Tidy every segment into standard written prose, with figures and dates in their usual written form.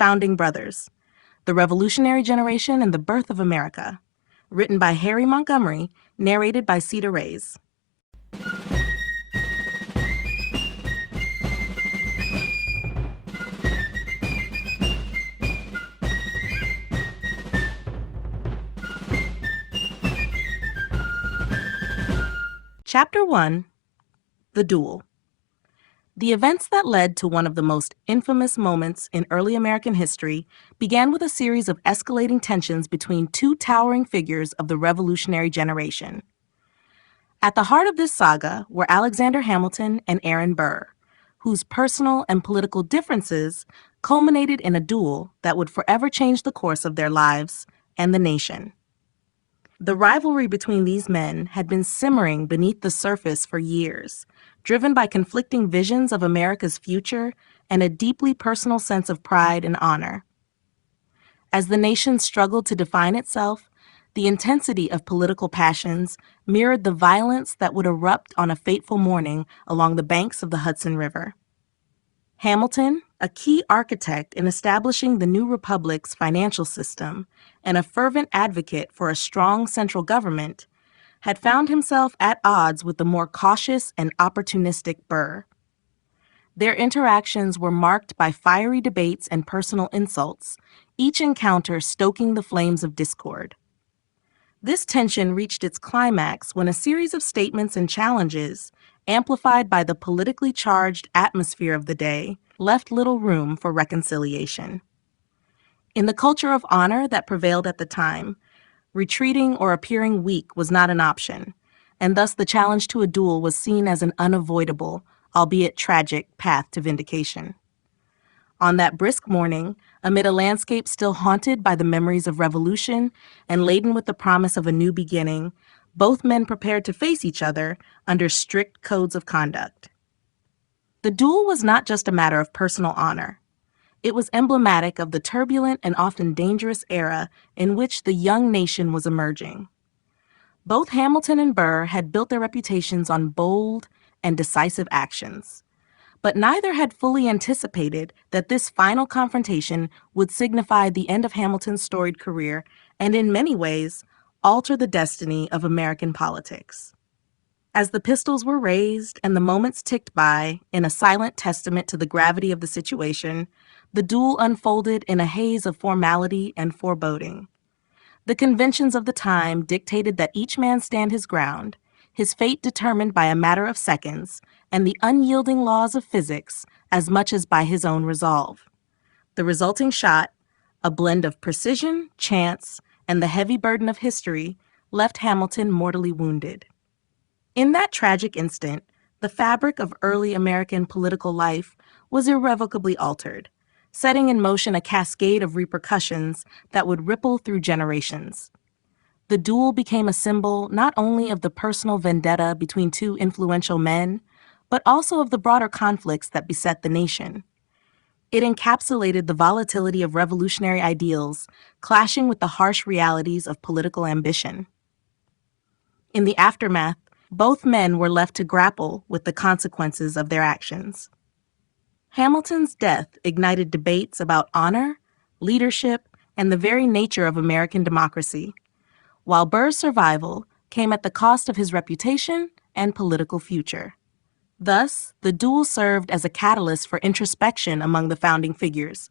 Founding Brothers, The Revolutionary Generation and the Birth of America, written by Harry Montgomery, narrated by Cedar Reyes. Chapter 1, The Duel. The events that led to one of the most infamous moments in early American history began with a series of escalating tensions between two towering figures of the Revolutionary generation. At the heart of this saga were Alexander Hamilton and Aaron Burr, whose personal and political differences culminated in a duel that would forever change the course of their lives and the nation. The rivalry between these men had been simmering beneath the surface for years, driven by conflicting visions of America's future and a deeply personal sense of pride and honor. As the nation struggled to define itself, the intensity of political passions mirrored the violence that would erupt on a fateful morning along the banks of the Hudson River. Hamilton, a key architect in establishing the new republic's financial system and a fervent advocate for a strong central government, had found himself at odds with the more cautious and opportunistic Burr. Their interactions were marked by fiery debates and personal insults, each encounter stoking the flames of discord. This tension reached its climax when a series of statements and challenges, amplified by the politically charged atmosphere of the day, left little room for reconciliation. In the culture of honor that prevailed at the time, retreating or appearing weak was not an option, and thus the challenge to a duel was seen as an unavoidable, albeit tragic, path to vindication. On that brisk morning, amid a landscape still haunted by the memories of revolution and laden with the promise of a new beginning, both men prepared to face each other under strict codes of conduct. The duel was not just a matter of personal honor. It was emblematic of the turbulent and often dangerous era in which the young nation was emerging. Both Hamilton and Burr had built their reputations on bold and decisive actions, but neither had fully anticipated that this final confrontation would signify the end of Hamilton's storied career and, in many ways, alter the destiny of American politics. As the pistols were raised and the moments ticked by, in a silent testament to the gravity of the situation, the duel unfolded in a haze of formality and foreboding. The conventions of the time dictated that each man stand his ground, his fate determined by a matter of seconds, and the unyielding laws of physics as much as by his own resolve. The resulting shot, a blend of precision, chance, and the heavy burden of history, left Hamilton mortally wounded. In that tragic instant, the fabric of early American political life was irrevocably altered, setting in motion a cascade of repercussions that would ripple through generations. The duel became a symbol not only of the personal vendetta between two influential men, but also of the broader conflicts that beset the nation. It encapsulated the volatility of revolutionary ideals, clashing with the harsh realities of political ambition. In the aftermath, both men were left to grapple with the consequences of their actions. Hamilton's death ignited debates about honor, leadership, and the very nature of American democracy, while Burr's survival came at the cost of his reputation and political future. Thus, the duel served as a catalyst for introspection among the founding figures,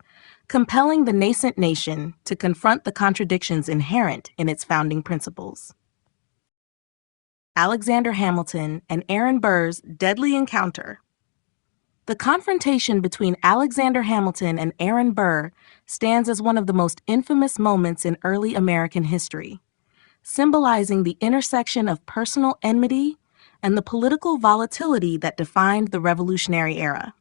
compelling the nascent nation to confront the contradictions inherent in its founding principles. Alexander Hamilton and Aaron Burr's deadly encounter. The confrontation between Alexander Hamilton and Aaron Burr stands as one of the most infamous moments in early American history, symbolizing the intersection of personal enmity and the political volatility that defined the Revolutionary era.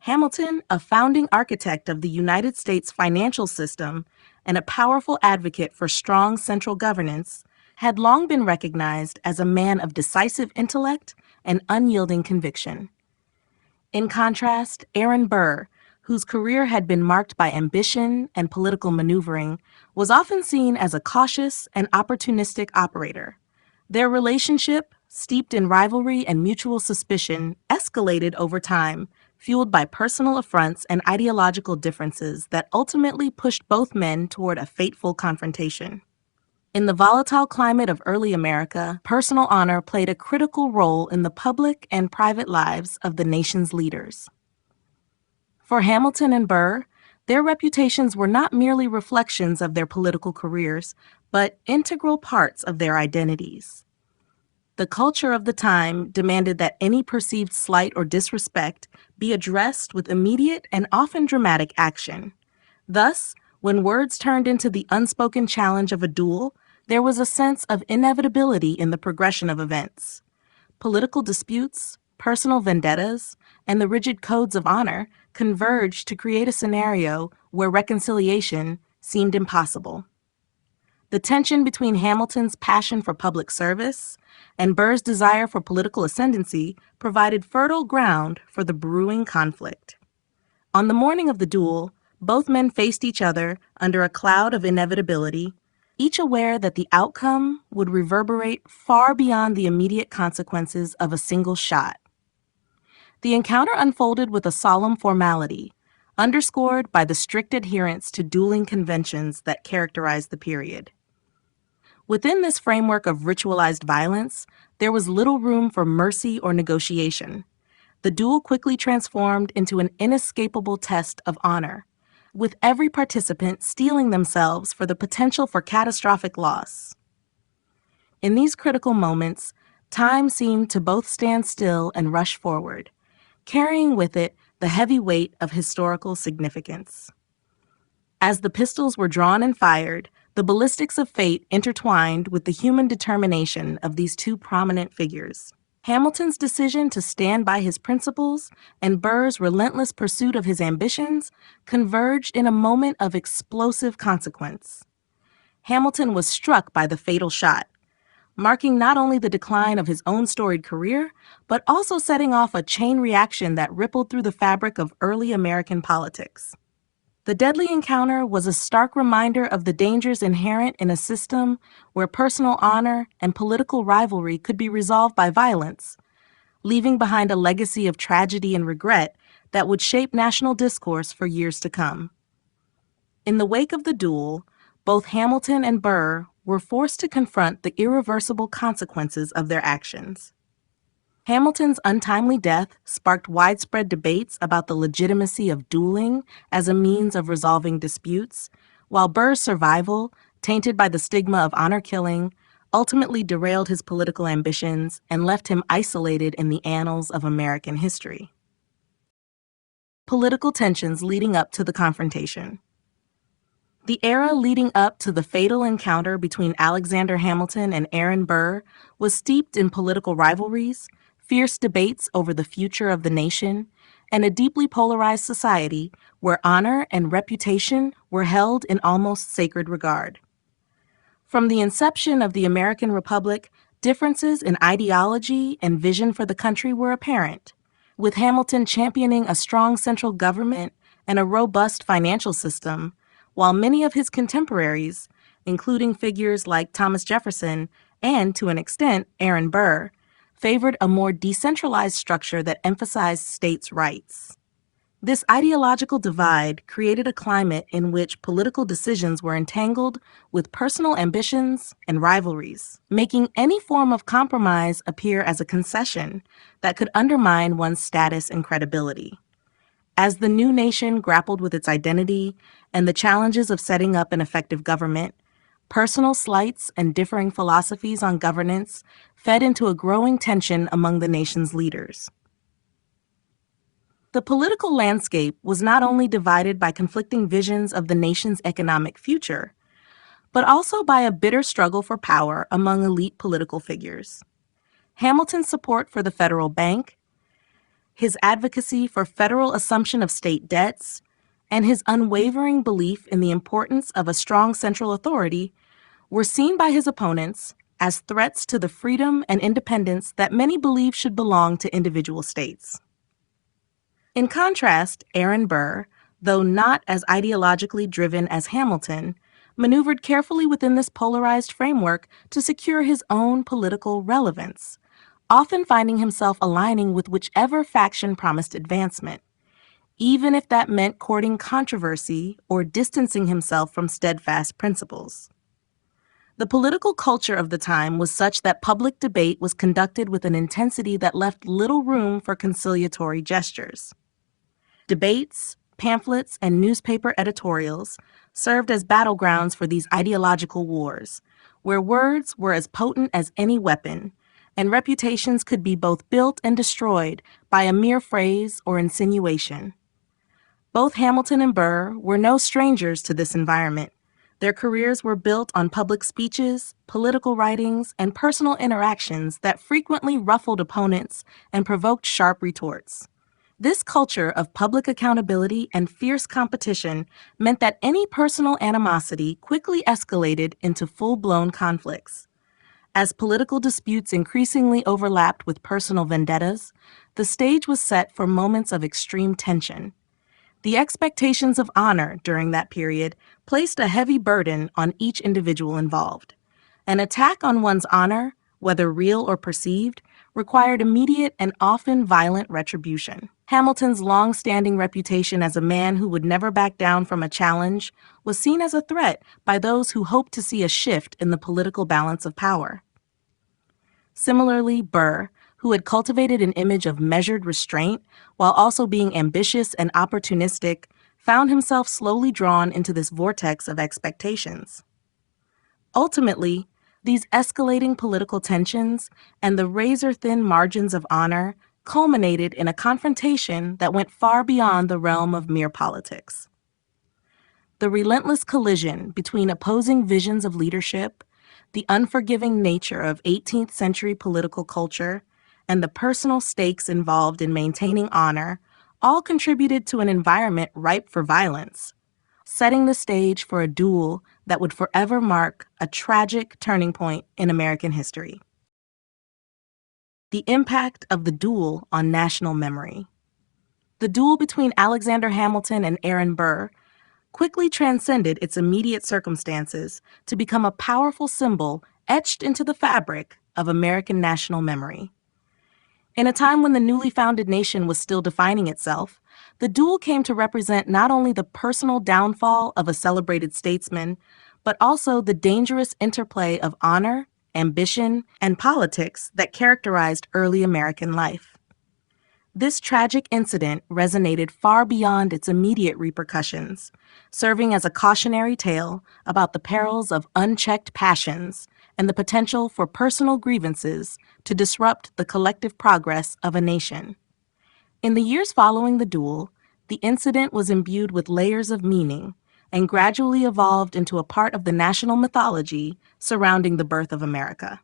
Hamilton, a founding architect of the United States financial system and a powerful advocate for strong central governance, had long been recognized as a man of decisive intellect and unyielding conviction. In contrast, Aaron Burr, whose career had been marked by ambition and political maneuvering, was often seen as a cautious and opportunistic operator. Their relationship, steeped in rivalry and mutual suspicion, escalated over time, fueled by personal affronts and ideological differences that ultimately pushed both men toward a fateful confrontation. In the volatile climate of early America, personal honor played a critical role in the public and private lives of the nation's leaders. For Hamilton and Burr, their reputations were not merely reflections of their political careers, but integral parts of their identities. The culture of the time demanded that any perceived slight or disrespect be addressed with immediate and often dramatic action. Thus, when words turned into the unspoken challenge of a duel, there was a sense of inevitability in the progression of events. Political disputes, personal vendettas, and the rigid codes of honor converged to create a scenario where reconciliation seemed impossible. The tension between Hamilton's passion for public service and Burr's desire for political ascendancy provided fertile ground for the brewing conflict. On the morning of the duel, both men faced each other under a cloud of inevitability, each aware that the outcome would reverberate far beyond the immediate consequences of a single shot. The encounter unfolded with a solemn formality, underscored by the strict adherence to dueling conventions that characterized the period. Within this framework of ritualized violence, there was little room for mercy or negotiation. The duel quickly transformed into an inescapable test of honor, with every participant steeling themselves for the potential for catastrophic loss. In these critical moments, time seemed to both stand still and rush forward, carrying with it the heavy weight of historical significance. As the pistols were drawn and fired, the ballistics of fate intertwined with the human determination of these two prominent figures. Hamilton's decision to stand by his principles and Burr's relentless pursuit of his ambitions converged in a moment of explosive consequence. Hamilton was struck by the fatal shot, marking not only the decline of his own storied career, but also setting off a chain reaction that rippled through the fabric of early American politics. The deadly encounter was a stark reminder of the dangers inherent in a system where personal honor and political rivalry could be resolved by violence, leaving behind a legacy of tragedy and regret that would shape national discourse for years to come. In the wake of the duel, both Hamilton and Burr were forced to confront the irreversible consequences of their actions. Hamilton's untimely death sparked widespread debates about the legitimacy of dueling as a means of resolving disputes, while Burr's survival, tainted by the stigma of honor killing, ultimately derailed his political ambitions and left him isolated in the annals of American history. Political tensions leading up to the confrontation. The era leading up to the fatal encounter between Alexander Hamilton and Aaron Burr was steeped in political rivalries, fierce debates over the future of the nation, and a deeply polarized society where honor and reputation were held in almost sacred regard. From the inception of the American Republic, differences in ideology and vision for the country were apparent, with Hamilton championing a strong central government and a robust financial system, while many of his contemporaries, including figures like Thomas Jefferson and, to an extent, Aaron Burr, favored a more decentralized structure that emphasized states' rights. This ideological divide created a climate in which political decisions were entangled with personal ambitions and rivalries, making any form of compromise appear as a concession that could undermine one's status and credibility. As the new nation grappled with its identity and the challenges of setting up an effective government, personal slights and differing philosophies on governance fed into a growing tension among the nation's leaders. The political landscape was not only divided by conflicting visions of the nation's economic future, but also by a bitter struggle for power among elite political figures. Hamilton's support for the federal bank, his advocacy for federal assumption of state debts, and his unwavering belief in the importance of a strong central authority were seen by his opponents as threats to the freedom and independence that many believe should belong to individual states. In contrast, Aaron Burr, though not as ideologically driven as Hamilton, maneuvered carefully within this polarized framework to secure his own political relevance, often finding himself aligning with whichever faction promised advancement, even if that meant courting controversy or distancing himself from steadfast principles. The political culture of the time was such that public debate was conducted with an intensity that left little room for conciliatory gestures. Debates, pamphlets, and newspaper editorials served as battlegrounds for these ideological wars, where words were as potent as any weapon, and reputations could be both built and destroyed by a mere phrase or insinuation. Both Hamilton and Burr were no strangers to this environment. Their careers were built on public speeches, political writings, and personal interactions that frequently ruffled opponents and provoked sharp retorts. This culture of public accountability and fierce competition meant that any personal animosity quickly escalated into full-blown conflicts. As political disputes increasingly overlapped with personal vendettas, the stage was set for moments of extreme tension. The expectations of honor during that period placed a heavy burden on each individual involved. An attack on one's honor, whether real or perceived, required immediate and often violent retribution. Hamilton's long-standing reputation as a man who would never back down from a challenge was seen as a threat by those who hoped to see a shift in the political balance of power. Similarly, Burr, who had cultivated an image of measured restraint while also being ambitious and opportunistic, found himself slowly drawn into this vortex of expectations. Ultimately, these escalating political tensions and the razor-thin margins of honor culminated in a confrontation that went far beyond the realm of mere politics. The relentless collision between opposing visions of leadership, the unforgiving nature of 18th century political culture, and the personal stakes involved in maintaining honor all contributed to an environment ripe for violence, setting the stage for a duel that would forever mark a tragic turning point in American history. The impact of the duel on national memory. The duel between Alexander Hamilton and Aaron Burr quickly transcended its immediate circumstances to become a powerful symbol etched into the fabric of American national memory. In a time when the newly founded nation was still defining itself, the duel came to represent not only the personal downfall of a celebrated statesman, but also the dangerous interplay of honor, ambition, and politics that characterized early American life. This tragic incident resonated far beyond its immediate repercussions, serving as a cautionary tale about the perils of unchecked passions and the potential for personal grievances to disrupt the collective progress of a nation. In the years following the duel, the incident was imbued with layers of meaning and gradually evolved into a part of the national mythology surrounding the birth of America.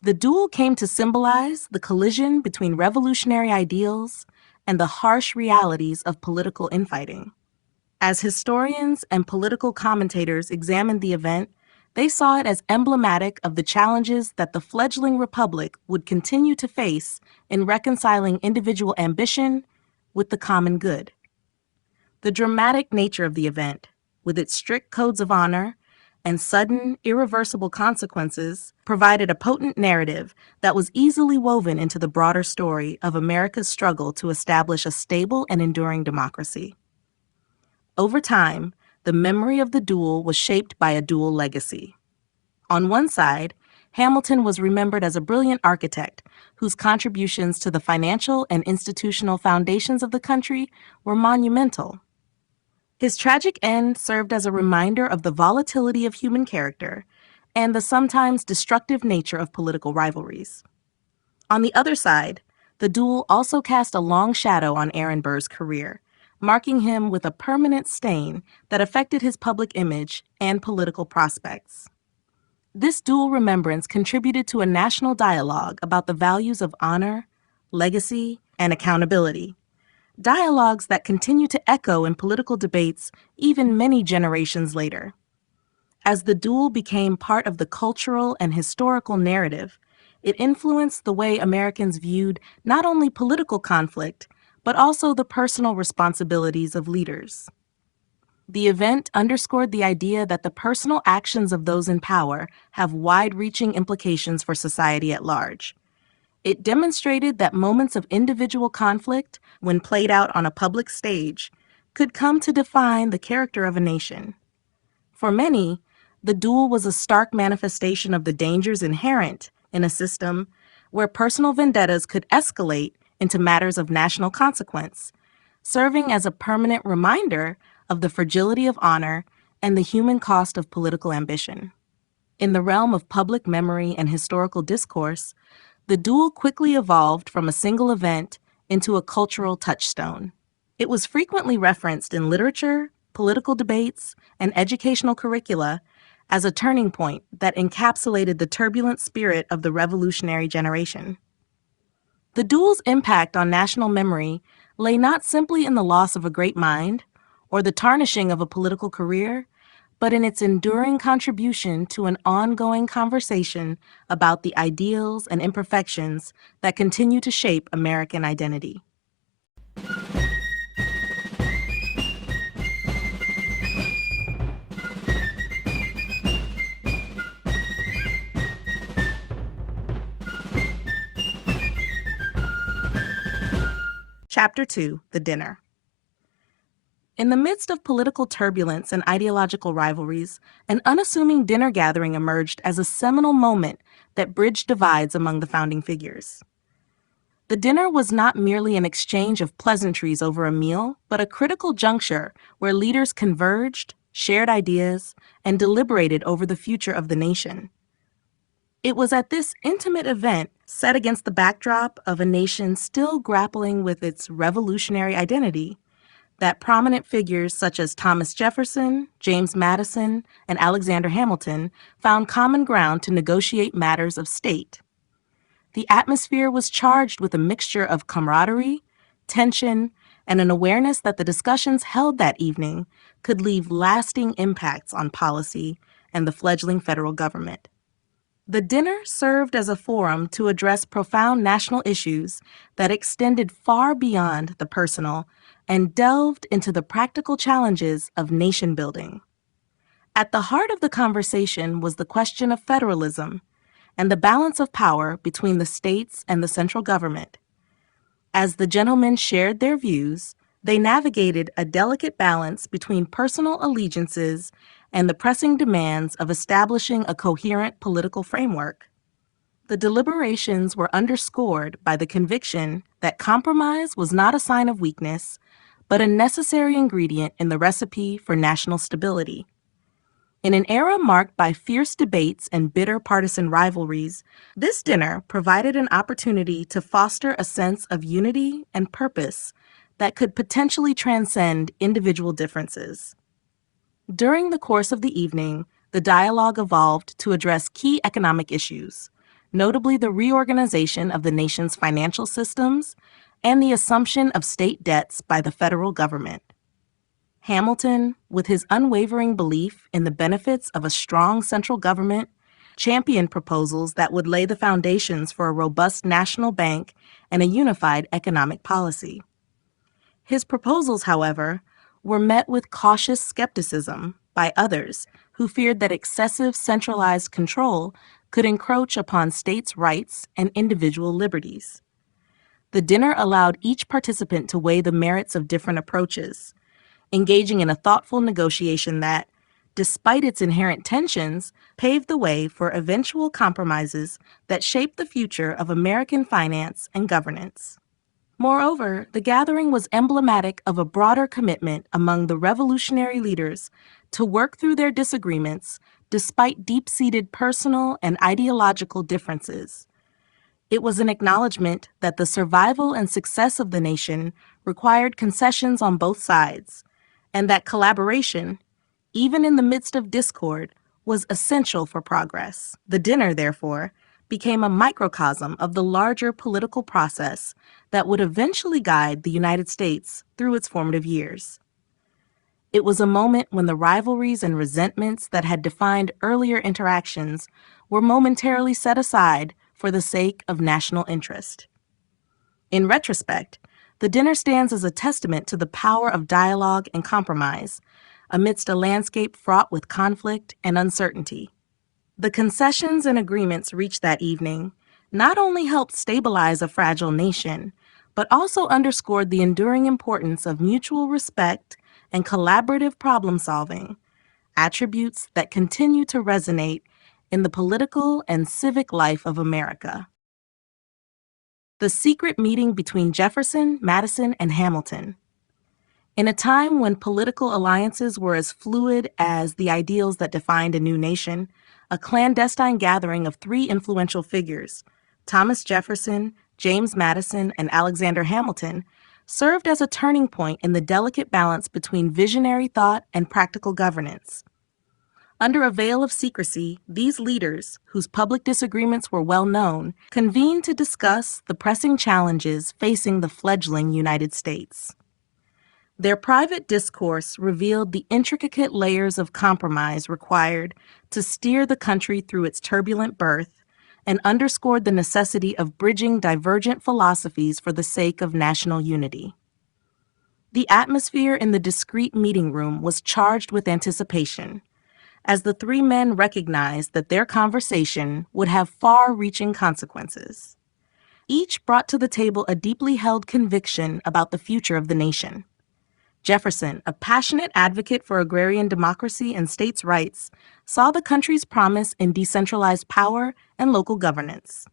The duel came to symbolize the collision between revolutionary ideals and the harsh realities of political infighting. As historians and political commentators examined the event, they saw it as emblematic of the challenges that the fledgling republic would continue to face in reconciling individual ambition with the common good. The dramatic nature of the event, with its strict codes of honor and sudden, irreversible consequences, provided a potent narrative that was easily woven into the broader story of America's struggle to establish a stable and enduring democracy. Over time, the memory of the duel was shaped by a dual legacy. On one side, Hamilton was remembered as a brilliant architect whose contributions to the financial and institutional foundations of the country were monumental. His tragic end served as a reminder of the volatility of human character and the sometimes destructive nature of political rivalries. On the other side, the duel also cast a long shadow on Aaron Burr's career, marking him with a permanent stain that affected his public image and political prospects. This dual remembrance contributed to a national dialogue about the values of honor, legacy, and accountability. Dialogues that continue to echo in political debates even many generations later. As the duel became part of the cultural and historical narrative, it influenced the way Americans viewed not only political conflict, but also the personal responsibilities of leaders. The event underscored the idea that the personal actions of those in power have wide-reaching implications for society at large. It demonstrated that moments of individual conflict, when played out on a public stage, could come to define the character of a nation. For many, the duel was a stark manifestation of the dangers inherent in a system where personal vendettas could escalate into matters of national consequence, serving as a permanent reminder of the fragility of honor and the human cost of political ambition. In the realm of public memory and historical discourse, the duel quickly evolved from a single event into a cultural touchstone. It was frequently referenced in literature, political debates, and educational curricula as a turning point that encapsulated the turbulent spirit of the revolutionary generation. The duel's impact on national memory lay not simply in the loss of a great mind or the tarnishing of a political career, but in its enduring contribution to an ongoing conversation about the ideals and imperfections that continue to shape American identity. Chapter 2, The Dinner. In the midst of political turbulence and ideological rivalries, an unassuming dinner gathering emerged as a seminal moment that bridged divides among the founding figures. The dinner was not merely an exchange of pleasantries over a meal, but a critical juncture where leaders converged, shared ideas, and deliberated over the future of the nation. It was at this intimate event, set against the backdrop of a nation still grappling with its revolutionary identity, that prominent figures such as Thomas Jefferson, James Madison, and Alexander Hamilton found common ground to negotiate matters of state. The atmosphere was charged with a mixture of camaraderie, tension, and an awareness that the discussions held that evening could leave lasting impacts on policy and the fledgling federal government. The dinner served as a forum to address profound national issues that extended far beyond the personal and delved into the practical challenges of nation building. At the heart of the conversation was the question of federalism and the balance of power between the states and the central government. As the gentlemen shared their views, they navigated a delicate balance between personal allegiances and the pressing demands of establishing a coherent political framework. The deliberations were underscored by the conviction that compromise was not a sign of weakness, but a necessary ingredient in the recipe for national stability. In an era marked by fierce debates and bitter partisan rivalries, this dinner provided an opportunity to foster a sense of unity and purpose that could potentially transcend individual differences. During the course of the evening, the dialogue evolved to address key economic issues, notably the reorganization of the nation's financial systems and the assumption of state debts by the federal government. Hamilton, with his unwavering belief in the benefits of a strong central government, championed proposals that would lay the foundations for a robust national bank and a unified economic policy. His proposals, however, were met with cautious skepticism by others who feared that excessive centralized control could encroach upon states' rights and individual liberties. The dinner allowed each participant to weigh the merits of different approaches, engaging in a thoughtful negotiation that, despite its inherent tensions, paved the way for eventual compromises that shaped the future of American finance and governance. Moreover, the gathering was emblematic of a broader commitment among the revolutionary leaders to work through their disagreements despite deep-seated personal and ideological differences. It was an acknowledgement that the survival and success of the nation required concessions on both sides, and that collaboration, even in the midst of discord, was essential for progress. The dinner, therefore, became a microcosm of the larger political process that would eventually guide the United States through its formative years. It was a moment when the rivalries and resentments that had defined earlier interactions were momentarily set aside for the sake of national interest. In retrospect, the dinner stands as a testament to the power of dialogue and compromise amidst a landscape fraught with conflict and uncertainty. The concessions and agreements reached that evening not only helped stabilize a fragile nation, but also underscored the enduring importance of mutual respect and collaborative problem solving, attributes that continue to resonate in the political and civic life of America. The secret meeting between Jefferson, Madison, and Hamilton. In a time when political alliances were as fluid as the ideals that defined a new nation, a clandestine gathering of three influential figures, Thomas Jefferson, James Madison, and Alexander Hamilton, served as a turning point in the delicate balance between visionary thought and practical governance. Under a veil of secrecy, these leaders, whose public disagreements were well known, convened to discuss the pressing challenges facing the fledgling United States. Their private discourse revealed the intricate layers of compromise required to steer the country through its turbulent birth and underscored the necessity of bridging divergent philosophies for the sake of national unity. The atmosphere in the discreet meeting room was charged with anticipation, as the three men recognized that their conversation would have far-reaching consequences. Each brought to the table a deeply held conviction about the future of the nation. Jefferson, a passionate advocate for agrarian democracy and states' rights, saw the country's promise in decentralized power and local governance.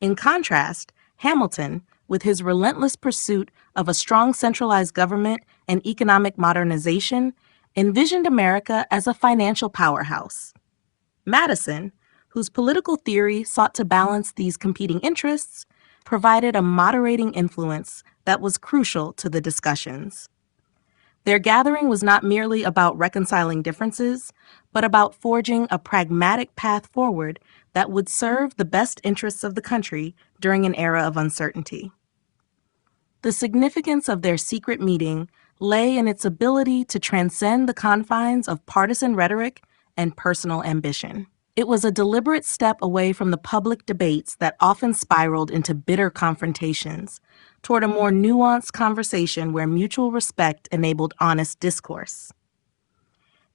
In contrast, Hamilton, with his relentless pursuit of a strong centralized government and economic modernization, envisioned America as a financial powerhouse. Madison, whose political theory sought to balance these competing interests, provided a moderating influence that was crucial to the discussions. Their gathering was not merely about reconciling differences, but about forging a pragmatic path forward that would serve the best interests of the country during an era of uncertainty. The significance of their secret meeting lay in its ability to transcend the confines of partisan rhetoric and personal ambition. It was a deliberate step away from the public debates that often spiraled into bitter confrontations, toward a more nuanced conversation where mutual respect enabled honest discourse.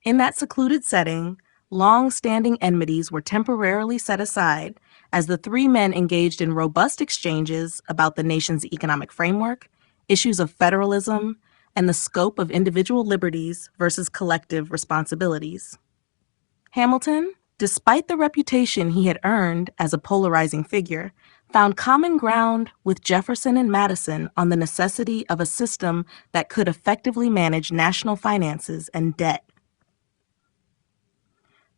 In that secluded setting, long-standing enmities were temporarily set aside as the three men engaged in robust exchanges about the nation's economic framework, issues of federalism, and the scope of individual liberties versus collective responsibilities. Hamilton, despite the reputation he had earned as a polarizing figure, found common ground with Jefferson and Madison on the necessity of a system that could effectively manage national finances and debt.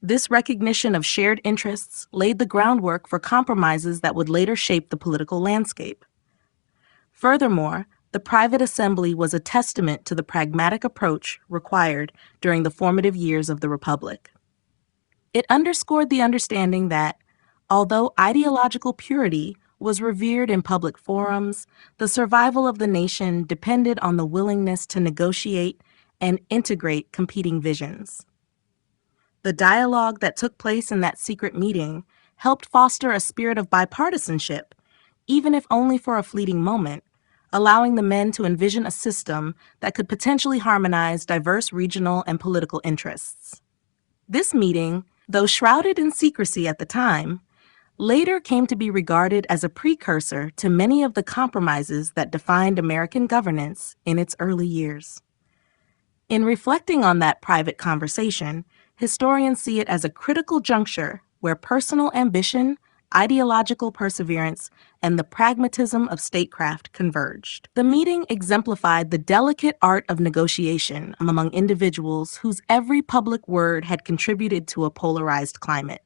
This recognition of shared interests laid the groundwork for compromises that would later shape the political landscape. Furthermore, the private assembly was a testament to the pragmatic approach required during the formative years of the Republic. It underscored the understanding that, although ideological purity was revered in public forums, the survival of the nation depended on the willingness to negotiate and integrate competing visions. The dialogue that took place in that secret meeting helped foster a spirit of bipartisanship, even if only for a fleeting moment, allowing the men to envision a system that could potentially harmonize diverse regional and political interests. This meeting, though shrouded in secrecy at the time, later came to be regarded as a precursor to many of the compromises that defined American governance in its early years. In reflecting on that private conversation, historians see it as a critical juncture where personal ambition, ideological perseverance, and the pragmatism of statecraft converged. The meeting exemplified the delicate art of negotiation among individuals whose every public word had contributed to a polarized climate.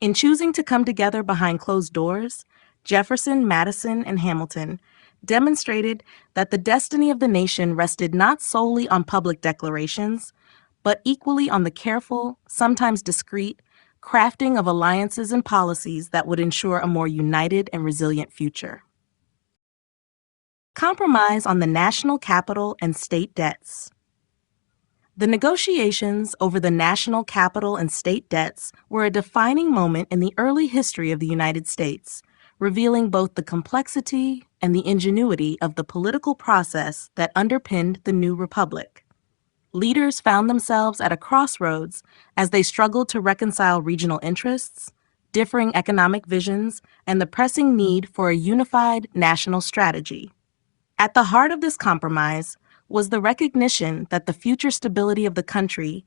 In choosing to come together behind closed doors, Jefferson, Madison, and Hamilton demonstrated that the destiny of the nation rested not solely on public declarations, but equally on the careful, sometimes discreet, crafting of alliances and policies that would ensure a more united and resilient future. Compromise on the national capital and state debts. The negotiations over the national capital and state debts were a defining moment in the early history of the United States, revealing both the complexity and the ingenuity of the political process that underpinned the new republic. Leaders found themselves at a crossroads as they struggled to reconcile regional interests, differing economic visions, and the pressing need for a unified national strategy. At the heart of this compromise was the recognition that the future stability of the country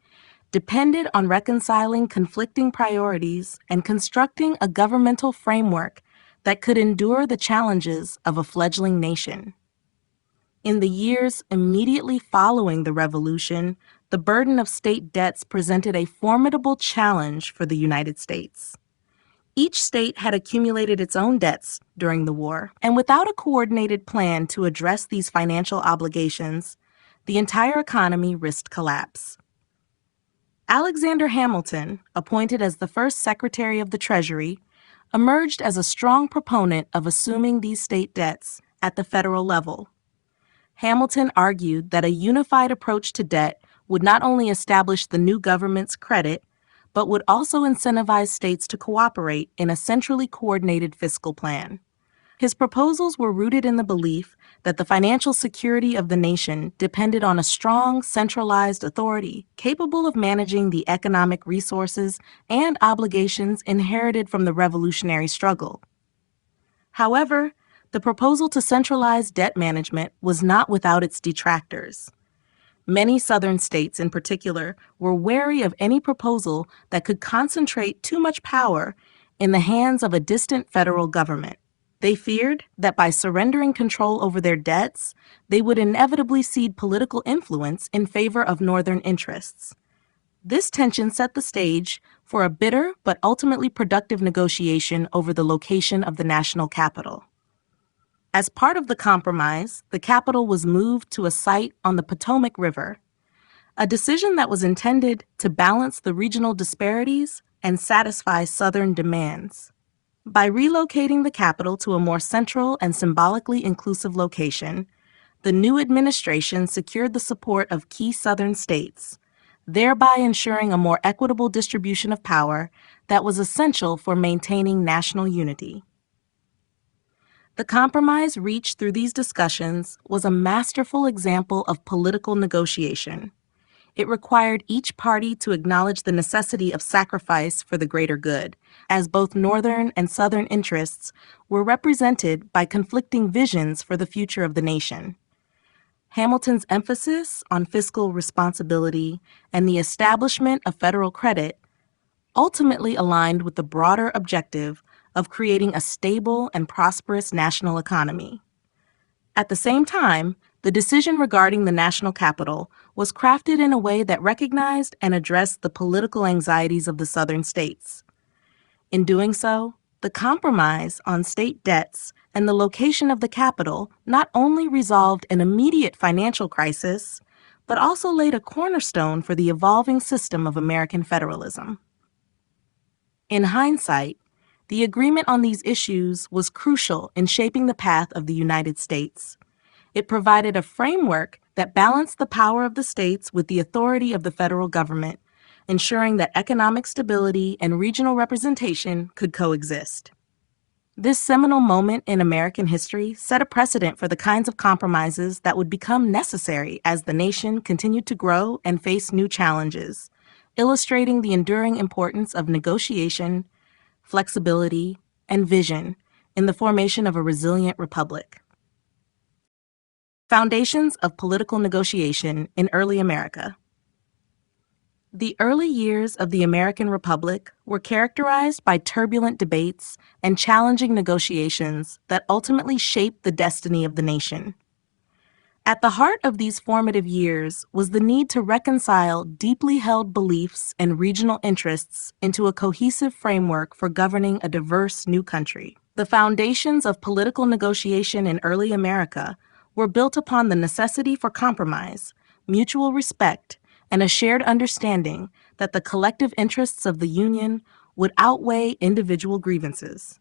depended on reconciling conflicting priorities and constructing a governmental framework that could endure the challenges of a fledgling nation. In the years immediately following the revolution, the burden of state debts presented a formidable challenge for the United States. Each state had accumulated its own debts during the war, and without a coordinated plan to address these financial obligations, the entire economy risked collapse. Alexander Hamilton, appointed as the first Secretary of the Treasury, emerged as a strong proponent of assuming these state debts at the federal level. Hamilton argued that a unified approach to debt would not only establish the new government's credit, but would also incentivize states to cooperate in a centrally coordinated fiscal plan. His proposals were rooted in the belief that the financial security of the nation depended on a strong, centralized authority capable of managing the economic resources and obligations inherited from the revolutionary struggle. However, the proposal to centralize debt management was not without its detractors. Many Southern states, in particular, were wary of any proposal that could concentrate too much power in the hands of a distant federal government. They feared that by surrendering control over their debts, they would inevitably cede political influence in favor of Northern interests. This tension set the stage for a bitter but ultimately productive negotiation over the location of the national capital. As part of the compromise, the capital was moved to a site on the Potomac River, a decision that was intended to balance the regional disparities and satisfy Southern demands. By relocating the capital to a more central and symbolically inclusive location, the new administration secured the support of key Southern states, thereby ensuring a more equitable distribution of power that was essential for maintaining national unity. The compromise reached through these discussions was a masterful example of political negotiation. It required each party to acknowledge the necessity of sacrifice for the greater good, as both Northern and Southern interests were represented by conflicting visions for the future of the nation. Hamilton's emphasis on fiscal responsibility and the establishment of federal credit ultimately aligned with the broader objective of creating a stable and prosperous national economy. At the same time, the decision regarding the national capital was crafted in a way that recognized and addressed the political anxieties of the Southern states. In doing so, the compromise on state debts and the location of the capital not only resolved an immediate financial crisis, but also laid a cornerstone for the evolving system of American federalism. In hindsight, the agreement on these issues was crucial in shaping the path of the United States. It provided a framework that balanced the power of the states with the authority of the federal government, ensuring that economic stability and regional representation could coexist. This seminal moment in American history set a precedent for the kinds of compromises that would become necessary as the nation continued to grow and face new challenges, illustrating the enduring importance of negotiation, flexibility, and vision in the formation of a resilient republic. Foundations of political negotiation in early America. The early years of the American Republic were characterized by turbulent debates and challenging negotiations that ultimately shaped the destiny of the nation. At the heart of these formative years was the need to reconcile deeply held beliefs and regional interests into a cohesive framework for governing a diverse new country. The foundations of political negotiation in early America were built upon the necessity for compromise, mutual respect, and a shared understanding that the collective interests of the Union would outweigh individual grievances.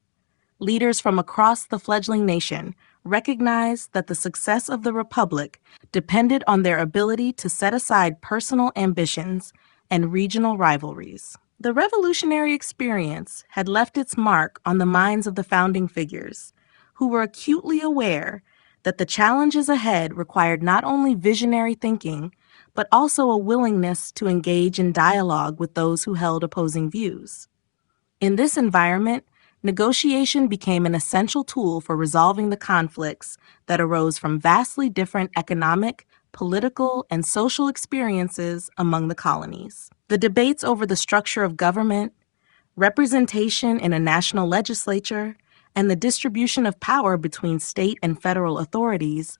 Leaders from across the fledgling nation recognized that the success of the Republic depended on their ability to set aside personal ambitions and regional rivalries. The revolutionary experience had left its mark on the minds of the founding figures, who were acutely aware that the challenges ahead required not only visionary thinking, but also a willingness to engage in dialogue with those who held opposing views. In this environment, negotiation became an essential tool for resolving the conflicts that arose from vastly different economic, political, and social experiences among the colonies. The debates over the structure of government, representation in a national legislature, and the distribution of power between state and federal authorities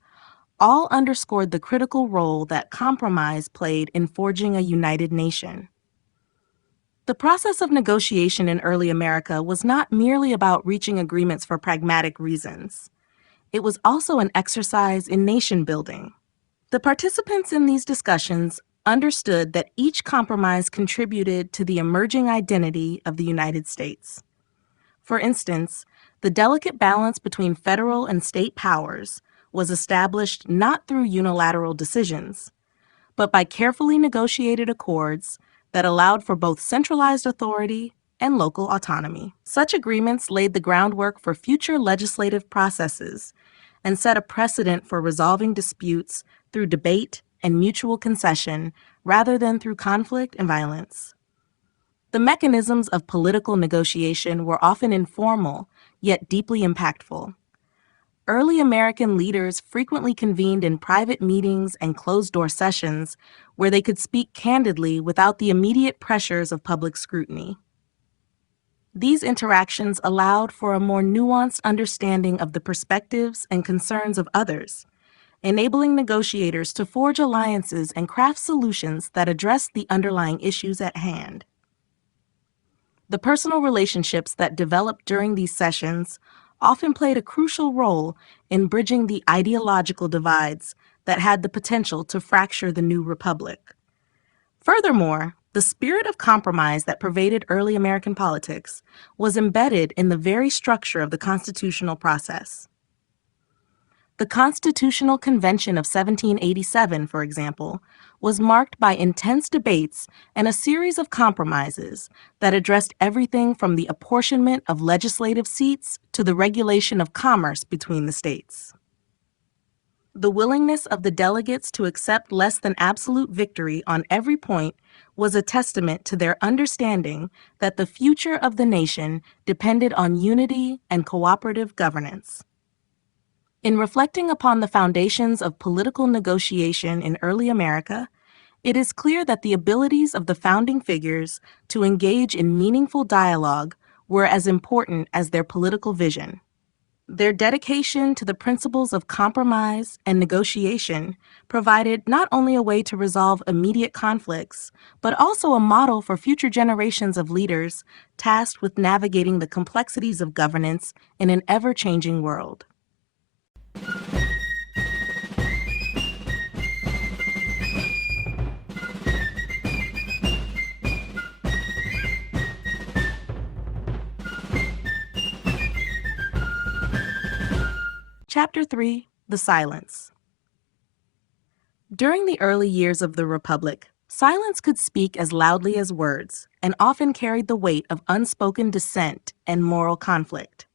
all underscored the critical role that compromise played in forging a united nation. The process of negotiation in early America was not merely about reaching agreements for pragmatic reasons. It was also an exercise in nation building. The participants in these discussions understood that each compromise contributed to the emerging identity of the United States. For instance, the delicate balance between federal and state powers was established not through unilateral decisions, but by carefully negotiated accords that allowed for both centralized authority and local autonomy. Such agreements laid the groundwork for future legislative processes and set a precedent for resolving disputes through debate and mutual concession rather than through conflict and violence. The mechanisms of political negotiation were often informal, yet deeply impactful. Early American leaders frequently convened in private meetings and closed-door sessions where they could speak candidly without the immediate pressures of public scrutiny. These interactions allowed for a more nuanced understanding of the perspectives and concerns of others, enabling negotiators to forge alliances and craft solutions that address the underlying issues at hand. The personal relationships that developed during these sessions often played a crucial role in bridging the ideological divides that had the potential to fracture the new republic. Furthermore, the spirit of compromise that pervaded early American politics was embedded in the very structure of the constitutional process. The Constitutional Convention of 1787, for example, was marked by intense debates and a series of compromises that addressed everything from the apportionment of legislative seats to the regulation of commerce between the states. The willingness of the delegates to accept less than absolute victory on every point was a testament to their understanding that the future of the nation depended on unity and cooperative governance. In reflecting upon the foundations of political negotiation in early America, it is clear that the abilities of the founding figures to engage in meaningful dialogue were as important as their political vision. Their dedication to the principles of compromise and negotiation provided not only a way to resolve immediate conflicts, but also a model for future generations of leaders tasked with navigating the complexities of governance in an ever-changing world. Chapter 3: The Silence. During the early years of the Republic, silence could speak as loudly as words and often carried the weight of unspoken dissent and moral conflict.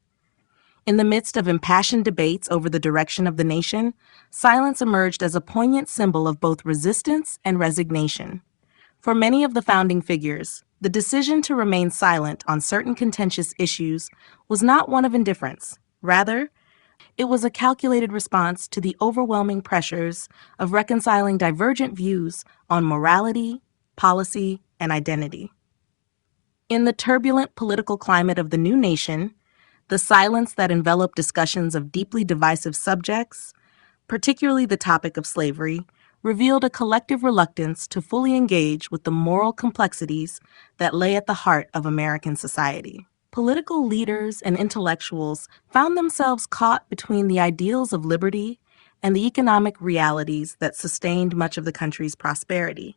In the midst of impassioned debates over the direction of the nation, silence emerged as a poignant symbol of both resistance and resignation. For many of the founding figures, the decision to remain silent on certain contentious issues was not one of indifference. Rather, it was a calculated response to the overwhelming pressures of reconciling divergent views on morality, policy, and identity. In the turbulent political climate of the new nation, the silence that enveloped discussions of deeply divisive subjects, particularly the topic of slavery, revealed a collective reluctance to fully engage with the moral complexities that lay at the heart of American society. Political leaders and intellectuals found themselves caught between the ideals of liberty and the economic realities that sustained much of the country's prosperity.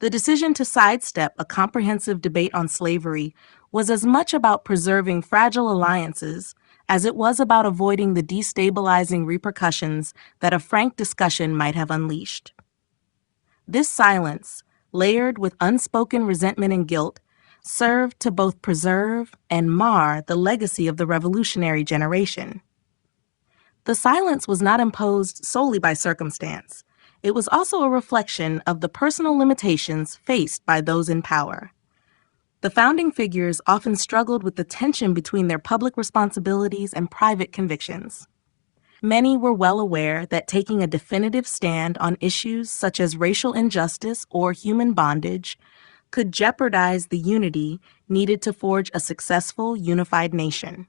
The decision to sidestep a comprehensive debate on slavery was as much about preserving fragile alliances as it was about avoiding the destabilizing repercussions that a frank discussion might have unleashed. This silence, layered with unspoken resentment and guilt, served to both preserve and mar the legacy of the revolutionary generation. The silence was not imposed solely by circumstance. It was also a reflection of the personal limitations faced by those in power. The founding figures often struggled with the tension between their public responsibilities and private convictions. Many were well aware that taking a definitive stand on issues such as racial injustice or human bondage could jeopardize the unity needed to forge a successful, unified nation.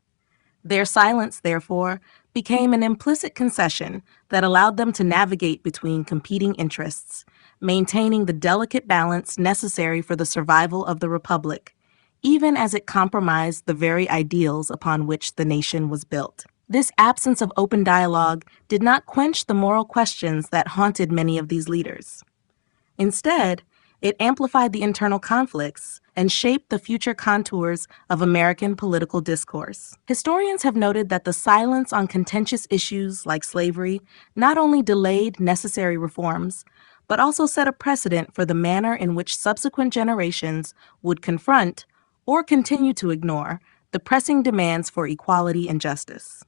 Their silence, therefore, became an implicit concession that allowed them to navigate between competing interests, maintaining the delicate balance necessary for the survival of the Republic, even as it compromised the very ideals upon which the nation was built. This absence of open dialogue did not quench the moral questions that haunted many of these leaders. Instead, it amplified the internal conflicts and shaped the future contours of American political discourse. Historians have noted that the silence on contentious issues like slavery not only delayed necessary reforms, but also set a precedent for the manner in which subsequent generations would confront or continue to ignore the pressing demands for equality and justice.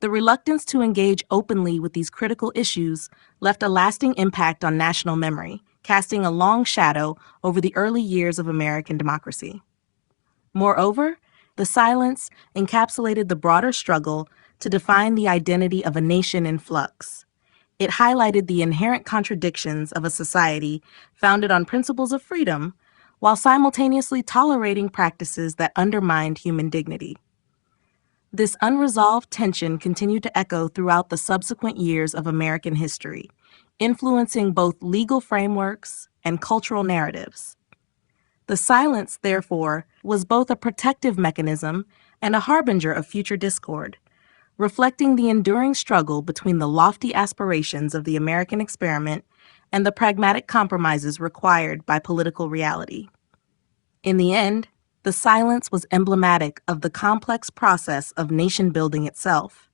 The reluctance to engage openly with these critical issues left a lasting impact on national memory, casting a long shadow over the early years of American democracy. Moreover, the silence encapsulated the broader struggle to define the identity of a nation in flux. It highlighted the inherent contradictions of a society founded on principles of freedom, while simultaneously tolerating practices that undermined human dignity. This unresolved tension continued to echo throughout the subsequent years of American history, influencing both legal frameworks and cultural narratives. The silence, therefore, was both a protective mechanism and a harbinger of future discord, reflecting the enduring struggle between the lofty aspirations of the American experiment and the pragmatic compromises required by political reality. In the end, the silence was emblematic of the complex process of nation building itself.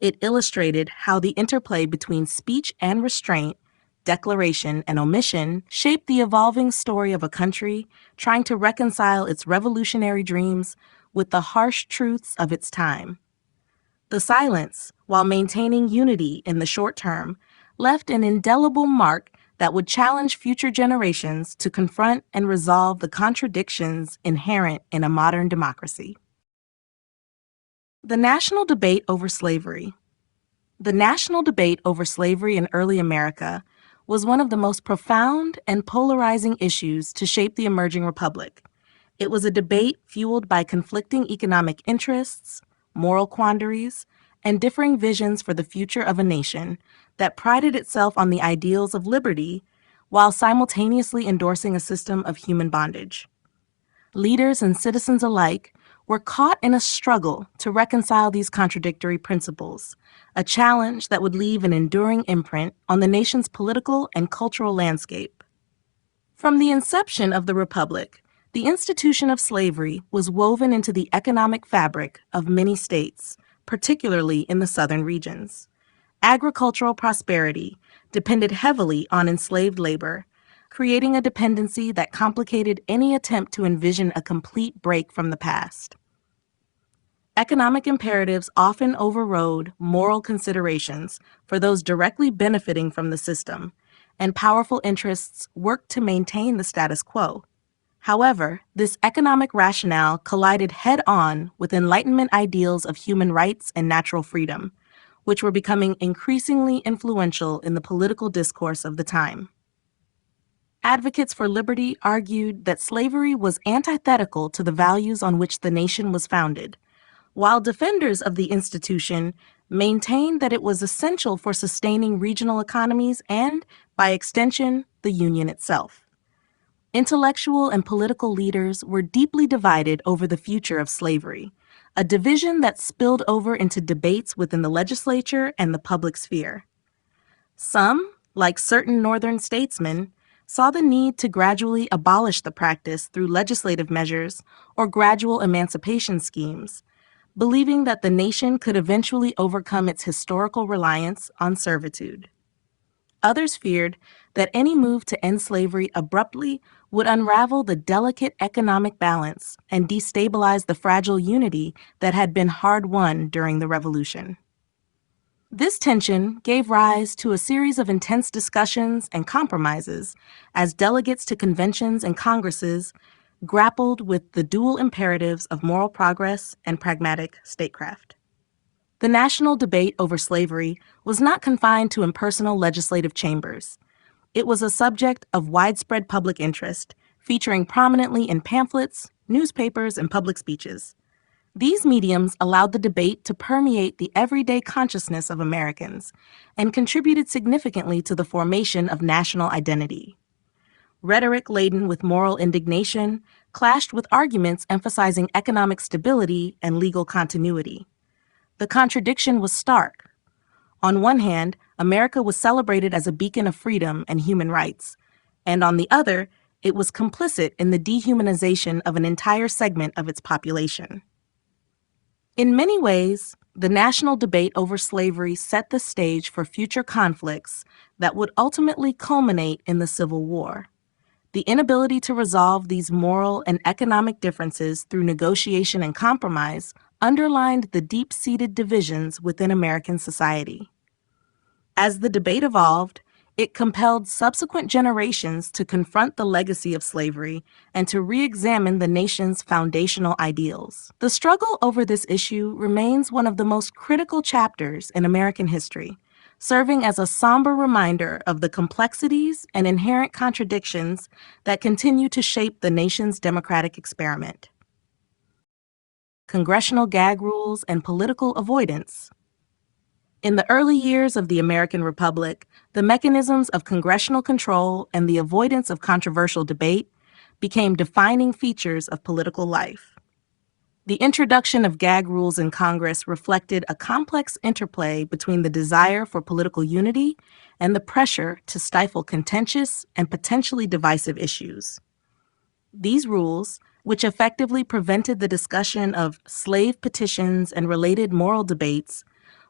It illustrated how the interplay between speech and restraint, declaration and omission, shaped the evolving story of a country trying to reconcile its revolutionary dreams with the harsh truths of its time. The silence, while maintaining unity in the short term, left an indelible mark that would challenge future generations to confront and resolve the contradictions inherent in a modern democracy. The national debate over slavery. The national debate over slavery in early America was one of the most profound and polarizing issues to shape the emerging republic. It was a debate fueled by conflicting economic interests, moral quandaries, and differing visions for the future of a nation that prided itself on the ideals of liberty while simultaneously endorsing a system of human bondage. Leaders and citizens alike were caught in a struggle to reconcile these contradictory principles, a challenge that would leave an enduring imprint on the nation's political and cultural landscape. From the inception of the Republic, the institution of slavery was woven into the economic fabric of many states, particularly in the southern regions. Agricultural prosperity depended heavily on enslaved labor, creating a dependency that complicated any attempt to envision a complete break from the past. Economic imperatives often overrode moral considerations for those directly benefiting from the system, and powerful interests worked to maintain the status quo. However, this economic rationale collided head-on with Enlightenment ideals of human rights and natural freedom, which were becoming increasingly influential in the political discourse of the time. Advocates for liberty argued that slavery was antithetical to the values on which the nation was founded, while defenders of the institution maintained that it was essential for sustaining regional economies and, by extension, the Union itself. Intellectual and political leaders were deeply divided over the future of slavery, a division that spilled over into debates within the legislature and the public sphere. Some, like certain Northern statesmen, saw the need to gradually abolish the practice through legislative measures or gradual emancipation schemes, believing that the nation could eventually overcome its historical reliance on servitude. Others feared that any move to end slavery abruptly would unravel the delicate economic balance and destabilize the fragile unity that had been hard-won during the Revolution. This tension gave rise to a series of intense discussions and compromises as delegates to conventions and congresses grappled with the dual imperatives of moral progress and pragmatic statecraft. The national debate over slavery was not confined to impersonal legislative chambers. It was a subject of widespread public interest, featuring prominently in pamphlets, newspapers, and public speeches. These mediums allowed the debate to permeate the everyday consciousness of Americans and contributed significantly to the formation of national identity. Rhetoric laden with moral indignation clashed with arguments emphasizing economic stability and legal continuity. The contradiction was stark. On one hand, America was celebrated as a beacon of freedom and human rights, and on the other, it was complicit in the dehumanization of an entire segment of its population. In many ways, the national debate over slavery set the stage for future conflicts that would ultimately culminate in the Civil War. The inability to resolve these moral and economic differences through negotiation and compromise underlined the deep-seated divisions within American society. As the debate evolved, it compelled subsequent generations to confront the legacy of slavery and to re-examine the nation's foundational ideals. The struggle over this issue remains one of the most critical chapters in American history, serving as a somber reminder of the complexities and inherent contradictions that continue to shape the nation's democratic experiment. Congressional gag rules and political avoidance. In the early years of the American Republic, the mechanisms of congressional control and the avoidance of controversial debate became defining features of political life. The introduction of gag rules in Congress reflected a complex interplay between the desire for political unity and the pressure to stifle contentious and potentially divisive issues. These rules, which effectively prevented the discussion of slave petitions and related moral debates,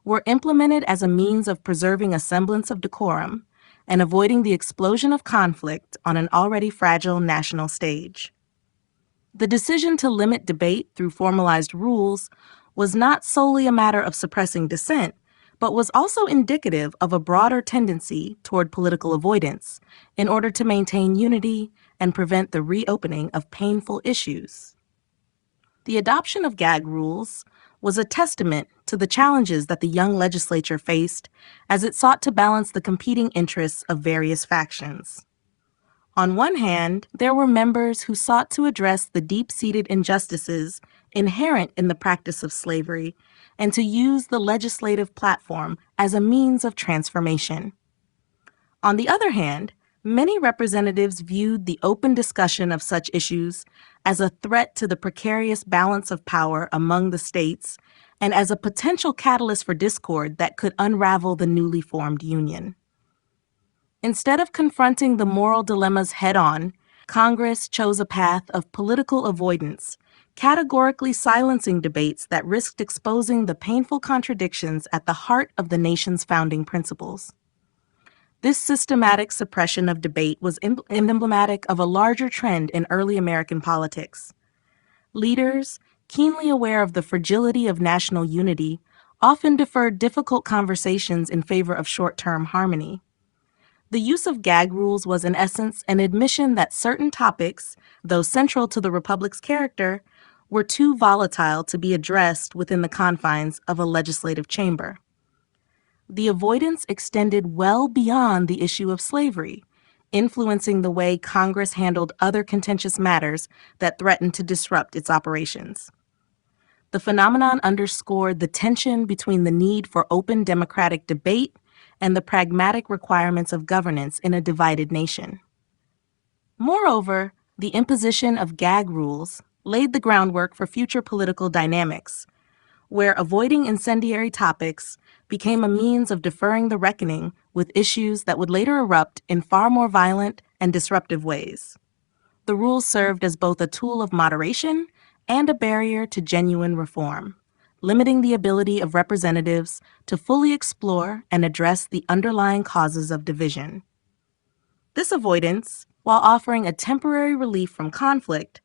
were implemented as a means of preserving a semblance of decorum and avoiding the explosion of conflict on an already fragile national stage. The decision to limit debate through formalized rules was not solely a matter of suppressing dissent, but was also indicative of a broader tendency toward political avoidance in order to maintain unity and prevent the reopening of painful issues. The adoption of gag rules was a testament to the challenges that the young legislature faced as it sought to balance the competing interests of various factions. On one hand, there were members who sought to address the deep-seated injustices inherent in the practice of slavery and to use the legislative platform as a means of transformation. On the other hand, many representatives viewed the open discussion of such issues as a threat to the precarious balance of power among the states and as a potential catalyst for discord that could unravel the newly formed union. Instead of confronting the moral dilemmas head-on, Congress chose a path of political avoidance, categorically silencing debates that risked exposing the painful contradictions at the heart of the nation's founding principles. This systematic suppression of debate was emblematic of a larger trend in early American politics. Leaders, keenly aware of the fragility of national unity, often deferred difficult conversations in favor of short-term harmony. The use of gag rules was in essence an admission that certain topics, though central to the Republic's character, were too volatile to be addressed within the confines of a legislative chamber. The avoidance extended well beyond the issue of slavery, influencing the way Congress handled other contentious matters that threatened to disrupt its operations. The phenomenon underscored the tension between the need for open democratic debate and the pragmatic requirements of governance in a divided nation. Moreover, the imposition of gag rules laid the groundwork for future political dynamics, where avoiding incendiary topics became a means of deferring the reckoning with issues that would later erupt in far more violent and disruptive ways. The rules served as both a tool of moderation and a barrier to genuine reform, limiting the ability of representatives to fully explore and address the underlying causes of division. This avoidance, while offering a temporary relief from conflict,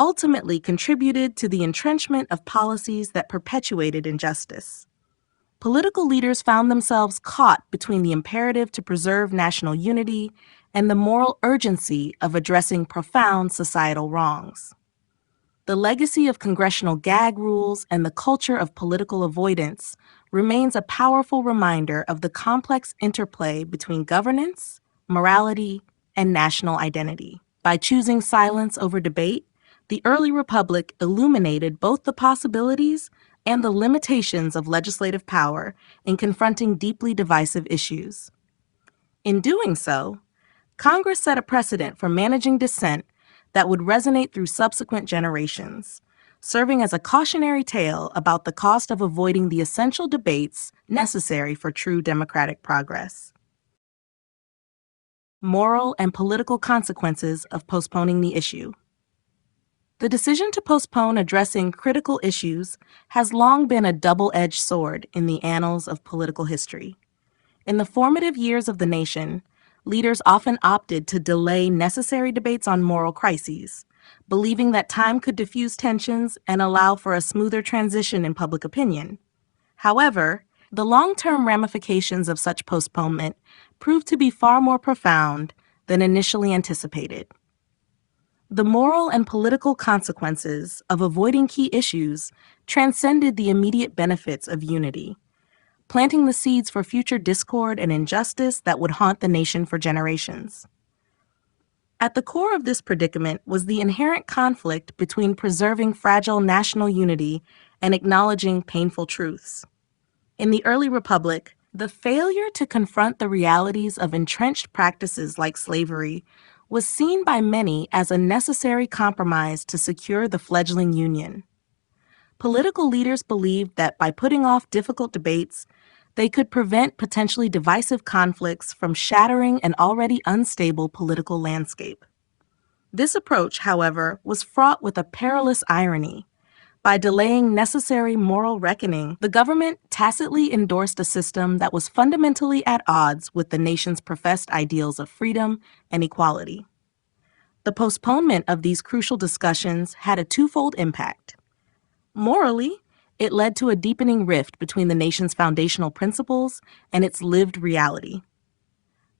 ultimately contributed to the entrenchment of policies that perpetuated injustice. Political leaders found themselves caught between the imperative to preserve national unity and the moral urgency of addressing profound societal wrongs. The legacy of congressional gag rules and the culture of political avoidance remains a powerful reminder of the complex interplay between governance, morality, and national identity. By choosing silence over debate, the early republic illuminated both the possibilities and the limitations of legislative power in confronting deeply divisive issues. In doing so, Congress set a precedent for managing dissent that would resonate through subsequent generations, serving as a cautionary tale about the cost of avoiding the essential debates necessary for true democratic progress. Moral and political consequences of postponing the issue. The decision to postpone addressing critical issues has long been a double-edged sword in the annals of political history. In the formative years of the nation, leaders often opted to delay necessary debates on moral crises, believing that time could diffuse tensions and allow for a smoother transition in public opinion. However, the long-term ramifications of such postponement proved to be far more profound than initially anticipated. The moral and political consequences of avoiding key issues transcended the immediate benefits of unity, planting the seeds for future discord and injustice that would haunt the nation for generations. At the core of this predicament was the inherent conflict between preserving fragile national unity and acknowledging painful truths. In the early republic, the failure to confront the realities of entrenched practices like slavery was seen by many as a necessary compromise to secure the fledgling union. Political leaders believed that by putting off difficult debates, they could prevent potentially divisive conflicts from shattering an already unstable political landscape. This approach, however, was fraught with a perilous irony. By delaying necessary moral reckoning, the government tacitly endorsed a system that was fundamentally at odds with the nation's professed ideals of freedom and equality. The postponement of these crucial discussions had a twofold impact. Morally, it led to a deepening rift between the nation's foundational principles and its lived reality.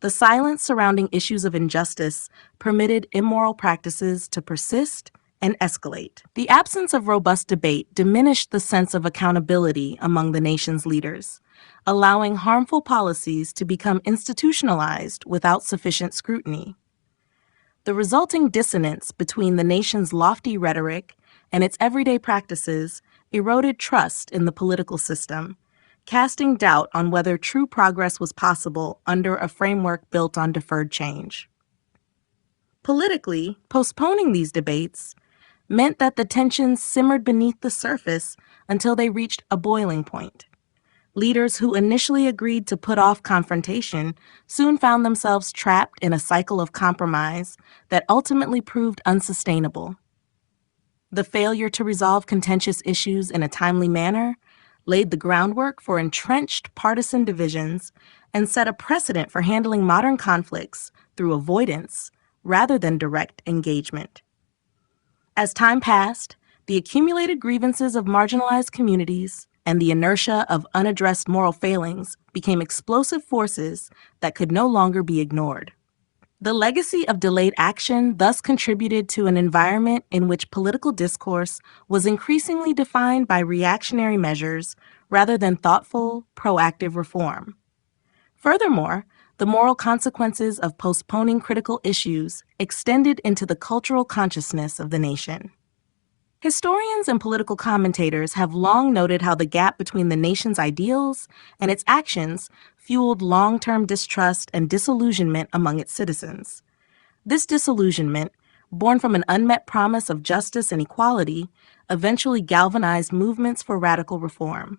The silence surrounding issues of injustice permitted immoral practices to persist and escalate. The absence of robust debate diminished the sense of accountability among the nation's leaders, allowing harmful policies to become institutionalized without sufficient scrutiny. The resulting dissonance between the nation's lofty rhetoric and its everyday practices eroded trust in the political system, casting doubt on whether true progress was possible under a framework built on deferred change. Politically, postponing these debates meant that the tensions simmered beneath the surface until they reached a boiling point. Leaders who initially agreed to put off confrontation soon found themselves trapped in a cycle of compromise that ultimately proved unsustainable. The failure to resolve contentious issues in a timely manner laid the groundwork for entrenched partisan divisions and set a precedent for handling modern conflicts through avoidance rather than direct engagement. As time passed, the accumulated grievances of marginalized communities and the inertia of unaddressed moral failings became explosive forces that could no longer be ignored. The legacy of delayed action thus contributed to an environment in which political discourse was increasingly defined by reactionary measures rather than thoughtful, proactive reform. Furthermore, the moral consequences of postponing critical issues extended into the cultural consciousness of the nation. Historians and political commentators have long noted how the gap between the nation's ideals and its actions fueled long-term distrust and disillusionment among its citizens. This disillusionment, born from an unmet promise of justice and equality, eventually galvanized movements for radical reform.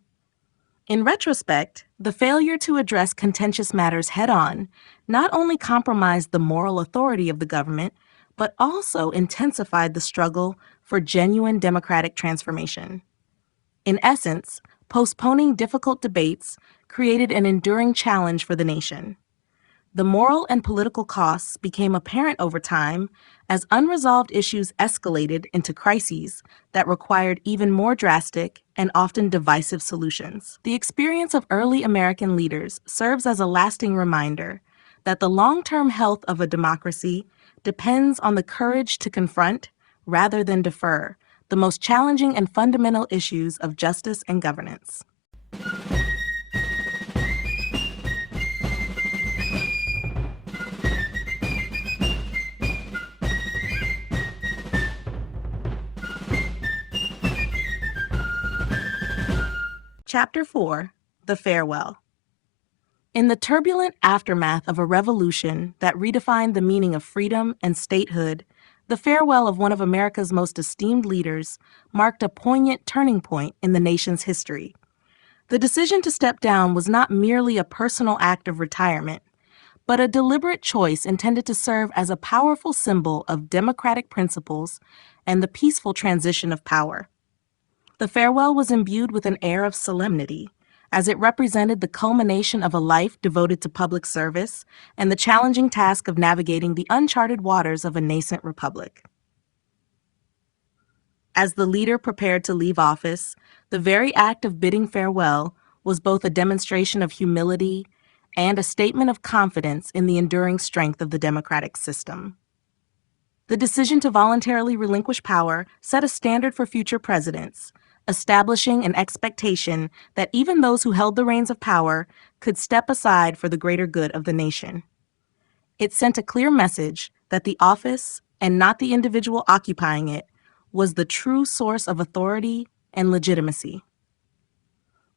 In retrospect, the failure to address contentious matters head-on not only compromised the moral authority of the government, but also intensified the struggle for genuine democratic transformation. In essence, postponing difficult debates created an enduring challenge for the nation. The moral and political costs became apparent over time as unresolved issues escalated into crises that required even more drastic and often divisive solutions. The experience of early American leaders serves as a lasting reminder that the long-term health of a democracy depends on the courage to confront, rather than defer, the most challenging and fundamental issues of justice and governance. Chapter 4: The Farewell. In the turbulent aftermath of a revolution that redefined the meaning of freedom and statehood, the farewell of one of America's most esteemed leaders marked a poignant turning point in the nation's history. The decision to step down was not merely a personal act of retirement, but a deliberate choice intended to serve as a powerful symbol of democratic principles and the peaceful transition of power. The farewell was imbued with an air of solemnity, as it represented the culmination of a life devoted to public service and the challenging task of navigating the uncharted waters of a nascent republic. As the leader prepared to leave office, the very act of bidding farewell was both a demonstration of humility and a statement of confidence in the enduring strength of the democratic system. The decision to voluntarily relinquish power set a standard for future presidents, establishing an expectation that even those who held the reins of power could step aside for the greater good of the nation. It sent a clear message that the office, and not the individual occupying it, was the true source of authority and legitimacy.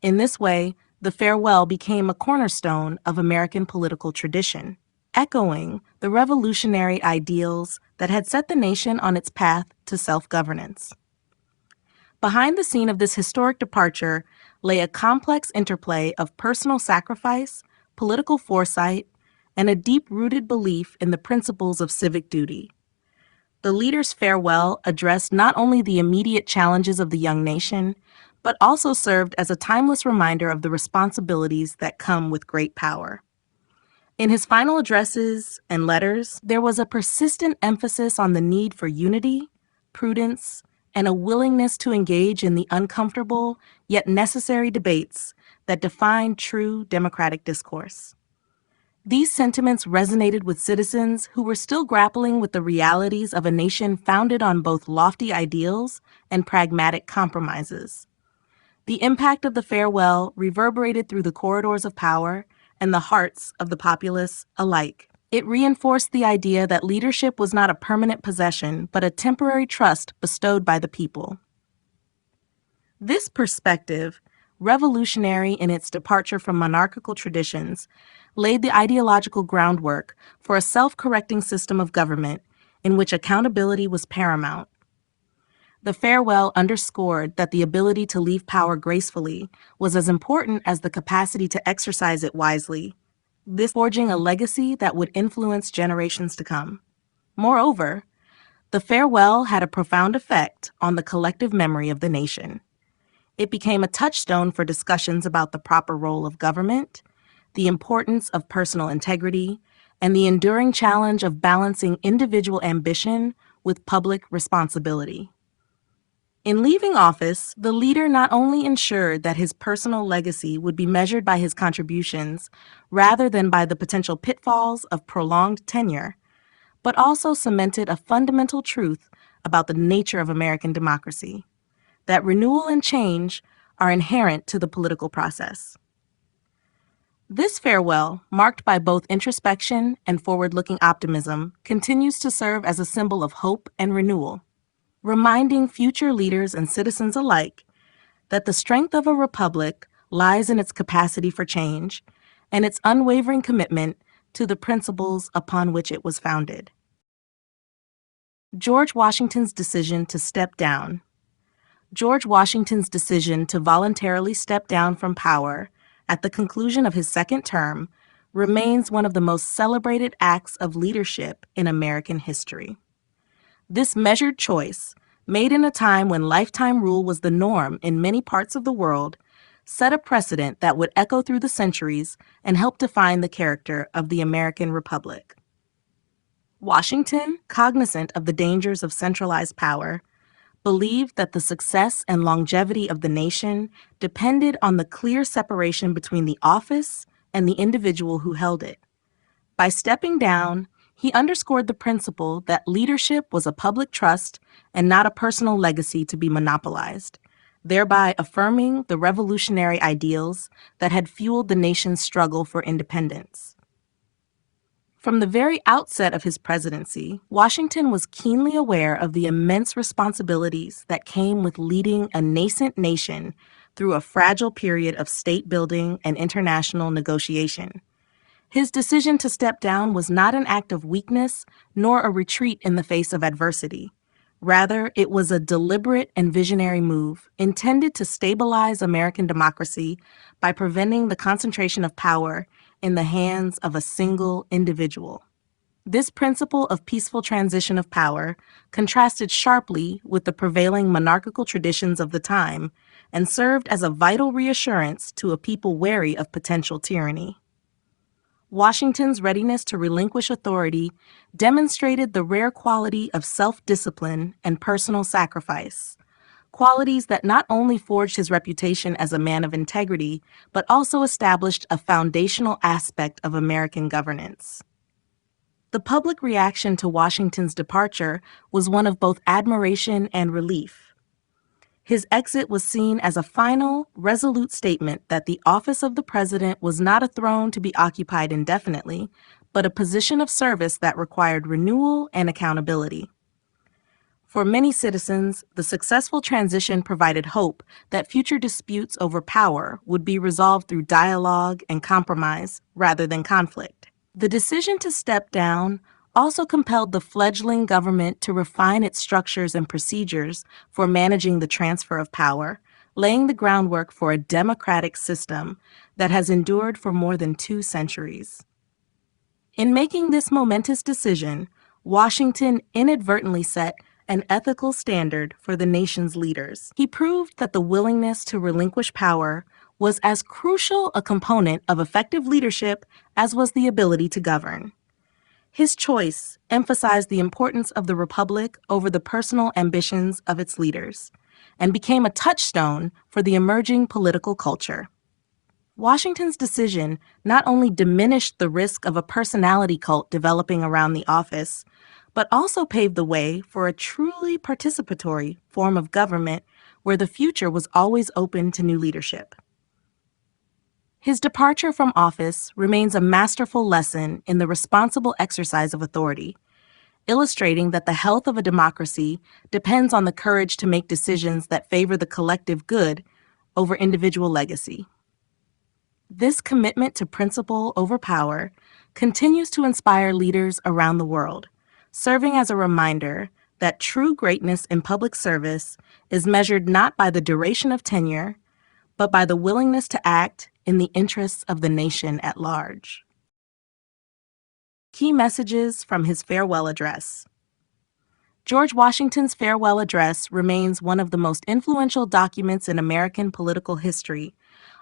In this way, the farewell became a cornerstone of American political tradition, echoing the revolutionary ideals that had set the nation on its path to self-governance. Behind the scene of this historic departure lay a complex interplay of personal sacrifice, political foresight, and a deep-rooted belief in the principles of civic duty. The leader's farewell addressed not only the immediate challenges of the young nation, but also served as a timeless reminder of the responsibilities that come with great power. In his final addresses and letters, there was a persistent emphasis on the need for unity, prudence, and a willingness to engage in the uncomfortable yet necessary debates that define true democratic discourse. These sentiments resonated with citizens who were still grappling with the realities of a nation founded on both lofty ideals and pragmatic compromises. The impact of the farewell reverberated through the corridors of power and the hearts of the populace alike. It reinforced the idea that leadership was not a permanent possession, but a temporary trust bestowed by the people. This perspective, revolutionary in its departure from monarchical traditions, laid the ideological groundwork for a self-correcting system of government in which accountability was paramount. The farewell underscored that the ability to leave power gracefully was as important as the capacity to exercise it wisely, this forging a legacy that would influence generations to come. Moreover, the farewell had a profound effect on the collective memory of the nation. It became a touchstone for discussions about the proper role of government, the importance of personal integrity, and the enduring challenge of balancing individual ambition with public responsibility. In leaving office, the leader not only ensured that his personal legacy would be measured by his contributions rather than by the potential pitfalls of prolonged tenure, but also cemented a fundamental truth about the nature of American democracy, that renewal and change are inherent to the political process. This farewell, marked by both introspection and forward-looking optimism, continues to serve as a symbol of hope and renewal, reminding future leaders and citizens alike that the strength of a republic lies in its capacity for change and its unwavering commitment to the principles upon which it was founded. George Washington's decision to step down. George Washington's decision to voluntarily step down from power at the conclusion of his second term remains one of the most celebrated acts of leadership in American history. This measured choice, made in a time when lifetime rule was the norm in many parts of the world, set a precedent that would echo through the centuries and help define the character of the American Republic. Washington, cognizant of the dangers of centralized power, believed that the success and longevity of the nation depended on the clear separation between the office and the individual who held it. By stepping down, he underscored the principle that leadership was a public trust and not a personal legacy to be monopolized, thereby affirming the revolutionary ideals that had fueled the nation's struggle for independence. From the very outset of his presidency, Washington was keenly aware of the immense responsibilities that came with leading a nascent nation through a fragile period of state building and international negotiation. His decision to step down was not an act of weakness nor a retreat in the face of adversity. Rather, it was a deliberate and visionary move intended to stabilize American democracy by preventing the concentration of power in the hands of a single individual. This principle of peaceful transition of power contrasted sharply with the prevailing monarchical traditions of the time and served as a vital reassurance to a people wary of potential tyranny. Washington's readiness to relinquish authority demonstrated the rare quality of self-discipline and personal sacrifice, qualities that not only forged his reputation as a man of integrity, but also established a foundational aspect of American governance. The public reaction to Washington's departure was one of both admiration and relief. His exit was seen as a final, resolute statement that the office of the president was not a throne to be occupied indefinitely, but a position of service that required renewal and accountability. For many citizens, the successful transition provided hope that future disputes over power would be resolved through dialogue and compromise rather than conflict. The decision to step down also compelled the fledgling government to refine its structures and procedures for managing the transfer of power, laying the groundwork for a democratic system that has endured for more than 2 centuries. In making this momentous decision, Washington inadvertently set an ethical standard for the nation's leaders. He proved that the willingness to relinquish power was as crucial a component of effective leadership as was the ability to govern. His choice emphasized the importance of the republic over the personal ambitions of its leaders, and became a touchstone for the emerging political culture. Washington's decision not only diminished the risk of a personality cult developing around the office, but also paved the way for a truly participatory form of government where the future was always open to new leadership. His departure from office remains a masterful lesson in the responsible exercise of authority, illustrating that the health of a democracy depends on the courage to make decisions that favor the collective good over individual legacy. This commitment to principle over power continues to inspire leaders around the world, serving as a reminder that true greatness in public service is measured not by the duration of tenure, but by the willingness to act in the interests of the nation at large. Key messages from his farewell address. George Washington's farewell address remains one of the most influential documents in American political history,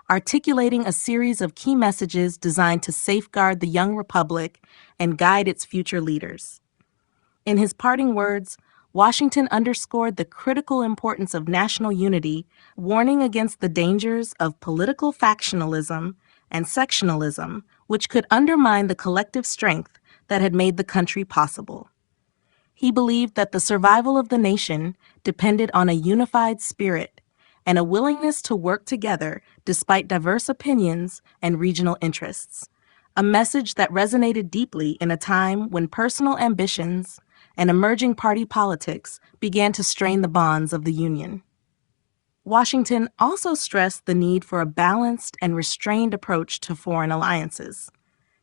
articulating a series of key messages designed to safeguard the young republic and guide its future leaders. In his parting words, Washington underscored the critical importance of national unity, warning against the dangers of political factionalism and sectionalism, which could undermine the collective strength that had made the country possible. He believed that the survival of the nation depended on a unified spirit and a willingness to work together despite diverse opinions and regional interests, a message that resonated deeply in a time when personal ambitions and emerging party politics began to strain the bonds of the Union. Washington also stressed the need for a balanced and restrained approach to foreign alliances.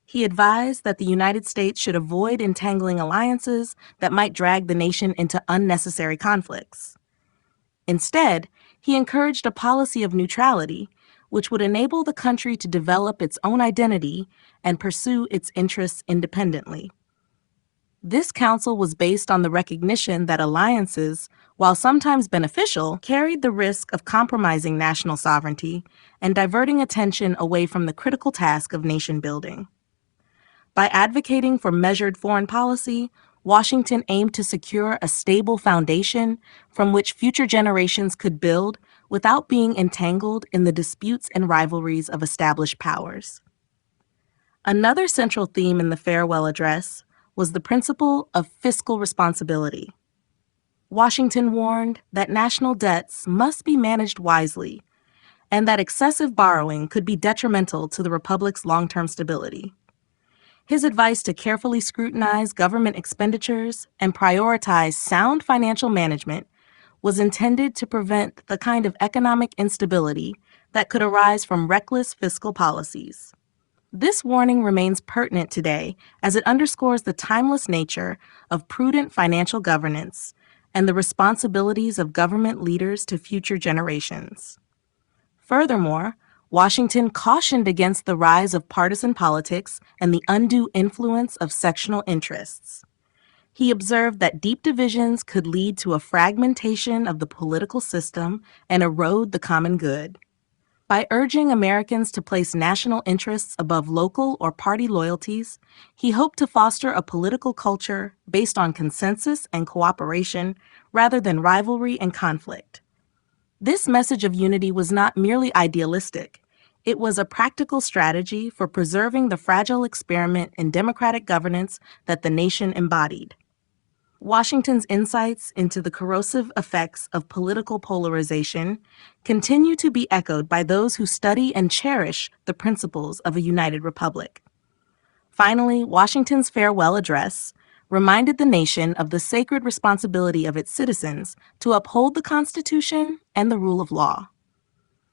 He advised that the United States should avoid entangling alliances that might drag the nation into unnecessary conflicts. Instead, he encouraged a policy of neutrality, which would enable the country to develop its own identity and pursue its interests independently. This counsel was based on the recognition that alliances, while sometimes beneficial, carried the risk of compromising national sovereignty and diverting attention away from the critical task of nation building. By advocating for measured foreign policy, Washington aimed to secure a stable foundation from which future generations could build without being entangled in the disputes and rivalries of established powers. Another central theme in the farewell address was the principle of fiscal responsibility. Washington warned that national debts must be managed wisely and that excessive borrowing could be detrimental to the republic's long-term stability. His advice to carefully scrutinize government expenditures and prioritize sound financial management was intended to prevent the kind of economic instability that could arise from reckless fiscal policies. This warning remains pertinent today as it underscores the timeless nature of prudent financial governance and the responsibilities of government leaders to future generations. Furthermore, Washington cautioned against the rise of partisan politics and the undue influence of sectional interests. He observed that deep divisions could lead to a fragmentation of the political system and erode the common good. By urging Americans to place national interests above local or party loyalties, he hoped to foster a political culture based on consensus and cooperation rather than rivalry and conflict. This message of unity was not merely idealistic. It was a practical strategy for preserving the fragile experiment in democratic governance that the nation embodied. Washington's insights into the corrosive effects of political polarization continue to be echoed by those who study and cherish the principles of a united republic. Finally, Washington's farewell address reminded the nation of the sacred responsibility of its citizens to uphold the Constitution and the rule of law.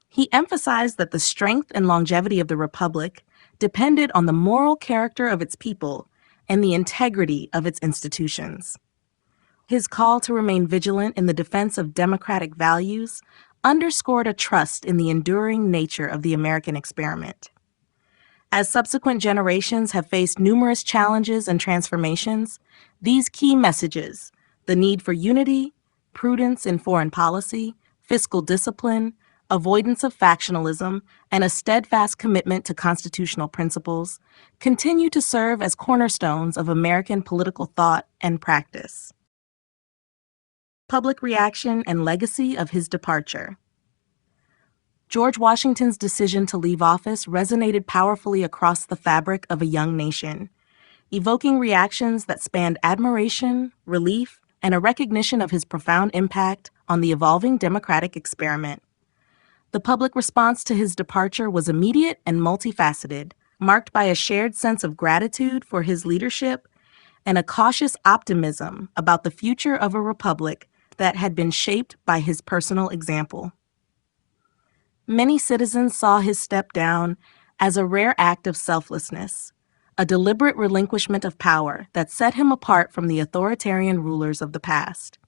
He emphasized that the strength and longevity of the republic depended on the moral character of its people and the integrity of its institutions. His call to remain vigilant in the defense of democratic values underscored a trust in the enduring nature of the American experiment. As subsequent generations have faced numerous challenges and transformations, these key messages, the need for unity, prudence in foreign policy, fiscal discipline, avoidance of factionalism, and a steadfast commitment to constitutional principles, continue to serve as cornerstones of American political thought and practice. Public reaction and legacy of his departure. George Washington's decision to leave office resonated powerfully across the fabric of a young nation, evoking reactions that spanned admiration, relief, and a recognition of his profound impact on the evolving democratic experiment. The public response to his departure was immediate and multifaceted, marked by a shared sense of gratitude for his leadership and a cautious optimism about the future of a republic that had been shaped by his personal example. Many citizens saw his step down as a rare act of selflessness, a deliberate relinquishment of power that set him apart from the authoritarian rulers of the past.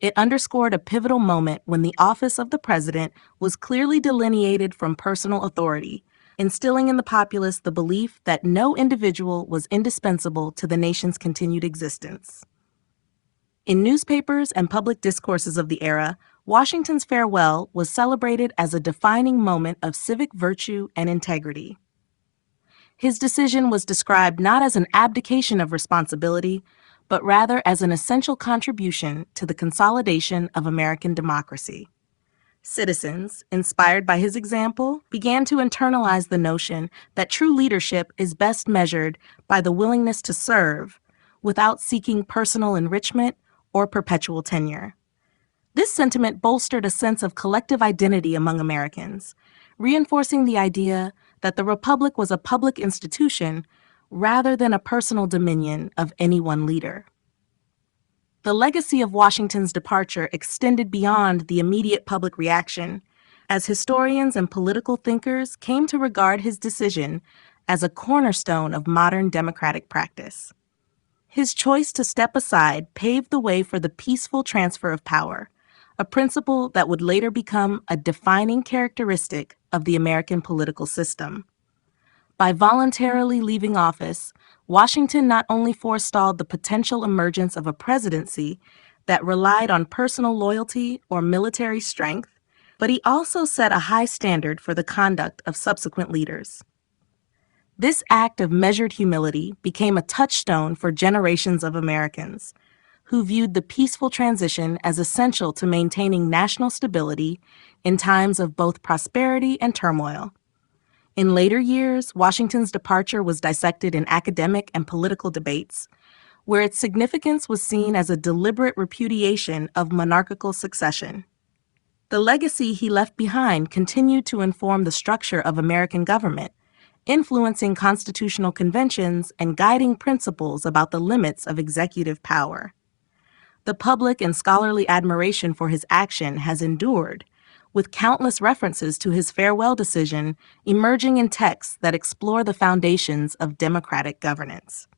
It underscored a pivotal moment when the office of the president was clearly delineated from personal authority, instilling in the populace the belief that no individual was indispensable to the nation's continued existence. In newspapers and public discourses of the era, Washington's farewell was celebrated as a defining moment of civic virtue and integrity. His decision was described not as an abdication of responsibility, but rather as an essential contribution to the consolidation of American democracy. Citizens, inspired by his example, began to internalize the notion that true leadership is best measured by the willingness to serve without seeking personal enrichment or perpetual tenure. This sentiment bolstered a sense of collective identity among Americans, reinforcing the idea that the Republic was a public institution rather than a personal dominion of any one leader. The legacy of Washington's departure extended beyond the immediate public reaction, as historians and political thinkers came to regard his decision as a cornerstone of modern democratic practice. His choice to step aside paved the way for the peaceful transfer of power, a principle that would later become a defining characteristic of the American political system. By voluntarily leaving office, Washington not only forestalled the potential emergence of a presidency that relied on personal loyalty or military strength, but he also set a high standard for the conduct of subsequent leaders. This act of measured humility became a touchstone for generations of Americans, who viewed the peaceful transition as essential to maintaining national stability in times of both prosperity and turmoil. In later years, Washington's departure was dissected in academic and political debates, where its significance was seen as a deliberate repudiation of monarchical succession. The legacy he left behind continued to inform the structure of American government, influencing constitutional conventions and guiding principles about the limits of executive power. The public and scholarly admiration for his action has endured, with countless references to his farewell decision emerging in texts that explore the foundations of democratic governance.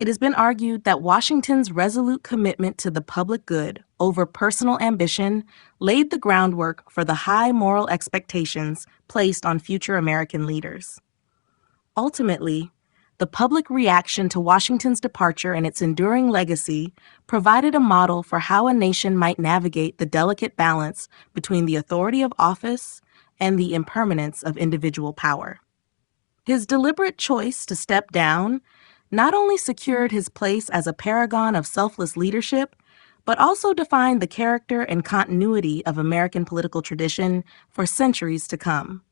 It has been argued that Washington's resolute commitment to the public good over personal ambition laid the groundwork for the high moral expectations placed on future American leaders. Ultimately, the public reaction to Washington's departure and its enduring legacy provided a model for how a nation might navigate the delicate balance between the authority of office and the impermanence of individual power. His deliberate choice to step down not only secured his place as a paragon of selfless leadership, but also defined the character and continuity of American political tradition for centuries to come.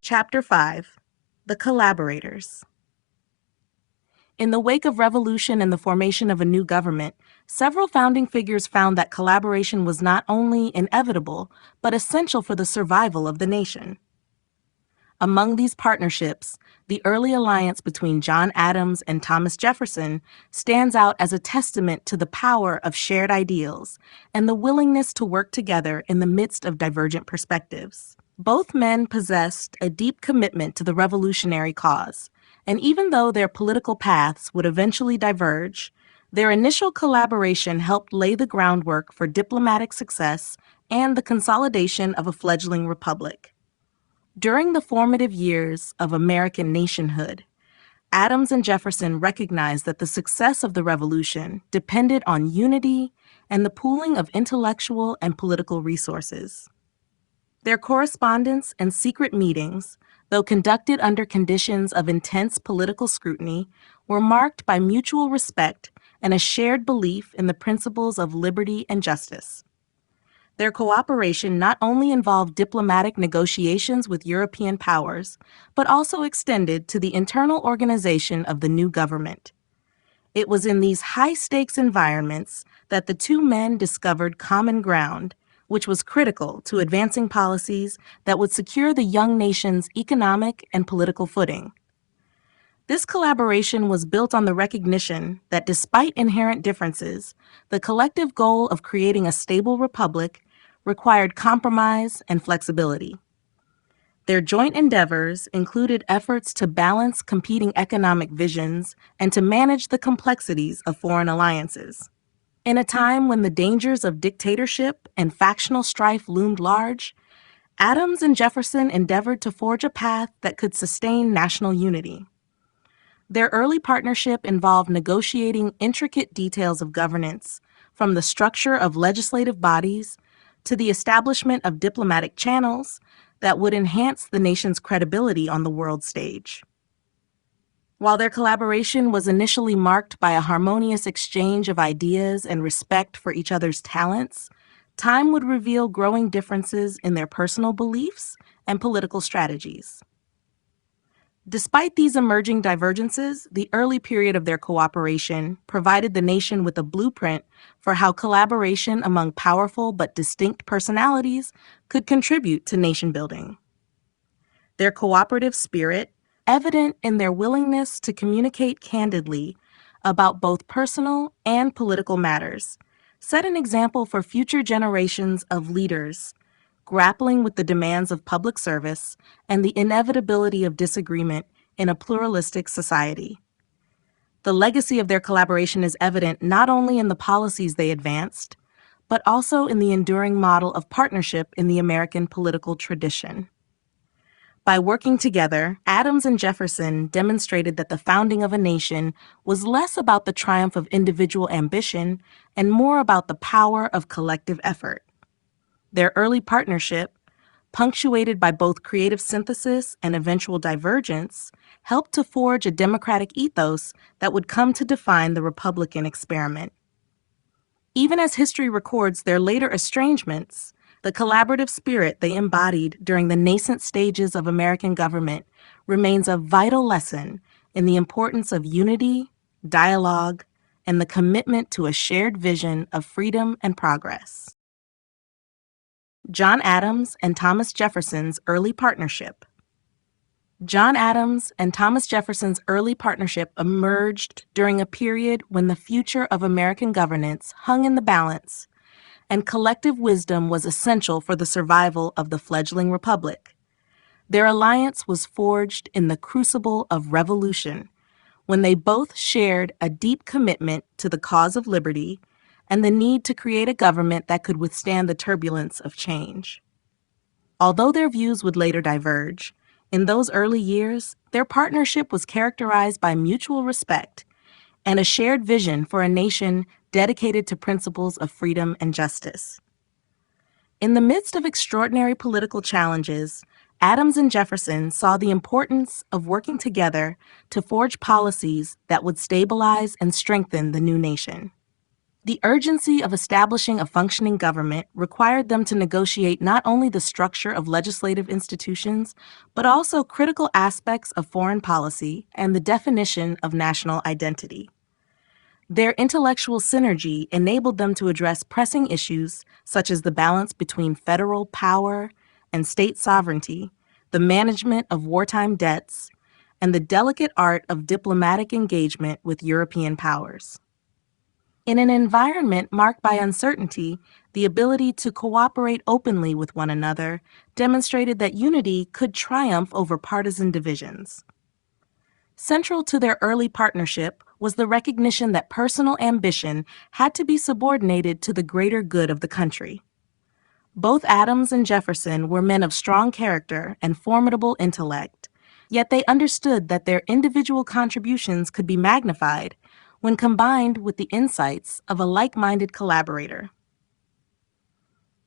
Chapter 5: The Collaborators. In the wake of revolution and the formation of a new government, several founding figures found that collaboration was not only inevitable, but essential for the survival of the nation. Among these partnerships, the early alliance between John Adams and Thomas Jefferson stands out as a testament to the power of shared ideals and the willingness to work together in the midst of divergent perspectives. Both men possessed a deep commitment to the revolutionary cause, and even though their political paths would eventually diverge, their initial collaboration helped lay the groundwork for diplomatic success and the consolidation of a fledgling republic. During the formative years of American nationhood, Adams and Jefferson recognized that the success of the revolution depended on unity and the pooling of intellectual and political resources. Their correspondence and secret meetings, though conducted under conditions of intense political scrutiny, were marked by mutual respect and a shared belief in the principles of liberty and justice. Their cooperation not only involved diplomatic negotiations with European powers, but also extended to the internal organization of the new government. It was in these high-stakes environments that the two men discovered common ground, which was critical to advancing policies that would secure the young nation's economic and political footing. This collaboration was built on the recognition that despite inherent differences, the collective goal of creating a stable republic required compromise and flexibility. Their joint endeavors included efforts to balance competing economic visions and to manage the complexities of foreign alliances. In a time when the dangers of dictatorship and factional strife loomed large, Adams and Jefferson endeavored to forge a path that could sustain national unity. Their early partnership involved negotiating intricate details of governance, from the structure of legislative bodies to the establishment of diplomatic channels that would enhance the nation's credibility on the world stage. While their collaboration was initially marked by a harmonious exchange of ideas and respect for each other's talents, time would reveal growing differences in their personal beliefs and political strategies. Despite these emerging divergences, the early period of their cooperation provided the nation with a blueprint for how collaboration among powerful but distinct personalities could contribute to nation building. Their cooperative spirit, evident in their willingness to communicate candidly about both personal and political matters, set an example for future generations of leaders grappling with the demands of public service and the inevitability of disagreement in a pluralistic society. The legacy of their collaboration is evident not only in the policies they advanced, but also in the enduring model of partnership in the American political tradition. By working together, Adams and Jefferson demonstrated that the founding of a nation was less about the triumph of individual ambition and more about the power of collective effort. Their early partnership, punctuated by both creative synthesis and eventual divergence, helped to forge a democratic ethos that would come to define the Republican experiment. Even as history records their later estrangements, the collaborative spirit they embodied during the nascent stages of American government remains a vital lesson in the importance of unity, dialogue, and the commitment to a shared vision of freedom and progress. John Adams and Thomas Jefferson's early partnership. John Adams and Thomas Jefferson's early partnership emerged during a period when the future of American governance hung in the balance, and collective wisdom was essential for the survival of the fledgling republic. Their alliance was forged in the crucible of revolution, when they both shared a deep commitment to the cause of liberty and the need to create a government that could withstand the turbulence of change. Although their views would later diverge, in those early years, their partnership was characterized by mutual respect and a shared vision for a nation dedicated to principles of freedom and justice. In the midst of extraordinary political challenges, Adams and Jefferson saw the importance of working together to forge policies that would stabilize and strengthen the new nation. The urgency of establishing a functioning government required them to negotiate not only the structure of legislative institutions, but also critical aspects of foreign policy and the definition of national identity. Their intellectual synergy enabled them to address pressing issues such as the balance between federal power and state sovereignty, the management of wartime debts, and the delicate art of diplomatic engagement with European powers. In an environment marked by uncertainty, the ability to cooperate openly with one another demonstrated that unity could triumph over partisan divisions. Central to their early partnership was the recognition that personal ambition had to be subordinated to the greater good of the country. Both Adams and Jefferson were men of strong character and formidable intellect, yet they understood that their individual contributions could be magnified when combined with the insights of a like-minded collaborator.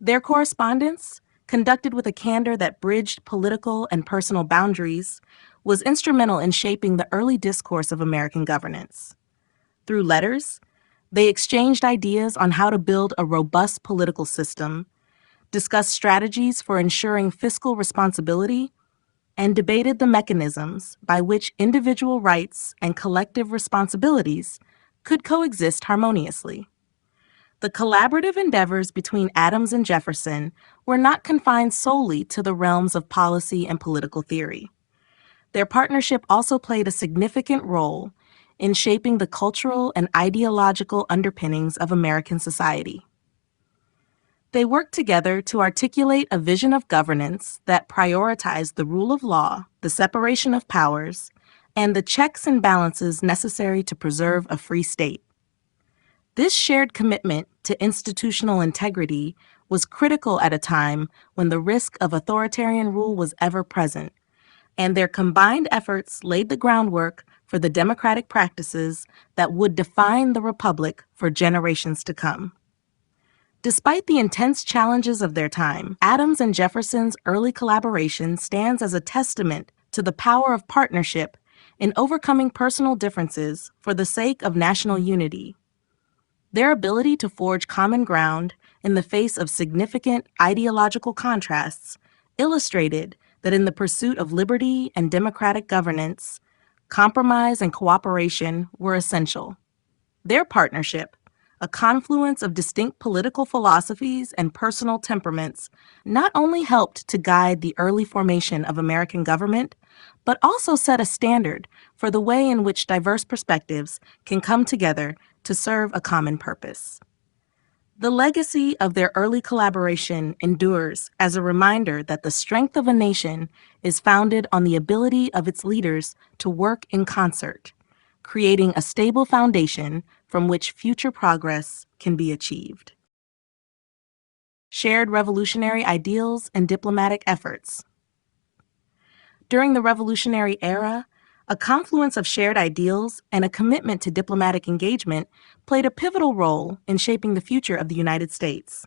Their correspondence, conducted with a candor that bridged political and personal boundaries, was instrumental in shaping the early discourse of American governance. Through letters, they exchanged ideas on how to build a robust political system, discussed strategies for ensuring fiscal responsibility, and debated the mechanisms by which individual rights and collective responsibilities could coexist harmoniously. The collaborative endeavors between Adams and Jefferson were not confined solely to the realms of policy and political theory. Their partnership also played a significant role in shaping the cultural and ideological underpinnings of American society. They worked together to articulate a vision of governance that prioritized the rule of law, the separation of powers, and the checks and balances necessary to preserve a free state. This shared commitment to institutional integrity was critical at a time when the risk of authoritarian rule was ever present, and their combined efforts laid the groundwork for the democratic practices that would define the republic for generations to come. Despite the intense challenges of their time, Adams and Jefferson's early collaboration stands as a testament to the power of partnership in overcoming personal differences for the sake of national unity. Their ability to forge common ground in the face of significant ideological contrasts illustrated that in the pursuit of liberty and democratic governance, compromise and cooperation were essential. Their partnership, a confluence of distinct political philosophies and personal temperaments, not only helped to guide the early formation of American government, but also set a standard for the way in which diverse perspectives can come together to serve a common purpose. The legacy of their early collaboration endures as a reminder that the strength of a nation is founded on the ability of its leaders to work in concert, creating a stable foundation from which future progress can be achieved. Shared revolutionary ideals and diplomatic efforts. During the Revolutionary Era, a confluence of shared ideals and a commitment to diplomatic engagement played a pivotal role in shaping the future of the United States.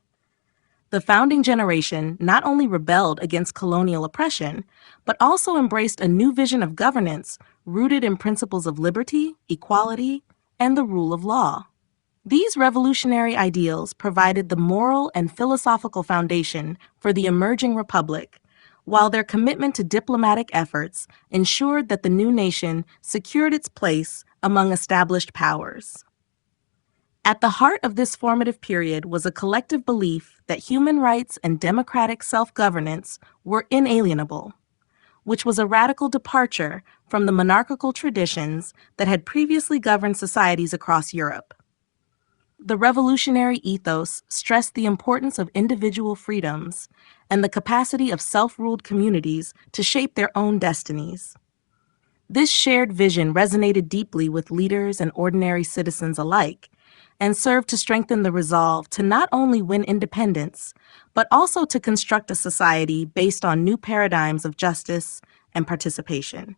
The founding generation not only rebelled against colonial oppression, but also embraced a new vision of governance rooted in principles of liberty, equality, and the rule of law. These revolutionary ideals provided the moral and philosophical foundation for the emerging republic, while their commitment to diplomatic efforts ensured that the new nation secured its place among established powers. At the heart of this formative period was a collective belief that human rights and democratic self-governance were inalienable, which was a radical departure from the monarchical traditions that had previously governed societies across Europe. The revolutionary ethos stressed the importance of individual freedoms and the capacity of self-ruled communities to shape their own destinies. This shared vision resonated deeply with leaders and ordinary citizens alike and served to strengthen the resolve to not only win independence, but also to construct a society based on new paradigms of justice and participation.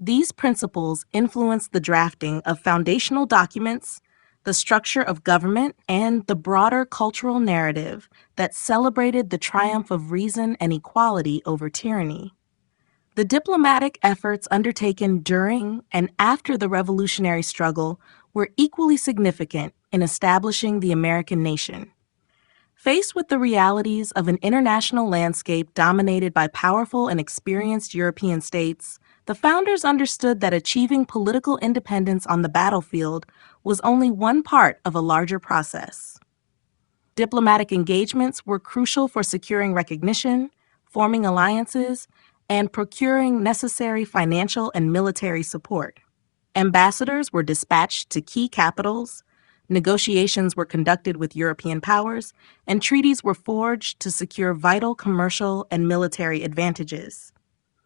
These principles influenced the drafting of foundational documents, the structure of government, and the broader cultural narrative that celebrated the triumph of reason and equality over tyranny. The diplomatic efforts undertaken during and after the revolutionary struggle were equally significant in establishing the American nation. Faced with the realities of an international landscape dominated by powerful and experienced European states, the founders understood that achieving political independence on the battlefield was only one part of a larger process. Diplomatic engagements were crucial for securing recognition, forming alliances, and procuring necessary financial and military support. Ambassadors were dispatched to key capitals, negotiations were conducted with European powers, and treaties were forged to secure vital commercial and military advantages.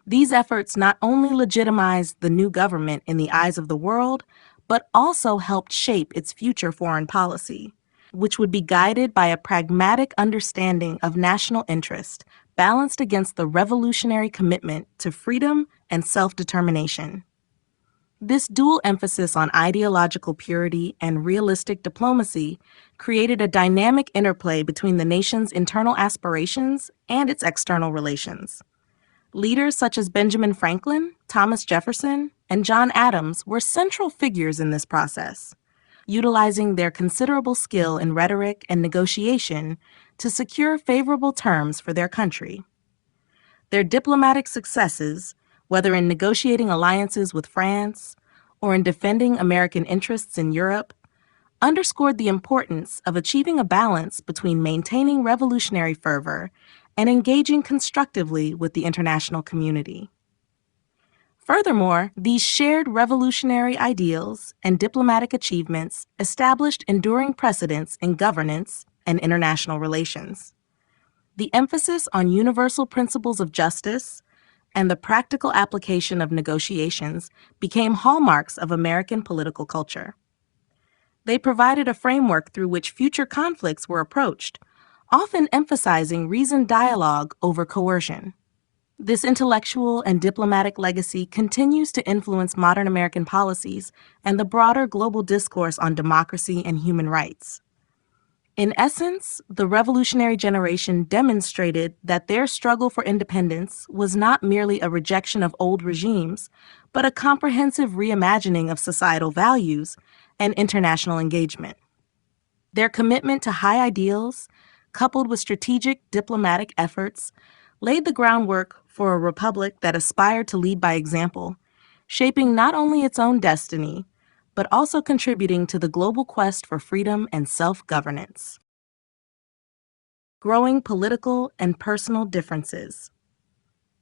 These efforts not only legitimized the new government in the eyes of the world, but also helped shape its future foreign policy, which would be guided by a pragmatic understanding of national interest, balanced against the revolutionary commitment to freedom and self-determination. This dual emphasis on ideological purity and realistic diplomacy created a dynamic interplay between the nation's internal aspirations and its external relations. Leaders such as Benjamin Franklin, Thomas Jefferson, and John Adams were central figures in this process, utilizing their considerable skill in rhetoric and negotiation to secure favorable terms for their country. Their diplomatic successes, whether in negotiating alliances with France or in defending American interests in Europe, underscored the importance of achieving a balance between maintaining revolutionary fervor and engaging constructively with the international community. Furthermore, these shared revolutionary ideals and diplomatic achievements established enduring precedents in governance and international relations. The emphasis on universal principles of justice and the practical application of negotiations became hallmarks of American political culture. They provided a framework through which future conflicts were approached, often emphasizing reasoned dialogue over coercion. This intellectual and diplomatic legacy continues to influence modern American policies and the broader global discourse on democracy and human rights. In essence, the revolutionary generation demonstrated that their struggle for independence was not merely a rejection of old regimes, but a comprehensive reimagining of societal values and international engagement. Their commitment to high ideals, coupled with strategic diplomatic efforts, laid the groundwork for a republic that aspired to lead by example, shaping not only its own destiny, but also contributing to the global quest for freedom and self-governance. Growing political and personal differences.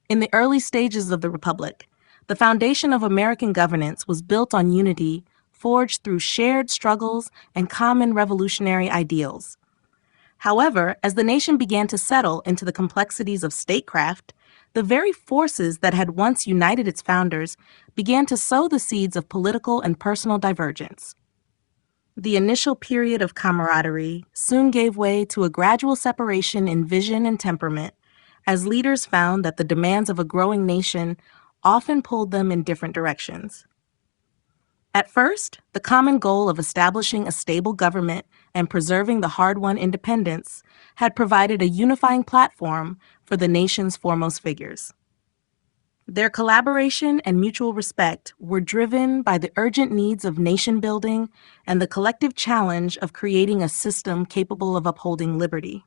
In the early stages of the Republic, the foundation of American governance was built on unity forged through shared struggles and common revolutionary ideals. However, as the nation began to settle into the complexities of statecraft, the very forces that had once united its founders began to sow the seeds of political and personal divergence. The initial period of camaraderie soon gave way to a gradual separation in vision and temperament, as leaders found that the demands of a growing nation often pulled them in different directions. At first, the common goal of establishing a stable government and preserving the hard-won independence had provided a unifying platform for the nation's foremost figures. Their collaboration and mutual respect were driven by the urgent needs of nation building and the collective challenge of creating a system capable of upholding liberty.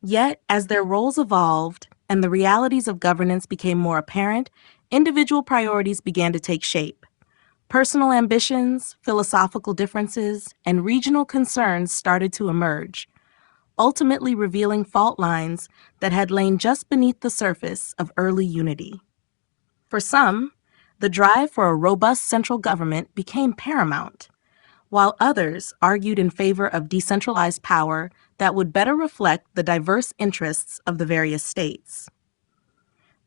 Yet, as their roles evolved and the realities of governance became more apparent, individual priorities began to take shape. Personal ambitions, philosophical differences, and regional concerns started to emerge, ultimately revealing fault lines that had lain just beneath the surface of early unity. For some, the drive for a robust central government became paramount, while others argued in favor of decentralized power that would better reflect the diverse interests of the various states.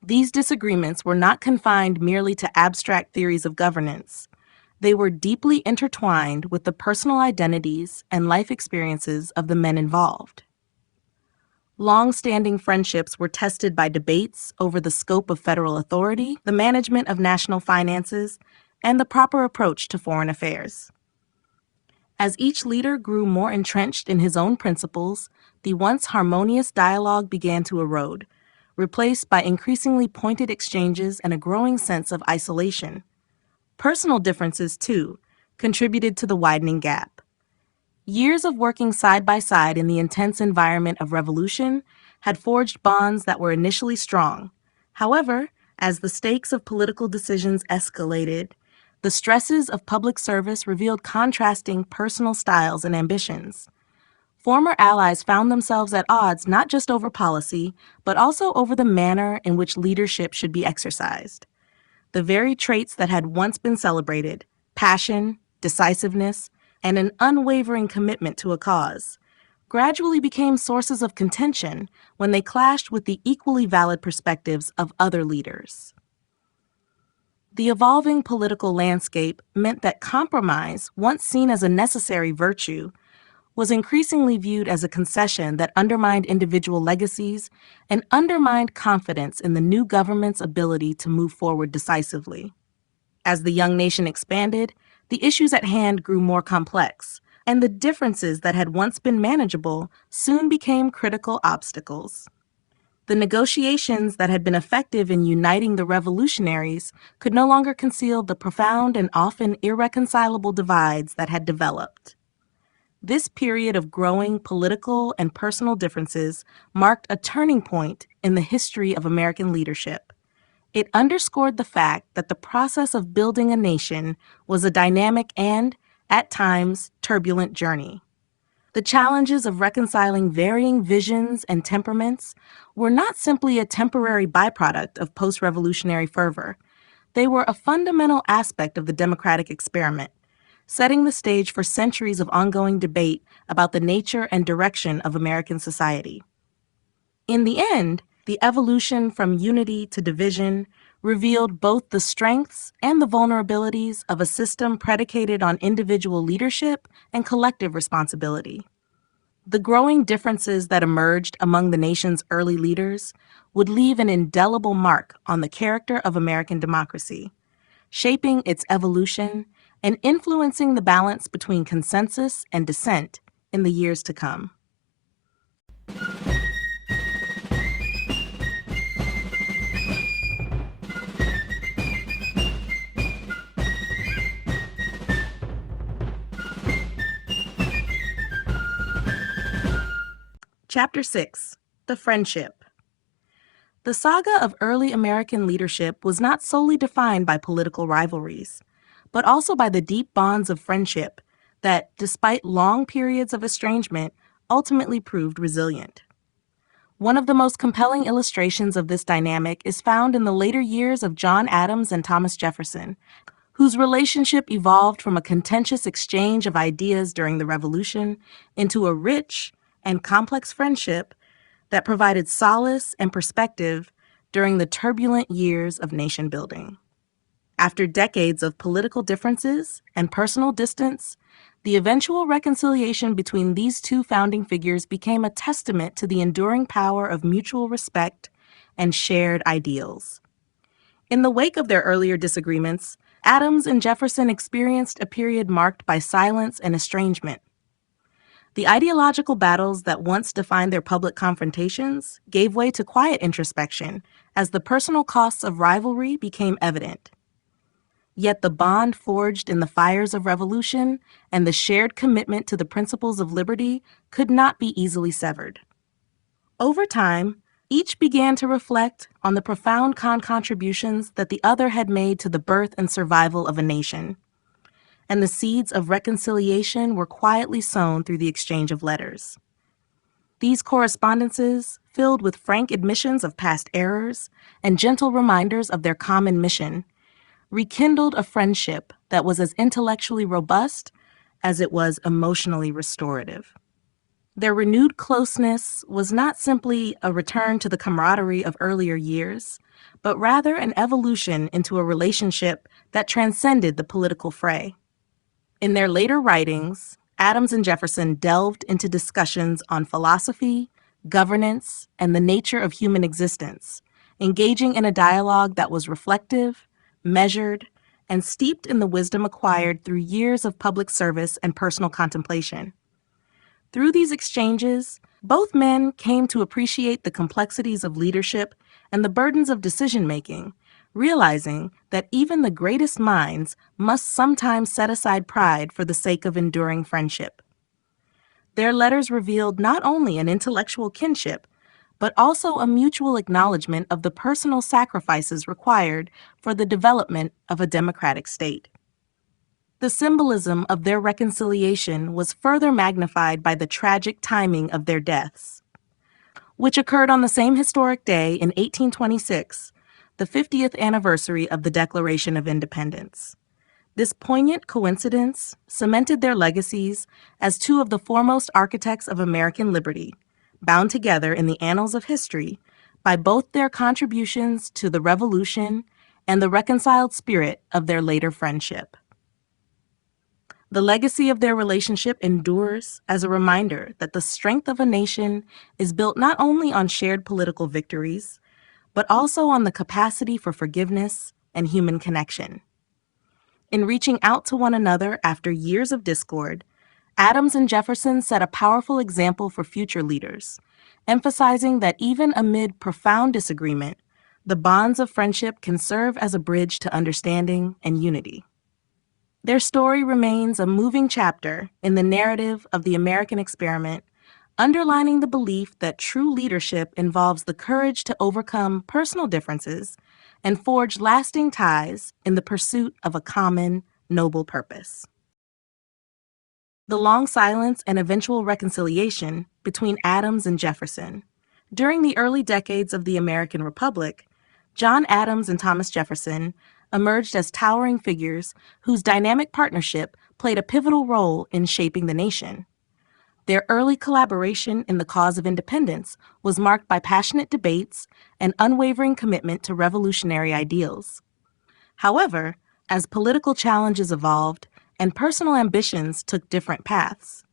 These disagreements were not confined merely to abstract theories of governance. They were deeply intertwined with the personal identities and life experiences of the men involved. Long-standing friendships were tested by debates over the scope of federal authority, the management of national finances, and the proper approach to foreign affairs. As each leader grew more entrenched in his own principles, the once harmonious dialogue began to erode, replaced by increasingly pointed exchanges and a growing sense of isolation. Personal differences, too, contributed to the widening gap. Years of working side by side in the intense environment of revolution had forged bonds that were initially strong. However, as the stakes of political decisions escalated, the stresses of public service revealed contrasting personal styles and ambitions. Former allies found themselves at odds not just over policy, but also over the manner in which leadership should be exercised. The very traits that had once been celebrated, passion, decisiveness, and an unwavering commitment to a cause, gradually became sources of contention when they clashed with the equally valid perspectives of other leaders. The evolving political landscape meant that compromise, once seen as a necessary virtue, was increasingly viewed as a concession that undermined individual legacies and undermined confidence in the new government's ability to move forward decisively. As the young nation expanded, the issues at hand grew more complex, and the differences that had once been manageable soon became critical obstacles. The negotiations that had been effective in uniting the revolutionaries could no longer conceal the profound and often irreconcilable divides that had developed. This period of growing political and personal differences marked a turning point in the history of American leadership. It underscored the fact that the process of building a nation was a dynamic and, at times, turbulent journey. The challenges of reconciling varying visions and temperaments were not simply a temporary byproduct of post-revolutionary fervor. They were a fundamental aspect of the democratic experiment, setting the stage for centuries of ongoing debate about the nature and direction of American society. In the end, the evolution from unity to division revealed both the strengths and the vulnerabilities of a system predicated on individual leadership and collective responsibility. The growing differences that emerged among the nation's early leaders would leave an indelible mark on the character of American democracy, shaping its evolution and influencing the balance between consensus and dissent in the years to come. Chapter 6: The Friendship. The saga of early American leadership was not solely defined by political rivalries, but also by the deep bonds of friendship that, despite long periods of estrangement, ultimately proved resilient. One of the most compelling illustrations of this dynamic is found in the later years of John Adams and Thomas Jefferson, whose relationship evolved from a contentious exchange of ideas during the Revolution into a rich and complex friendship that provided solace and perspective during the turbulent years of nation building. After decades of political differences and personal distance, the eventual reconciliation between these two founding figures became a testament to the enduring power of mutual respect and shared ideals. In the wake of their earlier disagreements, Adams and Jefferson experienced a period marked by silence and estrangement. The ideological battles that once defined their public confrontations gave way to quiet introspection as the personal costs of rivalry became evident. Yet the bond forged in the fires of revolution and the shared commitment to the principles of liberty could not be easily severed. Over time, each began to reflect on the profound contributions that the other had made to the birth and survival of a nation, and the seeds of reconciliation were quietly sown through the exchange of letters. These correspondences, filled with frank admissions of past errors and gentle reminders of their common mission, rekindled a friendship that was as intellectually robust as it was emotionally restorative. Their renewed closeness was not simply a return to the camaraderie of earlier years, but rather an evolution into a relationship that transcended the political fray. In their later writings, Adams and Jefferson delved into discussions on philosophy, governance, and the nature of human existence, engaging in a dialogue that was reflective, measured, and steeped in the wisdom acquired through years of public service and personal contemplation. Through these exchanges, both men came to appreciate the complexities of leadership and the burdens of decision-making, realizing that even the greatest minds must sometimes set aside pride for the sake of enduring friendship. Their letters revealed not only an intellectual kinship, but also a mutual acknowledgement of the personal sacrifices required for the development of a democratic state. The symbolism of their reconciliation was further magnified by the tragic timing of their deaths, which occurred on the same historic day in 1826, the 50th anniversary of the Declaration of Independence. This poignant coincidence cemented their legacies as two of the foremost architects of American liberty, bound together in the annals of history by both their contributions to the Revolution and the reconciled spirit of their later friendship. The legacy of their relationship endures as a reminder that the strength of a nation is built not only on shared political victories, but also on the capacity for forgiveness and human connection. In reaching out to one another after years of discord, Adams and Jefferson set a powerful example for future leaders, emphasizing that even amid profound disagreement, the bonds of friendship can serve as a bridge to understanding and unity. Their story remains a moving chapter in the narrative of the American experiment, underlining the belief that true leadership involves the courage to overcome personal differences and forge lasting ties in the pursuit of a common, noble purpose. The long silence and eventual reconciliation between Adams and Jefferson. During the early decades of the American Republic, John Adams and Thomas Jefferson emerged as towering figures whose dynamic partnership played a pivotal role in shaping the nation. Their early collaboration in the cause of independence was marked by passionate debates and unwavering commitment to revolutionary ideals. However, as political challenges evolved and personal ambitions took different paths,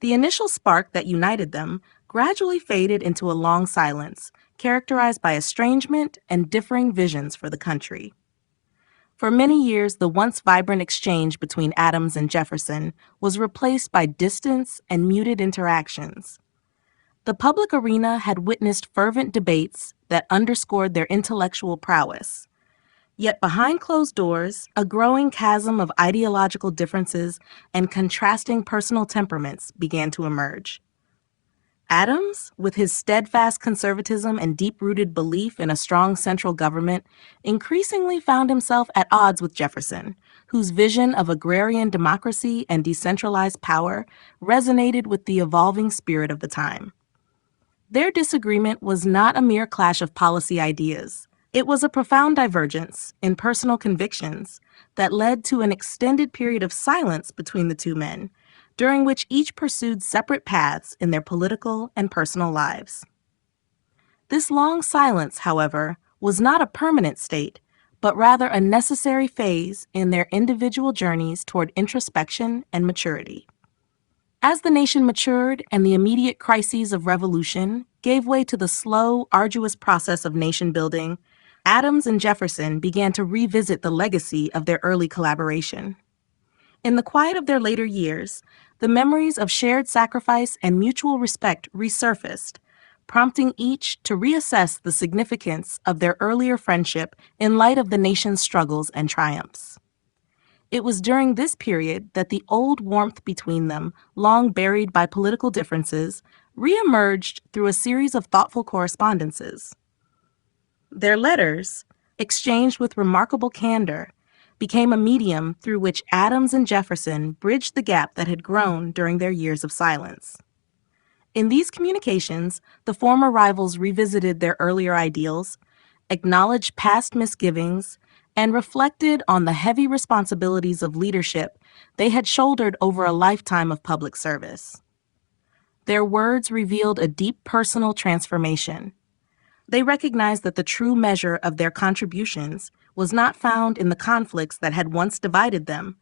the initial spark that united them gradually faded into a long silence, characterized by estrangement and differing visions for the country. For many years, the once vibrant exchange between Adams and Jefferson was replaced by distance and muted interactions. The public arena had witnessed fervent debates that underscored their intellectual prowess. Yet behind closed doors, a growing chasm of ideological differences and contrasting personal temperaments began to emerge. Adams, with his steadfast conservatism and deep-rooted belief in a strong central government, increasingly found himself at odds with Jefferson, whose vision of agrarian democracy and decentralized power resonated with the evolving spirit of the time. Their disagreement was not a mere clash of policy ideas. It was a profound divergence in personal convictions that led to an extended period of silence between the two men, during which each pursued separate paths in their political and personal lives. This long silence, however, was not a permanent state, but rather a necessary phase in their individual journeys toward introspection and maturity. As the nation matured and the immediate crises of revolution gave way to the slow, arduous process of nation building, Adams and Jefferson began to revisit the legacy of their early collaboration. In the quiet of their later years, the memories of shared sacrifice and mutual respect resurfaced, prompting each to reassess the significance of their earlier friendship in light of the nation's struggles and triumphs. It was during this period that the old warmth between them, long buried by political differences, reemerged through a series of thoughtful correspondences. Their letters, exchanged with remarkable candor, became a medium through which Adams and Jefferson bridged the gap that had grown during their years of silence. In these communications, the former rivals revisited their earlier ideals, acknowledged past misgivings, and reflected on the heavy responsibilities of leadership they had shouldered over a lifetime of public service. Their words revealed a deep personal transformation. They recognized that the true measure of their contributions was not found in the conflicts that had once divided them,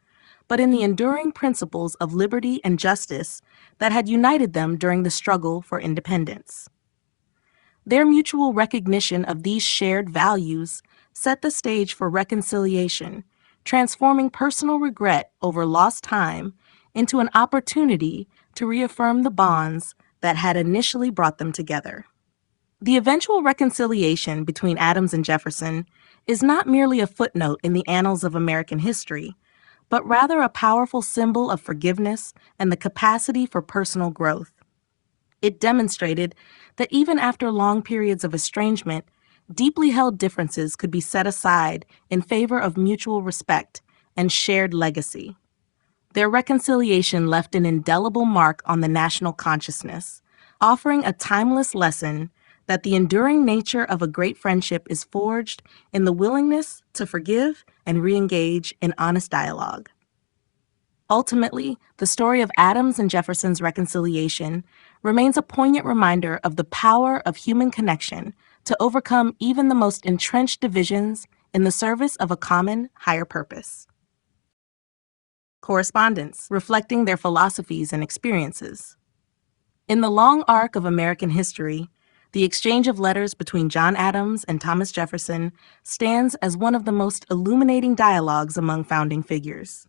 but in the enduring principles of liberty and justice that had united them during the struggle for independence. Their mutual recognition of these shared values set the stage for reconciliation, transforming personal regret over lost time into an opportunity to reaffirm the bonds that had initially brought them together. The eventual reconciliation between Adams and Jefferson is not merely a footnote in the annals of American history, but rather a powerful symbol of forgiveness and the capacity for personal growth. It demonstrated that even after long periods of estrangement, deeply held differences could be set aside in favor of mutual respect and shared legacy. Their reconciliation left an indelible mark on the national consciousness, offering a timeless lesson that the enduring nature of a great friendship is forged in the willingness to forgive and re-engage in honest dialogue. Ultimately, the story of Adams and Jefferson's reconciliation remains a poignant reminder of the power of human connection to overcome even the most entrenched divisions in the service of a common, higher purpose. Correspondence, reflecting their philosophies and experiences. In the long arc of American history, the exchange of letters between John Adams and Thomas Jefferson stands as one of the most illuminating dialogues among founding figures.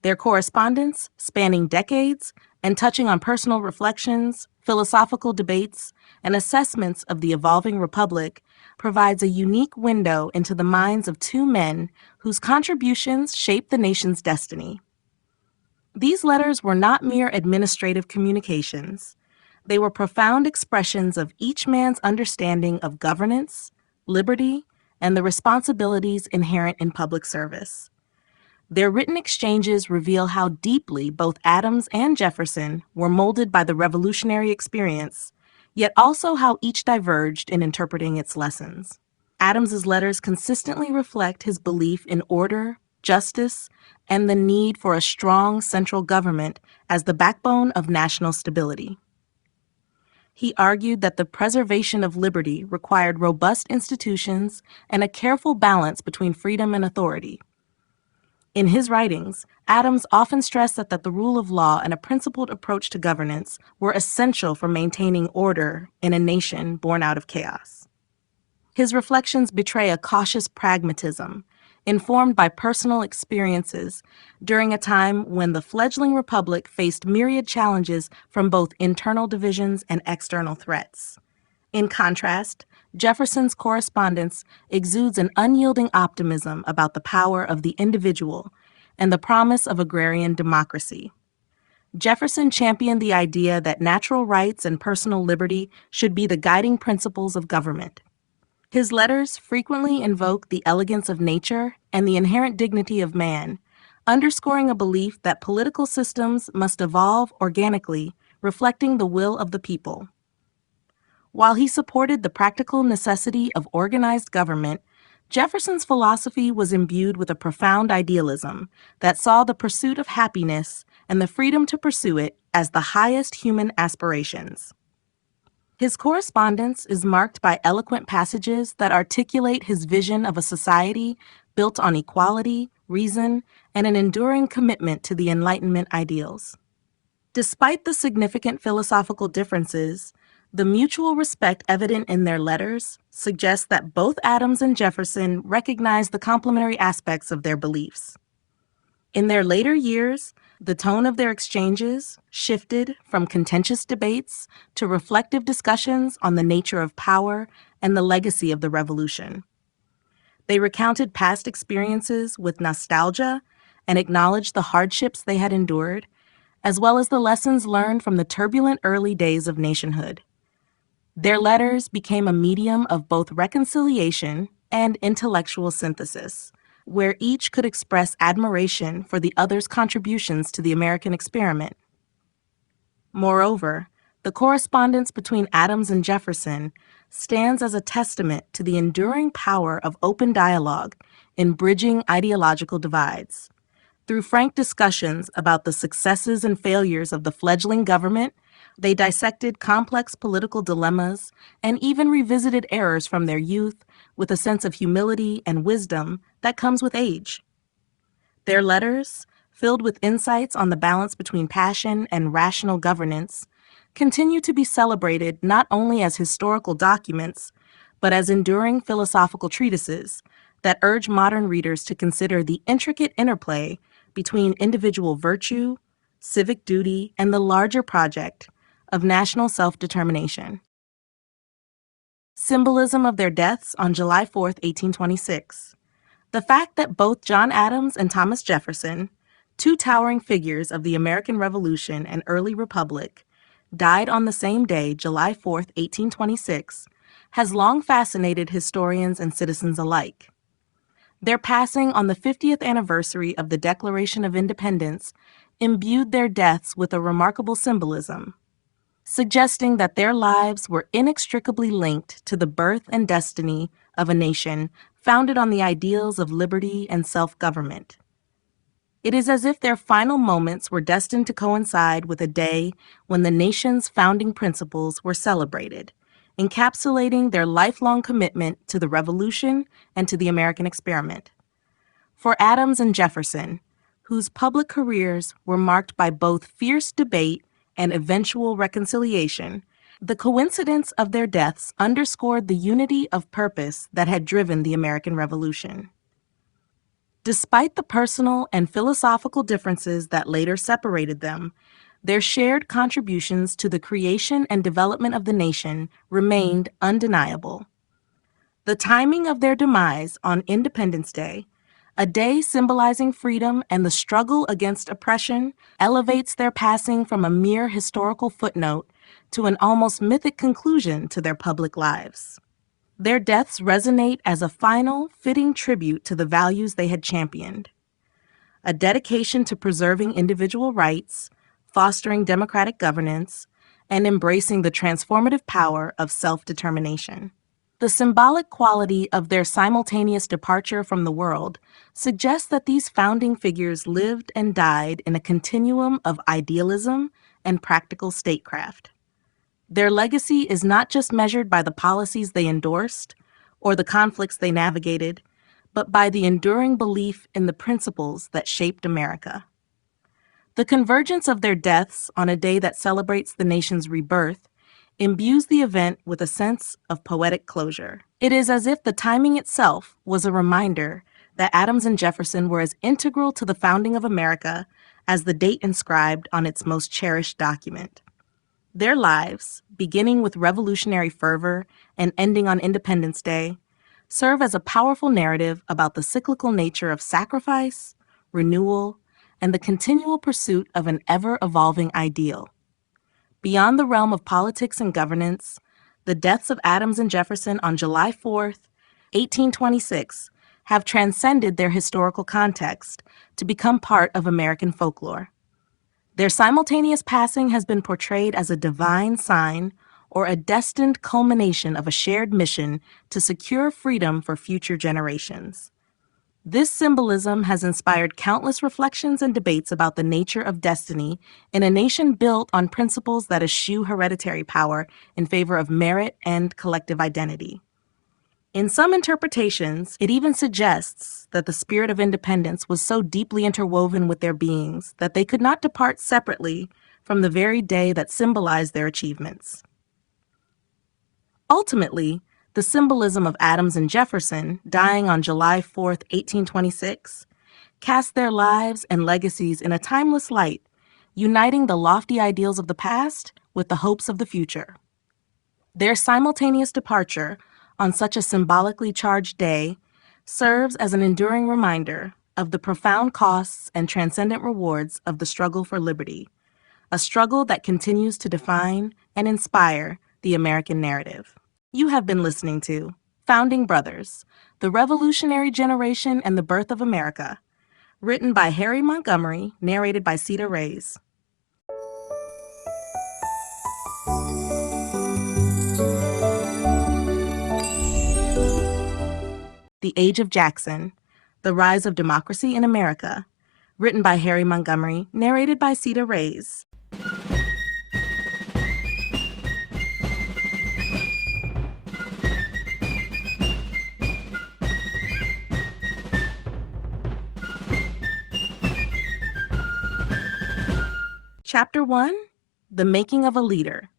Their correspondence, spanning decades and touching on personal reflections, philosophical debates, and assessments of the evolving republic, provides a unique window into the minds of two men whose contributions shaped the nation's destiny. These letters were not mere administrative communications. They were profound expressions of each man's understanding of governance, liberty, and the responsibilities inherent in public service. Their written exchanges reveal how deeply both Adams and Jefferson were molded by the revolutionary experience, yet also how each diverged in interpreting its lessons. Adams's letters consistently reflect his belief in order, justice, and the need for a strong central government as the backbone of national stability. He argued that the preservation of liberty required robust institutions and a careful balance between freedom and authority. In his writings, Adams often stressed that the rule of law and a principled approach to governance were essential for maintaining order in a nation born out of chaos. His reflections betray a cautious pragmatism, informed by personal experiences during a time when the fledgling republic faced myriad challenges from both internal divisions and external threats. In contrast, Jefferson's correspondence exudes an unyielding optimism about the power of the individual and the promise of agrarian democracy. Jefferson championed the idea that natural rights and personal liberty should be the guiding principles of government. His letters frequently invoke the elegance of nature and the inherent dignity of man, underscoring a belief that political systems must evolve organically, reflecting the will of the people. While he supported the practical necessity of organized government, Jefferson's philosophy was imbued with a profound idealism that saw the pursuit of happiness and the freedom to pursue it as the highest human aspirations. His correspondence is marked by eloquent passages that articulate his vision of a society built on equality, reason, and an enduring commitment to the Enlightenment ideals. Despite the significant philosophical differences, the mutual respect evident in their letters suggests that both Adams and Jefferson recognized the complementary aspects of their beliefs. In their later years, The tone of their exchanges shifted from contentious debates to reflective discussions on the nature of power and the legacy of the revolution. They recounted past experiences with nostalgia and acknowledged the hardships they had endured, as well as the lessons learned from the turbulent early days of nationhood. Their letters became a medium of both reconciliation and intellectual synthesis, where each could express admiration for the other's contributions to the American experiment. Moreover, the correspondence between Adams and Jefferson stands as a testament to the enduring power of open dialogue in bridging ideological divides. Through frank discussions about the successes and failures of the fledgling government, they dissected complex political dilemmas and even revisited errors from their youth with a sense of humility and wisdom that comes with age. Their letters, filled with insights on the balance between passion and rational governance, continue to be celebrated not only as historical documents, but as enduring philosophical treatises that urge modern readers to consider the intricate interplay between individual virtue, civic duty, and the larger project of national self-determination. Symbolism of their deaths on July 4, 1826. The fact that both John Adams and Thomas Jefferson, two towering figures of the American Revolution and early Republic, died on the same day, July 4, 1826, has long fascinated historians and citizens alike. Their passing on the 50th anniversary of the Declaration of Independence imbued their deaths with a remarkable symbolism, suggesting that their lives were inextricably linked to the birth and destiny of a nation founded on the ideals of liberty and self-government. It is as if their final moments were destined to coincide with a day when the nation's founding principles were celebrated, encapsulating their lifelong commitment to the Revolution and to the American experiment. For Adams and Jefferson, whose public careers were marked by both fierce debate and eventual reconciliation, the coincidence of their deaths underscored the unity of purpose that had driven the American Revolution. Despite the personal and philosophical differences that later separated them, their shared contributions to the creation and development of the nation remained undeniable. The timing of their demise on Independence Day, a day symbolizing freedom and the struggle against oppression, elevates their passing from a mere historical footnote to an almost mythic conclusion to their public lives. Their deaths resonate as a final, fitting tribute to the values they had championed: a dedication to preserving individual rights, fostering democratic governance, and embracing the transformative power of self-determination. The symbolic quality of their simultaneous departure from the world suggests that these founding figures lived and died in a continuum of idealism and practical statecraft. Their legacy is not just measured by the policies they endorsed or the conflicts they navigated, but by the enduring belief in the principles that shaped America. The convergence of their deaths on a day that celebrates the nation's rebirth imbues the event with a sense of poetic closure. It is as if the timing itself was a reminder that Adams and Jefferson were as integral to the founding of America as the date inscribed on its most cherished document. Their lives, beginning with revolutionary fervor and ending on Independence Day, serve as a powerful narrative about the cyclical nature of sacrifice, renewal, and the continual pursuit of an ever-evolving ideal. Beyond the realm of politics and governance, the deaths of Adams and Jefferson on July 4, 1826, have transcended their historical context to become part of American folklore. Their simultaneous passing has been portrayed as a divine sign or a destined culmination of a shared mission to secure freedom for future generations. This symbolism has inspired countless reflections and debates about the nature of destiny in a nation built on principles that eschew hereditary power in favor of merit and collective identity. In some interpretations, it even suggests that the spirit of independence was so deeply interwoven with their beings that they could not depart separately from the very day that symbolized their achievements. Ultimately, the symbolism of Adams and Jefferson dying on July 4, 1826, cast their lives and legacies in a timeless light, uniting the lofty ideals of the past with the hopes of the future. Their simultaneous departure on such a symbolically charged day serves as an enduring reminder of the profound costs and transcendent rewards of the struggle for liberty, a struggle that continues to define and inspire the American narrative. You have been listening to Founding Brothers, The Revolutionary Generation and the Birth of America, written by Harry Montgomery, narrated by Cedar Reyes. The Age of Jackson, The Rise of Democracy in America, written by Harry Montgomery, narrated by Cedar Reyes. Chapter 1, The Making of a Leader.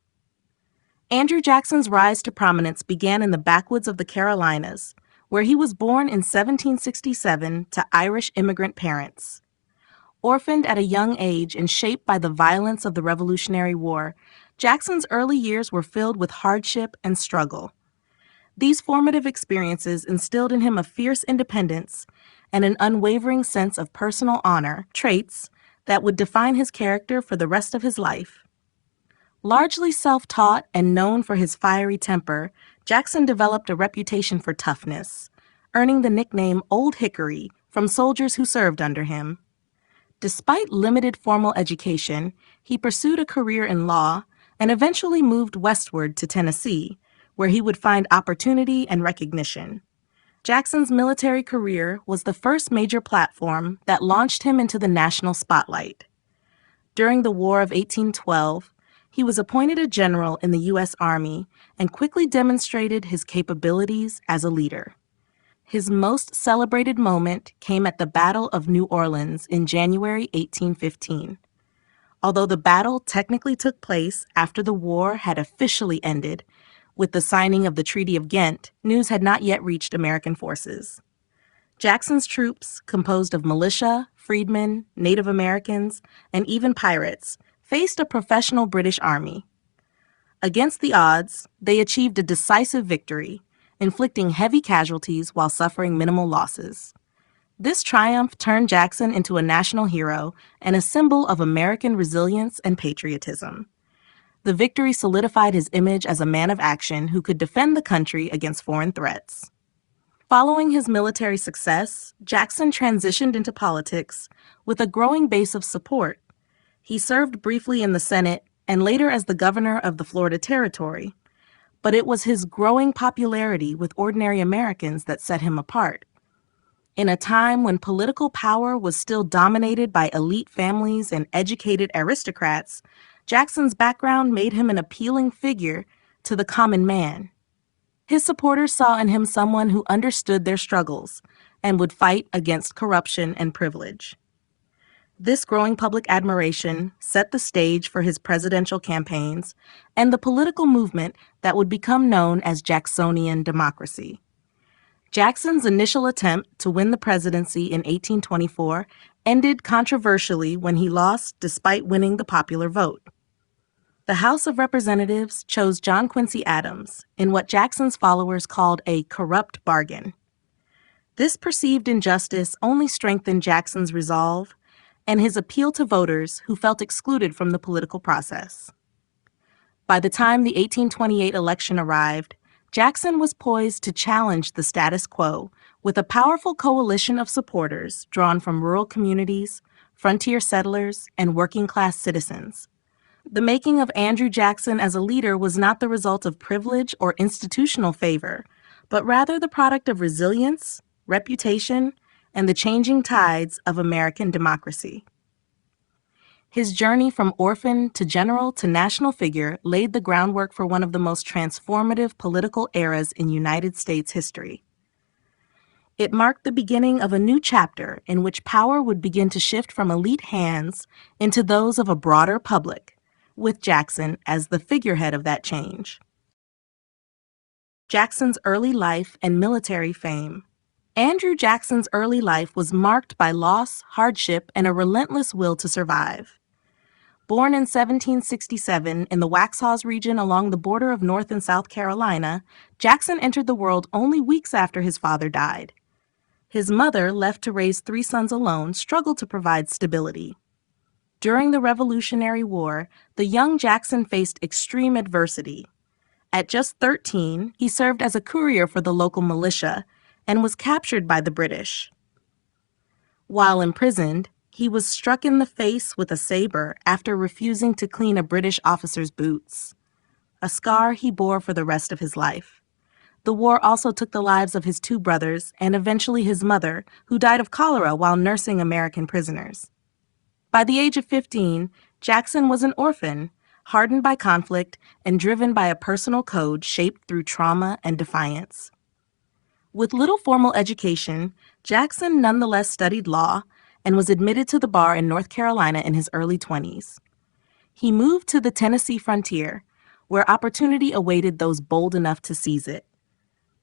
Andrew Jackson's rise to prominence began in the backwoods of the Carolinas, where he was born in 1767 to Irish immigrant parents. Orphaned at a young age and shaped by the violence of the Revolutionary War, Jackson's early years were filled with hardship and struggle. These formative experiences instilled in him a fierce independence and an unwavering sense of personal honor, traits that would define his character for the rest of his life. Largely self-taught and known for his fiery temper, Jackson developed a reputation for toughness, earning the nickname Old Hickory from soldiers who served under him. Despite limited formal education, he pursued a career in law and eventually moved westward to Tennessee, where he would find opportunity and recognition. Jackson's military career was the first major platform that launched him into the national spotlight. During the War of 1812, he was appointed a general in the U.S. Army and quickly demonstrated his capabilities as a leader. His most celebrated moment came at the Battle of New Orleans in January 1815. Although the battle technically took place after the war had officially ended, with the signing of the Treaty of Ghent, news had not yet reached American forces. Jackson's troops, composed of militia, freedmen, Native Americans, and even pirates, faced a professional British army. Against the odds, they achieved a decisive victory, inflicting heavy casualties while suffering minimal losses. This triumph turned Jackson into a national hero and a symbol of American resilience and patriotism. The victory solidified his image as a man of action who could defend the country against foreign threats. Following his military success, Jackson transitioned into politics with a growing base of support. He served briefly in the Senate and later as the governor of the Florida Territory, but it was his growing popularity with ordinary Americans that set him apart. In a time when political power was still dominated by elite families and educated aristocrats, Jackson's background made him an appealing figure to the common man. His supporters saw in him someone who understood their struggles and would fight against corruption and privilege. This growing public admiration set the stage for his presidential campaigns and the political movement that would become known as Jacksonian democracy. Jackson's initial attempt to win the presidency in 1824 ended controversially when he lost despite winning the popular vote. The House of Representatives chose John Quincy Adams in what Jackson's followers called a corrupt bargain. This perceived injustice only strengthened Jackson's resolve and his appeal to voters who felt excluded from the political process. By the time the 1828 election arrived, Jackson was poised to challenge the status quo with a powerful coalition of supporters drawn from rural communities, frontier settlers, and working-class citizens. The making of Andrew Jackson as a leader was not the result of privilege or institutional favor, but rather the product of resilience, reputation, and the changing tides of American democracy. His journey from orphan to general to national figure laid the groundwork for one of the most transformative political eras in United States history. It marked the beginning of a new chapter in which power would begin to shift from elite hands into those of a broader public, with Jackson as the figurehead of that change. Jackson's early life and military fame. Andrew Jackson's early life was marked by loss, hardship, and a relentless will to survive. Born in 1767 in the Waxhaws region along the border of North and South Carolina, Jackson entered the world only weeks after his father died. His mother, left to raise three sons alone, struggled to provide stability. During the Revolutionary War, the young Jackson faced extreme adversity. At just 13, he served as a courier for the local militia and was captured by the British. While imprisoned, he was struck in the face with a saber after refusing to clean a British officer's boots, a scar he bore for the rest of his life. The war also took the lives of his two brothers and eventually his mother, who died of cholera while nursing American prisoners. By the age of 15, Jackson was an orphan, hardened by conflict and driven by a personal code shaped through trauma and defiance. With little formal education, Jackson nonetheless studied law and was admitted to the bar in North Carolina in his early 20s. He moved to the Tennessee frontier, where opportunity awaited those bold enough to seize it.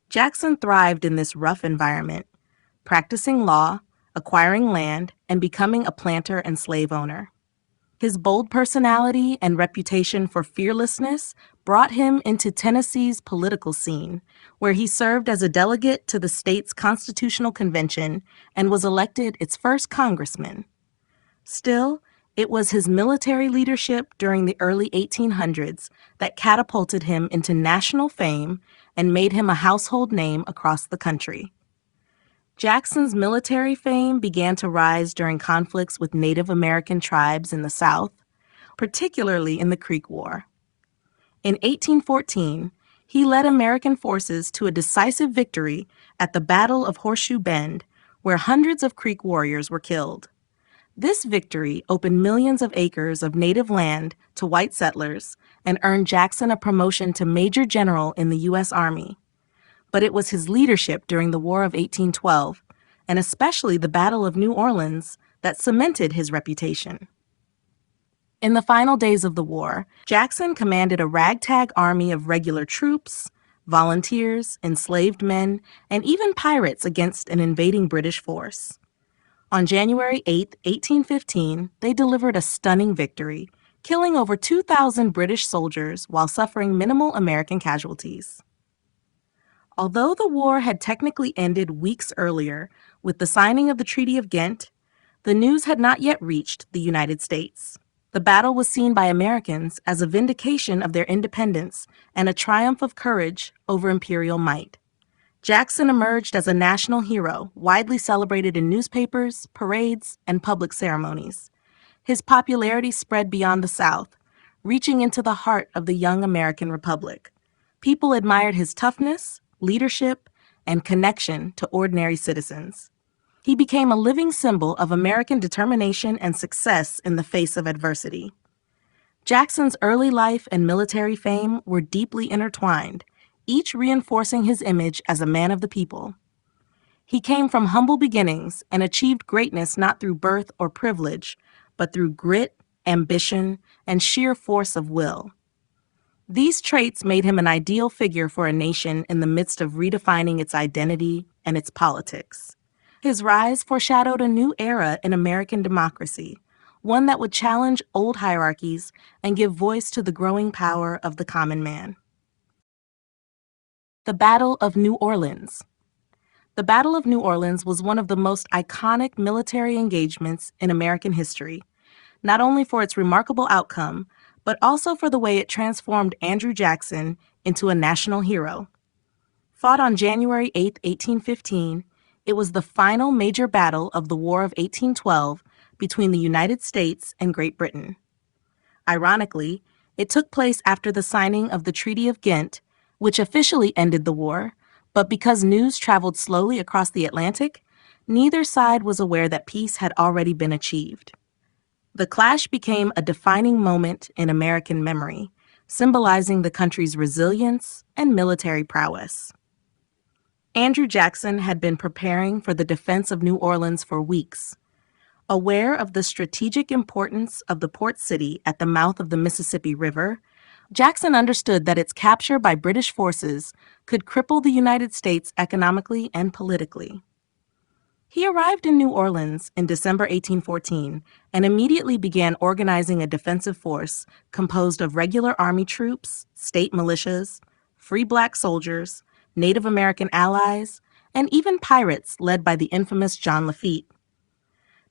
Jackson thrived in this rough environment, practicing law, acquiring land, and becoming a planter and slave owner. His bold personality and reputation for fearlessness brought him into Tennessee's political scene, where he served as a delegate to the state's constitutional convention and was elected its first congressman. Still, it was his military leadership during the early 1800s that catapulted him into national fame and made him a household name across the country. Jackson's military fame began to rise during conflicts with Native American tribes in the South, particularly in the Creek War. In 1814, he led American forces to a decisive victory at the Battle of Horseshoe Bend, where hundreds of Creek warriors were killed. This victory opened millions of acres of native land to white settlers and earned Jackson a promotion to Major General in the U.S. Army. But it was his leadership during the War of 1812, and especially the Battle of New Orleans, that cemented his reputation. In the final days of the war, Jackson commanded a ragtag army of regular troops, volunteers, enslaved men, and even pirates against an invading British force. On January 8, 1815, they delivered a stunning victory, killing over 2,000 British soldiers while suffering minimal American casualties. Although the war had technically ended weeks earlier with the signing of the Treaty of Ghent, the news had not yet reached the United States. The battle was seen by Americans as a vindication of their independence and a triumph of courage over imperial might. Jackson emerged as a national hero, widely celebrated in newspapers, parades, and public ceremonies. His popularity spread beyond the South, reaching into the heart of the young American Republic. People admired his toughness, leadership, and connection to ordinary citizens. He became a living symbol of American determination and success in the face of adversity. Jackson's early life and military fame were deeply intertwined, each reinforcing his image as a man of the people. He came from humble beginnings and achieved greatness not through birth or privilege, but through grit, ambition, and sheer force of will. These traits made him an ideal figure for a nation in the midst of redefining its identity and its politics. His rise foreshadowed a new era in American democracy, one that would challenge old hierarchies and give voice to the growing power of the common man. The Battle of New Orleans. The Battle of New Orleans was one of the most iconic military engagements in American history, not only for its remarkable outcome, but also for the way it transformed Andrew Jackson into a national hero. Fought on January 8, 1815, it was the final major battle of the War of 1812 between the United States and Great Britain. Ironically, it took place after the signing of the Treaty of Ghent, which officially ended the war, but because news traveled slowly across the Atlantic, neither side was aware that peace had already been achieved. The clash became a defining moment in American memory, symbolizing the country's resilience and military prowess. Andrew Jackson had been preparing for the defense of New Orleans for weeks. Aware of the strategic importance of the port city at the mouth of the Mississippi River, Jackson understood that its capture by British forces could cripple the United States economically and politically. He arrived in New Orleans in December 1814 and immediately began organizing a defensive force composed of regular army troops, state militias, free black soldiers, Native American allies, and even pirates led by the infamous John Lafitte.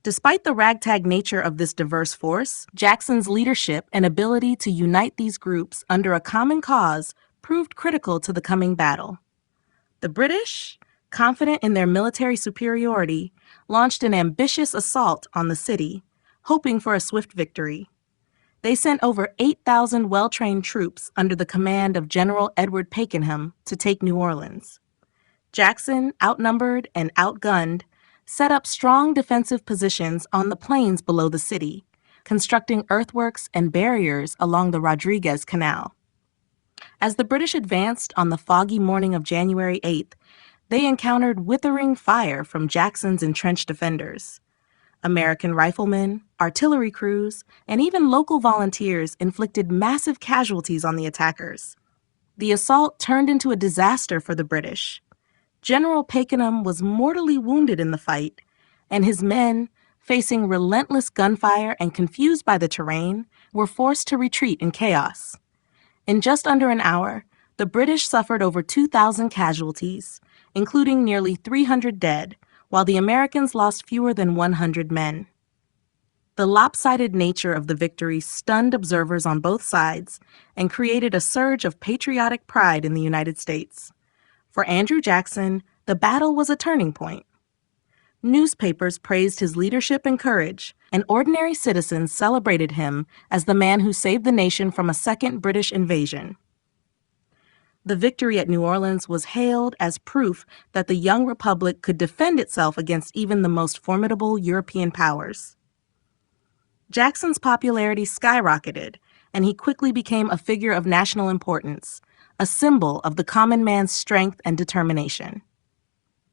Despite the ragtag nature of this diverse force, Jackson's leadership and ability to unite these groups under a common cause proved critical to the coming battle. The British, confident in their military superiority, launched an ambitious assault on the city, hoping for a swift victory. They sent over 8,000 well-trained troops under the command of General Edward Pakenham to take New Orleans. Jackson, outnumbered and outgunned, set up strong defensive positions on the plains below the city, constructing earthworks and barriers along the Rodriguez Canal. As the British advanced on the foggy morning of January 8th, they encountered withering fire from Jackson's entrenched defenders. American riflemen, artillery crews, and even local volunteers inflicted massive casualties on the attackers. The assault turned into a disaster for the British. General Pakenham was mortally wounded in the fight, and his men, facing relentless gunfire and confused by the terrain, were forced to retreat in chaos. In just under an hour, the British suffered over 2,000 casualties, including nearly 300 dead, while the Americans lost fewer than 100 men. The lopsided nature of the victory stunned observers on both sides and created a surge of patriotic pride in the United States. For Andrew Jackson, the battle was a turning point. Newspapers praised his leadership and courage, and ordinary citizens celebrated him as the man who saved the nation from a second British invasion. The victory at New Orleans was hailed as proof that the young republic could defend itself against even the most formidable European powers. Jackson's popularity skyrocketed, and he quickly became a figure of national importance, a symbol of the common man's strength and determination.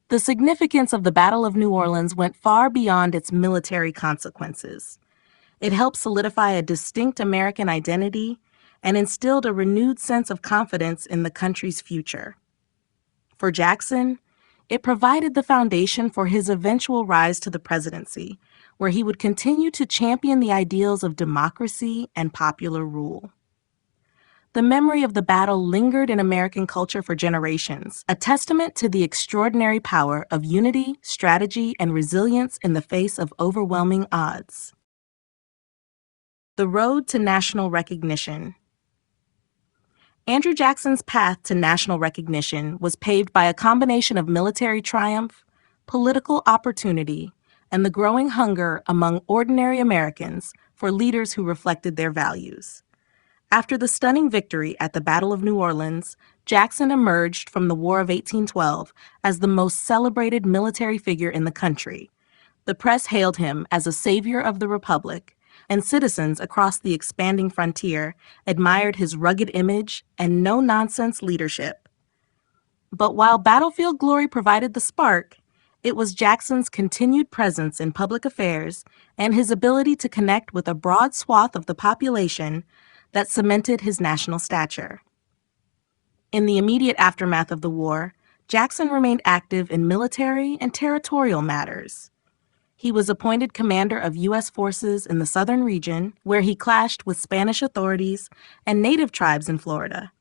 The significance of the Battle of New Orleans went far beyond its military consequences. It helped solidify a distinct American identity and instilled a renewed sense of confidence in the country's future. For Jackson, it provided the foundation for his eventual rise to the presidency, where he would continue to champion the ideals of democracy and popular rule. The memory of the battle lingered in American culture for generations, a testament to the extraordinary power of unity, strategy, and resilience in the face of overwhelming odds. The road to national recognition. Andrew Jackson's path to national recognition was paved by a combination of military triumph, political opportunity, and the growing hunger among ordinary Americans for leaders who reflected their values. After the stunning victory at the Battle of New Orleans, Jackson emerged from the War of 1812 as the most celebrated military figure in the country. The press hailed him as a savior of the Republic, and citizens across the expanding frontier admired his rugged image and no-nonsense leadership. But while battlefield glory provided the spark, it was Jackson's continued presence in public affairs and his ability to connect with a broad swath of the population that cemented his national stature. In the immediate aftermath of the war, Jackson remained active in military and territorial matters. He was appointed commander of U.S. forces in the southern region, where he clashed with Spanish authorities and native tribes in Florida.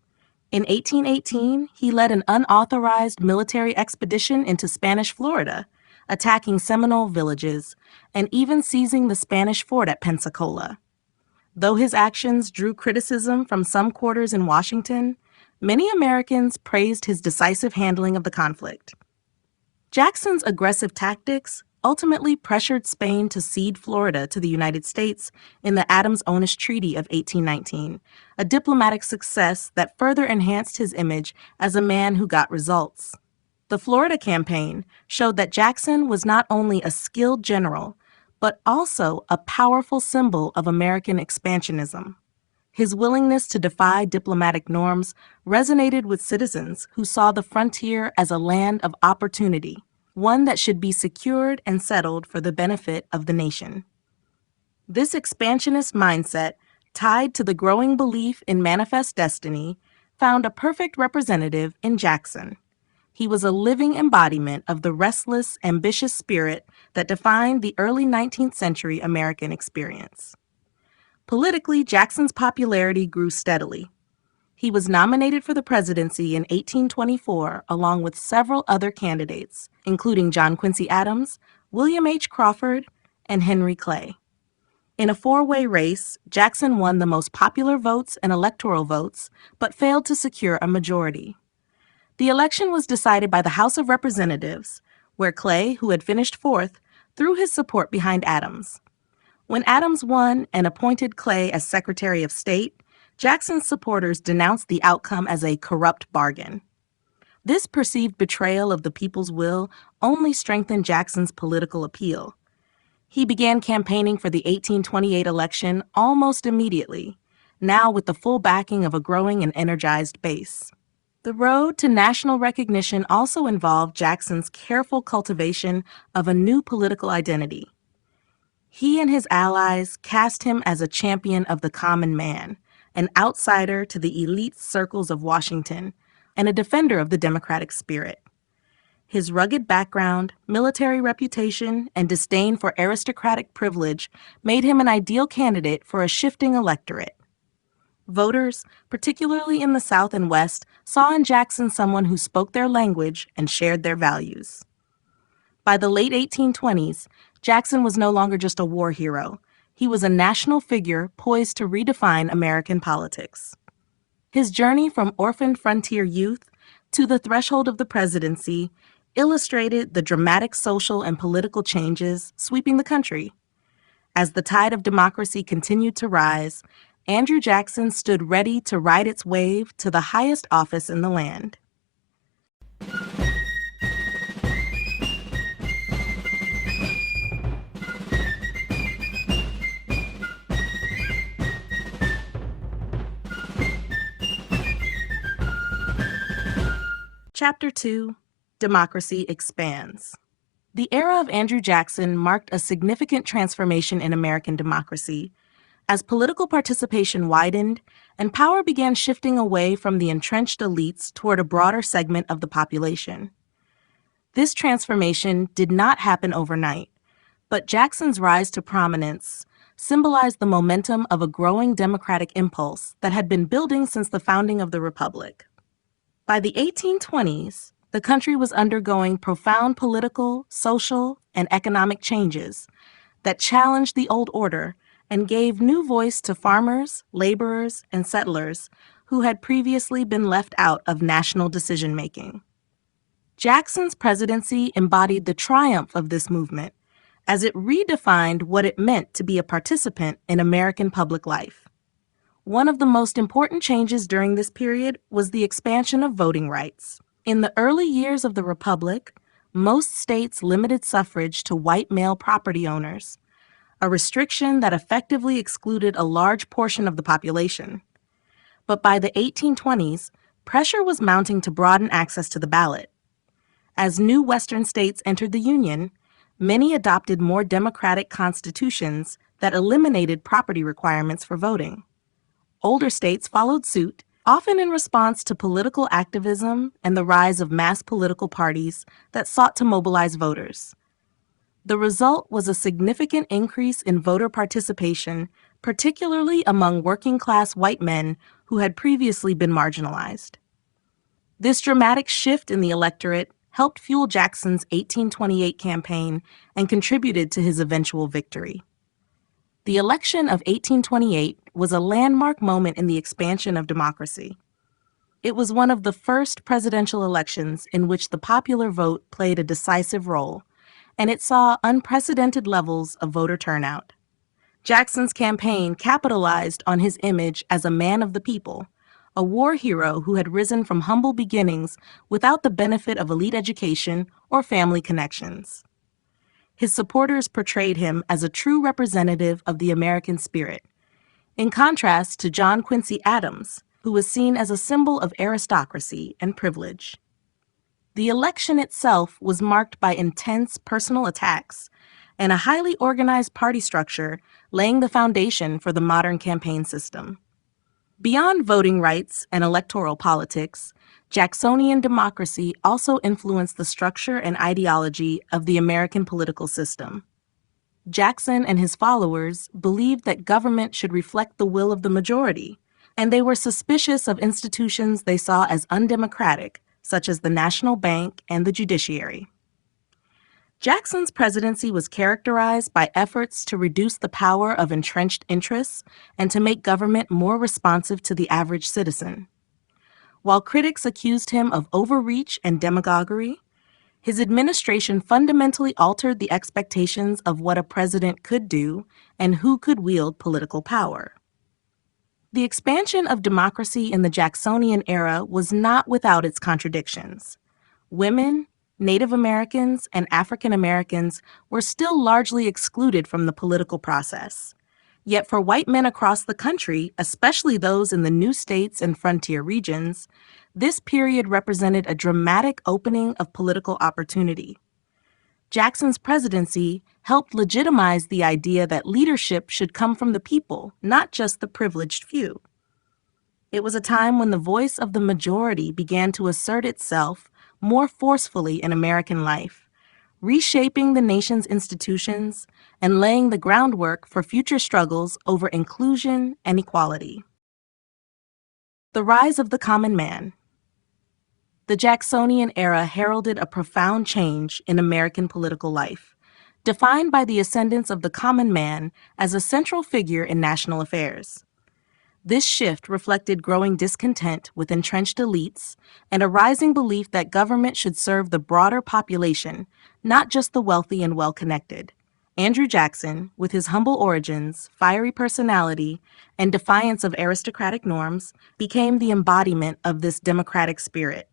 In 1818, he led an unauthorized military expedition into Spanish Florida, attacking Seminole villages and even seizing the Spanish fort at Pensacola. Though his actions drew criticism from some quarters in Washington, many Americans praised his decisive handling of the conflict. Jackson's aggressive tactics ultimately pressured Spain to cede Florida to the United States in the Adams-Onis Treaty of 1819, a diplomatic success that further enhanced his image as a man who got results. The Florida campaign showed that Jackson was not only a skilled general, but also a powerful symbol of American expansionism. His willingness to defy diplomatic norms resonated with citizens who saw the frontier as a land of opportunity, one that should be secured and settled for the benefit of the nation. This expansionist mindset, tied to the growing belief in manifest destiny, found a perfect representative in Jackson. He was a living embodiment of the restless, ambitious spirit that defined the early 19th century American experience. Politically, Jackson's popularity grew steadily. He was nominated for the presidency in 1824 along with several other candidates, including John Quincy Adams, William H. Crawford, and Henry Clay. In a four-way race, Jackson won the most popular votes and electoral votes, but failed to secure a majority. The election was decided by the House of Representatives, where Clay, who had finished fourth, threw his support behind Adams. When Adams won and appointed Clay as Secretary of State, Jackson's supporters denounced the outcome as a corrupt bargain. This perceived betrayal of the people's will only strengthened Jackson's political appeal. He began campaigning for the 1828 election almost immediately, now with the full backing of a growing and energized base. The road to national recognition also involved Jackson's careful cultivation of a new political identity. He and his allies cast him as a champion of the common man, an outsider to the elite circles of Washington, and a defender of the democratic spirit. His rugged background, military reputation, and disdain for aristocratic privilege made him an ideal candidate for a shifting electorate. Voters, particularly in the South and West, saw in Jackson someone who spoke their language and shared their values. By the late 1820s, Jackson was no longer just a war hero. He was a national figure poised to redefine American politics. His journey from orphaned frontier youth to the threshold of the presidency illustrated the dramatic social and political changes sweeping the country. As the tide of democracy continued to rise, Andrew Jackson stood ready to ride its wave to the highest office in the land. Chapter 2: Democracy Expands. The era of Andrew Jackson marked a significant transformation in American democracy, as political participation widened and power began shifting away from the entrenched elites toward a broader segment of the population. This transformation did not happen overnight, but Jackson's rise to prominence symbolized the momentum of a growing democratic impulse that had been building since the founding of the Republic. By the 1820s, the country was undergoing profound political, social, and economic changes that challenged the old order and gave new voice to farmers, laborers, and settlers who had previously been left out of national decision-making. Jackson's presidency embodied the triumph of this movement, as it redefined what it meant to be a participant in American public life. One of the most important changes during this period was the expansion of voting rights. In the early years of the Republic, most states limited suffrage to white male property owners, a restriction that effectively excluded a large portion of the population. But by the 1820s, pressure was mounting to broaden access to the ballot. As new Western states entered the Union, many adopted more democratic constitutions that eliminated property requirements for voting. Older states followed suit, often in response to political activism and the rise of mass political parties that sought to mobilize voters. The result was a significant increase in voter participation, particularly among working-class white men who had previously been marginalized. This dramatic shift in the electorate helped fuel Jackson's 1828 campaign and contributed to his eventual victory. The election of 1828 was a landmark moment in the expansion of democracy. It was one of the first presidential elections in which the popular vote played a decisive role, and it saw unprecedented levels of voter turnout. Jackson's campaign capitalized on his image as a man of the people, a war hero who had risen from humble beginnings without the benefit of elite education or family connections. His supporters portrayed him as a true representative of the American spirit, in contrast to John Quincy Adams, who was seen as a symbol of aristocracy and privilege. The election itself was marked by intense personal attacks and a highly organized party structure laying the foundation for the modern campaign system. Beyond voting rights and electoral politics, Jacksonian democracy also influenced the structure and ideology of the American political system. Jackson and his followers believed that government should reflect the will of the majority, and they were suspicious of institutions they saw as undemocratic, such as the National Bank and the judiciary. Jackson's presidency was characterized by efforts to reduce the power of entrenched interests and to make government more responsive to the average citizen. While critics accused him of overreach and demagoguery, his administration fundamentally altered the expectations of what a president could do and who could wield political power. The expansion of democracy in the Jacksonian era was not without its contradictions. Women, Native Americans, and African Americans were still largely excluded from the political process. Yet for white men across the country, especially those in the new states and frontier regions, this period represented a dramatic opening of political opportunity. Jackson's presidency helped legitimize the idea that leadership should come from the people, not just the privileged few. It was a time when the voice of the majority began to assert itself more forcefully in American life, reshaping the nation's institutions and laying the groundwork for future struggles over inclusion and equality. The rise of the common man. The Jacksonian era heralded a profound change in American political life, defined by the ascendance of the common man as a central figure in national affairs. This shift reflected growing discontent with entrenched elites and a rising belief that government should serve the broader population, not just the wealthy and well-connected. Andrew Jackson, with his humble origins, fiery personality, and defiance of aristocratic norms, became the embodiment of this democratic spirit.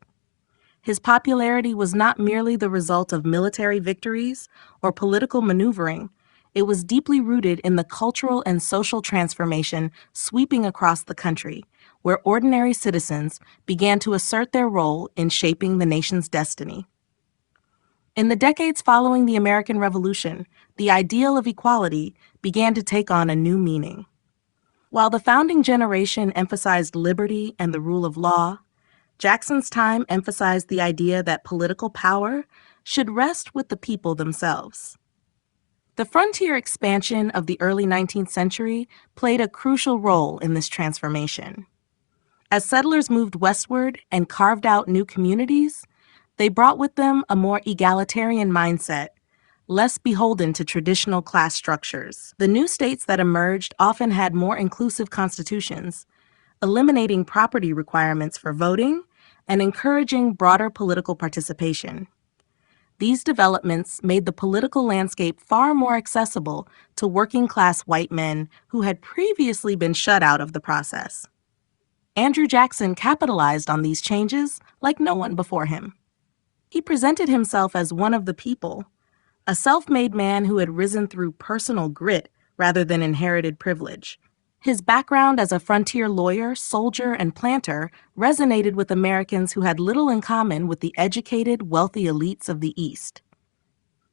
His popularity was not merely the result of military victories or political maneuvering. It was deeply rooted in the cultural and social transformation sweeping across the country, where ordinary citizens began to assert their role in shaping the nation's destiny. In the decades following the American Revolution, the ideal of equality began to take on a new meaning. While the founding generation emphasized liberty and the rule of law, Jackson's time emphasized the idea that political power should rest with the people themselves. The frontier expansion of the early 19th century played a crucial role in this transformation. As settlers moved westward and carved out new communities, they brought with them a more egalitarian mindset, less beholden to traditional class structures. The new states that emerged often had more inclusive constitutions, eliminating property requirements for voting and encouraging broader political participation. These developments made the political landscape far more accessible to working-class white men who had previously been shut out of the process. Andrew Jackson capitalized on these changes like no one before him. He presented himself as one of the people, a self-made man who had risen through personal grit rather than inherited privilege. His background as a frontier lawyer, soldier, and planter resonated with Americans who had little in common with the educated, wealthy elites of the East.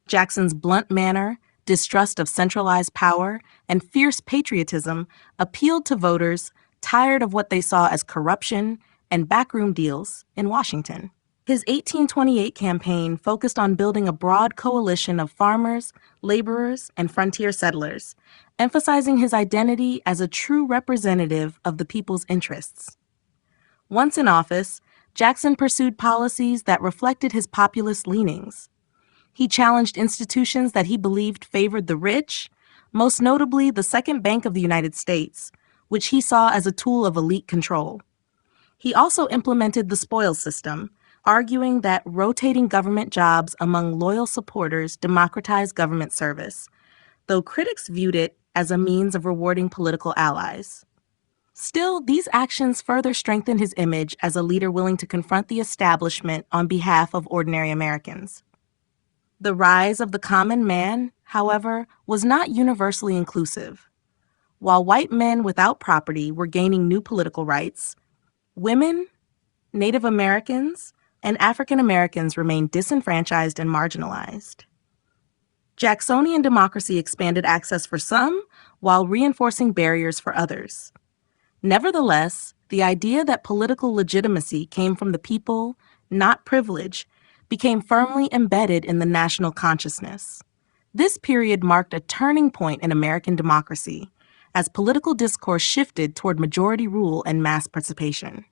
Jackson's blunt manner, distrust of centralized power, and fierce patriotism appealed to voters tired of what they saw as corruption and backroom deals in Washington. His 1828 campaign focused on building a broad coalition of farmers, laborers, and frontier settlers, emphasizing his identity as a true representative of the people's interests. Once in office, Jackson pursued policies that reflected his populist leanings. He challenged institutions that he believed favored the rich, most notably the Second Bank of the United States, which he saw as a tool of elite control. He also implemented the spoils system, arguing that rotating government jobs among loyal supporters democratized government service, though critics viewed it as a means of rewarding political allies. Still, these actions further strengthened his image as a leader willing to confront the establishment on behalf of ordinary Americans. The rise of the common man, however, was not universally inclusive. While white men without property were gaining new political rights, women, Native Americans, and African Americans remained disenfranchised and marginalized. Jacksonian democracy expanded access for some while reinforcing barriers for others. Nevertheless, The idea that political legitimacy came from the people, not privilege, became firmly embedded in the national consciousness. This period marked a turning point in American democracy, as political discourse shifted toward majority rule and mass participation.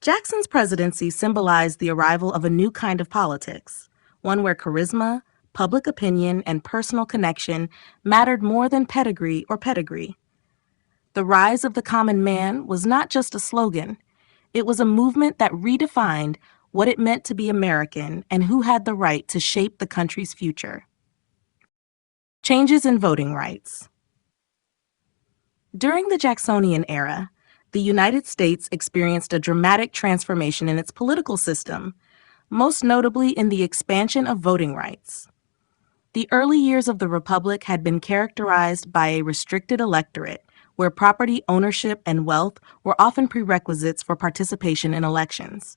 Jackson's presidency symbolized the arrival of a new kind of politics, one where charisma, public opinion, and personal connection mattered more than pedigree. The rise of the common man was not just a slogan, it was a movement that redefined what it meant to be American and who had the right to shape the country's future. Changes in voting rights. During the Jacksonian era, the United States experienced a dramatic transformation in its political system, most notably in the expansion of voting rights. The early years of the Republic had been characterized by a restricted electorate, where property ownership and wealth were often prerequisites for participation in elections.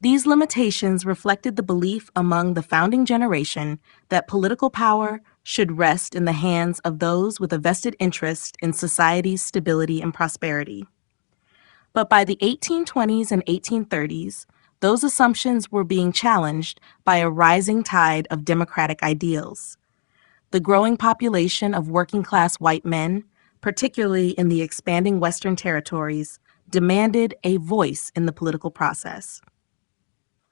These limitations reflected the belief among the founding generation that political power should rest in the hands of those with a vested interest in society's stability and prosperity. But by the 1820s and 1830s, those assumptions were being challenged by a rising tide of democratic ideals. The growing population of working-class white men, particularly in the expanding Western territories, demanded a voice in the political process.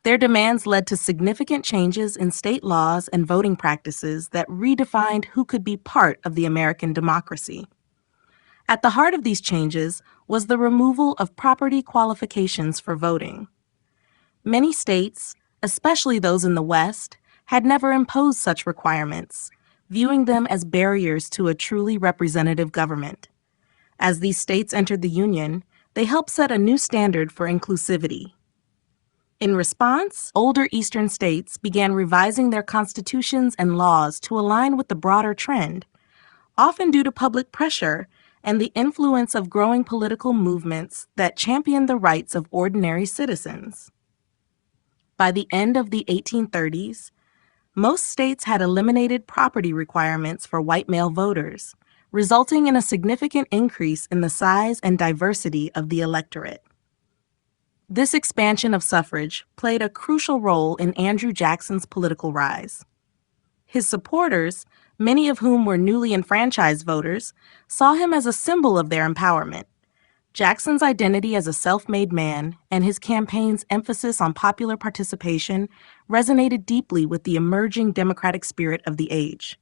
Their demands led to significant changes in state laws and voting practices that redefined who could be part of the American democracy. At the heart of these changes was the removal of property qualifications for voting. Many states, especially those in the West, had never imposed such requirements, viewing them as barriers to a truly representative government. As these states entered the Union, they helped set a new standard for inclusivity. In response, older Eastern states began revising their constitutions and laws to align with the broader trend, often due to public pressure and the influence of growing political movements that championed the rights of ordinary citizens. By the end of the 1830s, most states had eliminated property requirements for white male voters, resulting in a significant increase in the size and diversity of the electorate. This expansion of suffrage played a crucial role in Andrew Jackson's political rise. His supporters, many of whom were newly enfranchised voters, saw him as a symbol of their empowerment. Jackson's identity as a self-made man and his campaign's emphasis on popular participation resonated deeply with the emerging democratic spirit of the age.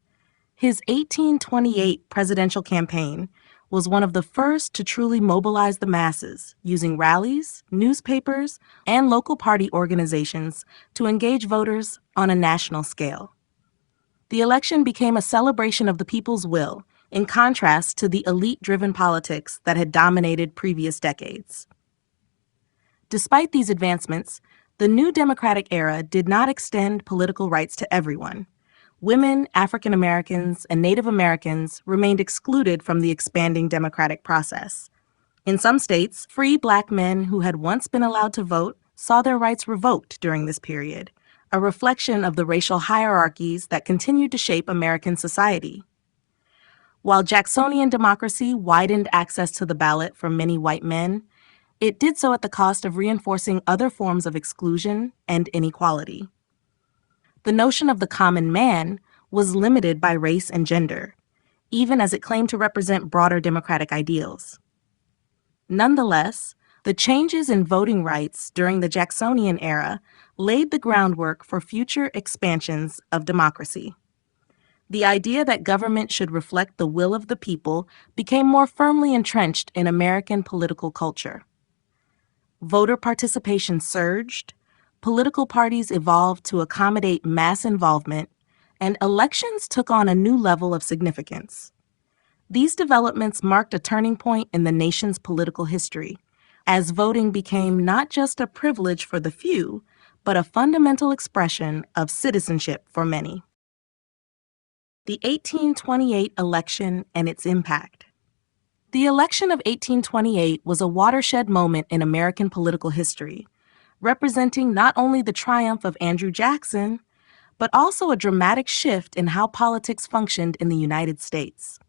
His 1828 presidential campaign was one of the first to truly mobilize the masses, using rallies, newspapers, and local party organizations to engage voters on a national scale. The election became a celebration of the people's will, in contrast to the elite-driven politics that had dominated previous decades. Despite these advancements, the new democratic era did not extend political rights to everyone. Women, African Americans, and Native Americans remained excluded from the expanding democratic process. In some states, free Black men who had once been allowed to vote saw their rights revoked during this period, a reflection of the racial hierarchies that continued to shape American society. While Jacksonian democracy widened access to the ballot for many white men, it did so at the cost of reinforcing other forms of exclusion and inequality. The notion of the common man was limited by race and gender, even as it claimed to represent broader democratic ideals. Nonetheless, the changes in voting rights during the Jacksonian era laid the groundwork for future expansions of democracy. The idea that government should reflect the will of the people became more firmly entrenched in American political culture. Voter participation surged, political parties evolved to accommodate mass involvement, and elections took on a new level of significance. These developments marked a turning point in the nation's political history, as voting became not just a privilege for the few, but a fundamental expression of citizenship for many. The 1828 election and its impact. The election of 1828 was a watershed moment in American political history, representing not only the triumph of Andrew Jackson, but also a dramatic shift in how politics functioned in the United States.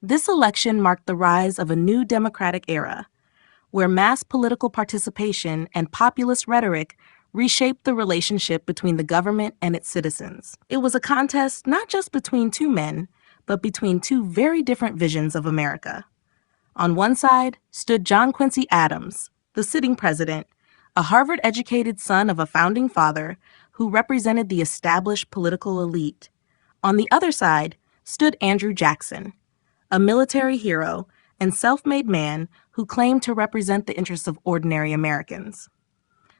This election marked the rise of a new democratic era, where mass political participation and populist rhetoric reshaped the relationship between the government and its citizens. It was a contest not just between two men, but between two very different visions of America. On one side stood John Quincy Adams, the sitting president, a Harvard-educated son of a founding father who represented the established political elite. On the other side stood Andrew Jackson, a military hero and self-made man who claimed to represent the interests of ordinary Americans.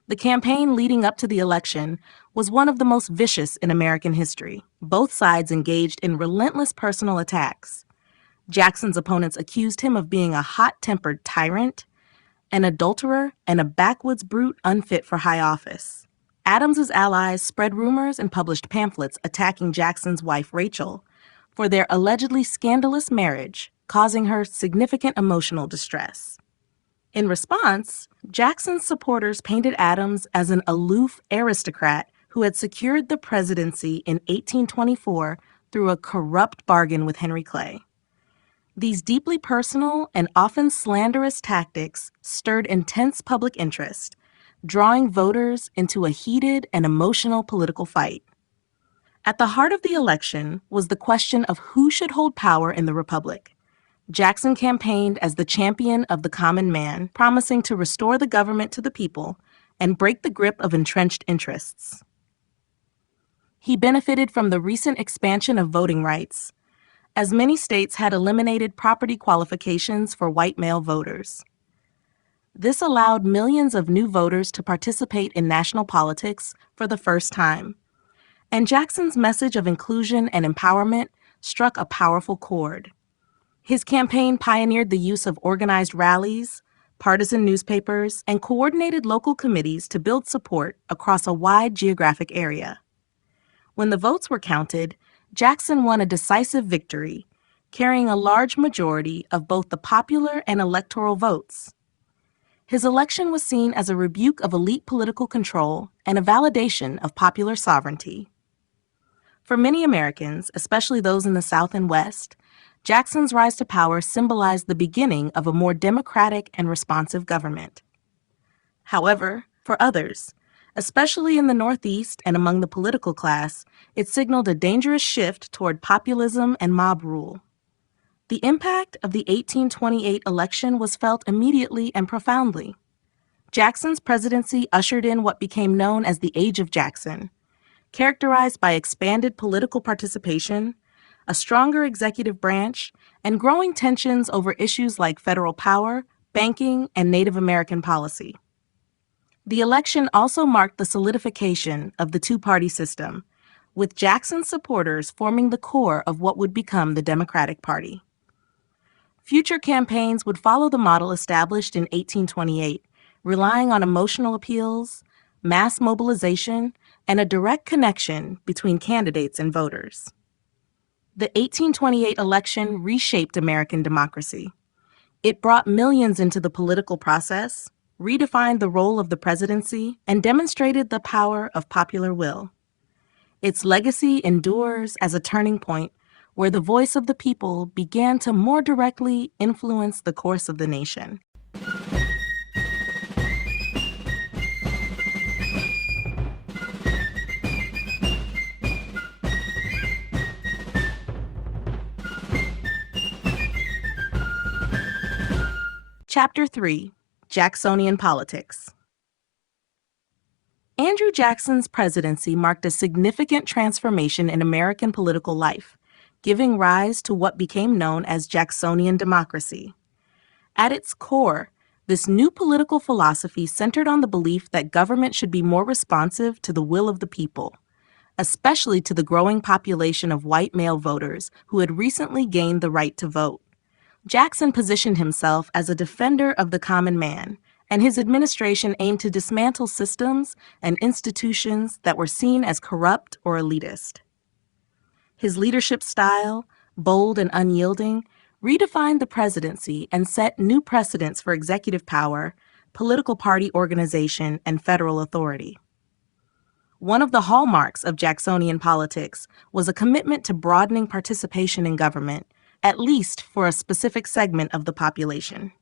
The campaign leading up to the election was one of the most vicious in American history. Both sides engaged in relentless personal attacks. Jackson's opponents accused him of being a hot-tempered tyrant, an adulterer, and a backwoods brute unfit for high office. Adams's allies spread rumors and published pamphlets attacking Jackson's wife, Rachel, for their allegedly scandalous marriage, causing her significant emotional distress. In response, Jackson's supporters painted Adams as an aloof aristocrat who had secured the presidency in 1824 through a corrupt bargain with Henry Clay. These deeply personal and often slanderous tactics stirred intense public interest, drawing voters into a heated and emotional political fight. At the heart of the election was the question of who should hold power in the Republic. Jackson campaigned as the champion of the common man, promising to restore the government to the people and break the grip of entrenched interests. He benefited from the recent expansion of voting rights, as many states had eliminated property qualifications for white male voters. This allowed millions of new voters to participate in national politics for the first time, and Jackson's message of inclusion and empowerment struck a powerful chord. His campaign pioneered the use of organized rallies, partisan newspapers, and coordinated local committees to build support across a wide geographic area. When the votes were counted, Jackson won a decisive victory, carrying a large majority of both the popular and electoral votes. His election was seen as a rebuke of elite political control and a validation of popular sovereignty. For many Americans, especially those in the South and West, Jackson's rise to power symbolized the beginning of a more democratic and responsive government. However, for others, especially in the Northeast and among the political class, it signaled a dangerous shift toward populism and mob rule. The impact of the 1828 election was felt immediately and profoundly. Jackson's presidency ushered in what became known as the Age of Jackson, characterized by expanded political participation, a stronger executive branch, and growing tensions over issues like federal power, banking, and Native American policy. The election also marked the solidification of the two-party system, with Jackson's supporters forming the core of what would become the Democratic Party. Future campaigns would follow the model established in 1828, relying on emotional appeals, mass mobilization, and a direct connection between candidates and voters. The 1828 election reshaped American democracy. It brought millions into the political process, redefined the role of the presidency, and demonstrated the power of popular will. Its legacy endures as a turning point where the voice of the people began to more directly influence the course of the nation. Chapter 3: Jacksonian Politics. Andrew Jackson's presidency marked a significant transformation in American political life, giving rise to what became known as Jacksonian democracy. At its core, this new political philosophy centered on the belief that government should be more responsive to the will of the people, especially to the growing population of white male voters who had recently gained the right to vote. Jackson positioned himself as a defender of the common man, and his administration aimed to dismantle systems and institutions that were seen as corrupt or elitist. His leadership style, bold and unyielding, redefined the presidency and set new precedents for executive power, political party organization, and federal authority. One of the hallmarks of Jacksonian politics was a commitment to broadening participation in government, at least for a specific segment of the population.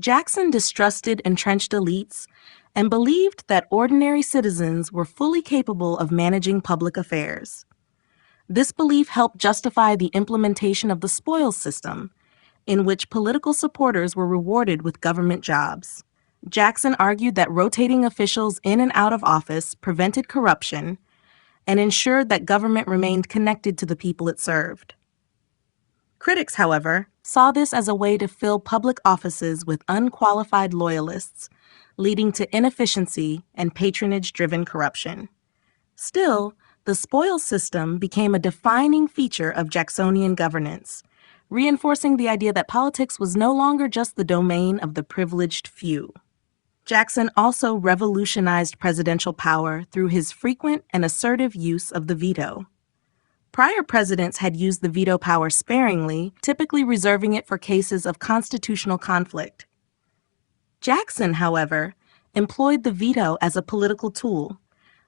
Jackson distrusted entrenched elites and believed that ordinary citizens were fully capable of managing public affairs. This belief helped justify the implementation of the spoils system, in which political supporters were rewarded with government jobs. Jackson argued that rotating officials in and out of office prevented corruption and ensured that government remained connected to the people it served. Critics, however, saw this as a way to fill public offices with unqualified loyalists, leading to inefficiency and patronage-driven corruption. Still, the spoils system became a defining feature of Jacksonian governance, reinforcing the idea that politics was no longer just the domain of the privileged few. Jackson also revolutionized presidential power through his frequent and assertive use of the veto. Prior presidents had used the veto power sparingly, typically reserving it for cases of constitutional conflict. Jackson, however, employed the veto as a political tool,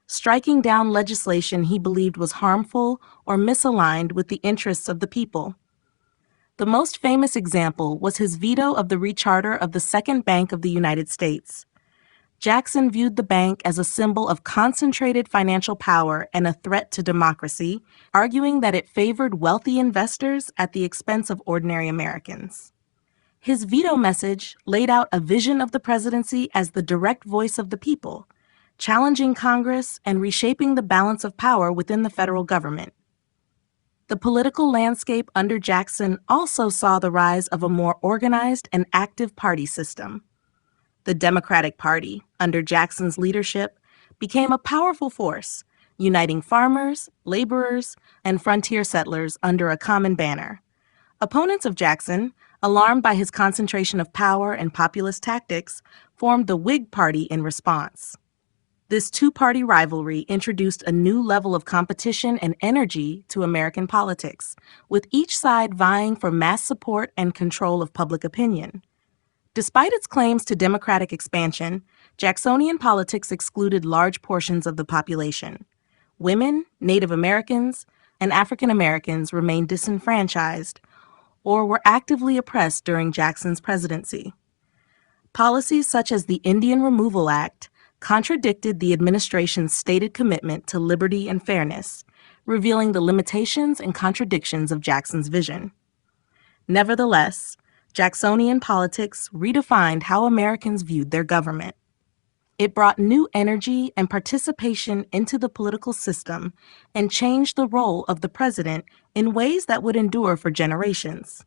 striking down legislation he believed was harmful or misaligned with the interests of the people. The most famous example was his veto of the recharter of the Second Bank of the United States. Jackson viewed the bank as a symbol of concentrated financial power and a threat to democracy, arguing that it favored wealthy investors at the expense of ordinary Americans. His veto message laid out a vision of the presidency as the direct voice of the people, challenging Congress and reshaping the balance of power within the federal government. The political landscape under Jackson also saw the rise of a more organized and active party system. The Democratic Party, under Jackson's leadership, became a powerful force, uniting farmers, laborers, and frontier settlers under a common banner. Opponents of Jackson, alarmed by his concentration of power and populist tactics, formed the Whig Party in response. This two-party rivalry introduced a new level of competition and energy to American politics, with each side vying for mass support and control of public opinion. Despite its claims to democratic expansion, Jacksonian politics excluded large portions of the population. Women, Native Americans, and African Americans remained disenfranchised or were actively oppressed during Jackson's presidency. Policies such as the Indian Removal Act contradicted the administration's stated commitment to liberty and fairness, revealing the limitations and contradictions of Jackson's vision. Nevertheless, Jacksonian politics redefined how Americans viewed their government. It brought new energy and participation into the political system and changed the role of the president in ways that would endure for generations.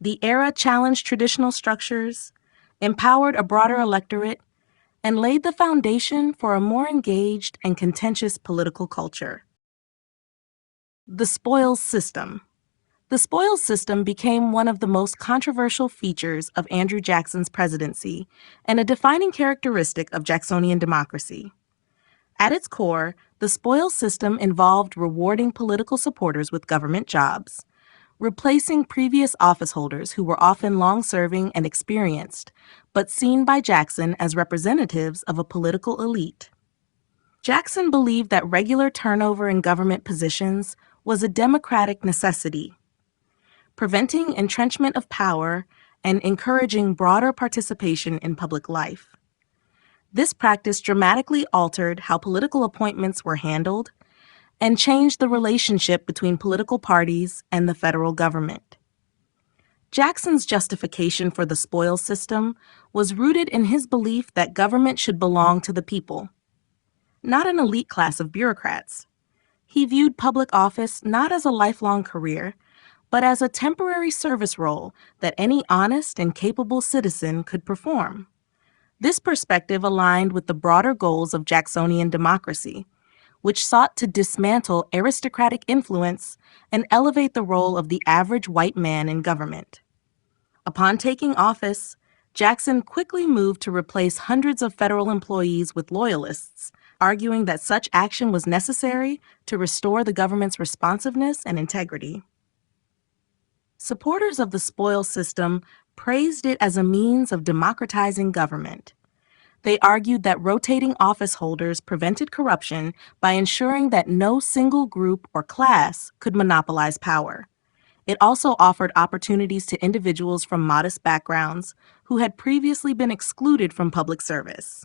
The era challenged traditional structures, empowered a broader electorate, and laid the foundation for a more engaged and contentious political culture. The spoils system. The spoils system became one of the most controversial features of Andrew Jackson's presidency and a defining characteristic of Jacksonian democracy. At its core, the spoils system involved rewarding political supporters with government jobs, replacing previous office holders who were often long-serving and experienced, but seen by Jackson as representatives of a political elite. Jackson believed that regular turnover in government positions was a democratic necessity, preventing entrenchment of power and encouraging broader participation in public life. This practice dramatically altered how political appointments were handled and changed the relationship between political parties and the federal government. Jackson's justification for the spoils system was rooted in his belief that government should belong to the people, not an elite class of bureaucrats. He viewed public office not as a lifelong career, but as a temporary service role that any honest and capable citizen could perform. This perspective aligned with the broader goals of Jacksonian democracy, which sought to dismantle aristocratic influence and elevate the role of the average white man in government. Upon taking office, Jackson quickly moved to replace hundreds of federal employees with loyalists, arguing that such action was necessary to restore the government's responsiveness and integrity. Supporters of the spoils system praised it as a means of democratizing government. They argued that rotating office holders prevented corruption by ensuring that no single group or class could monopolize power. It also offered opportunities to individuals from modest backgrounds who had previously been excluded from public service.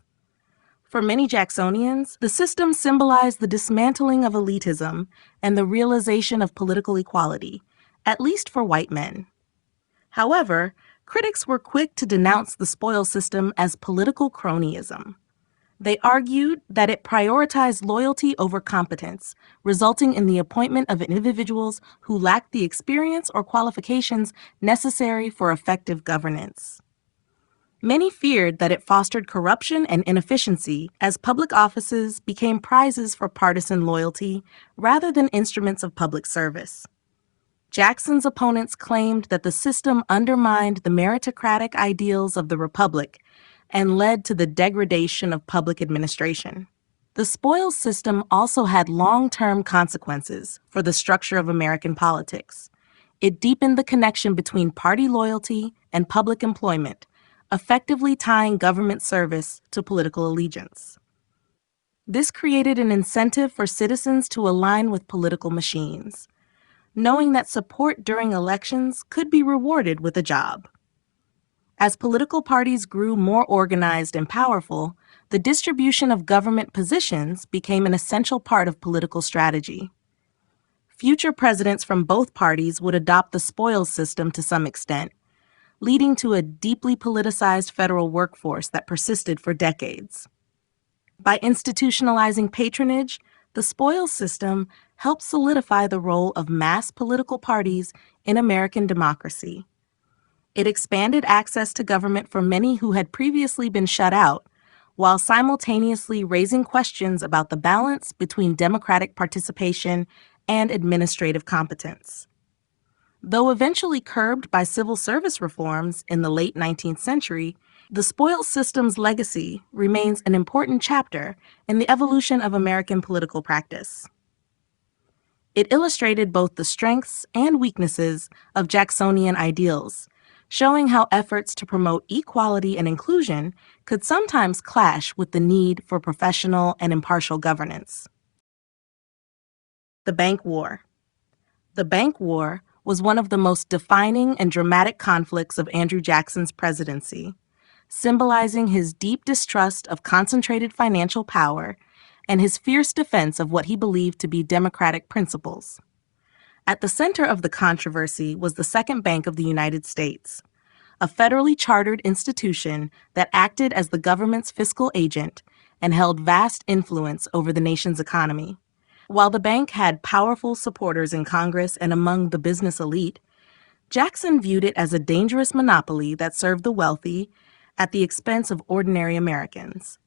For many Jacksonians, the system symbolized the dismantling of elitism and the realization of political equality, at least for white men. However, critics were quick to denounce the spoils system as political cronyism. They argued that it prioritized loyalty over competence, resulting in the appointment of individuals who lacked the experience or qualifications necessary for effective governance. Many feared that it fostered corruption and inefficiency as public offices became prizes for partisan loyalty rather than instruments of public service. Jackson's opponents claimed that the system undermined the meritocratic ideals of the Republic and led to the degradation of public administration. The spoils system also had long-term consequences for the structure of American politics. It deepened the connection between party loyalty and public employment, effectively tying government service to political allegiance. This created an incentive for citizens to align with political machines, knowing that support during elections could be rewarded with a job. As political parties grew more organized and powerful, the distribution of government positions became an essential part of political strategy. Future presidents from both parties would adopt the spoils system to some extent, leading to a deeply politicized federal workforce that persisted for decades. By institutionalizing patronage, the spoils system helped solidify the role of mass political parties in American democracy. It expanded access to government for many who had previously been shut out, while simultaneously raising questions about the balance between democratic participation and administrative competence. Though eventually curbed by civil service reforms in the late 19th century, the spoils system's legacy remains an important chapter in the evolution of American political practice. It illustrated both the strengths and weaknesses of Jacksonian ideals, showing how efforts to promote equality and inclusion could sometimes clash with the need for professional and impartial governance. The Bank War. The Bank War was one of the most defining and dramatic conflicts of Andrew Jackson's presidency, symbolizing his deep distrust of concentrated financial power and his fierce defense of what he believed to be democratic principles. At the center of the controversy was the Second Bank of the United States, a federally chartered institution that acted as the government's fiscal agent and held vast influence over the nation's economy. While the bank had powerful supporters in Congress and among the business elite, Jackson viewed it as a dangerous monopoly that served the wealthy at the expense of ordinary Americans.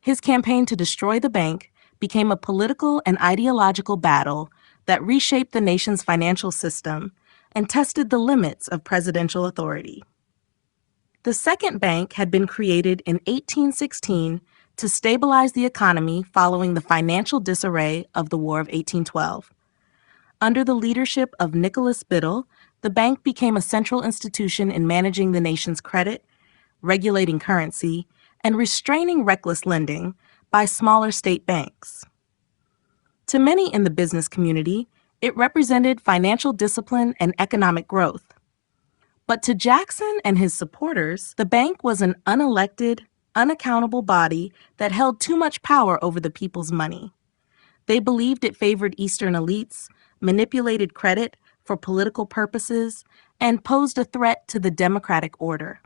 His campaign to destroy the bank became a political and ideological battle that reshaped the nation's financial system and tested the limits of presidential authority. The Second Bank had been created in 1816 to stabilize the economy following the financial disarray of the War of 1812. Under the leadership of Nicholas Biddle, the bank became a central institution in managing the nation's credit, regulating currency, and restraining reckless lending by smaller state banks. To many in the business community, it represented financial discipline and economic growth. But to Jackson and his supporters, the bank was an unelected, unaccountable body that held too much power over the people's money. They believed it favored Eastern elites, manipulated credit for political purposes, and posed a threat to the democratic order.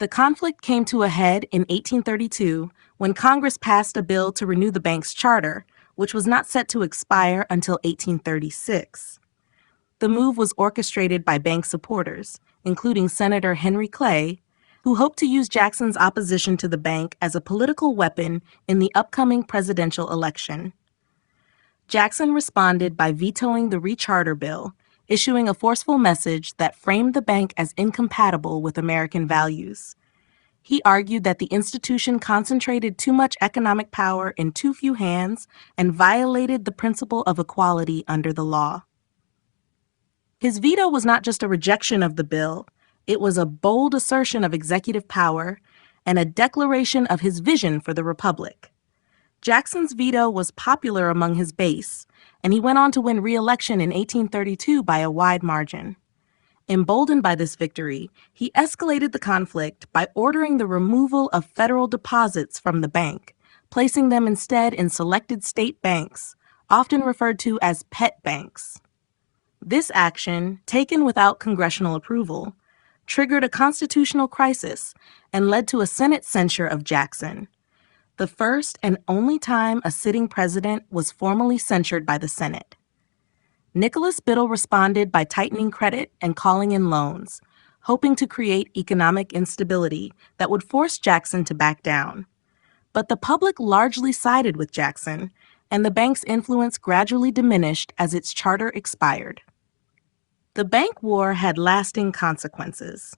The conflict came to a head in 1832 when Congress passed a bill to renew the bank's charter, which was not set to expire until 1836. The move was orchestrated by bank supporters, including Senator Henry Clay, who hoped to use Jackson's opposition to the bank as a political weapon in the upcoming presidential election. Jackson responded by vetoing the recharter bill, issuing a forceful message that framed the bank as incompatible with American values. He argued that the institution concentrated too much economic power in too few hands and violated the principle of equality under the law. His veto was not just a rejection of the bill, it was a bold assertion of executive power and a declaration of his vision for the Republic. Jackson's veto was popular among his base, and he went on to win re-election in 1832 by a wide margin. Emboldened by this victory, he escalated the conflict by ordering the removal of federal deposits from the bank, placing them instead in selected state banks, often referred to as pet banks. This action, taken without congressional approval, triggered a constitutional crisis and led to a Senate censure of Jackson, the first and only time a sitting president was formally censured by the Senate. Nicholas Biddle responded by tightening credit and calling in loans, hoping to create economic instability that would force Jackson to back down. But the public largely sided with Jackson, and the bank's influence gradually diminished as its charter expired. The bank war had lasting consequences.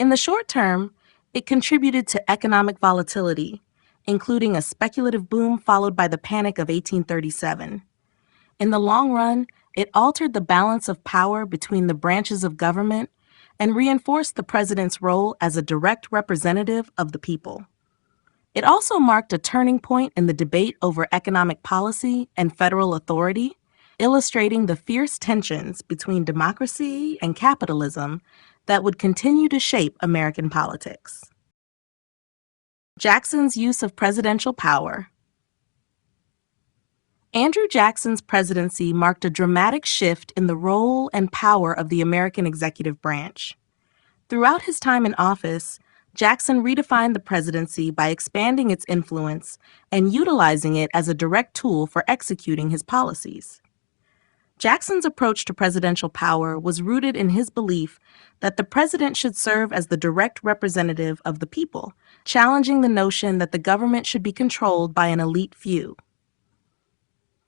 In the short term, it contributed to economic volatility, including a speculative boom followed by the Panic of 1837. In the long run, it altered the balance of power between the branches of government and reinforced the president's role as a direct representative of the people. It also marked a turning point in the debate over economic policy and federal authority, illustrating the fierce tensions between democracy and capitalism that would continue to shape American politics. Jackson's use of presidential power. Andrew Jackson's presidency marked a dramatic shift in the role and power of the American executive branch. Throughout his time in office, Jackson redefined the presidency by expanding its influence and utilizing it as a direct tool for executing his policies. Jackson's approach to presidential power was rooted in his belief that the president should serve as the direct representative of the people, challenging the notion that the government should be controlled by an elite few.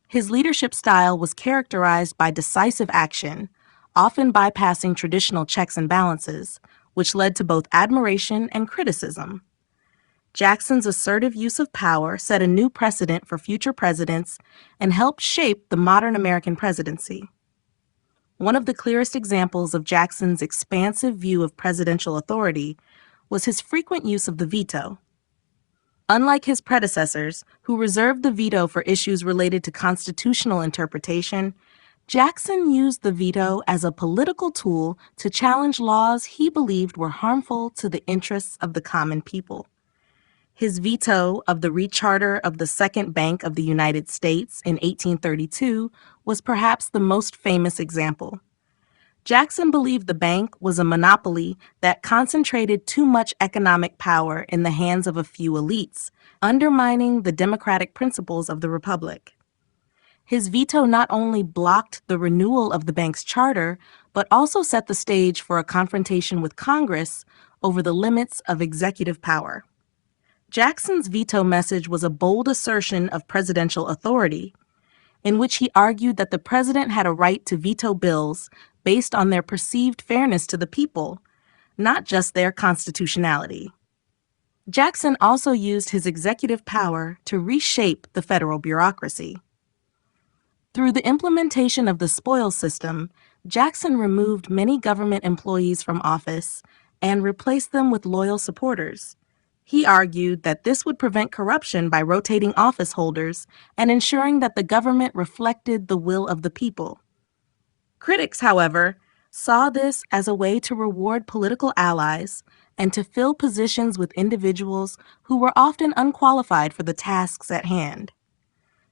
His leadership style was characterized by decisive action, often bypassing traditional checks and balances, which led to both admiration and criticism. Jackson's assertive use of power set a new precedent for future presidents and helped shape the modern American presidency. One of the clearest examples of Jackson's expansive view of presidential authority was his frequent use of the veto. Unlike his predecessors, who reserved the veto for issues related to constitutional interpretation, Jackson used the veto as a political tool to challenge laws he believed were harmful to the interests of the common people. His veto of the recharter of the Second Bank of the United States in 1832 was perhaps the most famous example. Jackson believed the bank was a monopoly that concentrated too much economic power in the hands of a few elites, undermining the democratic principles of the republic. His veto not only blocked the renewal of the bank's charter, but also set the stage for a confrontation with Congress over the limits of executive power. Jackson's veto message was a bold assertion of presidential authority, in which he argued that the president had a right to veto bills based on their perceived fairness to the people, not just their constitutionality. Jackson also used his executive power to reshape the federal bureaucracy. Through the implementation of the spoils system, Jackson removed many government employees from office and replaced them with loyal supporters. He argued that this would prevent corruption by rotating office holders and ensuring that the government reflected the will of the people. Critics, however, saw this as a way to reward political allies and to fill positions with individuals who were often unqualified for the tasks at hand.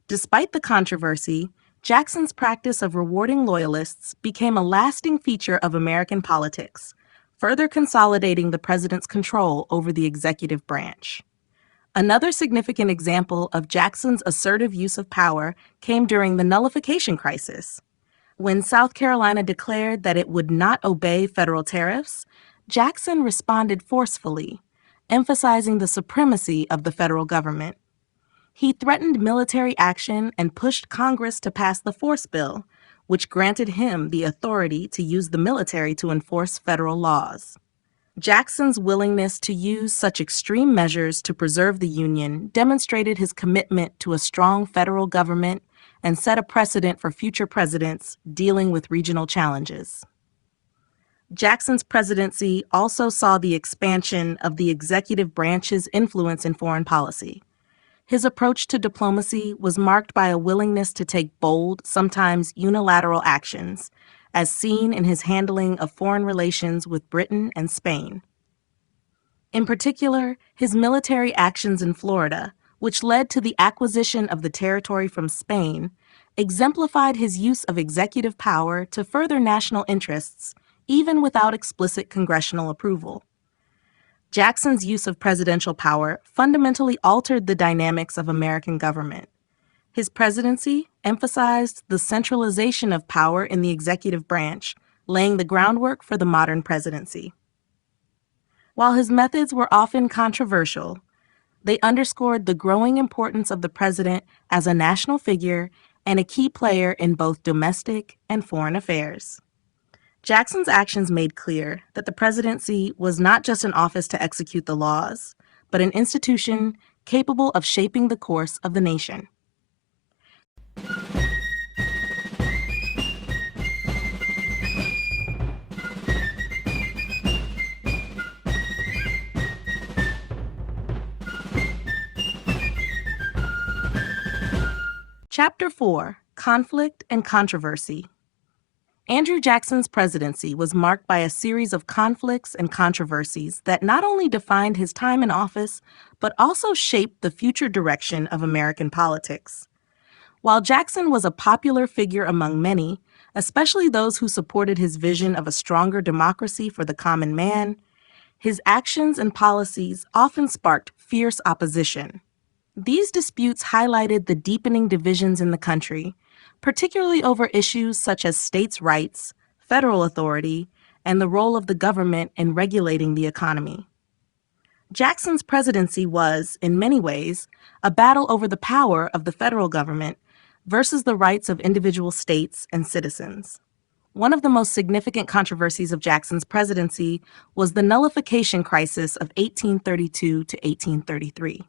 Despite the controversy, Jackson's practice of rewarding loyalists became a lasting feature of American politics, further consolidating the president's control over the executive branch. Another significant example of Jackson's assertive use of power came during the nullification crisis. When South Carolina declared that it would not obey federal tariffs, Jackson responded forcefully, emphasizing the supremacy of the federal government. He threatened military action and pushed Congress to pass the Force Bill, which granted him the authority to use the military to enforce federal laws. Jackson's willingness to use such extreme measures to preserve the Union demonstrated his commitment to a strong federal government and set a precedent for future presidents dealing with regional challenges. Jackson's presidency also saw the expansion of the executive branch's influence in foreign policy. His approach to diplomacy was marked by a willingness to take bold, sometimes unilateral actions, as seen in his handling of foreign relations with Britain and Spain. In particular, his military actions in Florida, which led to the acquisition of the territory from Spain, exemplified his use of executive power to further national interests, even without explicit congressional approval. Jackson's use of presidential power fundamentally altered the dynamics of American government. His presidency emphasized the centralization of power in the executive branch, laying the groundwork for the modern presidency. While his methods were often controversial, they underscored the growing importance of the president as a national figure and a key player in both domestic and foreign affairs. Jackson's actions made clear that the presidency was not just an office to execute the laws, but an institution capable of shaping the course of the nation. Chapter 4: Conflict and Controversy. Andrew Jackson's presidency was marked by a series of conflicts and controversies that not only defined his time in office, but also shaped the future direction of American politics. While Jackson was a popular figure among many, especially those who supported his vision of a stronger democracy for the common man, his actions and policies often sparked fierce opposition. These disputes highlighted the deepening divisions in the country, particularly over issues such as states' rights, federal authority, and the role of the government in regulating the economy. Jackson's presidency was, in many ways, a battle over the power of the federal government versus the rights of individual states and citizens. One of the most significant controversies of Jackson's presidency was the nullification crisis of 1832 to 1833.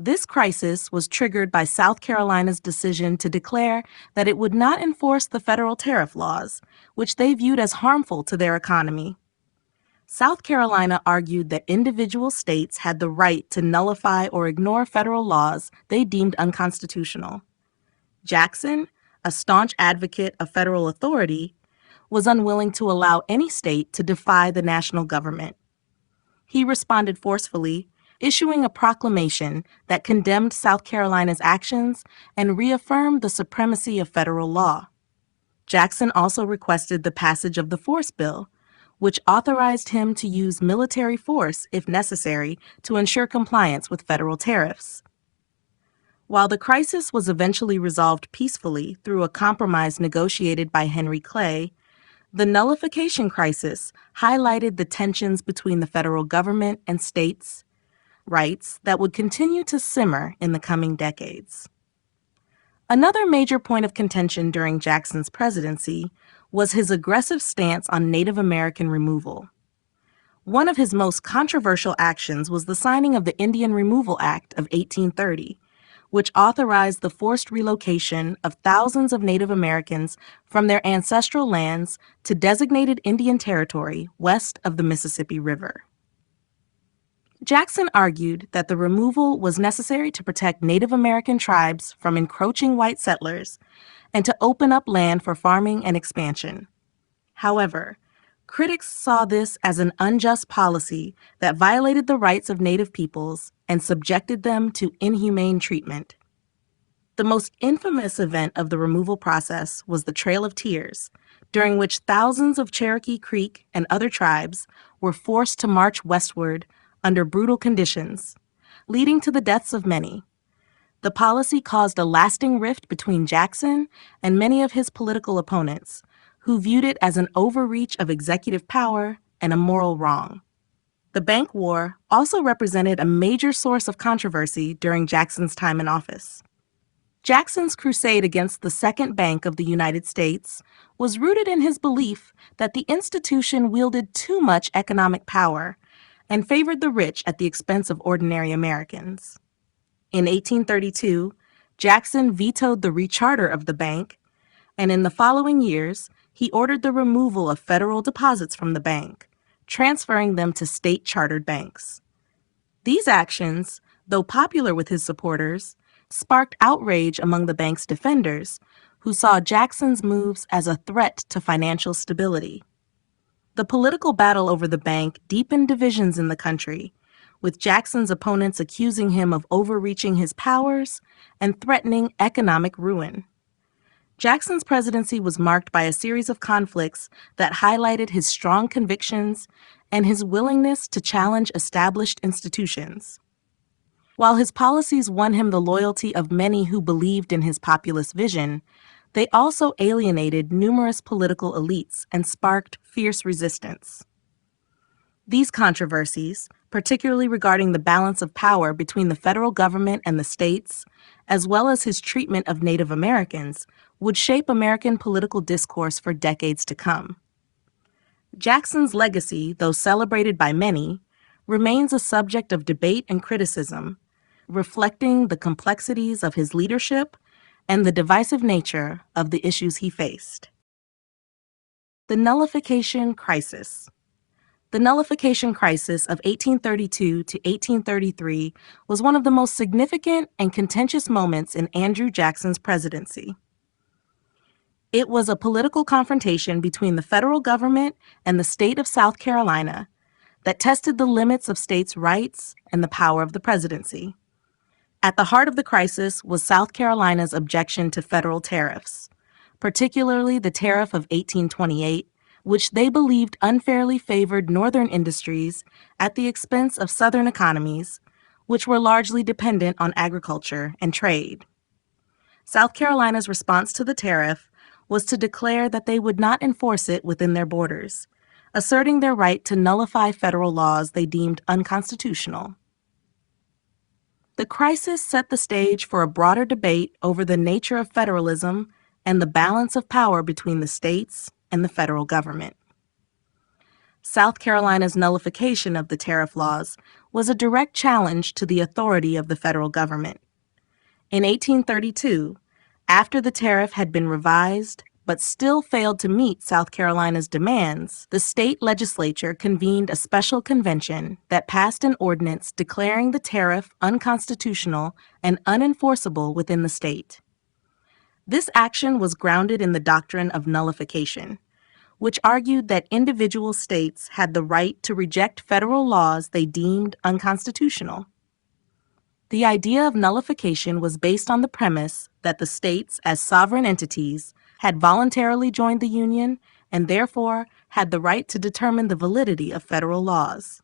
This crisis was triggered by South Carolina's decision to declare that it would not enforce the federal tariff laws, which they viewed as harmful to their economy. South Carolina argued that individual states had the right to nullify or ignore federal laws they deemed unconstitutional. Jackson, a staunch advocate of federal authority, was unwilling to allow any state to defy the national government. He responded forcefully, issuing a proclamation that condemned South Carolina's actions and reaffirmed the supremacy of federal law. Jackson also requested the passage of the Force Bill, which authorized him to use military force if necessary to ensure compliance with federal tariffs. While the crisis was eventually resolved peacefully through a compromise negotiated by Henry Clay, the nullification crisis highlighted the tensions between the federal government and states' rights that would continue to simmer in the coming decades. Another major point of contention during Jackson's presidency was his aggressive stance on Native American removal. One of his most controversial actions was the signing of the Indian Removal Act of 1830, which authorized the forced relocation of thousands of Native Americans from their ancestral lands to designated Indian territory west of the Mississippi River. Jackson argued that the removal was necessary to protect Native American tribes from encroaching white settlers and to open up land for farming and expansion. However, critics saw this as an unjust policy that violated the rights of Native peoples and subjected them to inhumane treatment. The most infamous event of the removal process was the Trail of Tears, during which thousands of Cherokee Creek and other tribes were forced to march westward under brutal conditions, leading to the deaths of many. The policy caused a lasting rift between Jackson and many of his political opponents, who viewed it as an overreach of executive power and a moral wrong. The Bank War also represented a major source of controversy during Jackson's time in office. Jackson's crusade against the Second Bank of the United States was rooted in his belief that the institution wielded too much economic power and favored the rich at the expense of ordinary Americans. In 1832, Jackson vetoed the recharter of the bank, and in the following years, he ordered the removal of federal deposits from the bank, transferring them to state-chartered banks. These actions, though popular with his supporters, sparked outrage among the bank's defenders, who saw Jackson's moves as a threat to financial stability. The political battle over the bank deepened divisions in the country, with Jackson's opponents accusing him of overreaching his powers and threatening economic ruin. Jackson's presidency was marked by a series of conflicts that highlighted his strong convictions and his willingness to challenge established institutions. While his policies won him the loyalty of many who believed in his populist vision, they also alienated numerous political elites and sparked fierce resistance. These controversies, particularly regarding the balance of power between the federal government and the states, as well as his treatment of Native Americans, would shape American political discourse for decades to come. Jackson's legacy, though celebrated by many, remains a subject of debate and criticism, reflecting the complexities of his leadership and the divisive nature of the issues he faced. The Nullification Crisis. The Nullification Crisis of 1832 to 1833 was one of the most significant and contentious moments in Andrew Jackson's presidency. It was a political confrontation between the federal government and the state of South Carolina that tested the limits of states' rights and the power of the presidency. At the heart of the crisis was South Carolina's objection to federal tariffs, particularly the tariff of 1828, which they believed unfairly favored northern industries at the expense of southern economies, which were largely dependent on agriculture and trade. South Carolina's response to the tariff was to declare that they would not enforce it within their borders, asserting their right to nullify federal laws they deemed unconstitutional. The crisis set the stage for a broader debate over the nature of federalism and the balance of power between the states and the federal government. South Carolina's nullification of the tariff laws was a direct challenge to the authority of the federal government. In 1832, after the tariff had been revised but still failed to meet South Carolina's demands, the state legislature convened a special convention that passed an ordinance declaring the tariff unconstitutional and unenforceable within the state. This action was grounded in the doctrine of nullification, which argued that individual states had the right to reject federal laws they deemed unconstitutional. The idea of nullification was based on the premise that the states, as sovereign entities, had voluntarily joined the Union and therefore had the right to determine the validity of federal laws.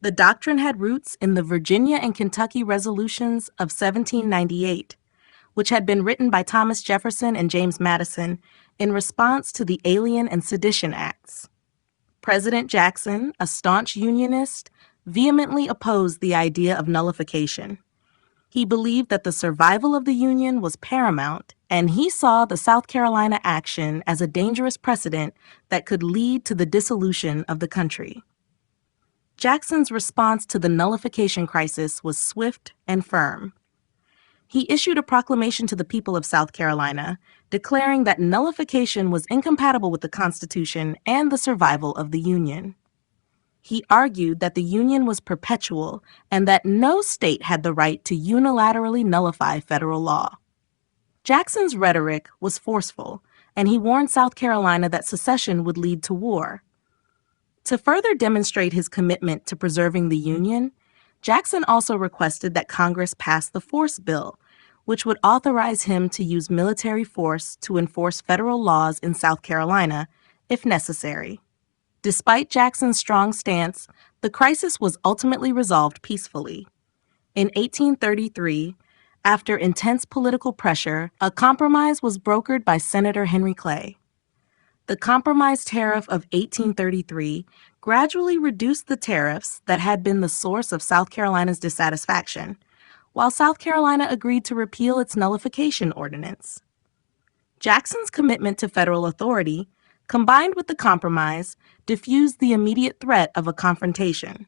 The doctrine had roots in the Virginia and Kentucky resolutions of 1798, which had been written by Thomas Jefferson and James Madison in response to the Alien and Sedition Acts. President Jackson, a staunch Unionist, vehemently opposed the idea of nullification. He believed that the survival of the Union was paramount, and he saw the South Carolina action as a dangerous precedent that could lead to the dissolution of the country. Jackson's response to the nullification crisis was swift and firm. He issued a proclamation to the people of South Carolina, declaring that nullification was incompatible with the Constitution and the survival of the Union. He argued that the Union was perpetual and that no state had the right to unilaterally nullify federal law. Jackson's rhetoric was forceful, and he warned South Carolina that secession would lead to war. To further demonstrate his commitment to preserving the Union, Jackson also requested that Congress pass the Force Bill, which would authorize him to use military force to enforce federal laws in South Carolina, if necessary. Despite Jackson's strong stance, the crisis was ultimately resolved peacefully. In 1833, after intense political pressure, a compromise was brokered by Senator Henry Clay. The compromise tariff of 1833 gradually reduced the tariffs that had been the source of South Carolina's dissatisfaction, while South Carolina agreed to repeal its nullification ordinance. Jackson's commitment to federal authority, combined with the compromise, diffused the immediate threat of a confrontation.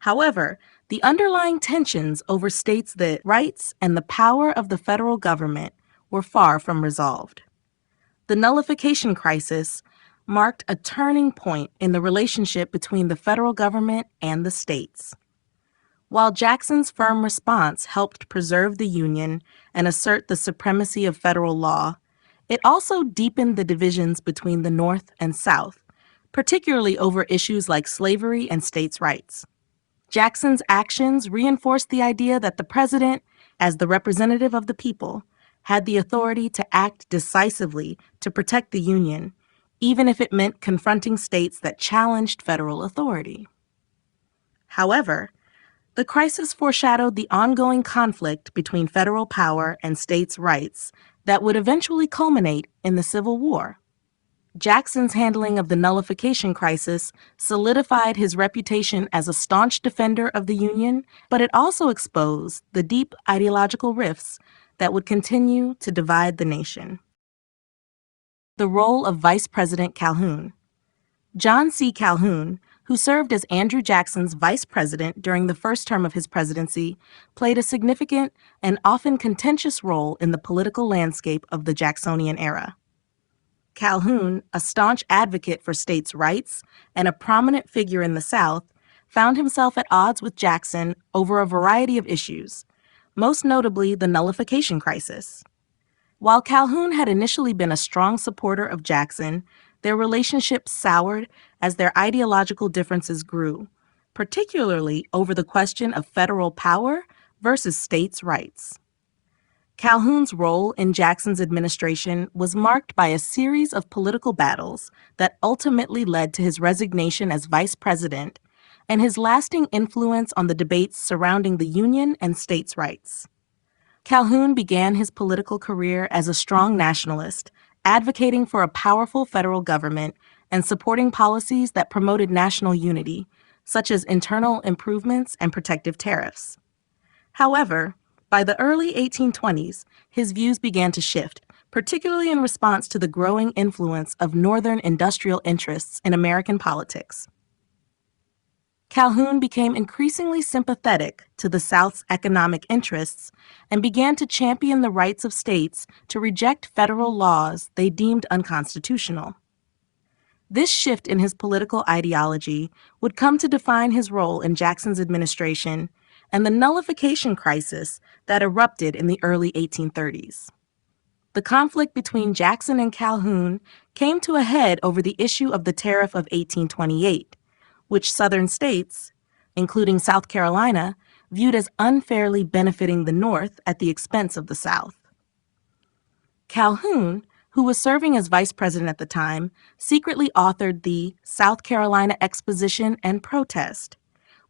However, the underlying tensions over states' rights and the power of the federal government were far from resolved. The nullification crisis marked a turning point in the relationship between the federal government and the states. While Jackson's firm response helped preserve the Union and assert the supremacy of federal law, it also deepened the divisions between the North and South, particularly over issues like slavery and states' rights. Jackson's actions reinforced the idea that the president, as the representative of the people, had the authority to act decisively to protect the Union, even if it meant confronting states that challenged federal authority. However, the crisis foreshadowed the ongoing conflict between federal power and states' rights that would eventually culminate in the Civil War. Jackson's handling of the nullification crisis solidified his reputation as a staunch defender of the Union, but it also exposed the deep ideological rifts that would continue to divide the nation. The role of Vice President Calhoun. John C. Calhoun, who served as Andrew Jackson's vice president during the first term of his presidency, played a significant and often contentious role in the political landscape of the Jacksonian era. Calhoun, a staunch advocate for states' rights and a prominent figure in the South, found himself at odds with Jackson over a variety of issues, most notably the nullification crisis. While Calhoun had initially been a strong supporter of Jackson, their relationship soured as their ideological differences grew, particularly over the question of federal power versus states' rights. Calhoun's role in Jackson's administration was marked by a series of political battles that ultimately led to his resignation as vice president and his lasting influence on the debates surrounding the Union and states' rights. Calhoun began his political career as a strong nationalist, advocating for a powerful federal government and supporting policies that promoted national unity, such as internal improvements and protective tariffs. However, by the early 1820s, his views began to shift, particularly in response to the growing influence of Northern industrial interests in American politics. Calhoun became increasingly sympathetic to the South's economic interests and began to champion the rights of states to reject federal laws they deemed unconstitutional. This shift in his political ideology would come to define his role in Jackson's administration and the nullification crisis that erupted in the early 1830s. The conflict between Jackson and Calhoun came to a head over the issue of the Tariff of 1828, which Southern states, including South Carolina, viewed as unfairly benefiting the North at the expense of the South. Calhoun, who was serving as vice president at the time, secretly authored the South Carolina Exposition and Protest,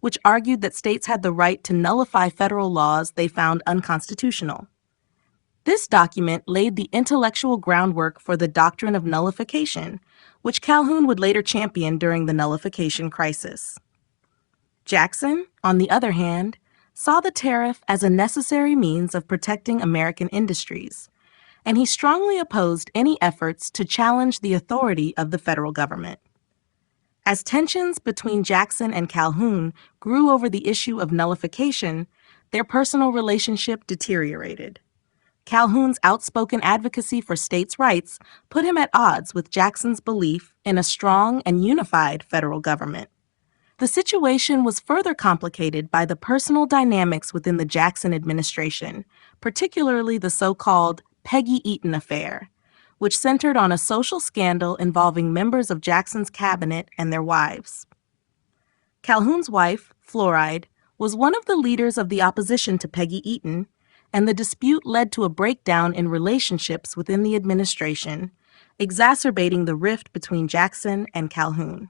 which argued that states had the right to nullify federal laws they found unconstitutional. This document laid the intellectual groundwork for the doctrine of nullification, which Calhoun would later champion during the nullification crisis. Jackson, on the other hand, saw the tariff as a necessary means of protecting American industries, and he strongly opposed any efforts to challenge the authority of the federal government. As tensions between Jackson and Calhoun grew over the issue of nullification, their personal relationship deteriorated. Calhoun's outspoken advocacy for states' rights put him at odds with Jackson's belief in a strong and unified federal government. The situation was further complicated by the personal dynamics within the Jackson administration, particularly the so-called Peggy Eaton affair, which centered on a social scandal involving members of Jackson's cabinet and their wives. Calhoun's wife, Floride, was one of the leaders of the opposition to Peggy Eaton, and the dispute led to a breakdown in relationships within the administration, exacerbating the rift between Jackson and Calhoun.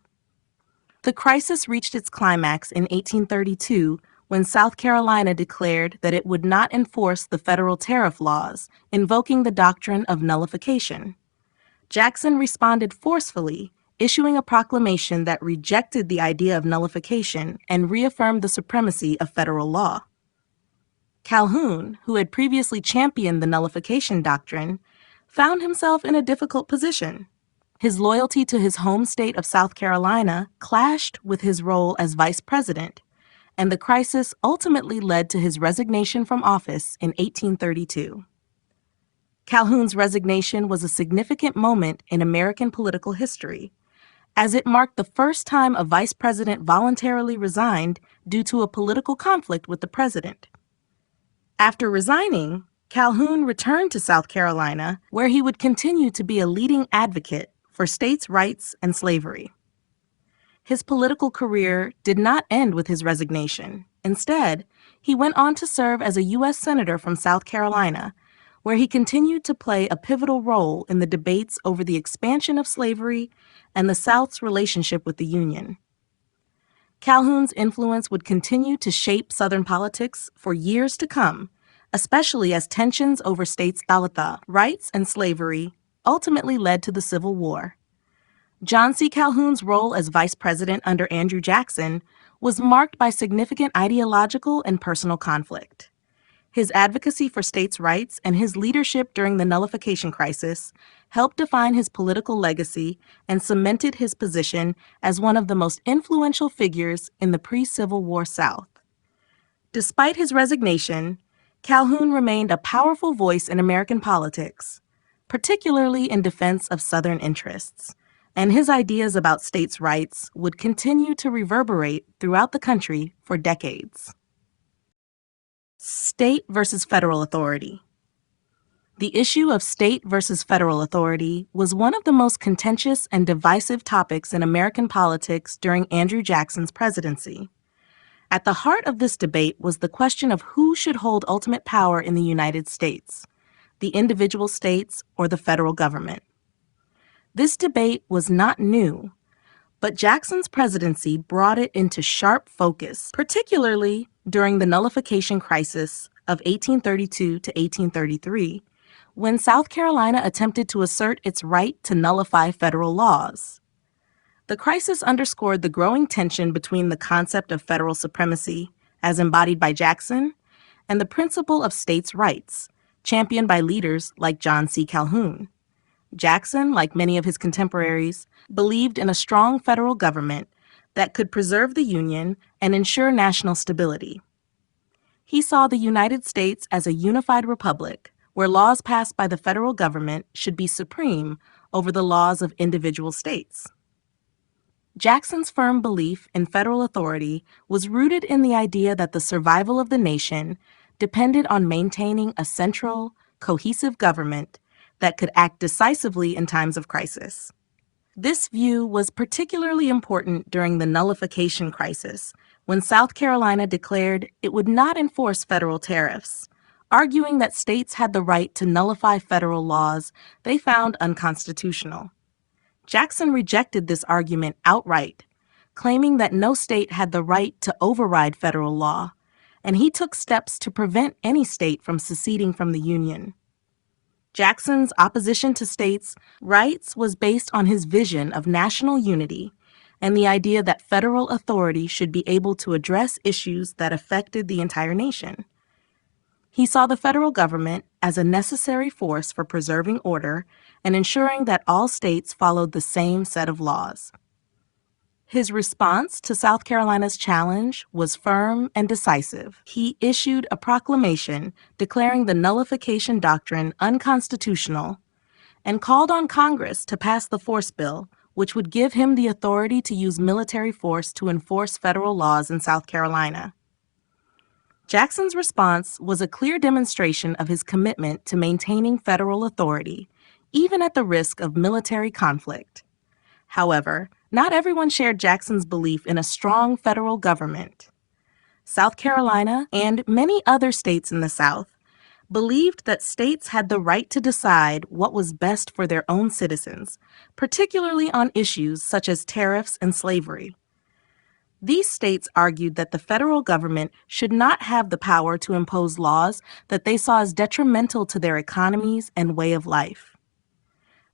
The crisis reached its climax in 1832 when South Carolina declared that it would not enforce the federal tariff laws, invoking the doctrine of nullification. Jackson responded forcefully, issuing a proclamation that rejected the idea of nullification and reaffirmed the supremacy of federal law. Calhoun, who had previously championed the nullification doctrine, found himself in a difficult position. His loyalty to his home state of South Carolina clashed with his role as vice president, and the crisis ultimately led to his resignation from office in 1832. Calhoun's resignation was a significant moment in American political history, as it marked the first time a vice president voluntarily resigned due to a political conflict with the president. After resigning, Calhoun returned to South Carolina, where he would continue to be a leading advocate for states' rights and slavery. His political career did not end with his resignation. Instead, he went on to serve as a U.S. Senator from South Carolina, where he continued to play a pivotal role in the debates over the expansion of slavery and the South's relationship with the Union. Calhoun's influence would continue to shape Southern politics for years to come, especially as tensions over states' Dalatha rights and slavery ultimately led to the Civil War. John C. Calhoun's role as vice president under Andrew Jackson was marked by significant ideological and personal conflict. His advocacy for states' rights and his leadership during the nullification crisis helped define his political legacy and cemented his position as one of the most influential figures in the pre-Civil War South. Despite his resignation, Calhoun remained a powerful voice in American politics, particularly in defense of Southern interests, and his ideas about states' rights would continue to reverberate throughout the country for decades. State versus federal authority. The issue of state versus federal authority was one of the most contentious and divisive topics in American politics during Andrew Jackson's presidency. At the heart of this debate was the question of who should hold ultimate power in the United States, the individual states or the federal government. This debate was not new, but Jackson's presidency brought it into sharp focus, particularly during the nullification crisis of 1832 to 1833, when South Carolina attempted to assert its right to nullify federal laws. The crisis underscored the growing tension between the concept of federal supremacy, as embodied by Jackson, and the principle of states' rights, championed by leaders like John C. Calhoun. Jackson, like many of his contemporaries, believed in a strong federal government that could preserve the Union and ensure national stability. He saw the United States as a unified republic where laws passed by the federal government should be supreme over the laws of individual states. Jackson's firm belief in federal authority was rooted in the idea that the survival of the nation depended on maintaining a central, cohesive government that could act decisively in times of crisis. This view was particularly important during the nullification crisis, when South Carolina declared it would not enforce federal tariffs, arguing that states had the right to nullify federal laws they found unconstitutional. Jackson rejected this argument outright, claiming that no state had the right to override federal law, and he took steps to prevent any state from seceding from the Union. Jackson's opposition to states' rights was based on his vision of national unity and the idea that federal authority should be able to address issues that affected the entire nation. He saw the federal government as a necessary force for preserving order and ensuring that all states followed the same set of laws. His response to South Carolina's challenge was firm and decisive. He issued a proclamation declaring the nullification doctrine unconstitutional and called on Congress to pass the force bill, which would give him the authority to use military force to enforce federal laws in South Carolina. Jackson's response was a clear demonstration of his commitment to maintaining federal authority, even at the risk of military conflict. However, not everyone shared Jackson's belief in a strong federal government. South Carolina and many other states in the South believed that states had the right to decide what was best for their own citizens, particularly on issues such as tariffs and slavery. These states argued that the federal government should not have the power to impose laws that they saw as detrimental to their economies and way of life.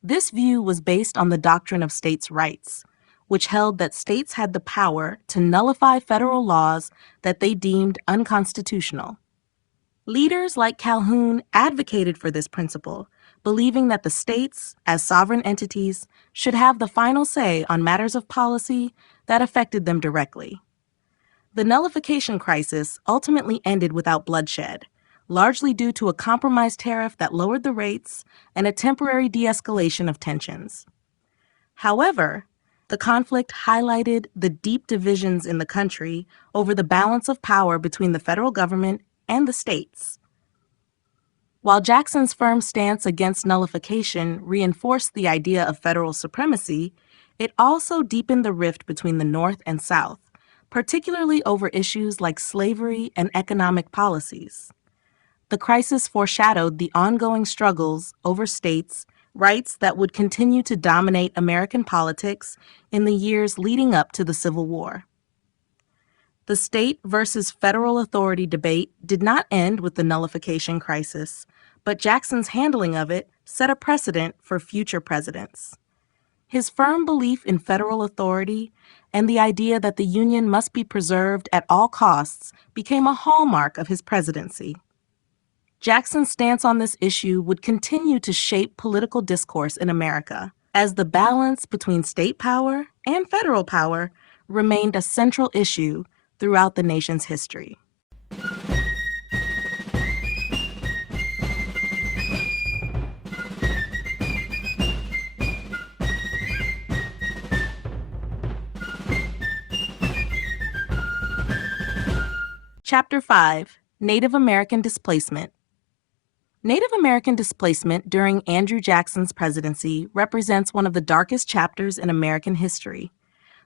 This view was based on the doctrine of states' rights, which held that states had the power to nullify federal laws that they deemed unconstitutional. Leaders like Calhoun advocated for this principle, believing that the states, as sovereign entities, should have the final say on matters of policy that affected them directly. The nullification crisis ultimately ended without bloodshed, largely due to a compromise tariff that lowered the rates and a temporary de-escalation of tensions. However, The conflict highlighted the deep divisions in the country over the balance of power between the federal government and the states. While Jackson's firm stance against nullification reinforced the idea of federal supremacy, it also deepened the rift between the North and South, particularly over issues like slavery and economic policies. The crisis foreshadowed the ongoing struggles over states' rights that would continue to dominate American politics in the years leading up to the Civil War. The state versus federal authority debate did not end with the nullification crisis, but Jackson's handling of it set a precedent for future presidents. His firm belief in federal authority and the idea that the Union must be preserved at all costs became a hallmark of his presidency. Jackson's stance on this issue would continue to shape political discourse in America, as the balance between state power and federal power remained a central issue throughout the nation's history. Chapter 5: Native American Displacement. Native American displacement during Andrew Jackson's presidency represents one of the darkest chapters in American history.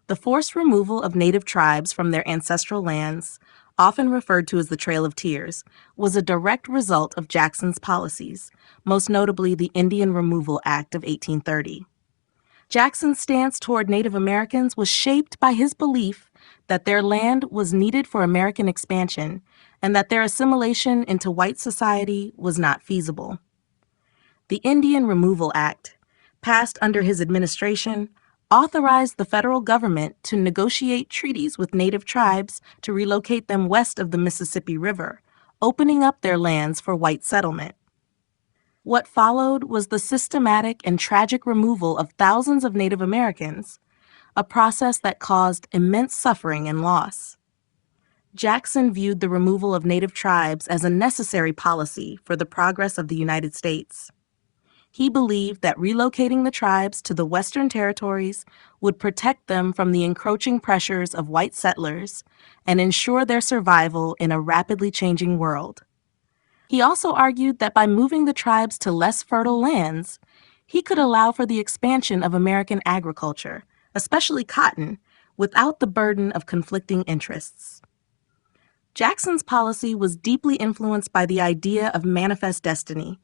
The forced removal of Native tribes from their ancestral lands, often referred to as the Trail of Tears, was a direct result of Jackson's policies, most notably the Indian Removal Act of 1830. Jackson's stance toward Native Americans was shaped by his belief that their land was needed for American expansion and that their assimilation into white society was not feasible. The Indian Removal Act, passed under his administration, authorized the federal government to negotiate treaties with Native tribes to relocate them west of the Mississippi River, opening up their lands for white settlement. What followed was the systematic and tragic removal of thousands of Native Americans, a process that caused immense suffering and loss. Jackson viewed the removal of Native tribes as a necessary policy for the progress of the United States. He believed that relocating the tribes to the Western territories would protect them from the encroaching pressures of white settlers and ensure their survival in a rapidly changing world. He also argued that by moving the tribes to less fertile lands, he could allow for the expansion of American agriculture, especially cotton, without the burden of conflicting interests. Jackson's policy was deeply influenced by the idea of manifest destiny,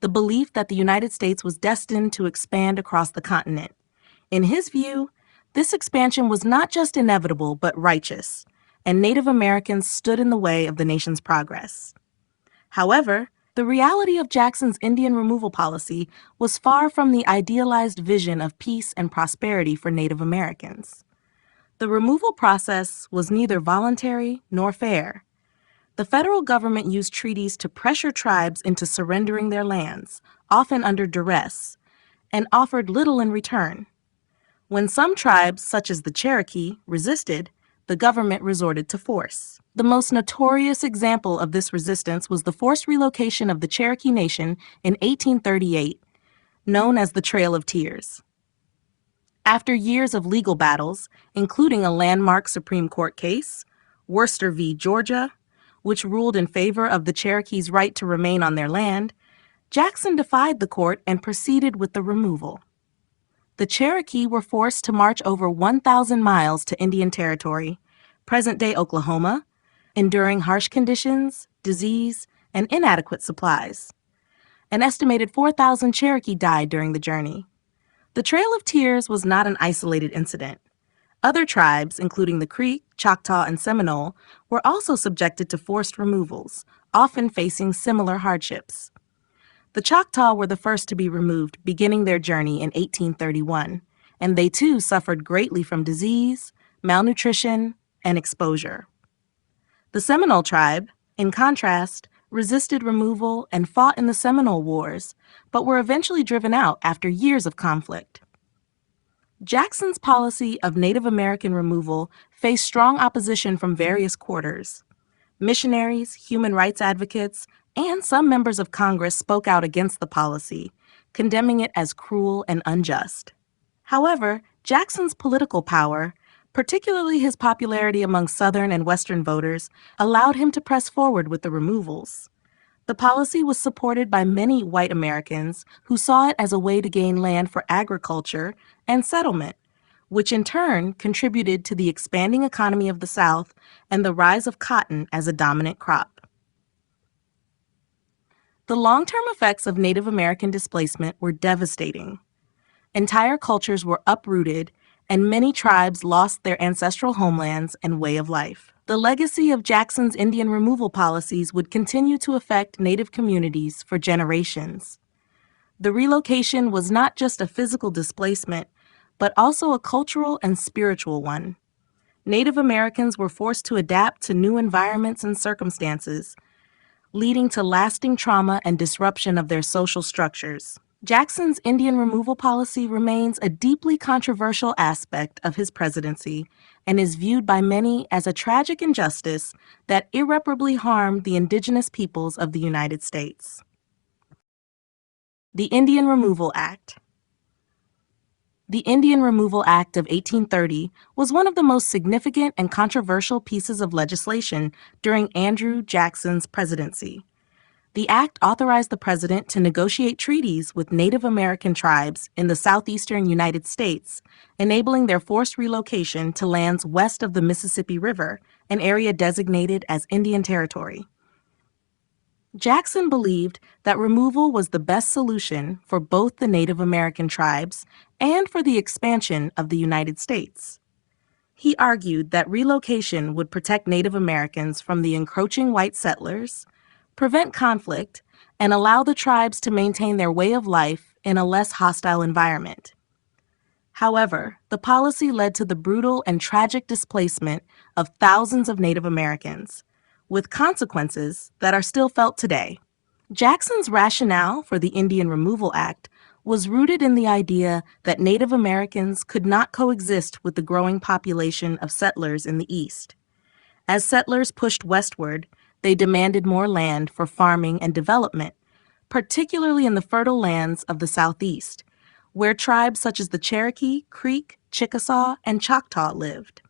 the belief that the United States was destined to expand across the continent. In his view, this expansion was not just inevitable but righteous, and Native Americans stood in the way of the nation's progress. However, the reality of Jackson's Indian removal policy was far from the idealized vision of peace and prosperity for Native Americans. The removal process was neither voluntary nor fair. The federal government used treaties to pressure tribes into surrendering their lands, often under duress, and offered little in return. When some tribes, such as the Cherokee, resisted, the government resorted to force. The most notorious example of this resistance was the forced relocation of the Cherokee Nation in 1838, known as the Trail of Tears. After years of legal battles, including a landmark Supreme Court case, Worcester v. Georgia, which ruled in favor of the Cherokees' right to remain on their land, Jackson defied the court and proceeded with the removal. The Cherokee were forced to march over 1,000 miles to Indian Territory, present-day Oklahoma, enduring harsh conditions, disease, and inadequate supplies. An estimated 4,000 Cherokee died during the journey. The Trail of Tears was not an isolated incident. Other tribes, including the Creek, Choctaw, and Seminole, were also subjected to forced removals, often facing similar hardships. The Choctaw were the first to be removed, beginning their journey in 1831, and they too suffered greatly from disease, malnutrition, and exposure. The Seminole tribe, in contrast, resisted removal and fought in the Seminole Wars, but were eventually driven out after years of conflict. Jackson's policy of Native American removal faced strong opposition from various quarters. Missionaries, human rights advocates, and some members of Congress spoke out against the policy, condemning it as cruel and unjust. However, Jackson's political power, particularly his popularity among Southern and Western voters, allowed him to press forward with the removals. The policy was supported by many white Americans who saw it as a way to gain land for agriculture and settlement, which in turn contributed to the expanding economy of the South and the rise of cotton as a dominant crop. The long-term effects of Native American displacement were devastating. Entire cultures were uprooted, and many tribes lost their ancestral homelands and way of life. The legacy of Jackson's Indian removal policies would continue to affect Native communities for generations. The relocation was not just a physical displacement, but also a cultural and spiritual one. Native Americans were forced to adapt to new environments and circumstances, leading to lasting trauma and disruption of their social structures. Jackson's Indian removal policy remains a deeply controversial aspect of his presidency and is viewed by many as a tragic injustice that irreparably harmed the indigenous peoples of the United States. The Indian Removal Act. The Indian Removal Act of 1830 was one of the most significant and controversial pieces of legislation during Andrew Jackson's presidency. The act authorized the president to negotiate treaties with Native American tribes in the southeastern United States, enabling their forced relocation to lands west of the Mississippi River, an area designated as Indian Territory. Jackson believed that removal was the best solution for both the Native American tribes and for the expansion of the United States. He argued that relocation would protect Native Americans from the encroaching white settlers, prevent conflict, and allow the tribes to maintain their way of life in a less hostile environment. However, the policy led to the brutal and tragic displacement of thousands of Native Americans, with consequences that are still felt today. Jackson's rationale for the Indian Removal Act was rooted in the idea that Native Americans could not coexist with the growing population of settlers in the East. As settlers pushed westward, they demanded more land for farming and development, particularly in the fertile lands of the Southeast, where tribes such as the Cherokee, Creek, Chickasaw, and Choctaw lived.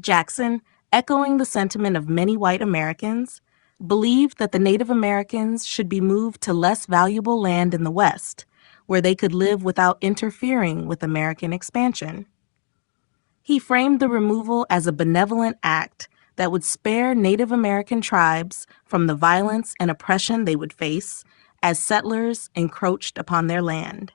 Jackson, echoing the sentiment of many white Americans, believed that the Native Americans should be moved to less valuable land in the West, where they could live without interfering with American expansion. He framed the removal as a benevolent act that would spare Native American tribes from the violence and oppression they would face as settlers encroached upon their land.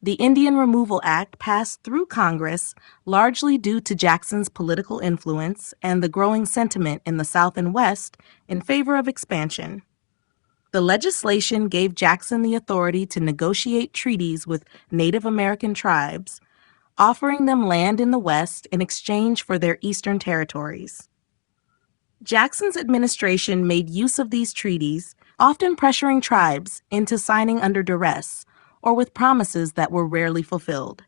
The Indian Removal Act passed through Congress largely due to Jackson's political influence and the growing sentiment in the South and West in favor of expansion. The legislation gave Jackson the authority to negotiate treaties with Native American tribes, offering them land in the West in exchange for their eastern territories. Jackson's administration made use of these treaties, often pressuring tribes into signing under duress or with promises that were rarely fulfilled.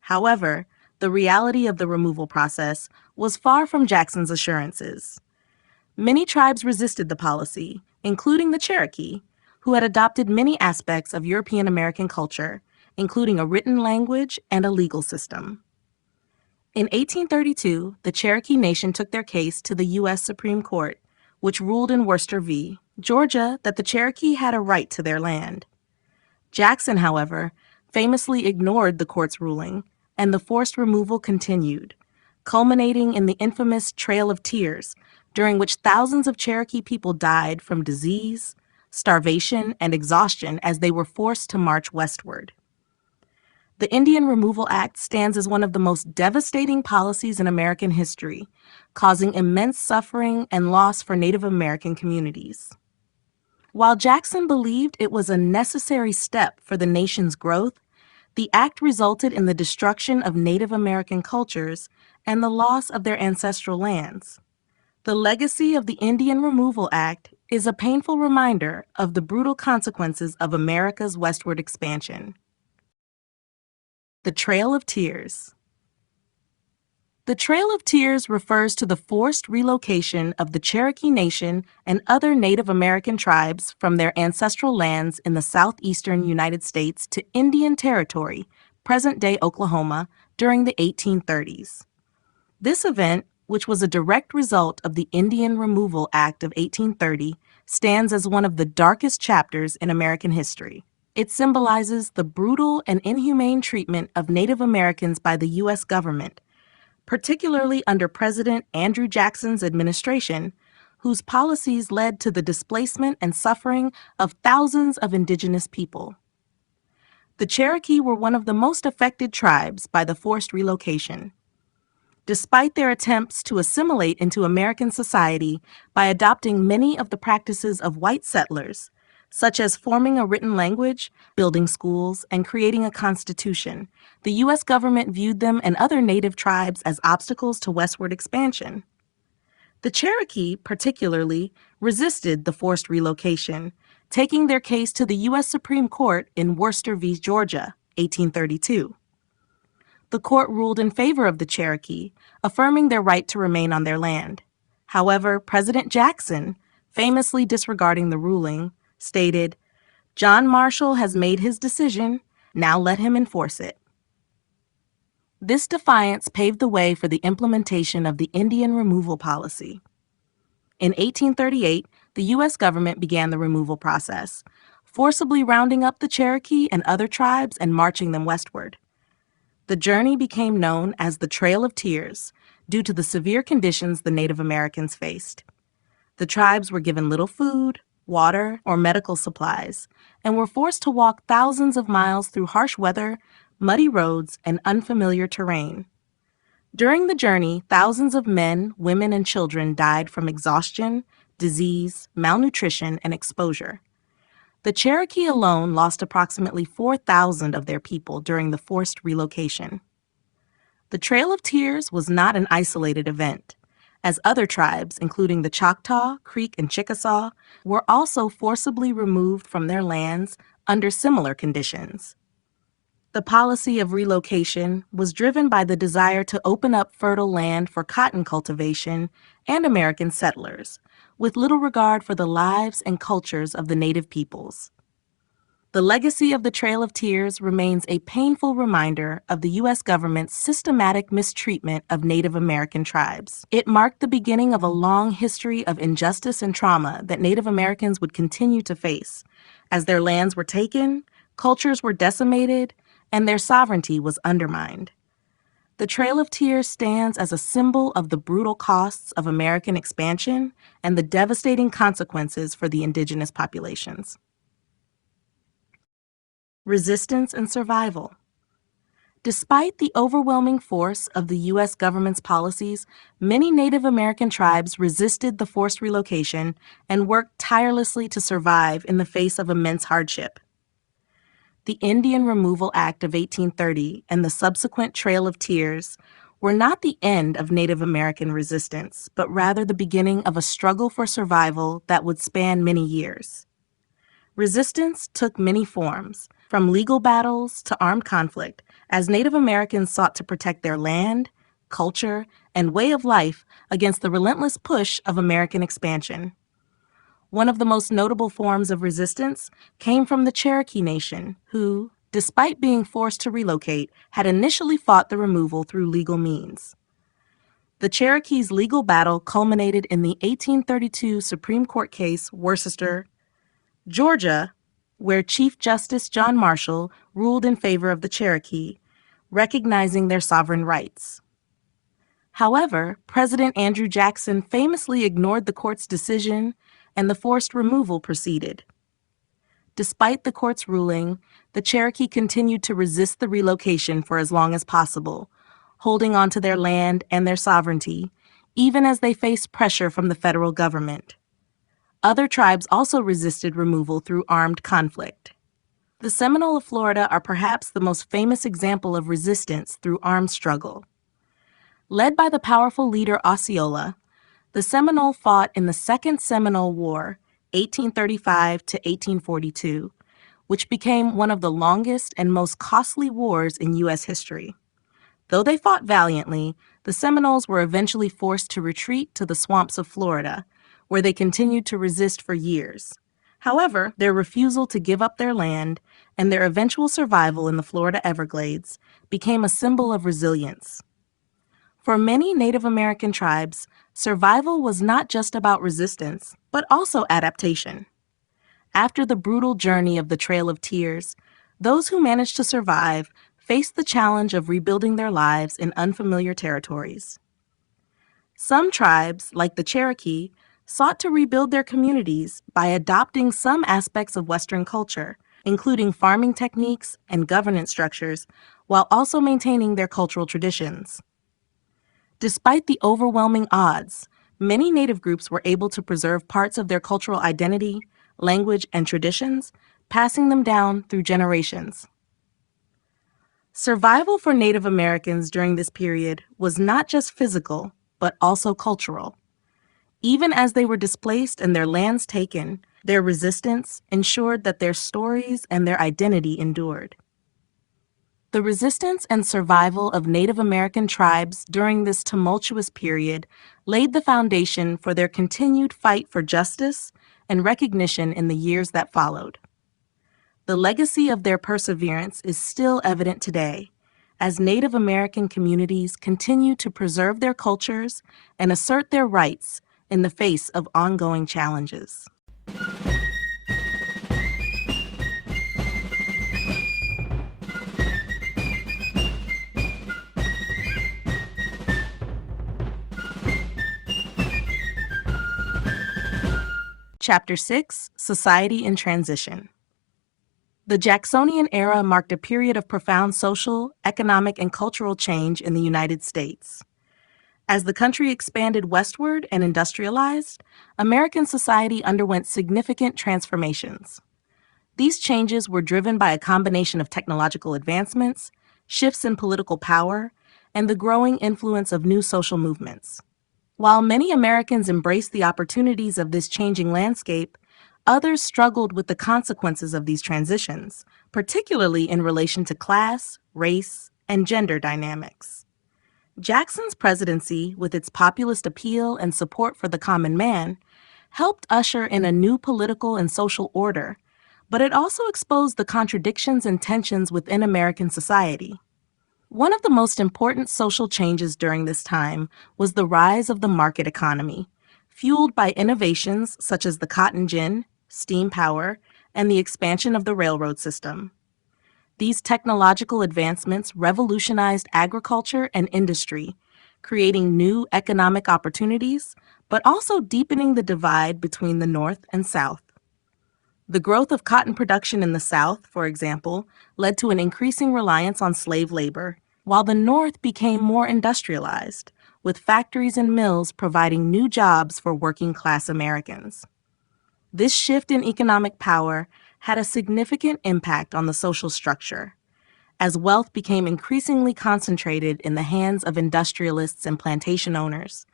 However, the reality of the removal process was far from Jackson's assurances. Many tribes resisted the policy, including the Cherokee, who had adopted many aspects of European American culture, including a written language and a legal system. In 1832, the Cherokee Nation took their case to the U.S. Supreme Court, which ruled in Worcester v. Georgia that the Cherokee had a right to their land. Jackson, however, famously ignored the court's ruling, and the forced removal continued, culminating in the infamous Trail of Tears, during which thousands of Cherokee people died from disease, starvation, and exhaustion as they were forced to march westward. The Indian Removal Act stands as one of the most devastating policies in American history, causing immense suffering and loss for Native American communities. While Jackson believed it was a necessary step for the nation's growth, the act resulted in the destruction of Native American cultures and the loss of their ancestral lands. The legacy of the Indian Removal Act is a painful reminder of the brutal consequences of America's westward expansion. The Trail of Tears. The Trail of Tears refers to the forced relocation of the Cherokee Nation and other Native American tribes from their ancestral lands in the southeastern United States to Indian Territory, present-day Oklahoma during the 1830s. This event, which was a direct result of the Indian Removal Act of 1830, stands as one of the darkest chapters in American history. It symbolizes the brutal and inhumane treatment of Native Americans by the U.S. government, particularly under President Andrew Jackson's administration, whose policies led to the displacement and suffering of thousands of indigenous people. The Cherokee were one of the most affected tribes by the forced relocation. Despite their attempts to assimilate into American society by adopting many of the practices of white settlers, such as forming a written language, building schools, and creating a constitution, the U.S. government viewed them and other native tribes as obstacles to westward expansion. The Cherokee, particularly, resisted the forced relocation, taking their case to the U.S. Supreme Court in Worcester v. Georgia, 1832. The court ruled in favor of the Cherokee, affirming their right to remain on their land. However, President Jackson, famously disregarding the ruling, stated, "John Marshall has made his decision, now let him enforce it." This defiance paved the way for the implementation of the Indian removal policy. In 1838, the U.S. government began the removal process, forcibly rounding up the Cherokee and other tribes and marching them westward. The journey became known as the Trail of Tears due to the severe conditions the Native Americans faced. The tribes were given little food, water, or medical supplies, and were forced to walk thousands of miles through harsh weather, muddy roads, and unfamiliar terrain. During the journey, thousands of men, women, and children died from exhaustion, disease, malnutrition, and exposure. The Cherokee alone lost approximately 4,000 of their people during the forced relocation. The Trail of Tears was not an isolated event, as other tribes, including the Choctaw, Creek, and Chickasaw, were also forcibly removed from their lands under similar conditions. The policy of relocation was driven by the desire to open up fertile land for cotton cultivation and American settlers, with little regard for the lives and cultures of the native peoples. The legacy of the Trail of Tears remains a painful reminder of the U.S. government's systematic mistreatment of Native American tribes. It marked the beginning of a long history of injustice and trauma that Native Americans would continue to face, as their lands were taken, cultures were decimated, and their sovereignty was undermined. The Trail of Tears stands as a symbol of the brutal costs of American expansion and the devastating consequences for the indigenous populations. Resistance and survival. Despite the overwhelming force of the U.S. government's policies, many Native American tribes resisted the forced relocation and worked tirelessly to survive in the face of immense hardship. The Indian Removal Act of 1830 and the subsequent Trail of Tears were not the end of Native American resistance, but rather the beginning of a struggle for survival that would span many years. Resistance took many forms, from legal battles to armed conflict, as Native Americans sought to protect their land, culture, and way of life against the relentless push of American expansion. One of the most notable forms of resistance came from the Cherokee Nation, who, despite being forced to relocate, had initially fought the removal through legal means. The Cherokees' legal battle culminated in the 1832 Supreme Court case Worcester, Georgia, where Chief Justice John Marshall ruled in favor of the Cherokee, recognizing their sovereign rights. However, President Andrew Jackson famously ignored the court's decision, and the forced removal proceeded. Despite the court's ruling, the Cherokee continued to resist the relocation for as long as possible, holding on to their land and their sovereignty, even as they faced pressure from the federal government. Other tribes also resisted removal through armed conflict. The Seminole of Florida are perhaps the most famous example of resistance through armed struggle. Led by the powerful leader Osceola, the Seminole fought in the Second Seminole War, 1835 to 1842, which became one of the longest and most costly wars in U.S. history. Though they fought valiantly, the Seminoles were eventually forced to retreat to the swamps of Florida, where they continued to resist for years. However, their refusal to give up their land and their eventual survival in the Florida Everglades became a symbol of resilience. For many Native American tribes, survival was not just about resistance, but also adaptation. After the brutal journey of the Trail of Tears, those who managed to survive faced the challenge of rebuilding their lives in unfamiliar territories. Some tribes, like the Cherokee, sought to rebuild their communities by adopting some aspects of Western culture, including farming techniques and governance structures, while also maintaining their cultural traditions. Despite the overwhelming odds, many Native groups were able to preserve parts of their cultural identity, language, and traditions, passing them down through generations. Survival for Native Americans during this period was not just physical, but also cultural. Even as they were displaced and their lands taken, their resistance ensured that their stories and their identity endured. The resistance and survival of Native American tribes during this tumultuous period laid the foundation for their continued fight for justice and recognition in the years that followed. The legacy of their perseverance is still evident today, as Native American communities continue to preserve their cultures and assert their rights in the face of ongoing challenges. Chapter 6: Society in Transition. The Jacksonian era marked a period of profound social, economic, and cultural change in the United States. As the country expanded westward and industrialized, American society underwent significant transformations. These changes were driven by a combination of technological advancements, shifts in political power, and the growing influence of new social movements. While many Americans embraced the opportunities of this changing landscape, others struggled with the consequences of these transitions, particularly in relation to class, race, and gender dynamics. Jackson's presidency, with its populist appeal and support for the common man, helped usher in a new political and social order, but it also exposed the contradictions and tensions within American society. One of the most important social changes during this time was the rise of the market economy, fueled by innovations such as the cotton gin, steam power, and the expansion of the railroad system. These technological advancements revolutionized agriculture and industry, creating new economic opportunities, but also deepening the divide between the North and South. The growth of cotton production in the South, for example, led to an increasing reliance on slave labor, while the North became more industrialized, with factories and mills providing new jobs for working-class Americans. This shift in economic power had a significant impact on the social structure, as wealth became increasingly concentrated in the hands of industrialists and plantation owners,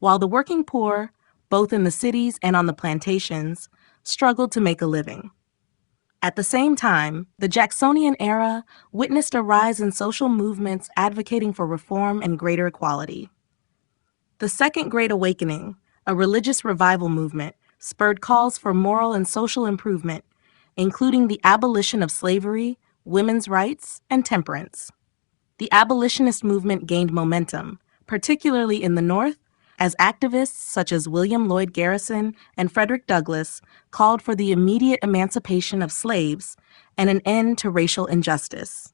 while the working poor, both in the cities and on the plantations, struggled to make a living. At the same time, the Jacksonian era witnessed a rise in social movements advocating for reform and greater equality. The Second Great Awakening, a religious revival movement, spurred calls for moral and social improvement, including the abolition of slavery, women's rights, and temperance. The abolitionist movement gained momentum, particularly in the North, as activists such as William Lloyd Garrison and Frederick Douglass called for the immediate emancipation of slaves and an end to racial injustice.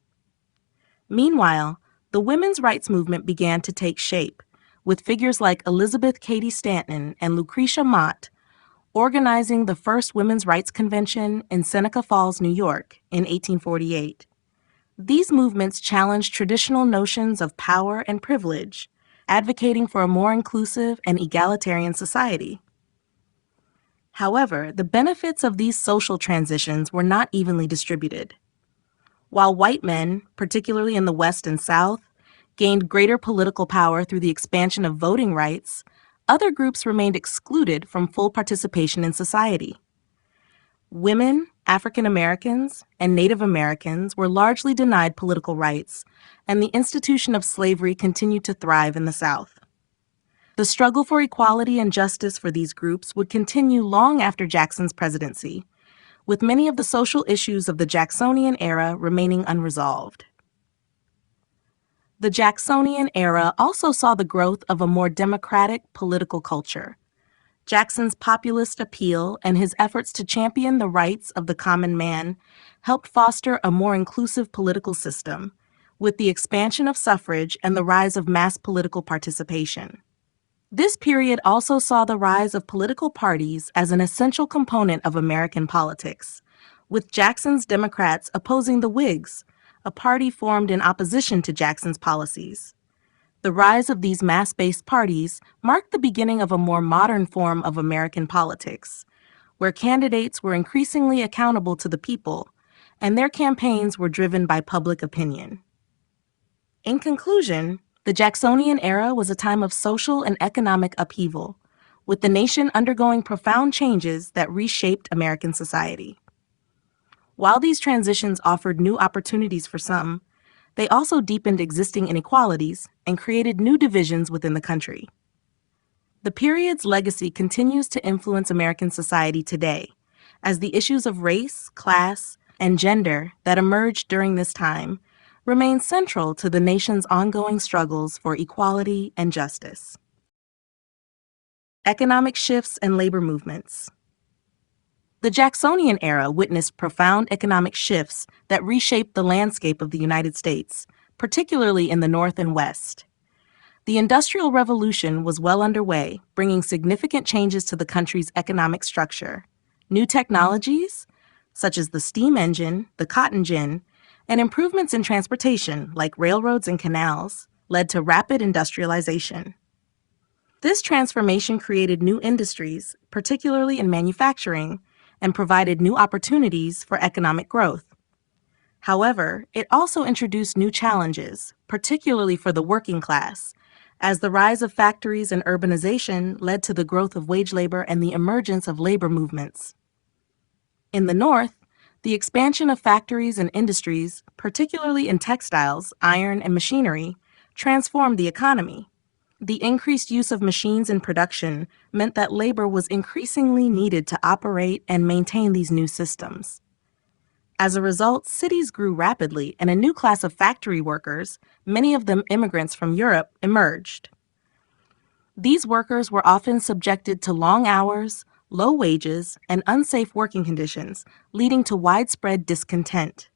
Meanwhile, the women's rights movement began to take shape, with figures like Elizabeth Cady Stanton and Lucretia Mott organizing the first Women's Rights Convention in Seneca Falls, New York, in 1848. These movements challenged traditional notions of power and privilege, advocating for a more inclusive and egalitarian society. However, the benefits of these social transitions were not evenly distributed. While white men, particularly in the West and South, gained greater political power through the expansion of voting rights, other groups remained excluded from full participation in society. Women, African Americans, and Native Americans were largely denied political rights, and the institution of slavery continued to thrive in the South. The struggle for equality and justice for these groups would continue long after Jackson's presidency, with many of the social issues of the Jacksonian era remaining unresolved. The Jacksonian era also saw the growth of a more democratic political culture. Jackson's populist appeal and his efforts to champion the rights of the common man helped foster a more inclusive political system, with the expansion of suffrage and the rise of mass political participation. This period also saw the rise of political parties as an essential component of American politics, with Jackson's Democrats opposing the Whigs, a party formed in opposition to Jackson's policies. The rise of these mass-based parties marked the beginning of a more modern form of American politics, where candidates were increasingly accountable to the people, and their campaigns were driven by public opinion. In conclusion, the Jacksonian era was a time of social and economic upheaval, with the nation undergoing profound changes that reshaped American society. While these transitions offered new opportunities for some, they also deepened existing inequalities and created new divisions within the country. The period's legacy continues to influence American society today, as the issues of race, class, and gender that emerged during this time remain central to the nation's ongoing struggles for equality and justice. Economic shifts and labor movements. The Jacksonian era witnessed profound economic shifts that reshaped the landscape of the United States, particularly in the North and West. The Industrial Revolution was well underway, bringing significant changes to the country's economic structure. New technologies, such as the steam engine, the cotton gin, and improvements in transportation, like railroads and canals, led to rapid industrialization. This transformation created new industries, particularly in manufacturing, and provided new opportunities for economic growth. However, it also introduced new challenges, particularly for the working class, as the rise of factories and urbanization led to the growth of wage labor and the emergence of labor movements. In the North, the expansion of factories and industries, particularly in textiles, iron, and machinery, transformed the economy. The increased use of machines in production meant that labor was increasingly needed to operate and maintain these new systems. As a result, cities grew rapidly, and a new class of factory workers, many of them immigrants from Europe, emerged. These workers were often subjected to long hours, low wages, and unsafe working conditions, leading to widespread discontent.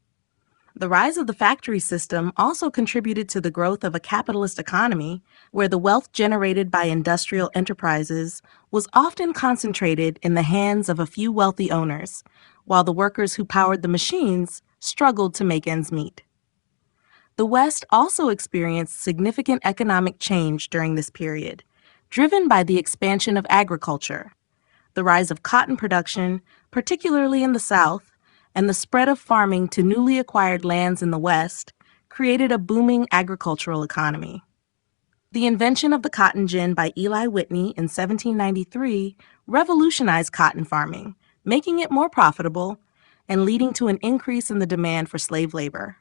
The rise of the factory system also contributed to the growth of a capitalist economy where the wealth generated by industrial enterprises was often concentrated in the hands of a few wealthy owners, while the workers who powered the machines struggled to make ends meet. The West also experienced significant economic change during this period, driven by the expansion of agriculture, the rise of cotton production, particularly in the South, and the spread of farming to newly acquired lands in the West created a booming agricultural economy. The invention of the cotton gin by Eli Whitney in 1793 revolutionized cotton farming, making it more profitable and leading to an increase in the demand for slave labor.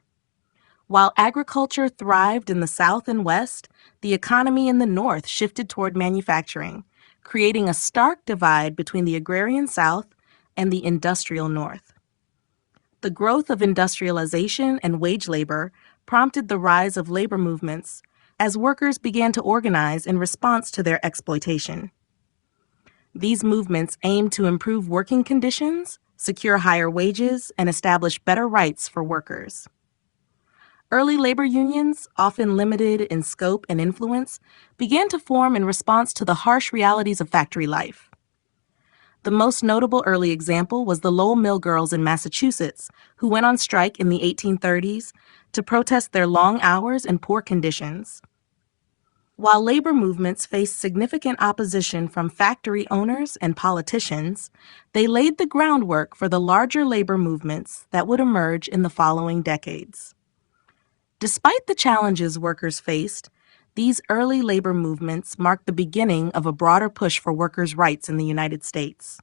While agriculture thrived in the South and West, the economy in the North shifted toward manufacturing, creating a stark divide between the agrarian South and the industrial North. The growth of industrialization and wage labor prompted the rise of labor movements as workers began to organize in response to their exploitation. These movements aimed to improve working conditions, secure higher wages, and establish better rights for workers. Early labor unions, often limited in scope and influence, began to form in response to the harsh realities of factory life. The most notable early example was the Lowell Mill Girls in Massachusetts, who went on strike in the 1830s to protest their long hours and poor conditions. While labor movements faced significant opposition from factory owners and politicians, they laid the groundwork for the larger labor movements that would emerge in the following decades. Despite the challenges workers faced, these early labor movements marked the beginning of a broader push for workers' rights in the United States.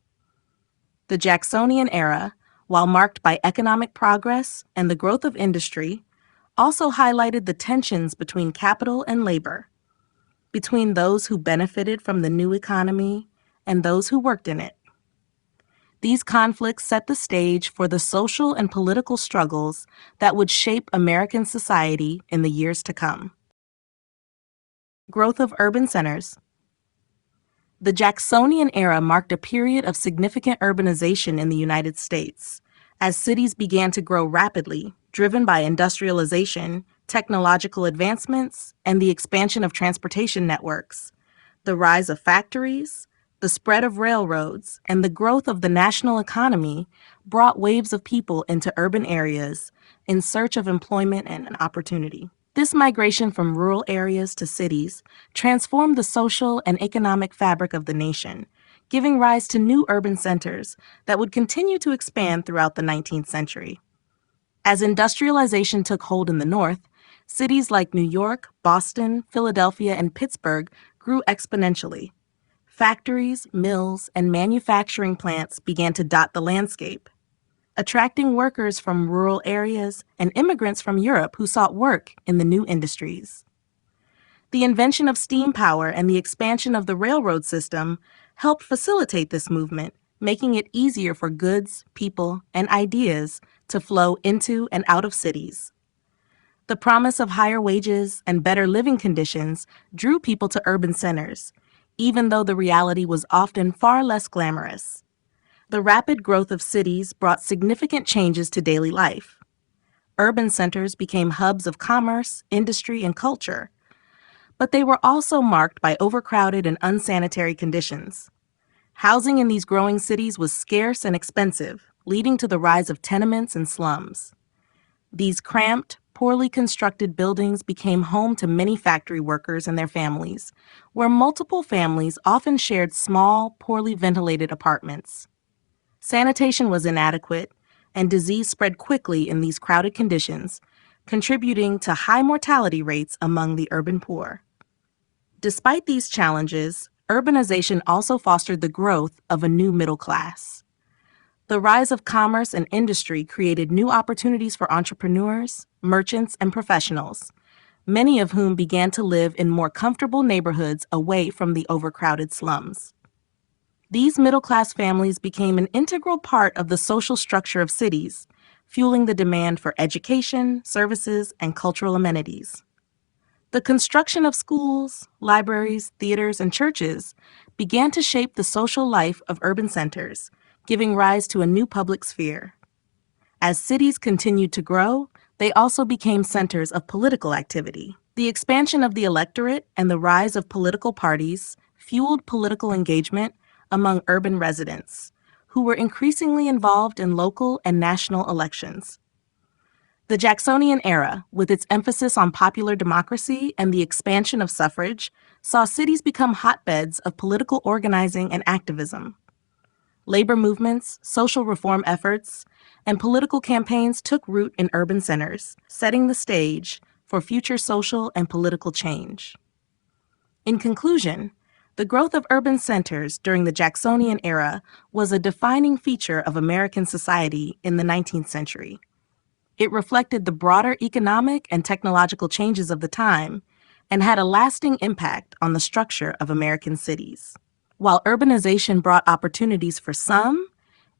The Jacksonian era, while marked by economic progress and the growth of industry, also highlighted the tensions between capital and labor, between those who benefited from the new economy and those who worked in it. These conflicts set the stage for the social and political struggles that would shape American society in the years to come. Growth of urban centers. The Jacksonian era marked a period of significant urbanization in the United States, as cities began to grow rapidly, driven by industrialization, technological advancements, and the expansion of transportation networks. The rise of factories, the spread of railroads, and the growth of the national economy brought waves of people into urban areas in search of employment and an opportunity. This migration from rural areas to cities transformed the social and economic fabric of the nation, giving rise to new urban centers that would continue to expand throughout the 19th century. As industrialization took hold in the North, cities like New York, Boston, Philadelphia, and Pittsburgh grew exponentially. Factories, mills, and manufacturing plants began to dot the landscape, attracting workers from rural areas and immigrants from Europe who sought work in the new industries. The invention of steam power and the expansion of the railroad system helped facilitate this movement, making it easier for goods, people, and ideas to flow into and out of cities. The promise of higher wages and better living conditions drew people to urban centers, even though the reality was often far less glamorous. The rapid growth of cities brought significant changes to daily life. Urban centers became hubs of commerce, industry, and culture, but they were also marked by overcrowded and unsanitary conditions. Housing in these growing cities was scarce and expensive, leading to the rise of tenements and slums. These cramped, poorly constructed buildings became home to many factory workers and their families, where multiple families often shared small, poorly ventilated apartments. Sanitation was inadequate, and disease spread quickly in these crowded conditions, contributing to high mortality rates among the urban poor. Despite these challenges, urbanization also fostered the growth of a new middle class. The rise of commerce and industry created new opportunities for entrepreneurs, merchants, and professionals, many of whom began to live in more comfortable neighborhoods away from the overcrowded slums. These middle-class families became an integral part of the social structure of cities, fueling the demand for education, services, and cultural amenities. The construction of schools, libraries, theaters, and churches began to shape the social life of urban centers, giving rise to a new public sphere. As cities continued to grow, they also became centers of political activity. The expansion of the electorate and the rise of political parties fueled political engagement among urban residents, who were increasingly involved in local and national elections. The Jacksonian era, with its emphasis on popular democracy and the expansion of suffrage, saw cities become hotbeds of political organizing and activism. Labor movements, social reform efforts, and political campaigns took root in urban centers, setting the stage for future social and political change. In conclusion, the growth of urban centers during the Jacksonian era was a defining feature of American society in the 19th century. It reflected the broader economic and technological changes of the time and had a lasting impact on the structure of American cities. While urbanization brought opportunities for some,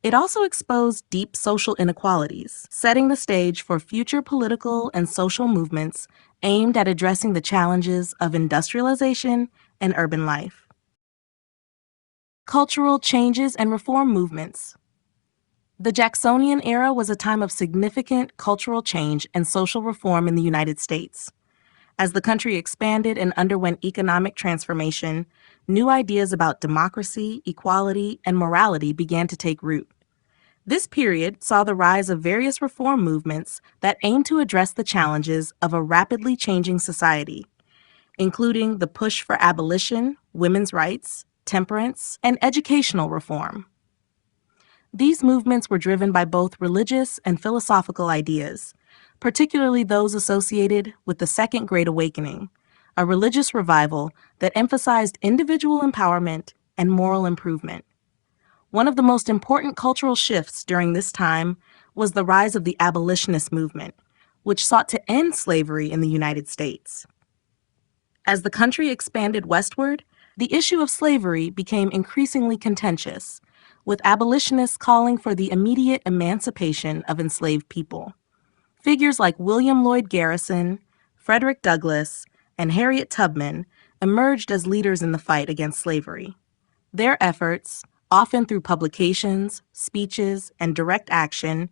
it also exposed deep social inequalities, setting the stage for future political and social movements aimed at addressing the challenges of industrialization and urban life. Cultural changes and reform movements. The Jacksonian era was a time of significant cultural change and social reform in the United States. As the country expanded and underwent economic transformation, new ideas about democracy, equality, and morality began to take root. This period saw the rise of various reform movements that aimed to address the challenges of a rapidly changing society, including the push for abolition, women's rights, temperance, and educational reform. These movements were driven by both religious and philosophical ideas, particularly those associated with the Second Great Awakening, a religious revival that emphasized individual empowerment and moral improvement. One of the most important cultural shifts during this time was the rise of the abolitionist movement, which sought to end slavery in the United States. As the country expanded westward, the issue of slavery became increasingly contentious, with abolitionists calling for the immediate emancipation of enslaved people. Figures like William Lloyd Garrison, Frederick Douglass, and Harriet Tubman emerged as leaders in the fight against slavery. Their efforts, often through publications, speeches, and direct action,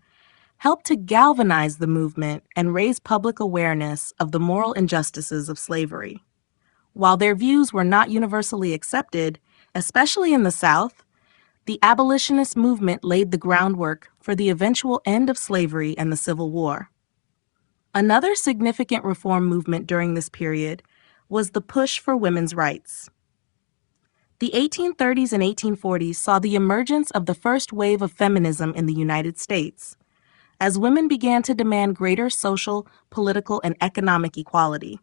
helped to galvanize the movement and raise public awareness of the moral injustices of slavery. While their views were not universally accepted, especially in the South, the abolitionist movement laid the groundwork for the eventual end of slavery and the Civil War. Another significant reform movement during this period was the push for women's rights. The 1830s and 1840s saw the emergence of the first wave of feminism in the United States, as women began to demand greater social, political, and economic equality.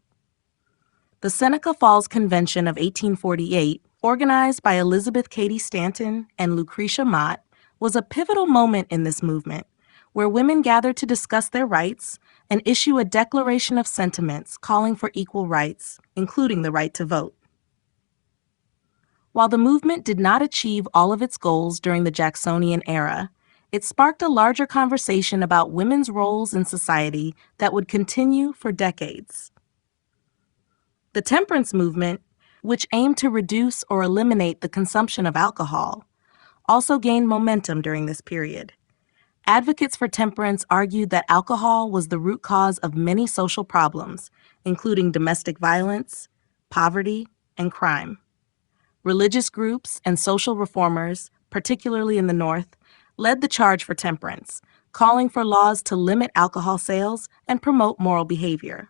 The Seneca Falls Convention of 1848, organized by Elizabeth Cady Stanton and Lucretia Mott, was a pivotal moment in this movement, where women gathered to discuss their rights and issue a declaration of sentiments calling for equal rights, including the right to vote. While the movement did not achieve all of its goals during the Jacksonian era, it sparked a larger conversation about women's roles in society that would continue for decades. The temperance movement, which aimed to reduce or eliminate the consumption of alcohol, also gained momentum during this period. Advocates for temperance argued that alcohol was the root cause of many social problems, including domestic violence, poverty, and crime. Religious groups and social reformers, particularly in the North, led the charge for temperance, calling for laws to limit alcohol sales and promote moral behavior.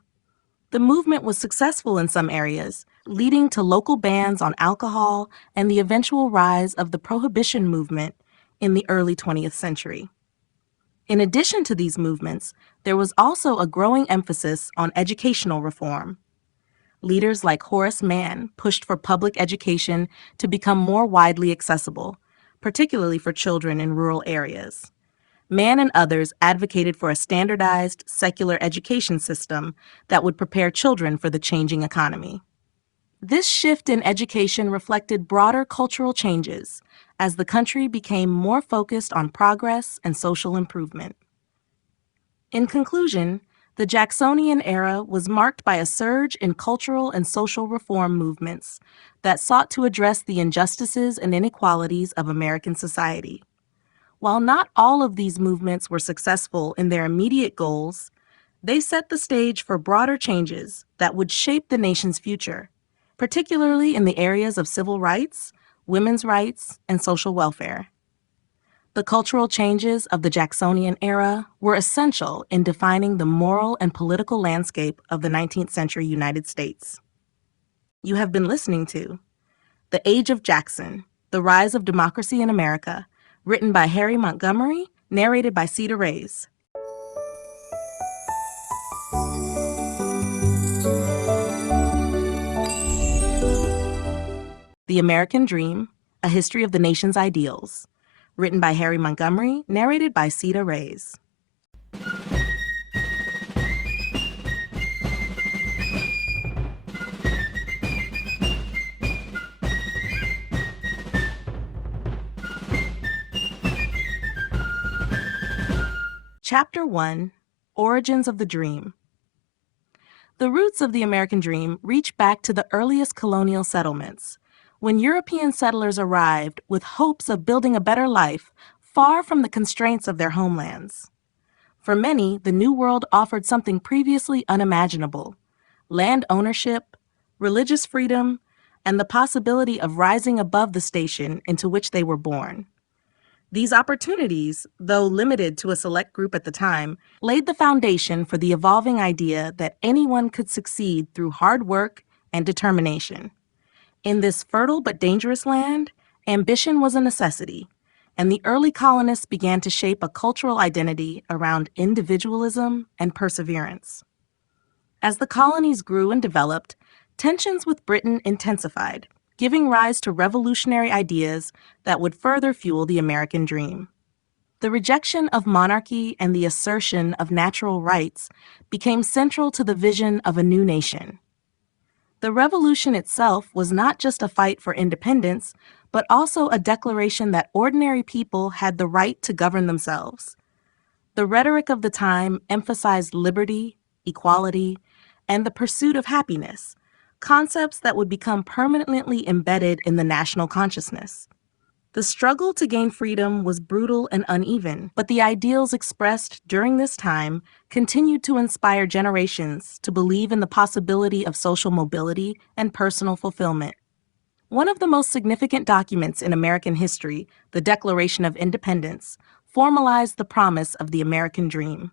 The movement was successful in some areas, leading to local bans on alcohol and the eventual rise of the Prohibition movement in the early 20th century. In addition to these movements, there was also a growing emphasis on educational reform. Leaders like Horace Mann pushed for public education to become more widely accessible, particularly for children in rural areas. Mann and others advocated for a standardized, secular education system that would prepare children for the changing economy. This shift in education reflected broader cultural changes as the country became more focused on progress and social improvement. In conclusion, the Jacksonian era was marked by a surge in cultural and social reform movements that sought to address the injustices and inequalities of American society. While not all of these movements were successful in their immediate goals, they set the stage for broader changes that would shape the nation's future, particularly in the areas of civil rights, women's rights, and social welfare. The cultural changes of the Jacksonian era were essential in defining the moral and political landscape of the 19th century United States. You have been listening to The Age of Jackson, The Rise of Democracy in America, written by Harry Montgomery, narrated by Cedar Reyes. The American Dream, A History of the Nation's Ideals, written by Harry Montgomery, narrated by Cedar Reyes. Chapter 1, Origins of the Dream. The roots of the American dream reach back to the earliest colonial settlements, when European settlers arrived with hopes of building a better life far from the constraints of their homelands. For many, the New World offered something previously unimaginable: land ownership, religious freedom, and the possibility of rising above the station into which they were born. These opportunities, though limited to a select group at the time, laid the foundation for the evolving idea that anyone could succeed through hard work and determination. In this fertile but dangerous land, ambition was a necessity, and the early colonists began to shape a cultural identity around individualism and perseverance. As the colonies grew and developed, tensions with Britain intensified, giving rise to revolutionary ideas that would further fuel the American dream. The rejection of monarchy and the assertion of natural rights became central to the vision of a new nation. The revolution itself was not just a fight for independence, but also a declaration that ordinary people had the right to govern themselves. The rhetoric of the time emphasized liberty, equality, and the pursuit of happiness, concepts that would become permanently embedded in the national consciousness. The struggle to gain freedom was brutal and uneven, but the ideals expressed during this time continued to inspire generations to believe in the possibility of social mobility and personal fulfillment. One of the most significant documents in American history, the Declaration of Independence, formalized the promise of the American dream.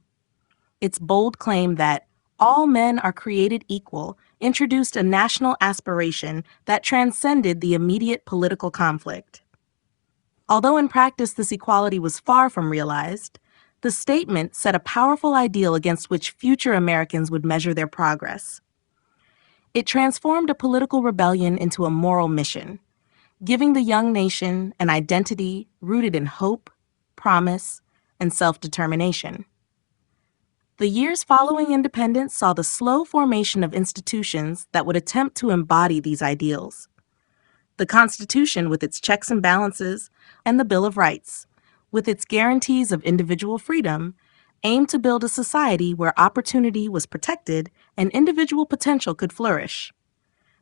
Its bold claim that all men are created equal introduced a national aspiration that transcended the immediate political conflict. Although in practice this equality was far from realized, the statement set a powerful ideal against which future Americans would measure their progress. It transformed a political rebellion into a moral mission, giving the young nation an identity rooted in hope, promise, and self-determination. The years following independence saw the slow formation of institutions that would attempt to embody these ideals. The Constitution, with its checks and balances, and the Bill of Rights, with its guarantees of individual freedom, aimed to build a society where opportunity was protected and individual potential could flourish.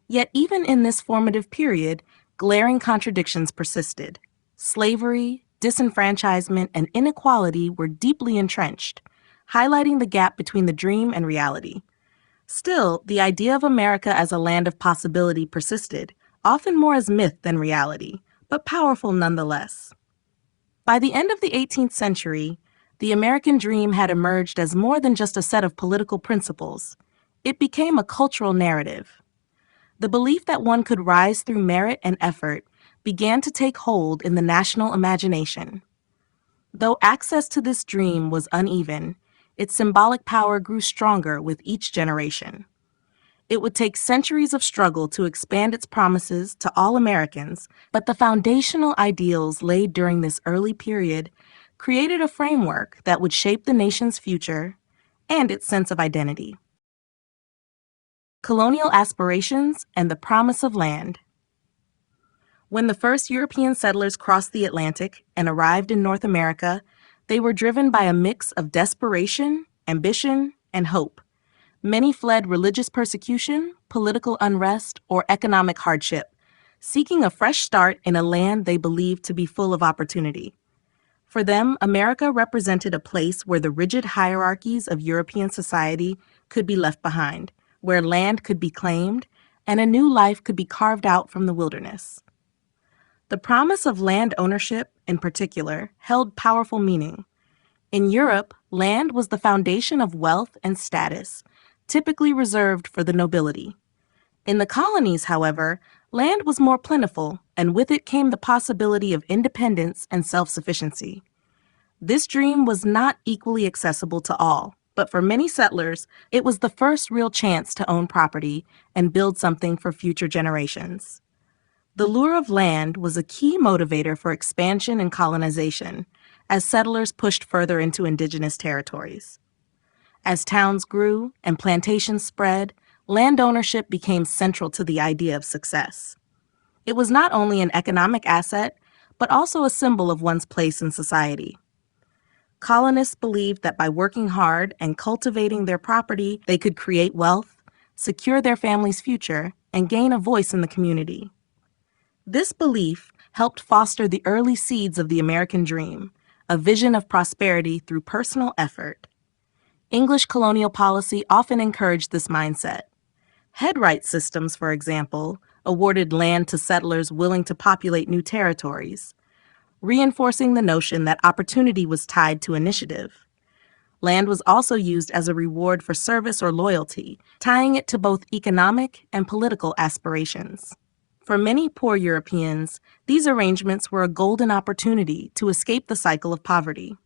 Yet even in this formative period, glaring contradictions persisted. Slavery, disenfranchisement, and inequality were deeply entrenched, highlighting the gap between the dream and reality. Still, the idea of America as a land of possibility persisted, often more as myth than reality, but powerful nonetheless. By the end of the 18th century, the American dream had emerged as more than just a set of political principles. It became a cultural narrative. The belief that one could rise through merit and effort began to take hold in the national imagination. Though access to this dream was uneven, its symbolic power grew stronger with each generation. It would take centuries of struggle to expand its promises to all Americans, but the foundational ideals laid during this early period created a framework that would shape the nation's future and its sense of identity. Colonial aspirations and the promise of land. When the first European settlers crossed the Atlantic and arrived in North America, they were driven by a mix of desperation, ambition, and hope. Many fled religious persecution, political unrest, or economic hardship, seeking a fresh start in a land they believed to be full of opportunity. For them, America represented a place where the rigid hierarchies of European society could be left behind, where land could be claimed, and a new life could be carved out from the wilderness. The promise of land ownership, in particular, held powerful meaning. In Europe, land was the foundation of wealth and status, typically reserved for the nobility. In the colonies, however, land was more plentiful, and with it came the possibility of independence and self-sufficiency. This dream was not equally accessible to all, but for many settlers, it was the first real chance to own property and build something for future generations. The lure of land was a key motivator for expansion and colonization, as settlers pushed further into indigenous territories. As towns grew and plantations spread, land ownership became central to the idea of success. It was not only an economic asset, but also a symbol of one's place in society. Colonists believed that by working hard and cultivating their property, they could create wealth, secure their family's future, and gain a voice in the community. This belief helped foster the early seeds of the American dream, a vision of prosperity through personal effort. English colonial policy often encouraged this mindset. Headright systems, for example, awarded land to settlers willing to populate new territories, reinforcing the notion that opportunity was tied to initiative. Land was also used as a reward for service or loyalty, tying it to both economic and political aspirations. For many poor Europeans, these arrangements were a golden opportunity to escape the cycle of poverty.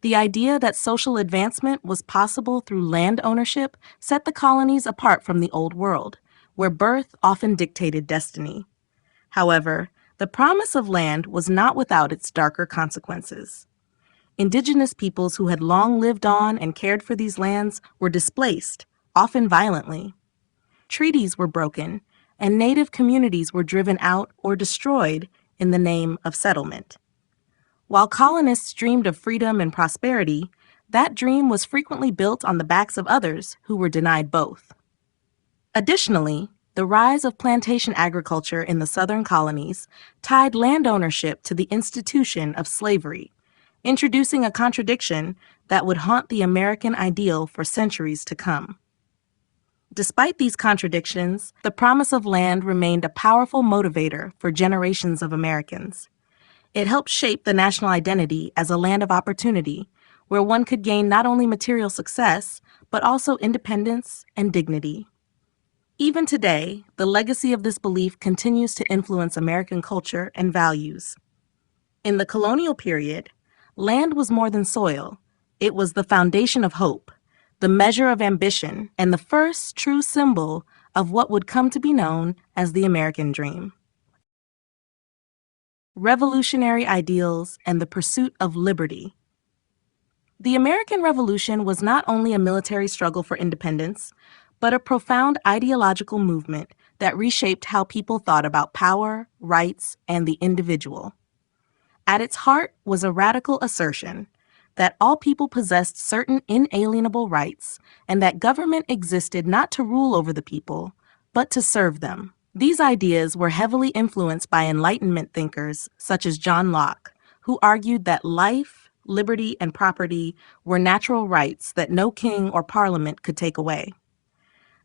The idea that social advancement was possible through land ownership set the colonies apart from the Old World, where birth often dictated destiny. However, the promise of land was not without its darker consequences. Indigenous peoples who had long lived on and cared for these lands were displaced, often violently. treaties were broken, and native communities were driven out or destroyed in the name of settlement. While colonists dreamed of freedom and prosperity, that dream was frequently built on the backs of others who were denied both. Additionally, the rise of plantation agriculture in the southern colonies tied land ownership to the institution of slavery, introducing a contradiction that would haunt the American ideal for centuries to come. Despite these contradictions, the promise of land remained a powerful motivator for generations of Americans. It helped shape the national identity as a land of opportunity, where one could gain not only material success, but also independence and dignity. Even today, the legacy of this belief continues to influence American culture and values. In the colonial period, land was more than soil. It was the foundation of hope, the measure of ambition, and the first true symbol of what would come to be known as the American dream. Revolutionary ideals and the pursuit of liberty. The American Revolution was not only a military struggle for independence, but a profound ideological movement that reshaped how people thought about power, rights, and the individual. At its heart was a radical assertion that all people possessed certain inalienable rights and that government existed not to rule over the people, but to serve them. These ideas were heavily influenced by Enlightenment thinkers such as John Locke, who argued that life, liberty, and property were natural rights that no king or parliament could take away.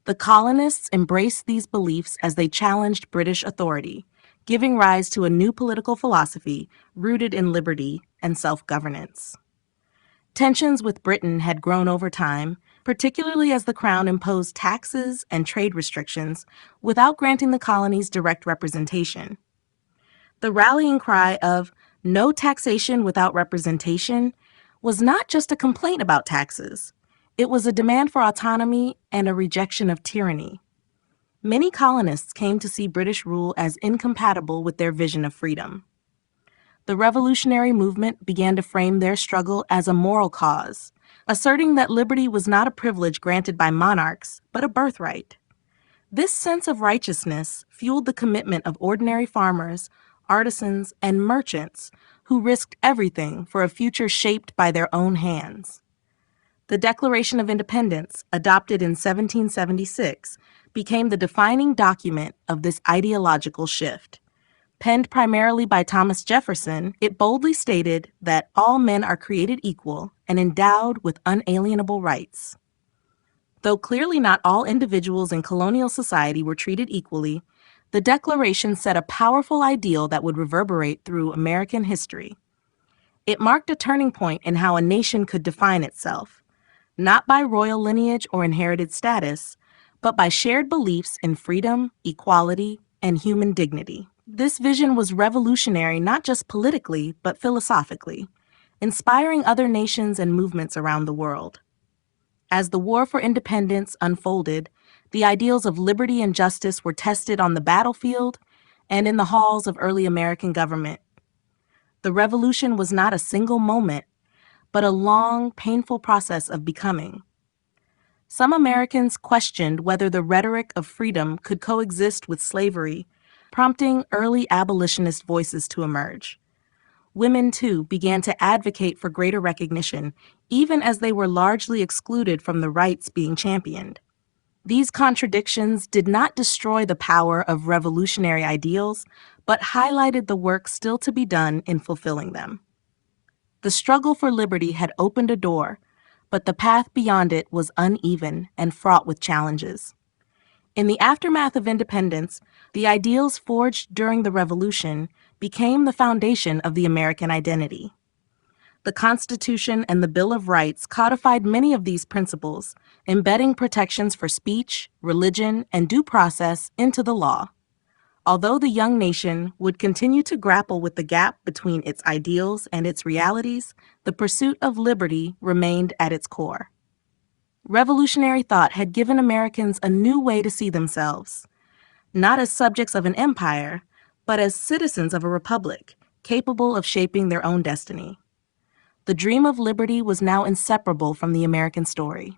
The colonists embraced these beliefs as they challenged British authority, giving rise to a new political philosophy rooted in liberty and self-governance. Tensions with Britain had grown over time, particularly as the Crown imposed taxes and trade restrictions without granting the colonies direct representation. The rallying cry of "no taxation without representation" was not just a complaint about taxes. It was a demand for autonomy and a rejection of tyranny. Many colonists came to see British rule as incompatible with their vision of freedom. The revolutionary movement began to frame their struggle as a moral cause, asserting that liberty was not a privilege granted by monarchs, but a birthright. This sense of righteousness fueled the commitment of ordinary farmers, artisans, and merchants who risked everything for a future shaped by their own hands. The Declaration of Independence, adopted in 1776, became the defining document of this ideological shift. Penned primarily by Thomas Jefferson, it boldly stated that all men are created equal and endowed with unalienable rights. Though clearly not all individuals in colonial society were treated equally, the Declaration set a powerful ideal that would reverberate through American history. It marked a turning point in how a nation could define itself, not by royal lineage or inherited status, but by shared beliefs in freedom, equality, and human dignity. This vision was revolutionary not just politically, but philosophically, inspiring other nations and movements around the world. As the war for independence unfolded, the ideals of liberty and justice were tested on the battlefield and in the halls of early American government. The revolution was not a single moment, but a long, painful process of becoming. Some Americans questioned whether the rhetoric of freedom could coexist with slavery, prompting early abolitionist voices to emerge. Women, too, began to advocate for greater recognition, even as they were largely excluded from the rights being championed. These contradictions did not destroy the power of revolutionary ideals, but highlighted the work still to be done in fulfilling them. The struggle for liberty had opened a door, but the path beyond it was uneven and fraught with challenges. In the aftermath of independence, the ideals forged during the Revolution became the foundation of the American identity. The Constitution and the Bill of Rights codified many of these principles, embedding protections for speech, religion, and due process into the law. Although the young nation would continue to grapple with the gap between its ideals and its realities, the pursuit of liberty remained at its core. Revolutionary thought had given Americans a new way to see themselves, not as subjects of an empire, but as citizens of a republic, capable of shaping their own destiny. The dream of liberty was now inseparable from the American story.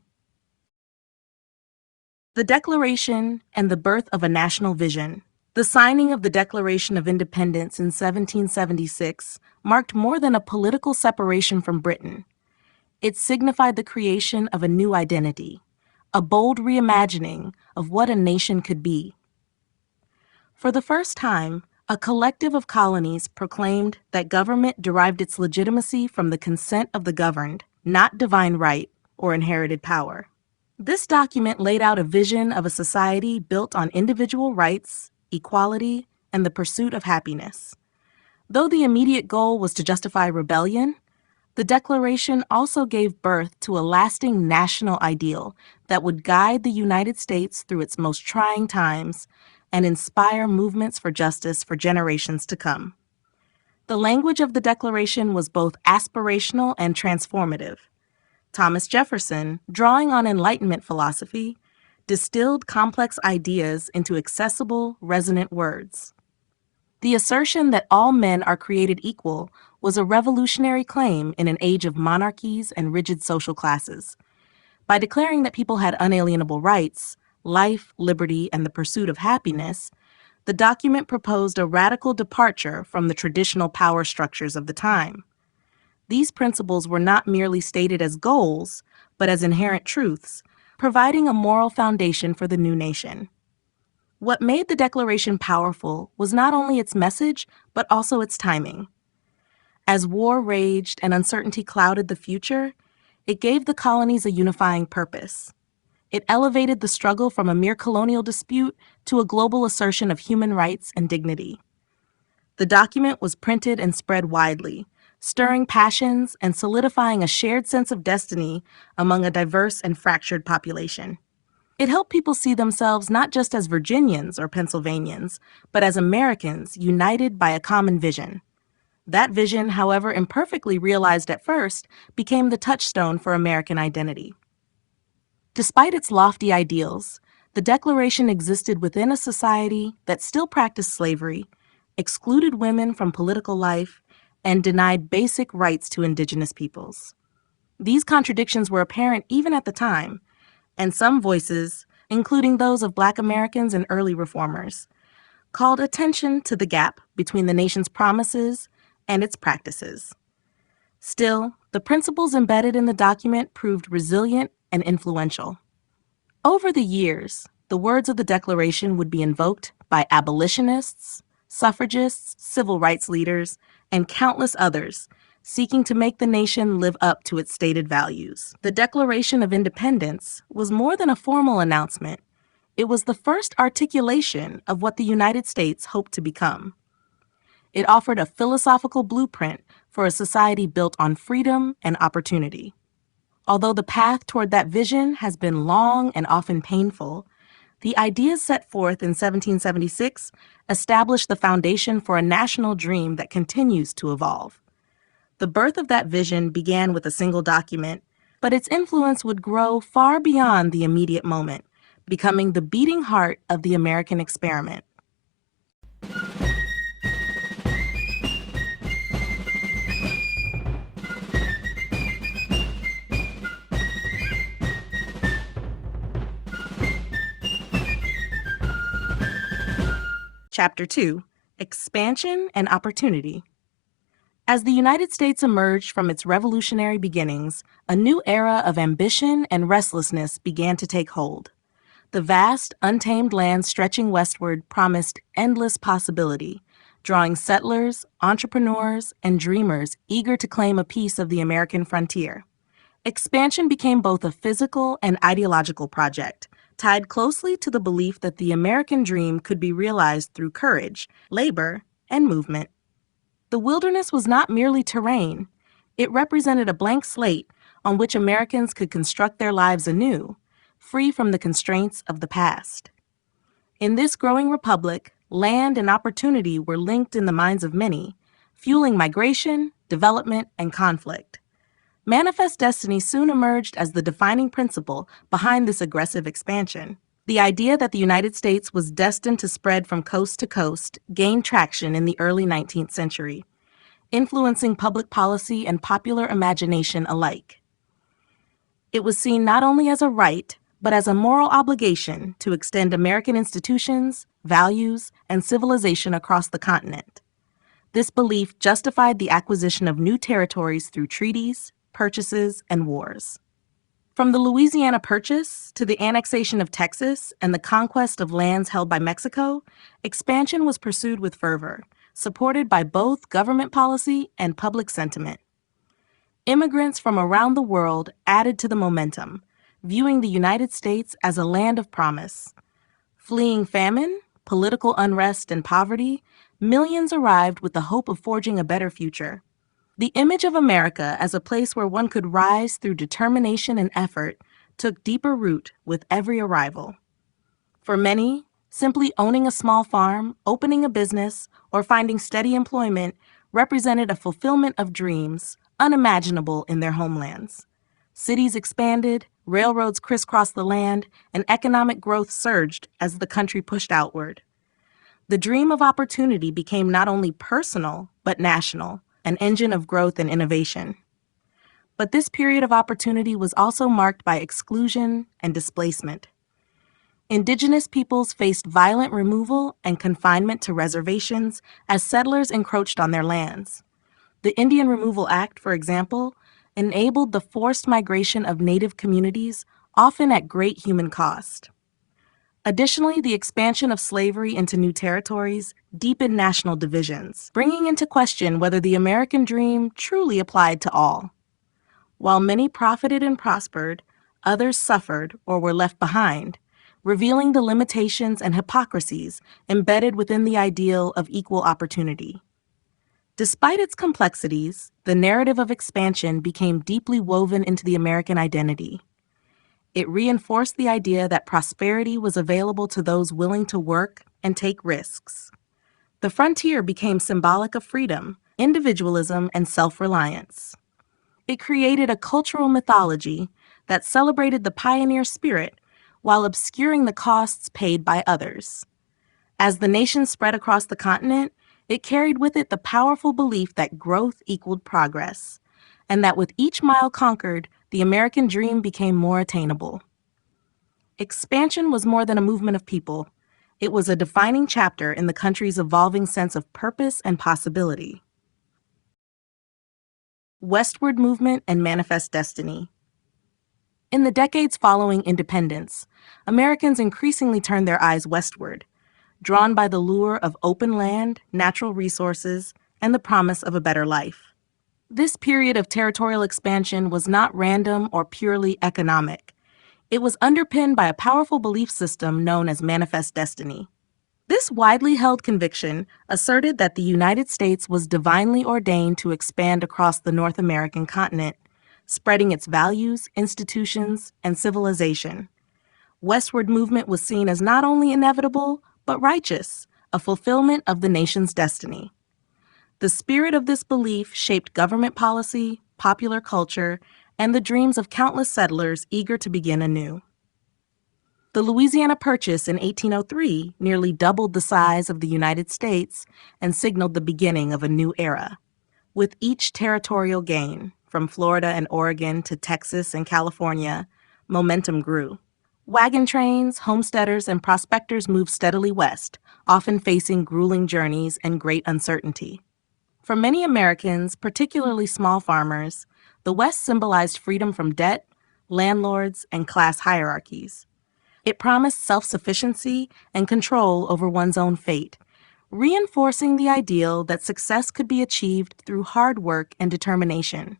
The Declaration and the birth of a national vision. The signing of the Declaration of Independence in 1776 marked more than a political separation from Britain. It signified the creation of a new identity, a bold reimagining of what a nation could be. For the first time, a collective of colonies proclaimed that government derived its legitimacy from the consent of the governed, not divine right or inherited power. This document laid out a vision of a society built on individual rights, equality, and the pursuit of happiness. Though the immediate goal was to justify rebellion, the Declaration also gave birth to a lasting national ideal that would guide the United States through its most trying times and inspire movements for justice for generations to come. The language of the Declaration was both aspirational and transformative. Thomas Jefferson, drawing on Enlightenment philosophy, distilled complex ideas into accessible, resonant words. The assertion that all men are created equal was a revolutionary claim in an age of monarchies and rigid social classes. By declaring that people had unalienable rights, life, liberty, and the pursuit of happiness, the document proposed a radical departure from the traditional power structures of the time. These principles were not merely stated as goals, but as inherent truths, providing a moral foundation for the new nation. What made the Declaration powerful was not only its message, but also its timing. As war raged and uncertainty clouded the future, it gave the colonies a unifying purpose. It elevated the struggle from a mere colonial dispute to a global assertion of human rights and dignity. The document was printed and spread widely, stirring passions and solidifying a shared sense of destiny among a diverse and fractured population. It helped people see themselves not just as Virginians or Pennsylvanians, but as Americans united by a common vision. That vision, however imperfectly realized at first, became the touchstone for American identity. Despite its lofty ideals, the Declaration existed within a society that still practiced slavery, excluded women from political life, and denied basic rights to indigenous peoples. These contradictions were apparent even at the time, and some voices, including those of Black Americans and early reformers, called attention to the gap between the nation's promises and its practices. Still, the principles embedded in the document proved resilient and influential. Over the years, the words of the Declaration would be invoked by abolitionists, suffragists, civil rights leaders, and countless others seeking to make the nation live up to its stated values. The Declaration of Independence was more than a formal announcement. It was the first articulation of what the United States hoped to become. It offered a philosophical blueprint for a society built on freedom and opportunity. Although the path toward that vision has been long and often painful, the ideas set forth in 1776 established the foundation for a national dream that continues to evolve. The birth of that vision began with a single document, but its influence would grow far beyond the immediate moment, becoming the beating heart of the American experiment. Chapter 2: Expansion and Opportunity. As the United States emerged from its revolutionary beginnings, a new era of ambition and restlessness began to take hold. The vast, untamed land stretching westward promised endless possibility, drawing settlers, entrepreneurs, and dreamers eager to claim a piece of the American frontier. Expansion became both a physical and ideological project, tied closely to the belief that the American dream could be realized through courage, labor, and movement. The wilderness was not merely terrain. It represented a blank slate on which Americans could construct their lives anew, free from the constraints of the past. In this growing republic, land and opportunity were linked in the minds of many, fueling migration, development, and conflict. Manifest destiny soon emerged as the defining principle behind this aggressive expansion. The idea that the United States was destined to spread from coast to coast gained traction in the early 19th century, influencing public policy and popular imagination alike. It was seen not only as a right, but as a moral obligation to extend American institutions, values, and civilization across the continent. This belief justified the acquisition of new territories through treaties, purchases, and wars. From the Louisiana Purchase to the annexation of Texas and the conquest of lands held by Mexico, expansion was pursued with fervor, supported by both government policy and public sentiment. Immigrants from around the world added to the momentum, viewing the United States as a land of promise. Fleeing famine, political unrest, and poverty, millions arrived with the hope of forging a better future. The image of America as a place where one could rise through determination and effort took deeper root with every arrival. For many, simply owning a small farm, opening a business, or finding steady employment represented a fulfillment of dreams unimaginable in their homelands. Cities expanded, railroads crisscrossed the land, and economic growth surged as the country pushed outward. The dream of opportunity became not only personal, but national, an engine of growth and innovation. But this period of opportunity was also marked by exclusion and displacement. Indigenous peoples faced violent removal and confinement to reservations as settlers encroached on their lands. The Indian Removal Act, for example, enabled the forced migration of Native communities, often at great human cost. Additionally, the expansion of slavery into new territories deepened national divisions, bringing into question whether the American dream truly applied to all. While many profited and prospered, others suffered or were left behind, revealing the limitations and hypocrisies embedded within the ideal of equal opportunity. Despite its complexities, the narrative of expansion became deeply woven into the American identity. It reinforced the idea that prosperity was available to those willing to work and take risks. The frontier became symbolic of freedom, individualism, and self-reliance. It created a cultural mythology that celebrated the pioneer spirit while obscuring the costs paid by others. As the nation spread across the continent, it carried with it the powerful belief that growth equaled progress, and that with each mile conquered, the American dream became more attainable. Expansion was more than a movement of people. It was a defining chapter in the country's evolving sense of purpose and possibility. Westward movement and manifest destiny. In the decades following independence, Americans increasingly turned their eyes westward, drawn by the lure of open land, natural resources, and the promise of a better life. This period of territorial expansion was not random or purely economic. It was underpinned by a powerful belief system known as manifest destiny. This widely held conviction asserted that the United States was divinely ordained to expand across the North American continent, spreading its values, institutions, and civilization. Westward movement was seen as not only inevitable, but righteous, a fulfillment of the nation's destiny. The spirit of this belief shaped government policy, popular culture, and the dreams of countless settlers eager to begin anew. The Louisiana Purchase in 1803 nearly doubled the size of the United States and signaled the beginning of a new era. With each territorial gain, from Florida and Oregon to Texas and California, momentum grew. Wagon trains, homesteaders, and prospectors moved steadily west, often facing grueling journeys and great uncertainty. For many Americans, particularly small farmers, the West symbolized freedom from debt, landlords, and class hierarchies. It promised self-sufficiency and control over one's own fate, reinforcing the ideal that success could be achieved through hard work and determination.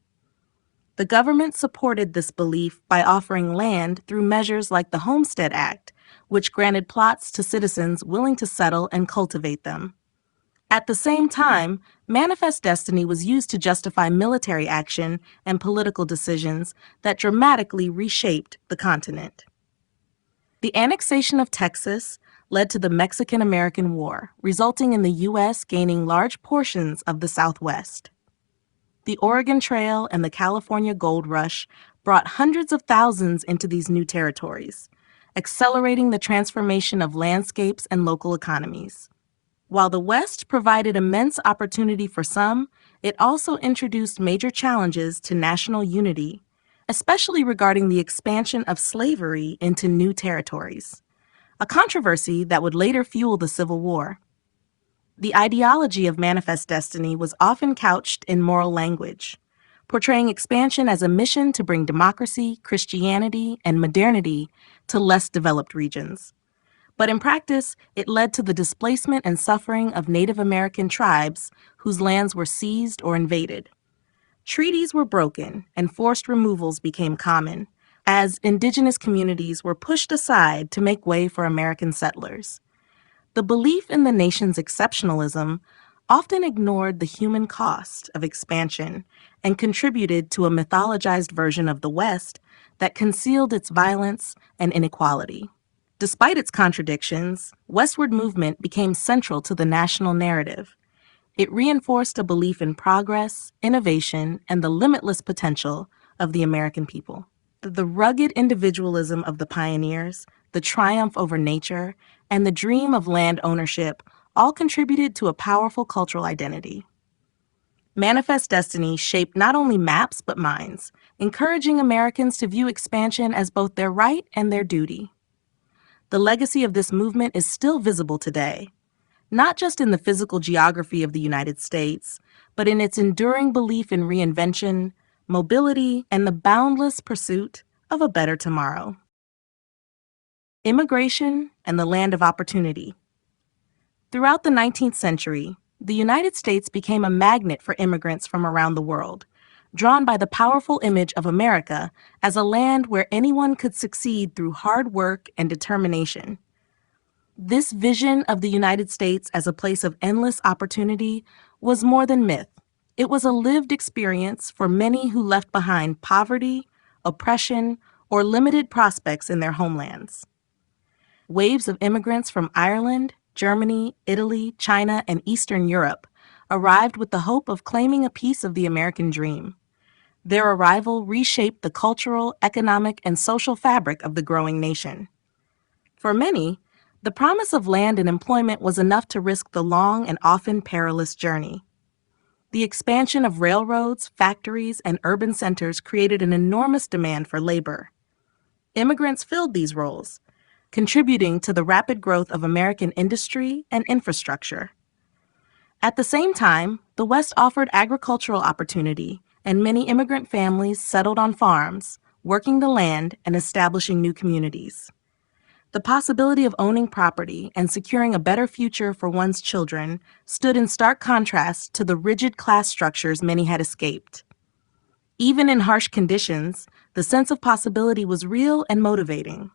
The government supported this belief by offering land through measures like the Homestead Act, which granted plots to citizens willing to settle and cultivate them. At the same time, manifest destiny was used to justify military action and political decisions that dramatically reshaped the continent. The annexation of Texas led to the Mexican-American War, resulting in the U.S. gaining large portions of the Southwest. The Oregon Trail and the California Gold Rush brought hundreds of thousands into these new territories, accelerating the transformation of landscapes and local economies. While the West provided immense opportunity for some, it also introduced major challenges to national unity, especially regarding the expansion of slavery into new territories, a controversy that would later fuel the Civil War. The ideology of manifest destiny was often couched in moral language, portraying expansion as a mission to bring democracy, Christianity, and modernity to less developed regions. But in practice, it led to the displacement and suffering of Native American tribes whose lands were seized or invaded. Treaties were broken and forced removals became common, as indigenous communities were pushed aside to make way for American settlers. The belief in the nation's exceptionalism often ignored the human cost of expansion and contributed to a mythologized version of the West that concealed its violence and inequality. Despite its contradictions, westward movement became central to the national narrative. It reinforced a belief in progress, innovation, and the limitless potential of the American people. The rugged individualism of the pioneers, the triumph over nature, and the dream of land ownership all contributed to a powerful cultural identity. Manifest Destiny shaped not only maps but minds, encouraging Americans to view expansion as both their right and their duty. The legacy of this movement is still visible today, not just in the physical geography of the United States, but in its enduring belief in reinvention, mobility, and the boundless pursuit of a better tomorrow. Immigration and the land of opportunity. Throughout the 19th century, the United States became a magnet for immigrants from around the world, drawn by the powerful image of America as a land where anyone could succeed through hard work and determination. This vision of the United States as a place of endless opportunity was more than myth. It was a lived experience for many who left behind poverty, oppression, or limited prospects in their homelands. Waves of immigrants from Ireland, Germany, Italy, China, and Eastern Europe arrived with the hope of claiming a piece of the American dream. Their arrival reshaped the cultural, economic, and social fabric of the growing nation. For many, the promise of land and employment was enough to risk the long and often perilous journey. The expansion of railroads, factories, and urban centers created an enormous demand for labor. Immigrants filled these roles, contributing to the rapid growth of American industry and infrastructure. At the same time, the West offered agricultural opportunity, and many immigrant families settled on farms, working the land and establishing new communities. The possibility of owning property and securing a better future for one's children stood in stark contrast to the rigid class structures many had escaped. Even in harsh conditions, the sense of possibility was real and motivating.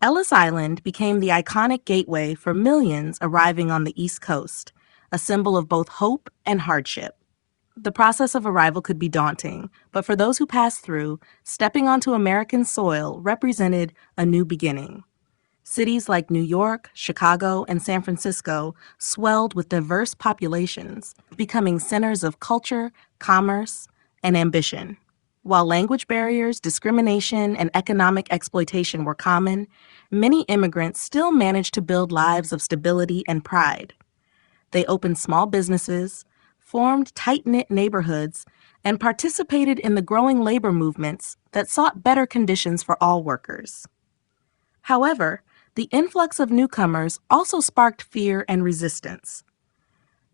Ellis Island became the iconic gateway for millions arriving on the East Coast, a symbol of both hope and hardship. The process of arrival could be daunting, but for those who passed through, stepping onto American soil represented a new beginning. Cities like New York, Chicago, and San Francisco swelled with diverse populations, becoming centers of culture, commerce, and ambition. While language barriers, discrimination, and economic exploitation were common, many immigrants still managed to build lives of stability and pride. They opened small businesses, formed tight-knit neighborhoods, and participated in the growing labor movements that sought better conditions for all workers. However, the influx of newcomers also sparked fear and resistance.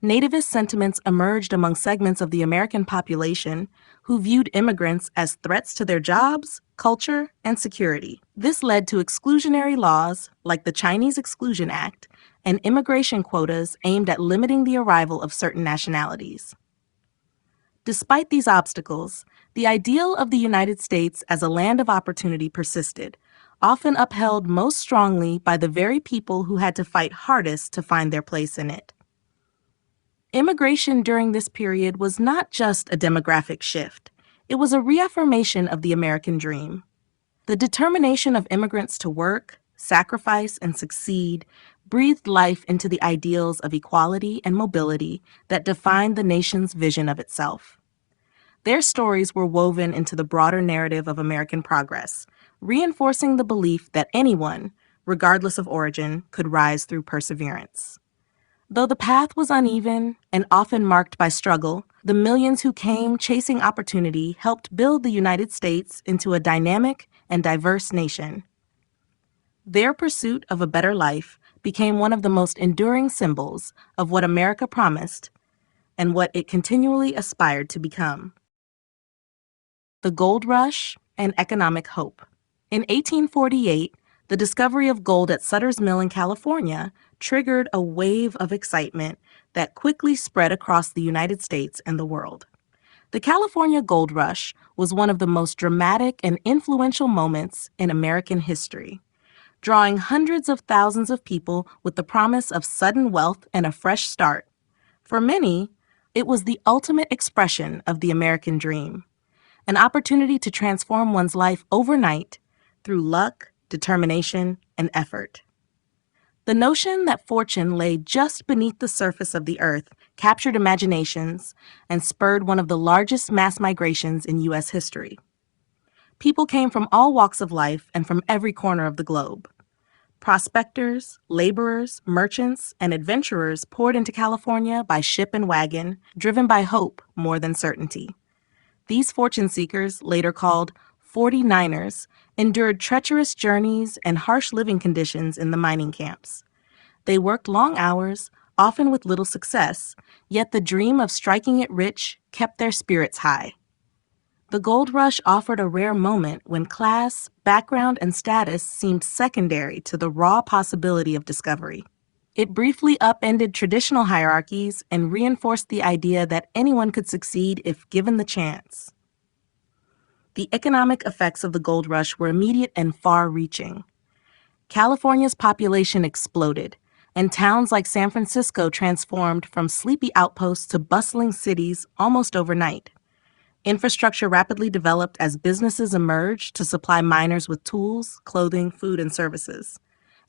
Nativist sentiments emerged among segments of the American population who viewed immigrants as threats to their jobs, culture, and security. This led to exclusionary laws like the Chinese Exclusion Act and immigration quotas aimed at limiting the arrival of certain nationalities. Despite these obstacles, the ideal of the United States as a land of opportunity persisted, often upheld most strongly by the very people who had to fight hardest to find their place in it. Immigration during this period was not just a demographic shift. It was a reaffirmation of the American dream. The determination of immigrants to work, sacrifice, and succeed breathed life into the ideals of equality and mobility that defined the nation's vision of itself. Their stories were woven into the broader narrative of American progress, reinforcing the belief that anyone, regardless of origin, could rise through perseverance. Though the path was uneven and often marked by struggle, The millions who came chasing opportunity helped build the United States into a dynamic and diverse nation. Their pursuit of a better life became one of the most enduring symbols of what America promised and what it continually aspired to become. The Gold Rush and Economic Hope. In 1848, the discovery of gold at Sutter's Mill in California triggered a wave of excitement that quickly spread across the United States and the world. The California Gold Rush was one of the most dramatic and influential moments in American history, drawing hundreds of thousands of people with the promise of sudden wealth and a fresh start. For many, it was the ultimate expression of the American dream, an opportunity to transform one's life overnight through luck, determination, and effort. The notion that fortune lay just beneath the surface of the earth captured imaginations and spurred one of the largest mass migrations in U.S. history. People came from all walks of life and from every corner of the globe. Prospectors, laborers, merchants, and adventurers poured into California by ship and wagon, driven by hope more than certainty. These fortune seekers, later called 49ers, endured treacherous journeys and harsh living conditions in the mining camps. They worked long hours, often with little success, yet the dream of striking it rich kept their spirits high. The gold rush offered a rare moment when class, background, and status seemed secondary to the raw possibility of discovery. It briefly upended traditional hierarchies and reinforced the idea that anyone could succeed if given the chance. The economic effects of the gold rush were immediate and far-reaching. California's population exploded, and towns like San Francisco transformed from sleepy outposts to bustling cities almost overnight. Infrastructure rapidly developed as businesses emerged to supply miners with tools, clothing, food, and services.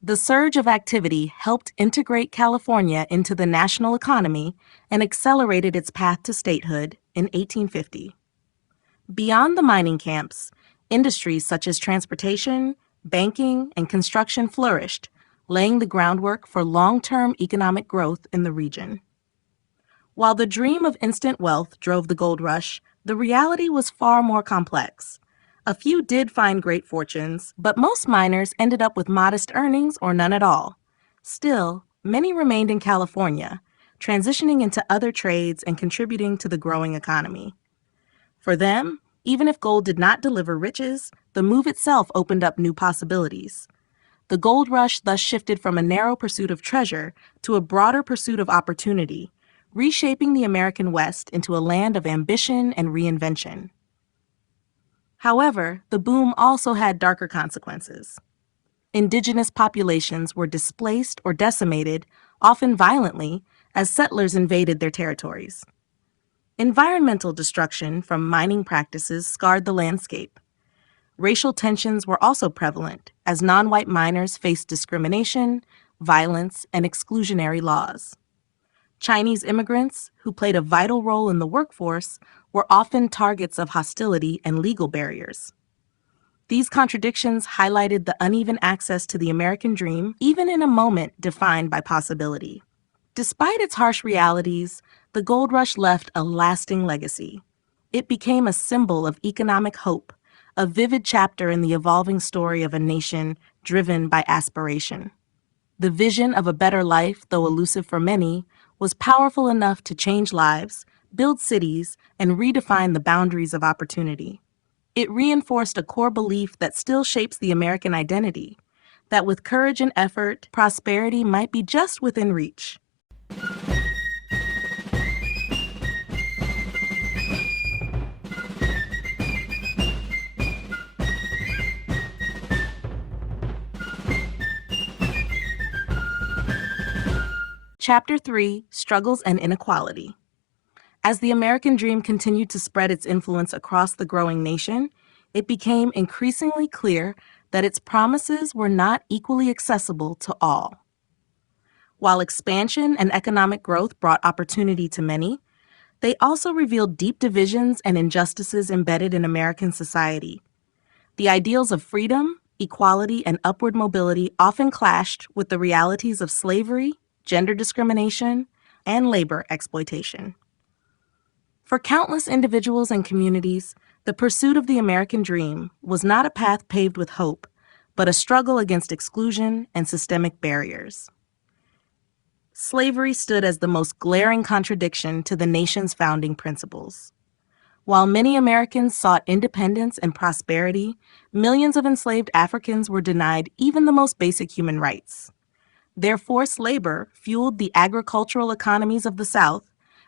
The surge of activity helped integrate California into the national economy and accelerated its path to statehood in 1850. Beyond the mining camps, industries such as transportation, banking, and construction flourished, laying the groundwork for long-term economic growth in the region. While the dream of instant wealth drove the gold rush, the reality was far more complex. A few did find great fortunes, but most miners ended up with modest earnings or none at all. Still, many remained in California, transitioning into other trades and contributing to the growing economy. For them, even if gold did not deliver riches, the move itself opened up new possibilities. The gold rush thus shifted from a narrow pursuit of treasure to a broader pursuit of opportunity, reshaping the American West into a land of ambition and reinvention. However, the boom also had darker consequences. Indigenous populations were displaced or decimated, often violently, as settlers invaded their territories. Environmental destruction from mining practices scarred the landscape. Racial tensions were also prevalent, as non-white miners faced discrimination, violence, and exclusionary laws. Chinese immigrants, who played a vital role in the workforce, were often targets of hostility and legal barriers. These contradictions highlighted the uneven access to the American dream, even in a moment defined by possibility. Despite its harsh realities, the gold rush left a lasting legacy. It became a symbol of economic hope, a vivid chapter in the evolving story of a nation driven by aspiration. The vision of a better life, though elusive for many, was powerful enough to change lives, build cities, and redefine the boundaries of opportunity. It reinforced a core belief that still shapes the American identity, that with courage and effort, prosperity might be just within reach. Chapter 3: Struggles and Inequality. As the American dream continued to spread its influence across the growing nation, it became increasingly clear that its promises were not equally accessible to all. While expansion and economic growth brought opportunity to many, they also revealed deep divisions and injustices embedded in American society. The ideals of freedom, equality, and upward mobility often clashed with the realities of slavery, gender discrimination, and labor exploitation. For countless individuals and communities, the pursuit of the American dream was not a path paved with hope, but a struggle against exclusion and systemic barriers. Slavery stood as the most glaring contradiction to the nation's founding principles. While many Americans sought independence and prosperity, millions of enslaved Africans were denied even the most basic human rights. Their forced labor fueled the agricultural economies of the South,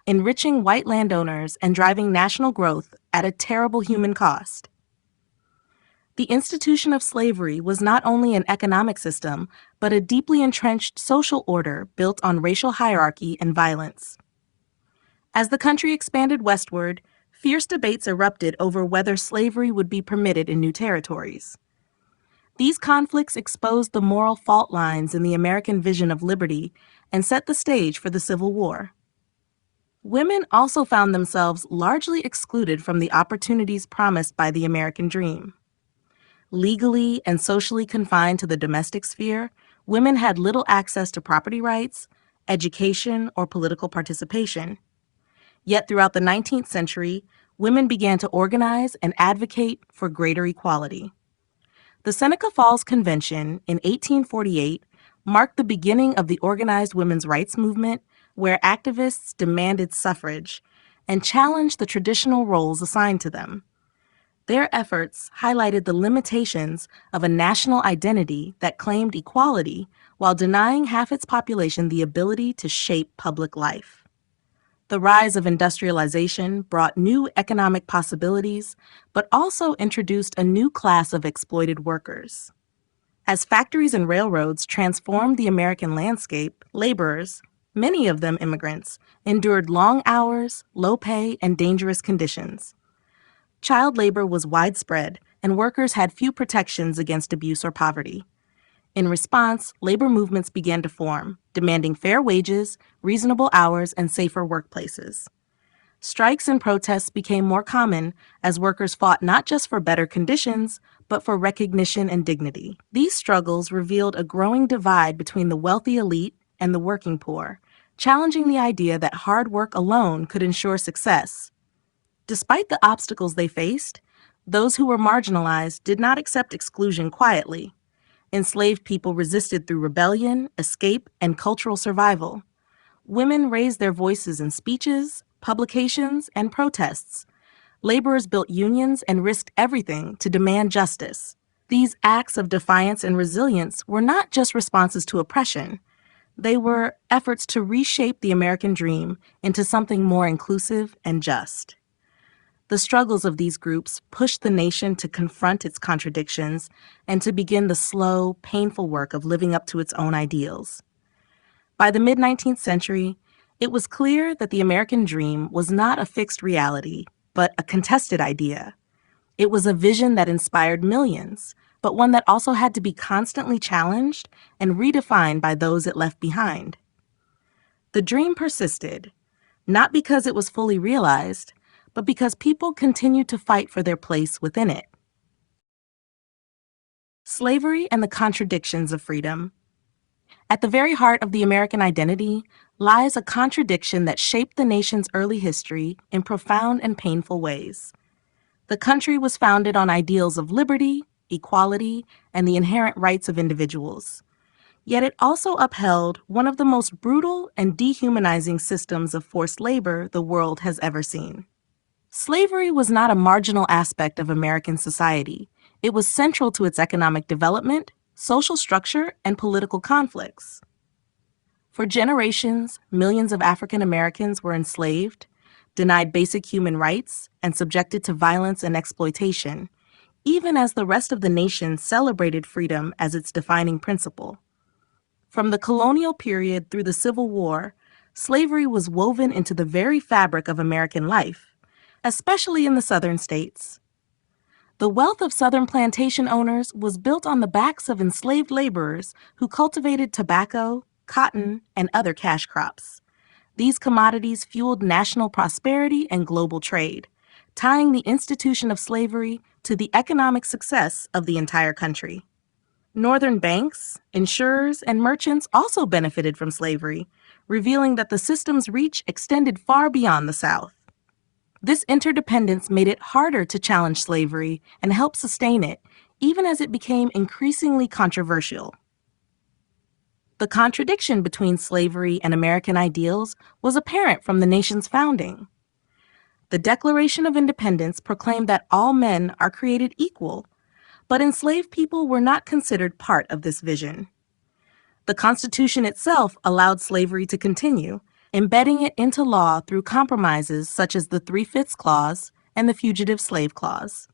enriching white landowners and driving national growth at a terrible human cost. The institution of slavery was not only an economic system, but a deeply entrenched social order built on racial hierarchy and violence. As the country expanded westward, fierce debates erupted over whether slavery would be permitted in new territories. These conflicts exposed the moral fault lines in the American vision of liberty and set the stage for the Civil War. Women also found themselves largely excluded from the opportunities promised by the American dream. Legally and socially confined to the domestic sphere, women had little access to property rights, education, or political participation. Yet throughout the 19th century, women began to organize and advocate for greater equality. The Seneca Falls Convention in 1848 marked the beginning of the organized women's rights movement, where activists demanded suffrage and challenged the traditional roles assigned to them. Their efforts highlighted the limitations of a national identity that claimed equality while denying half its population the ability to shape public life. The rise of industrialization brought new economic possibilities, but also introduced a new class of exploited workers. As factories and railroads transformed the American landscape, laborers, many of them immigrants, endured long hours, low pay, and dangerous conditions. Child labor was widespread, and workers had few protections against abuse or poverty. In response, labor movements began to form, demanding fair wages, reasonable hours, and safer workplaces. Strikes and protests became more common as workers fought not just for better conditions, but for recognition and dignity. These struggles revealed a growing divide between the wealthy elite and the working poor, challenging the idea that hard work alone could ensure success. Despite the obstacles they faced, those who were marginalized did not accept exclusion quietly. Enslaved people resisted through rebellion, escape, and cultural survival. Women raised their voices in speeches, publications, and protests. Laborers built unions and risked everything to demand justice. These acts of defiance and resilience were not just responses to oppression. They were efforts to reshape the American dream into something more inclusive and just. The struggles of these groups pushed the nation to confront its contradictions and to begin the slow, painful work of living up to its own ideals. By the mid-19th century, it was clear that the American dream was not a fixed reality, but a contested idea. It was a vision that inspired millions, but one that also had to be constantly challenged and redefined by those it left behind. The dream persisted, not because it was fully realized, but because people continued to fight for their place within it. Slavery and the contradictions of freedom. At the very heart of the American identity lies a contradiction that shaped the nation's early history in profound and painful ways. The country was founded on ideals of liberty, equality, and the inherent rights of individuals. Yet it also upheld one of the most brutal and dehumanizing systems of forced labor the world has ever seen. Slavery was not a marginal aspect of American society. It was central to its economic development, social structure, and political conflicts. For generations, millions of African Americans were enslaved, denied basic human rights, and subjected to violence and exploitation, even as the rest of the nation celebrated freedom as its defining principle. From the colonial period through the Civil War, slavery was woven into the very fabric of American life, especially in the southern states. The wealth of Southern plantation owners was built on the backs of enslaved laborers who cultivated tobacco, cotton, and other cash crops. These commodities fueled national prosperity and global trade, tying the institution of slavery to the economic success of the entire country. Northern banks, insurers, and merchants also benefited from slavery, revealing that the system's reach extended far beyond the South. This interdependence made it harder to challenge slavery and help sustain it, even as it became increasingly controversial. The contradiction between slavery and American ideals was apparent from the nation's founding. The Declaration of Independence proclaimed that all men are created equal, but enslaved people were not considered part of this vision. The Constitution itself allowed slavery to continue, embedding it into law through compromises such as the Three-Fifths Clause and the Fugitive Slave Clause.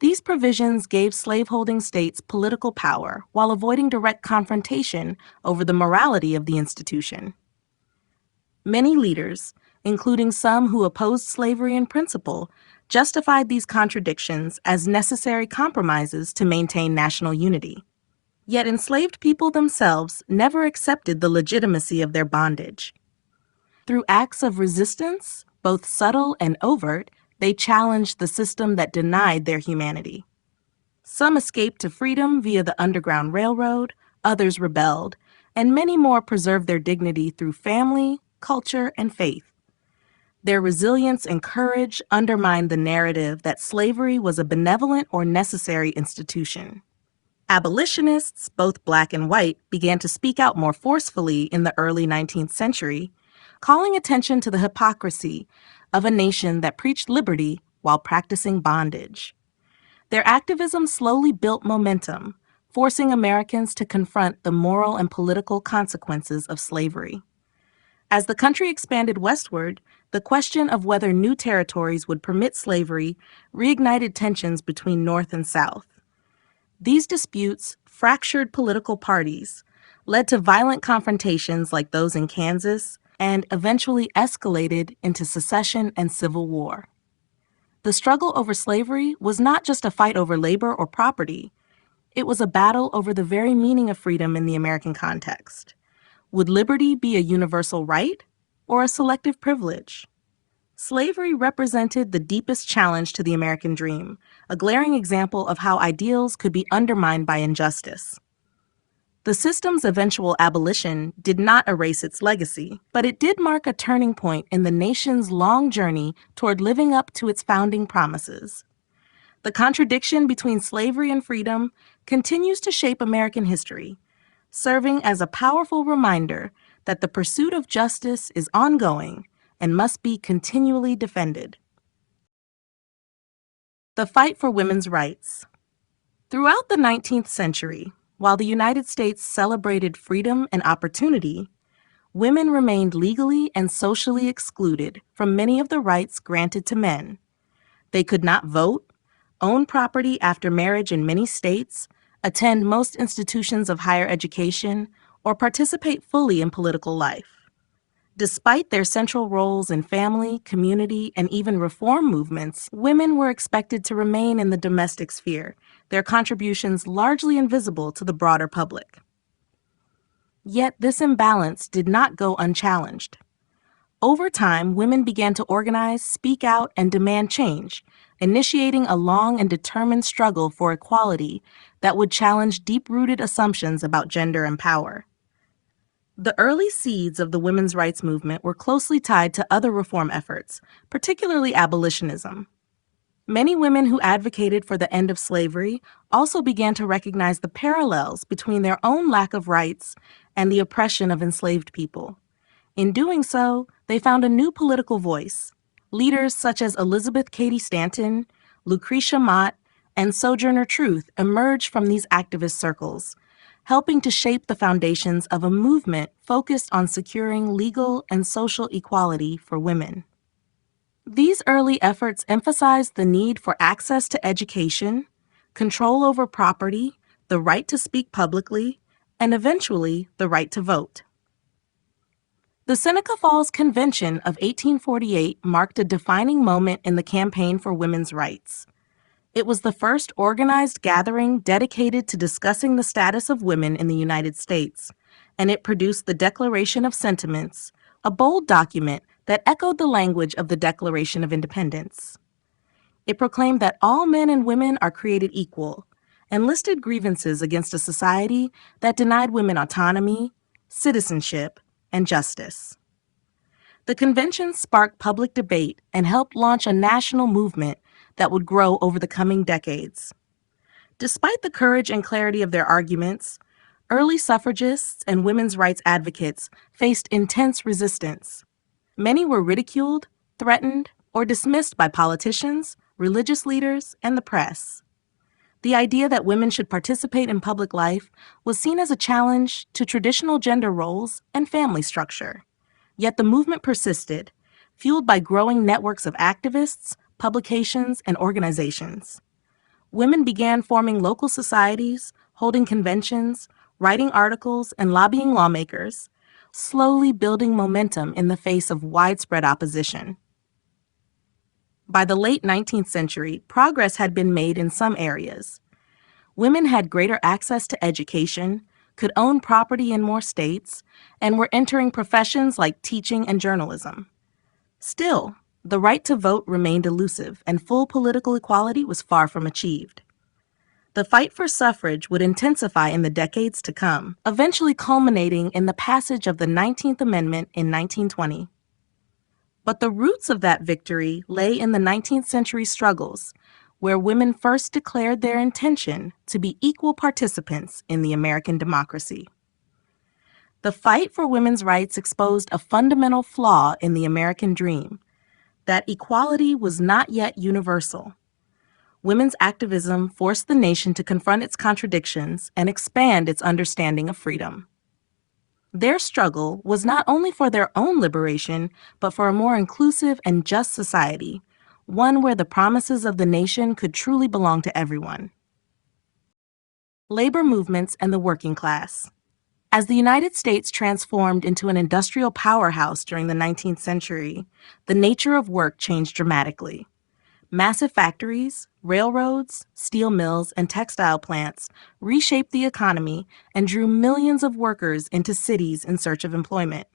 These provisions gave slaveholding states political power while avoiding direct confrontation over the morality of the institution. Many leaders, including some who opposed slavery in principle, justified these contradictions as necessary compromises to maintain national unity. Yet enslaved people themselves never accepted the legitimacy of their bondage. Through acts of resistance, both subtle and overt, they challenged the system that denied their humanity. Some escaped to freedom via the Underground Railroad, others rebelled, and many more preserved their dignity through family, culture, and faith. Their resilience and courage undermined the narrative that slavery was a benevolent or necessary institution. Abolitionists, both black and white, began to speak out more forcefully in the early 19th century, calling attention to the hypocrisy of a nation that preached liberty while practicing bondage. Their activism slowly built momentum, forcing Americans to confront the moral and political consequences of slavery. As the country expanded westward, the question of whether new territories would permit slavery reignited tensions between North and South. These disputes fractured political parties, led to violent confrontations like those in Kansas, and eventually escalated into secession and civil war. The struggle over slavery was not just a fight over labor or property. It was a battle over the very meaning of freedom in the American context. Would liberty be a universal right or a selective privilege? Slavery represented the deepest challenge to the American dream, a glaring example of how ideals could be undermined by injustice. The system's eventual abolition did not erase its legacy, but it did mark a turning point in the nation's long journey toward living up to its founding promises. The contradiction between slavery and freedom continues to shape American history, serving as a powerful reminder that the pursuit of justice is ongoing and must be continually defended. The fight for women's rights. Throughout the 19th century, while the United States celebrated freedom and opportunity, women remained legally and socially excluded from many of the rights granted to men. They could not vote, own property after marriage in many states, attend most institutions of higher education, or participate fully in political life. Despite their central roles in family, community, and even reform movements, women were expected to remain in the domestic sphere, their contributions largely invisible to the broader public. Yet this imbalance did not go unchallenged. Over time, women began to organize, speak out, and demand change, initiating a long and determined struggle for equality that would challenge deep-rooted assumptions about gender and power. The early seeds of the women's rights movement were closely tied to other reform efforts, particularly abolitionism. Many women who advocated for the end of slavery also began to recognize the parallels between their own lack of rights and the oppression of enslaved people. In doing so, they found a new political voice. Leaders such as Elizabeth Cady Stanton, Lucretia Mott, and Sojourner Truth emerged from these activist circles, helping to shape the foundations of a movement focused on securing legal and social equality for women. These early efforts emphasized the need for access to education, control over property, the right to speak publicly, and eventually the right to vote. The Seneca Falls Convention of 1848 marked a defining moment in the campaign for women's rights. It was the first organized gathering dedicated to discussing the status of women in the United States, and it produced the Declaration of Sentiments, a bold document that echoed the language of the Declaration of Independence. It proclaimed that all men and women are created equal, and listed grievances against a society that denied women autonomy, citizenship, and justice. The convention sparked public debate and helped launch a national movement that would grow over the coming decades. Despite the courage and clarity of their arguments, early suffragists and women's rights advocates faced intense resistance. Many were ridiculed, threatened, or dismissed by politicians, religious leaders, and the press. The idea that women should participate in public life was seen as a challenge to traditional gender roles and family structure. Yet the movement persisted, fueled by growing networks of activists, publications, and organizations. Women began forming local societies, holding conventions, writing articles, and lobbying lawmakers, slowly building momentum in the face of widespread opposition. By the late 19th century, progress had been made in some areas. Women had greater access to education, could own property in more states, and were entering professions like teaching and journalism. Still, the right to vote remained elusive, and full political equality was far from achieved. The fight for suffrage would intensify in the decades to come, eventually culminating in the passage of the 19th Amendment in 1920. But the roots of that victory lay in the 19th century struggles, where women first declared their intention to be equal participants in the American democracy. The fight for women's rights exposed a fundamental flaw in the American dream, that equality was not yet universal. Women's activism forced the nation to confront its contradictions and expand its understanding of freedom. Their struggle was not only for their own liberation, but for a more inclusive and just society, one where the promises of the nation could truly belong to everyone. Labor movements and the working class. As the United States transformed into an industrial powerhouse during the 19th century, the nature of work changed dramatically. Massive factories, railroads, steel mills, and textile plants reshaped the economy and drew millions of workers into cities in search of employment.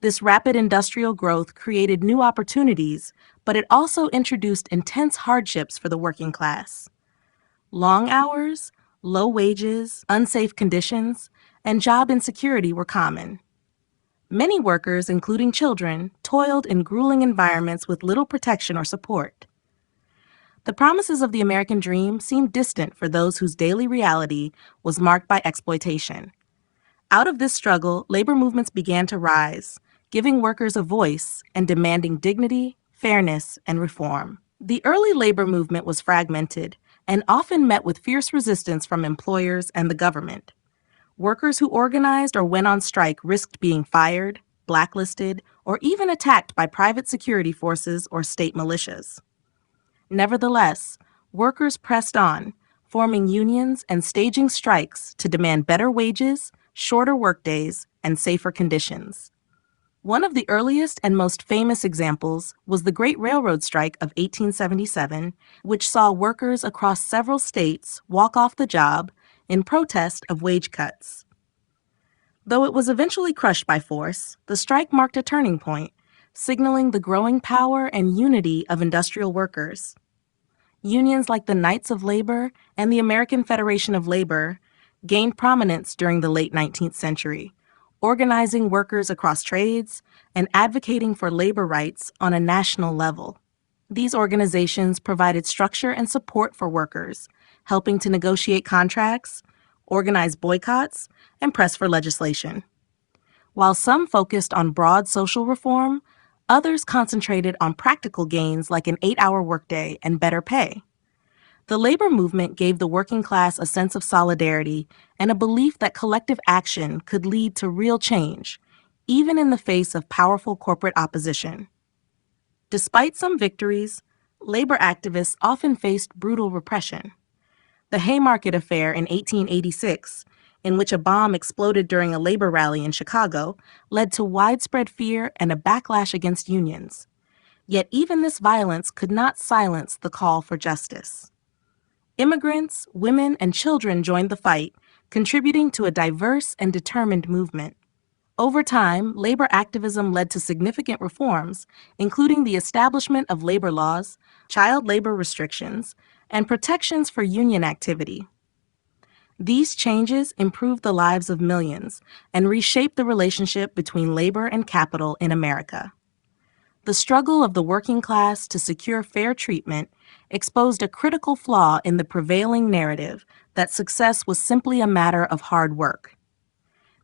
This rapid industrial growth created new opportunities, but it also introduced intense hardships for the working class. Long hours, low wages, unsafe conditions, and job insecurity were common. Many workers, including children, toiled in grueling environments with little protection or support. The promises of the American dream seemed distant for those whose daily reality was marked by exploitation. Out of this struggle, labor movements began to rise, giving workers a voice and demanding dignity, fairness, and reform. The early labor movement was fragmented and often met with fierce resistance from employers and the government. Workers who organized or went on strike risked being fired, blacklisted, or even attacked by private security forces or state militias. Nevertheless, workers pressed on, forming unions and staging strikes to demand better wages, shorter workdays, and safer conditions. One of the earliest and most famous examples was the Great Railroad Strike of 1877, which saw workers across several states walk off the job in protest of wage cuts. Though it was eventually crushed by force, the strike marked a turning point, signaling the growing power and unity of industrial workers. Unions like the Knights of Labor and the American Federation of Labor gained prominence during the late 19th century, organizing workers across trades and advocating for labor rights on a national level. These organizations provided structure and support for workers, helping to negotiate contracts, organize boycotts, and press for legislation. While some focused on broad social reform, others concentrated on practical gains like an 8-hour workday and better pay. The labor movement gave the working class a sense of solidarity and a belief that collective action could lead to real change, even in the face of powerful corporate opposition. Despite some victories, labor activists often faced brutal repression. The Haymarket Affair in 1886, in which a bomb exploded during a labor rally in Chicago, led to widespread fear and a backlash against unions. Yet even this violence could not silence the call for justice. Immigrants, women, and children joined the fight, contributing to a diverse and determined movement. Over time, labor activism led to significant reforms, including the establishment of labor laws, child labor restrictions, and protections for union activity. These changes improved the lives of millions and reshaped the relationship between labor and capital in America. The struggle of the working class to secure fair treatment exposed a critical flaw in the prevailing narrative that success was simply a matter of hard work.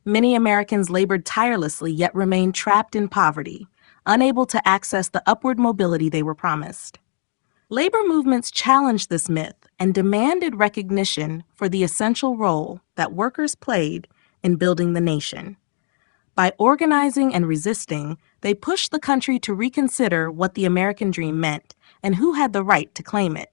Many Americans labored tirelessly yet remained trapped in poverty, unable to access the upward mobility they were promised. Labor movements challenged this myth and demanded recognition for the essential role that workers played in building the nation. By organizing and resisting, they pushed the country to reconsider what the American dream meant and who had the right to claim it.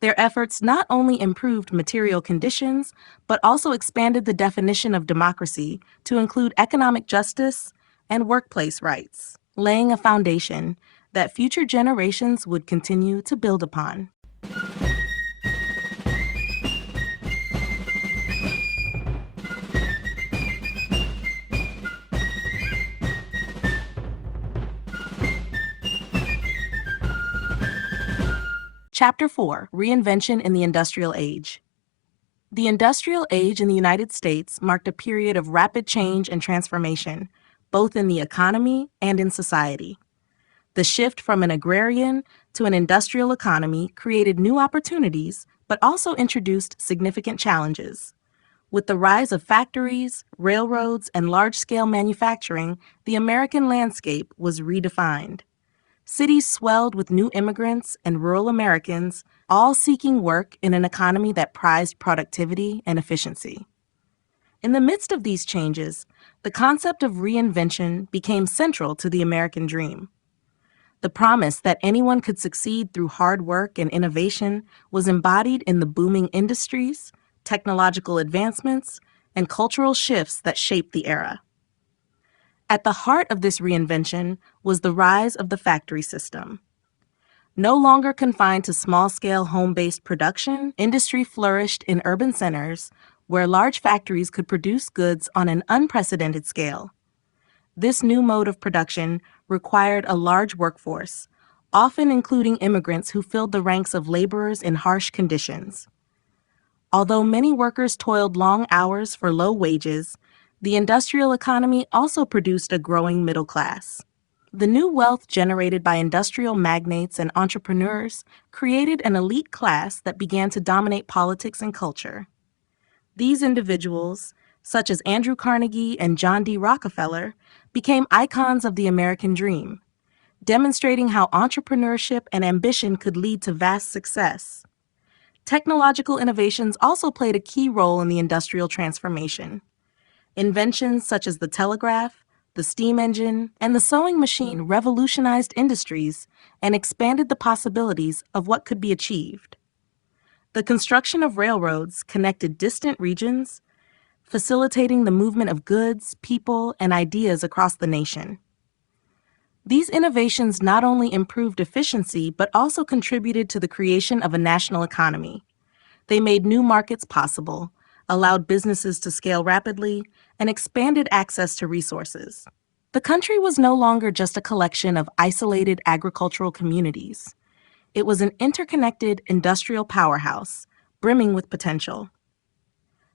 Their efforts not only improved material conditions, but also expanded the definition of democracy to include economic justice and workplace rights, laying a foundation that future generations would continue to build upon. Chapter 4: Reinvention in the Industrial Age. The Industrial Age in the United States marked a period of rapid change and transformation, both in the economy and in society. The shift from an agrarian to an industrial economy created new opportunities, but also introduced significant challenges. With the rise of factories, railroads, and large-scale manufacturing, the American landscape was redefined. Cities swelled with new immigrants and rural Americans, all seeking work in an economy that prized productivity and efficiency. In the midst of these changes, the concept of reinvention became central to the American dream. The promise that anyone could succeed through hard work and innovation was embodied in the booming industries, technological advancements, and cultural shifts that shaped the era. At the heart of this reinvention was the rise of the factory system. No longer confined to small-scale home-based production, industry flourished in urban centers where large factories could produce goods on an unprecedented scale. This new mode of production required a large workforce, often including immigrants who filled the ranks of laborers in harsh conditions. Although many workers toiled long hours for low wages, the industrial economy also produced a growing middle class. The new wealth generated by industrial magnates and entrepreneurs created an elite class that began to dominate politics and culture. These individuals, such as Andrew Carnegie and John D. Rockefeller, became icons of the American dream, demonstrating how entrepreneurship and ambition could lead to vast success. Technological innovations also played a key role in the industrial transformation. Inventions such as the telegraph, the steam engine, and the sewing machine revolutionized industries and expanded the possibilities of what could be achieved. The construction of railroads connected distant regions, facilitating the movement of goods, people, and ideas across the nation. These innovations not only improved efficiency but also contributed to the creation of a national economy. They made new markets possible, allowed businesses to scale rapidly, and expanded access to resources. The country was no longer just a collection of isolated agricultural communities. It was an interconnected industrial powerhouse, brimming with potential.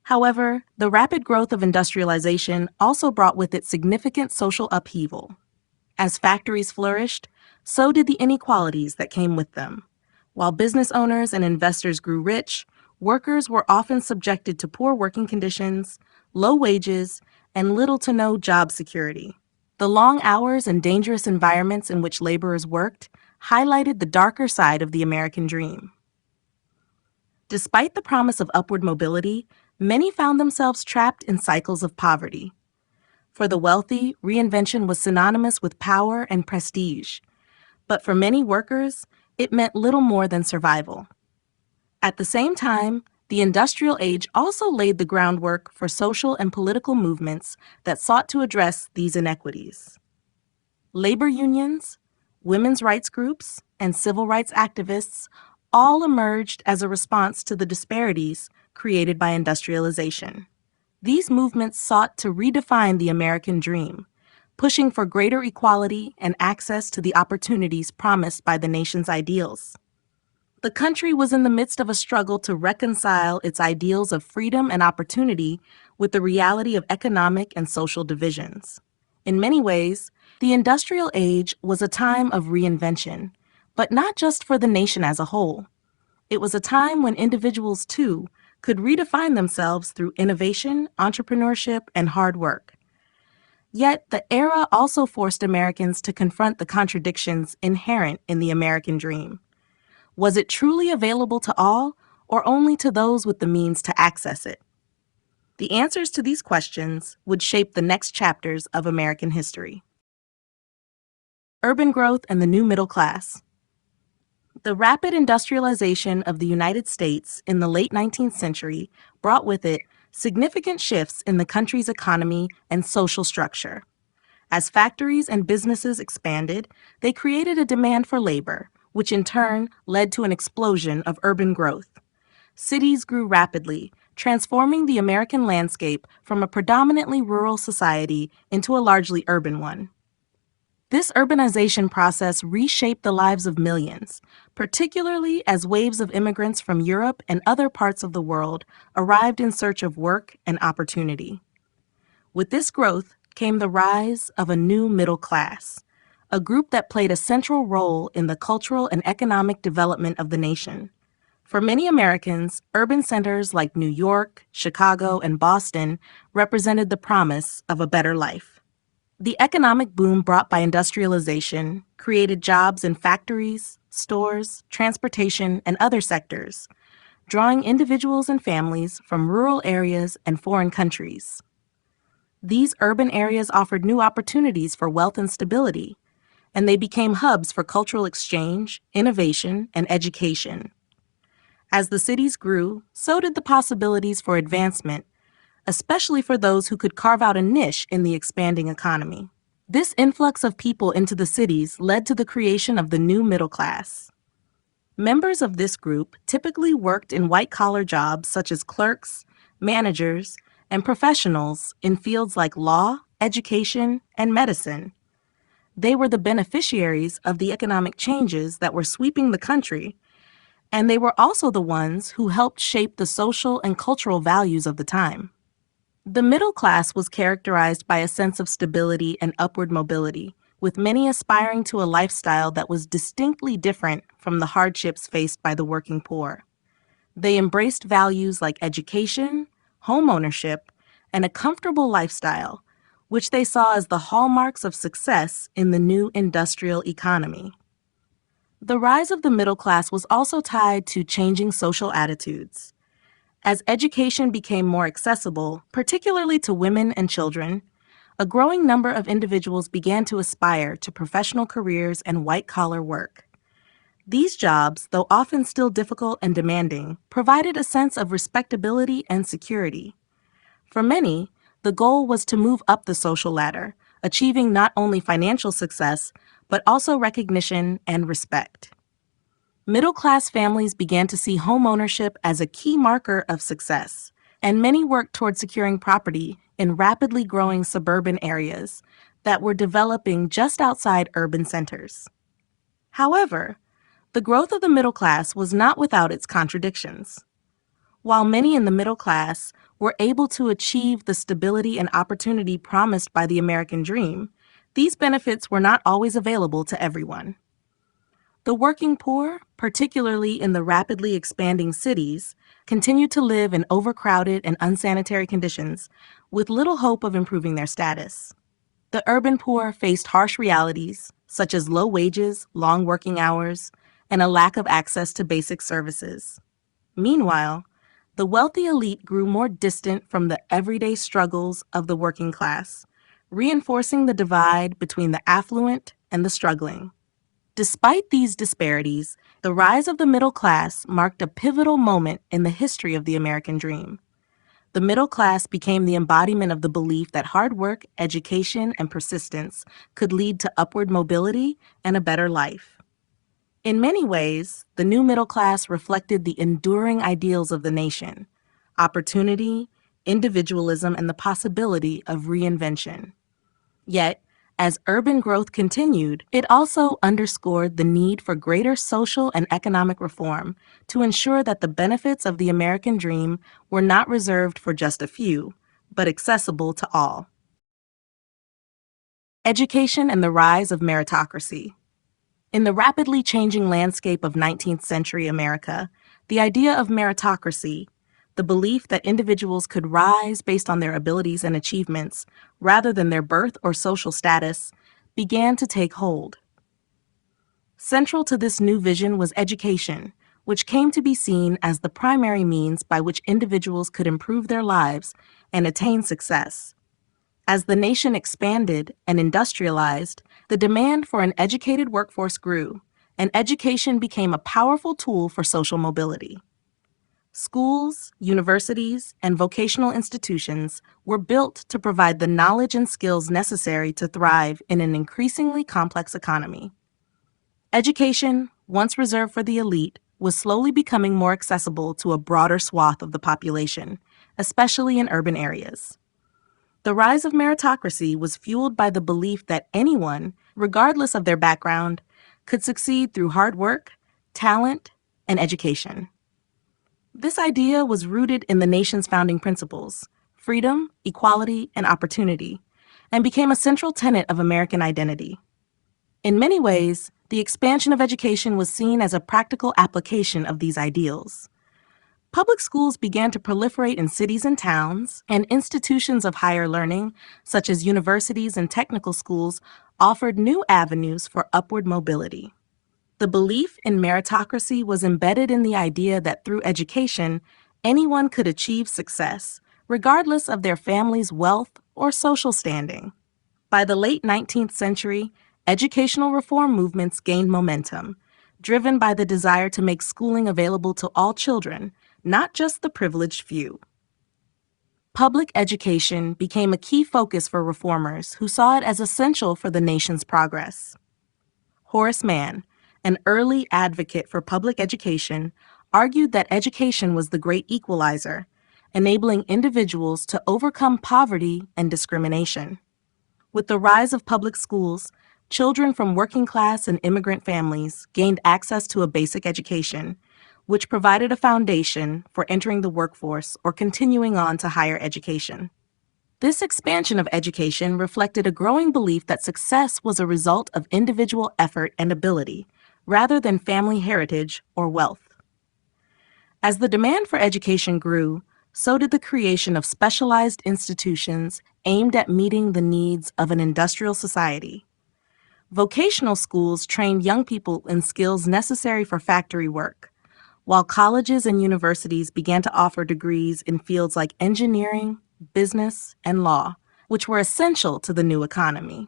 However, the rapid growth of industrialization also brought with it significant social upheaval. As factories flourished, so did the inequalities that came with them. While business owners and investors grew rich, workers were often subjected to poor working conditions, low wages, and little to no job security. The long hours and dangerous environments in which laborers worked highlighted the darker side of the American dream. Despite the promise of upward mobility, many found themselves trapped in cycles of poverty. For the wealthy, reinvention was synonymous with power and prestige. But for many workers, it meant little more than survival. At the same time, the industrial age also laid the groundwork for social and political movements that sought to address these inequities. Labor unions, women's rights groups, and civil rights activists all emerged as a response to the disparities created by industrialization. These movements sought to redefine the American dream, pushing for greater equality and access to the opportunities promised by the nation's ideals. The country was in the midst of a struggle to reconcile its ideals of freedom and opportunity with the reality of economic and social divisions. In many ways, The industrial age was a time of reinvention, but not just for the nation as a whole. It was a time when individuals, too, could redefine themselves through innovation, entrepreneurship, and hard work. Yet, the era also forced Americans to confront the contradictions inherent in the American dream. Was it truly available to all, or only to those with the means to access it? The answers to these questions would shape the next chapters of American history. Urban growth and the new middle class. The rapid industrialization of the United States in the late 19th century brought with it significant shifts in the country's economy and social structure. As factories and businesses expanded, they created a demand for labor, which in turn led to an explosion of urban growth. Cities grew rapidly, transforming the American landscape from a predominantly rural society into a largely urban one. This urbanization process reshaped the lives of millions, particularly as waves of immigrants from Europe and other parts of the world arrived in search of work and opportunity. With this growth came the rise of a new middle class, a group that played a central role in the cultural and economic development of the nation. For many Americans, urban centers like New York, Chicago, and Boston represented the promise of a better life. The economic boom brought by industrialization created jobs in factories, stores, transportation, and other sectors, drawing individuals and families from rural areas and foreign countries. These urban areas offered new opportunities for wealth and stability, and they became hubs for cultural exchange, innovation, and education. As the cities grew, so did the possibilities for advancement, especially for those who could carve out a niche in the expanding economy. This influx of people into the cities led to the creation of the new middle class. Members of this group typically worked in white-collar jobs such as clerks, managers, and professionals in fields like law, education, and medicine. They were the beneficiaries of the economic changes that were sweeping the country, and they were also the ones who helped shape the social and cultural values of the time. The middle class was characterized by a sense of stability and upward mobility, with many aspiring to a lifestyle that was distinctly different from the hardships faced by the working poor. They embraced values like education, home ownership, and a comfortable lifestyle, which they saw as the hallmarks of success in the new industrial economy. The rise of the middle class was also tied to changing social attitudes. As education became more accessible, particularly to women and children, a growing number of individuals began to aspire to professional careers and white-collar work. These jobs, though often still difficult and demanding, provided a sense of respectability and security. For many, the goal was to move up the social ladder, achieving not only financial success, but also recognition and respect. Middle-class families began to see homeownership as a key marker of success, and many worked toward securing property in rapidly growing suburban areas that were developing just outside urban centers. However, the growth of the middle class was not without its contradictions. While many in the middle class were able to achieve the stability and opportunity promised by the American dream, these benefits were not always available to everyone. The working poor, particularly in the rapidly expanding cities, continued to live in overcrowded and unsanitary conditions with little hope of improving their status. The urban poor faced harsh realities, such as low wages, long working hours, and a lack of access to basic services. Meanwhile, the wealthy elite grew more distant from the everyday struggles of the working class, reinforcing the divide between the affluent and the struggling. Despite these disparities, the rise of the middle class marked a pivotal moment in the history of the American dream. The middle class became the embodiment of the belief that hard work, education, and persistence could lead to upward mobility and a better life. In many ways, the new middle class reflected the enduring ideals of the nation: opportunity, individualism, and the possibility of reinvention. Yet, as urban growth continued, it also underscored the need for greater social and economic reform to ensure that the benefits of the American dream were not reserved for just a few, but accessible to all. Education and the rise of meritocracy. In the rapidly changing landscape of 19th century America, the idea of meritocracy, the belief that individuals could rise based on their abilities and achievements rather than their birth or social status, began to take hold. Central to this new vision was education, which came to be seen as the primary means by which individuals could improve their lives and attain success. As the nation expanded and industrialized, the demand for an educated workforce grew, and education became a powerful tool for social mobility. Schools, universities, and vocational institutions were built to provide the knowledge and skills necessary to thrive in an increasingly complex economy. Education, once reserved for the elite, was slowly becoming more accessible to a broader swath of the population, especially in urban areas. The rise of meritocracy was fueled by the belief that anyone, regardless of their background, could succeed through hard work, talent, and education. This idea was rooted in the nation's founding principles: freedom, equality, and opportunity, and became a central tenet of American identity. In many ways, the expansion of education was seen as a practical application of these ideals. Public schools began to proliferate in cities and towns, and institutions of higher learning, such as universities and technical schools, offered new avenues for upward mobility. The belief in meritocracy was embedded in the idea that through education, anyone could achieve success, regardless of their family's wealth or social standing. By the late 19th century, educational reform movements gained momentum, driven by the desire to make schooling available to all children, not just the privileged few. Public education became a key focus for reformers who saw it as essential for the nation's progress. Horace Mann, an early advocate for public education, argued that education was the great equalizer, enabling individuals to overcome poverty and discrimination. With the rise of public schools, children from working class and immigrant families gained access to a basic education, which provided a foundation for entering the workforce or continuing on to higher education. This expansion of education reflected a growing belief that success was a result of individual effort and ability, rather than family heritage or wealth. As the demand for education grew, so did the creation of specialized institutions aimed at meeting the needs of an industrial society. Vocational schools trained young people in skills necessary for factory work, while colleges and universities began to offer degrees in fields like engineering, business, and law, which were essential to the new economy.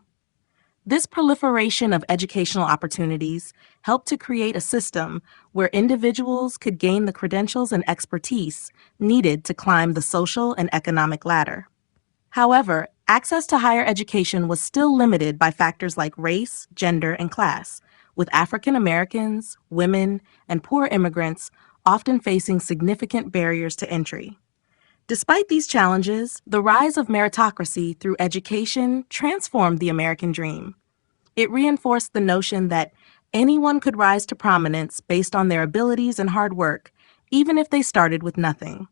This proliferation of educational opportunities helped to create a system where individuals could gain the credentials and expertise needed to climb the social and economic ladder. However, access to higher education was still limited by factors like race, gender, and class, with African Americans, women, and poor immigrants often facing significant barriers to entry. Despite these challenges, the rise of meritocracy through education transformed the American dream. It reinforced the notion that anyone could rise to prominence based on their abilities and hard work, even if they started with nothing.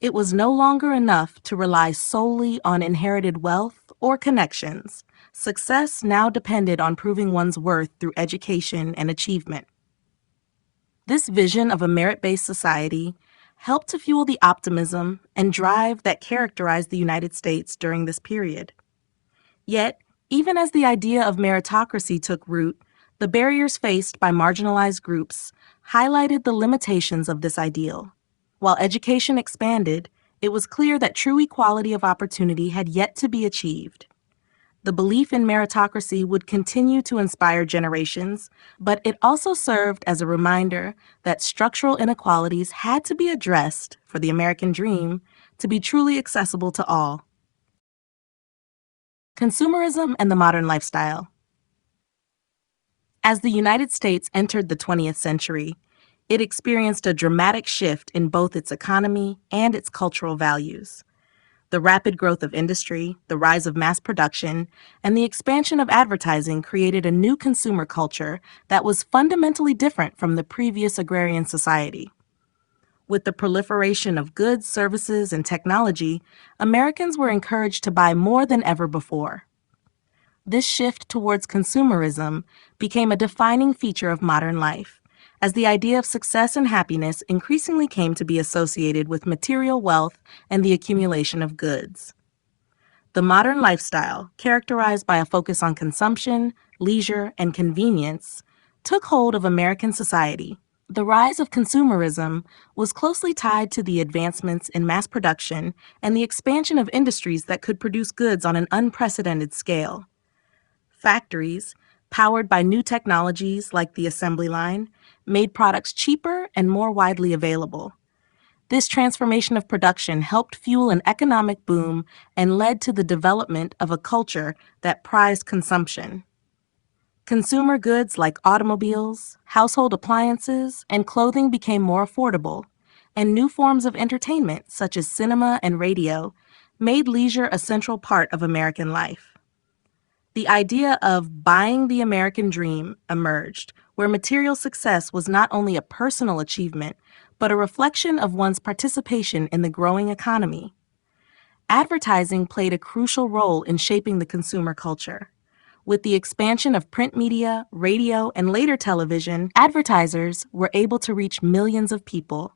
It was no longer enough to rely solely on inherited wealth or connections. Success now depended on proving one's worth through education and achievement. This vision of a merit-based society helped to fuel the optimism and drive that characterized the United States during this period. Yet, even as the idea of meritocracy took root, the barriers faced by marginalized groups highlighted the limitations of this ideal. While education expanded, it was clear that true equality of opportunity had yet to be achieved. The belief in meritocracy would continue to inspire generations, but it also served as a reminder that structural inequalities had to be addressed for the American dream to be truly accessible to all. Consumerism and the modern lifestyle. As the United States entered the 20th century, it experienced a dramatic shift in both its economy and its cultural values. The rapid growth of industry, the rise of mass production, and the expansion of advertising created a new consumer culture that was fundamentally different from the previous agrarian society. With the proliferation of goods, services, and technology, Americans were encouraged to buy more than ever before. This shift towards consumerism became a defining feature of modern life, as the idea of success and happiness increasingly came to be associated with material wealth and the accumulation of goods. The modern lifestyle, characterized by a focus on consumption, leisure, and convenience, took hold of American society. The rise of consumerism was closely tied to the advancements in mass production and the expansion of industries that could produce goods on an unprecedented scale. Factories, powered by new technologies like the assembly line, made products cheaper and more widely available. This transformation of production helped fuel an economic boom and led to the development of a culture that prized consumption. Consumer goods like automobiles, household appliances, and clothing became more affordable, and new forms of entertainment, such as cinema and radio, made leisure a central part of American life. The idea of buying the American dream emerged, where material success was not only a personal achievement, but a reflection of one's participation in the growing economy. Advertising played a crucial role in shaping the consumer culture. With the expansion of print media, radio, and later television, advertisers were able to reach millions of people,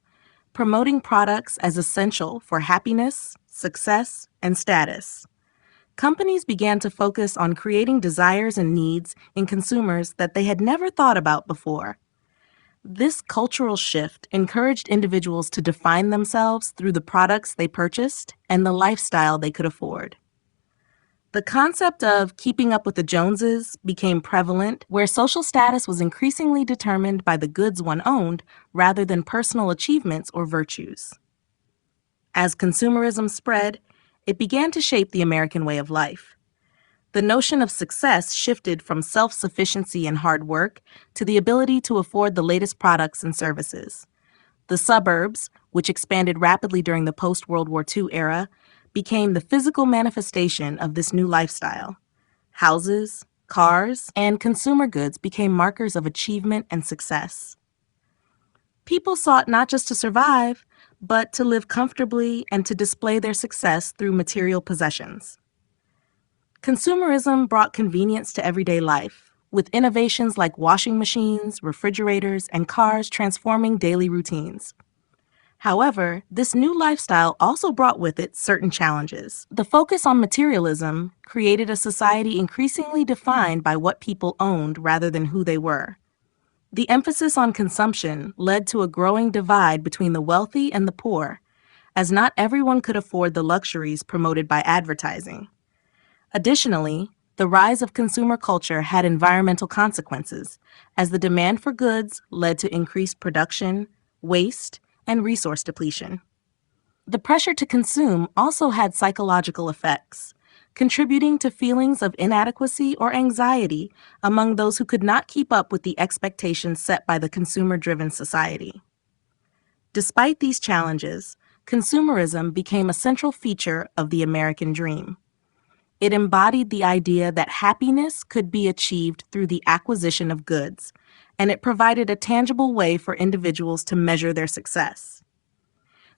promoting products as essential for happiness, success, and status. Companies began to focus on creating desires and needs in consumers that they had never thought about before. This cultural shift encouraged individuals to define themselves through the products they purchased and the lifestyle they could afford. The concept of keeping up with the Joneses became prevalent, where social status was increasingly determined by the goods one owned rather than personal achievements or virtues. As consumerism spread, it began to shape the American way of life. The notion of success shifted from self-sufficiency and hard work to the ability to afford the latest products and services. The suburbs, which expanded rapidly during the post-World War II era, became the physical manifestation of this new lifestyle. Houses, cars, and consumer goods became markers of achievement and success. People sought not just to survive, but to live comfortably and to display their success through material possessions. Consumerism brought convenience to everyday life, with innovations like washing machines, refrigerators, and cars transforming daily routines. However, this new lifestyle also brought with it certain challenges. The focus on materialism created a society increasingly defined by what people owned rather than who they were. The emphasis on consumption led to a growing divide between the wealthy and the poor, as not everyone could afford the luxuries promoted by advertising. Additionally, the rise of consumer culture had environmental consequences, as the demand for goods led to increased production, waste, and resource depletion. The pressure to consume also had psychological effects, contributing to feelings of inadequacy or anxiety among those who could not keep up with the expectations set by the consumer-driven society. Despite these challenges, consumerism became a central feature of the American dream. It embodied the idea that happiness could be achieved through the acquisition of goods, and it provided a tangible way for individuals to measure their success.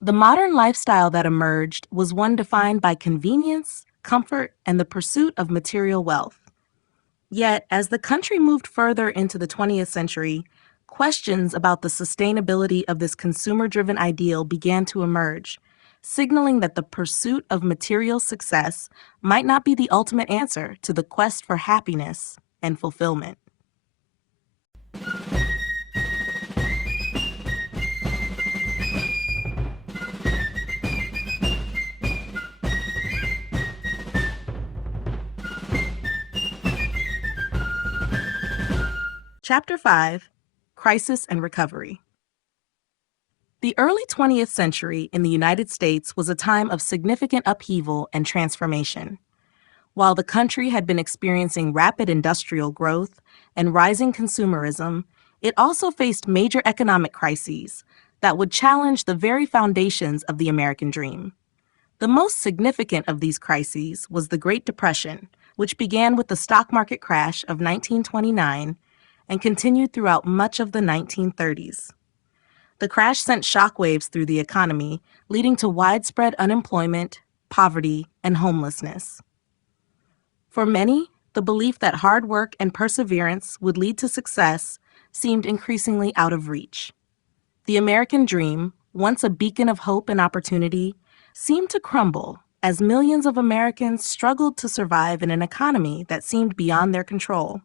The modern lifestyle that emerged was one defined by convenience, comfort, and the pursuit of material wealth. Yet, as the country moved further into the 20th century, questions about the sustainability of this consumer-driven ideal began to emerge, signaling that the pursuit of material success might not be the ultimate answer to the quest for happiness and fulfillment. Chapter 5: Crisis and Recovery. The early 20th century in the United States was a time of significant upheaval and transformation. While the country had been experiencing rapid industrial growth and rising consumerism, it also faced major economic crises that would challenge the very foundations of the American dream. The most significant of these crises was the Great Depression, which began with the stock market crash of 1929 and continued throughout much of the 1930s. The crash sent shockwaves through the economy, leading to widespread unemployment, poverty, and homelessness. For many, the the belief that hard work and perseverance would lead to success seemed increasingly out of reach. The American dream, once a beacon of hope and opportunity, seemed to crumble as millions of Americans struggled to survive in an economy that seemed beyond their control.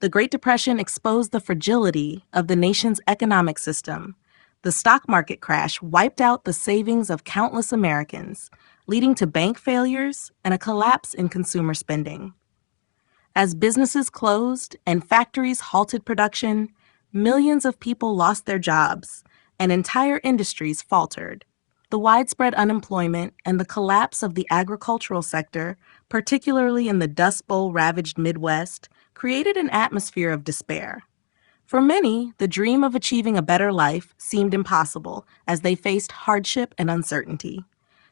The Great Depression exposed the fragility of the nation's economic system. The stock market crash wiped out the savings of countless Americans, leading to bank failures and a collapse in consumer spending. As businesses closed and factories halted production, millions of people lost their jobs and entire industries faltered. The widespread unemployment and the collapse of the agricultural sector, particularly in the Dust Bowl-ravaged Midwest, created an atmosphere of despair. For many, the dream of achieving a better life seemed impossible as they faced hardship and uncertainty.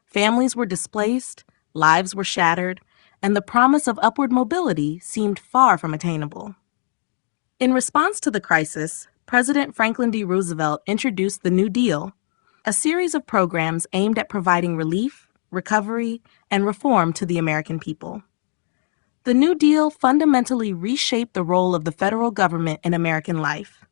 Families were displaced, lives were shattered, and the promise of upward mobility seemed far from attainable. In response to the crisis, President Franklin D. Roosevelt introduced the New Deal, a series of programs aimed at providing relief, recovery, and reform to the American people. The New Deal fundamentally reshaped the role of the federal government in American life.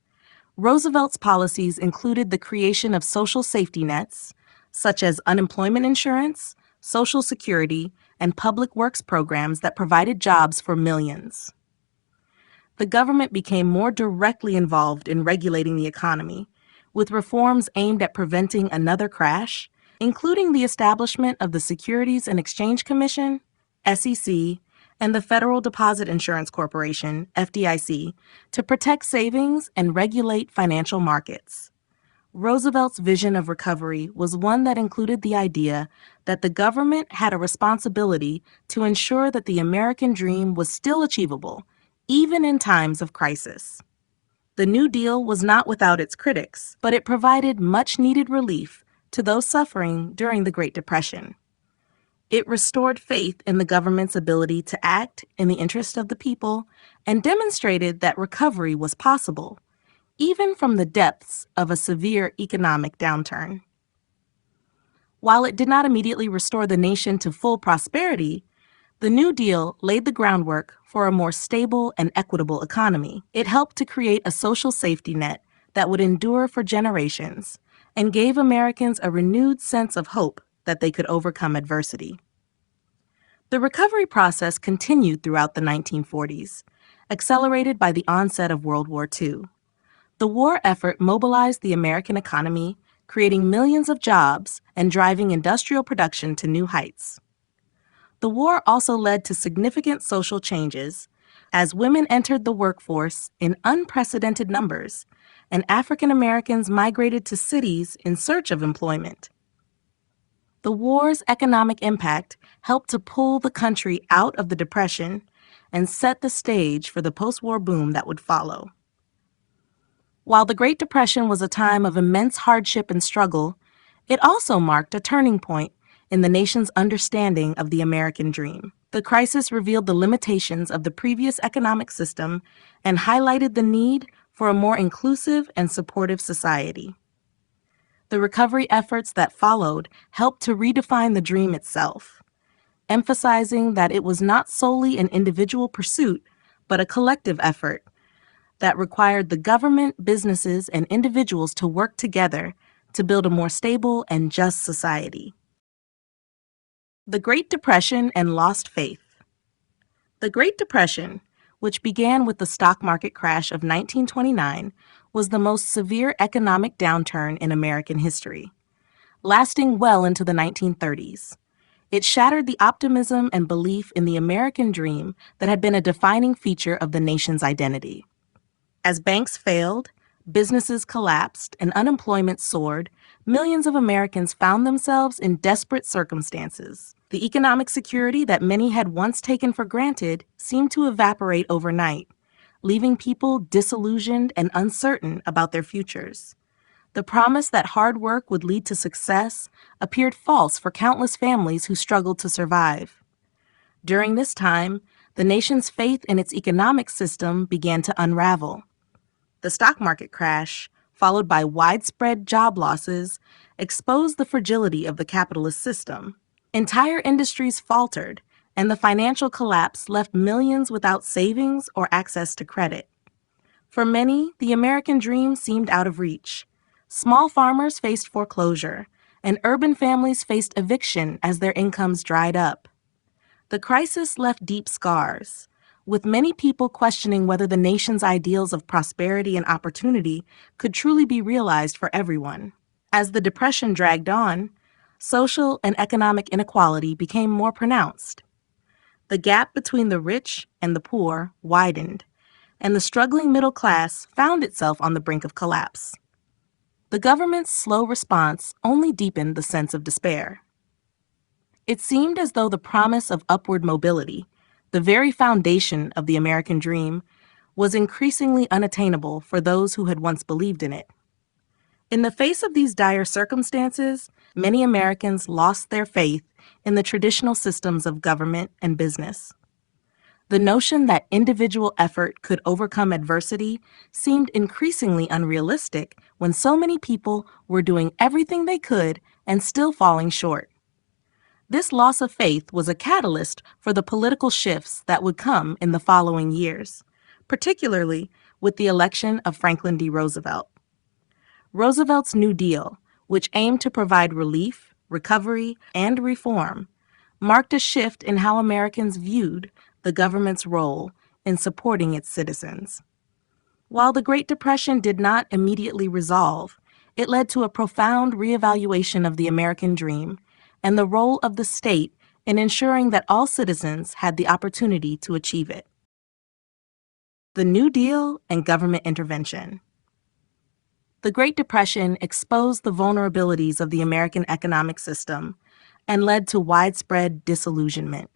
Roosevelt's policies included the creation of social safety nets, such as unemployment insurance, Social Security, and public works programs that provided jobs for millions. The government became more directly involved in regulating the economy, with reforms aimed at preventing another crash, including the establishment of the Securities and Exchange Commission, SEC, and the Federal Deposit Insurance Corporation, FDIC, to protect savings and regulate financial markets. Roosevelt's vision of recovery was one that included the idea that the government had a responsibility to ensure that the American dream was still achievable, even in times of crisis. The New Deal was not without its critics, but it provided much-needed relief to those suffering during the Great Depression. It restored faith in the government's ability to act in the interest of the people and demonstrated that recovery was possible, even from the depths of a severe economic downturn. While it did not immediately restore the nation to full prosperity, the New Deal laid the groundwork for a more stable and equitable economy. It helped to create a social safety net that would endure for generations and gave Americans a renewed sense of hope that they could overcome adversity. The recovery process continued throughout the 1940s, accelerated by the onset of World War II. The war effort mobilized the American economy, creating millions of jobs and driving industrial production to new heights. The war also led to significant social changes as women entered the workforce in unprecedented numbers and African Americans migrated to cities in search of employment. The war's economic impact helped to pull the country out of the Depression and set the stage for the post-war boom that would follow. While the Great Depression was a time of immense hardship and struggle, it also marked a turning point in the nation's understanding of the American dream. The crisis revealed the limitations of the previous economic system and highlighted the need for a more inclusive and supportive society. The recovery efforts that followed helped to redefine the dream itself, emphasizing that it was not solely an individual pursuit, but a collective effort that required the government, businesses, and individuals to work together to build a more stable and just society. The Great Depression and lost faith. The Great Depression, which began with the stock market crash of 1929, was the most severe economic downturn in American history, lasting well into the 1930s. It shattered the optimism and belief in the American dream that had been a defining feature of the nation's identity. As banks failed, businesses collapsed, and unemployment soared, millions of Americans found themselves in desperate circumstances. The economic security that many had once taken for granted seemed to evaporate overnight, leaving people disillusioned and uncertain about their futures. The promise that hard work would lead to success appeared false for countless families who struggled to survive. During this time, the nation's faith in its economic system began to unravel. The stock market crash, followed by widespread job losses, exposed the fragility of the capitalist system. Entire industries faltered, and the financial collapse left millions without savings or access to credit. For many, the American dream seemed out of reach. Small farmers faced foreclosure, and urban families faced eviction as their incomes dried up. The crisis left deep scars, with many people questioning whether the nation's ideals of prosperity and opportunity could truly be realized for everyone. As the Depression dragged on, social and economic inequality became more pronounced. The gap between the rich and the poor widened, and the struggling middle class found itself on the brink of collapse. The government's slow response only deepened the sense of despair. It seemed as though the promise of upward mobility, the very foundation of the American dream, was increasingly unattainable for those who had once believed in it. In the face of these dire circumstances, many Americans lost their faith in the traditional systems of government and business. The notion that individual effort could overcome adversity seemed increasingly unrealistic when so many people were doing everything they could and still falling short. This loss of faith was a catalyst for the political shifts that would come in the following years, particularly with the election of Franklin D. Roosevelt. Roosevelt's New Deal, which aimed to provide relief, recovery, and reform, marked a shift in how Americans viewed the government's role in supporting its citizens. While the Great Depression did not immediately resolve, it led to a profound reevaluation of the American dream and the role of the state in ensuring that all citizens had the opportunity to achieve it. The New Deal and government intervention. The Great Depression exposed the vulnerabilities of the American economic system and led to widespread disillusionment.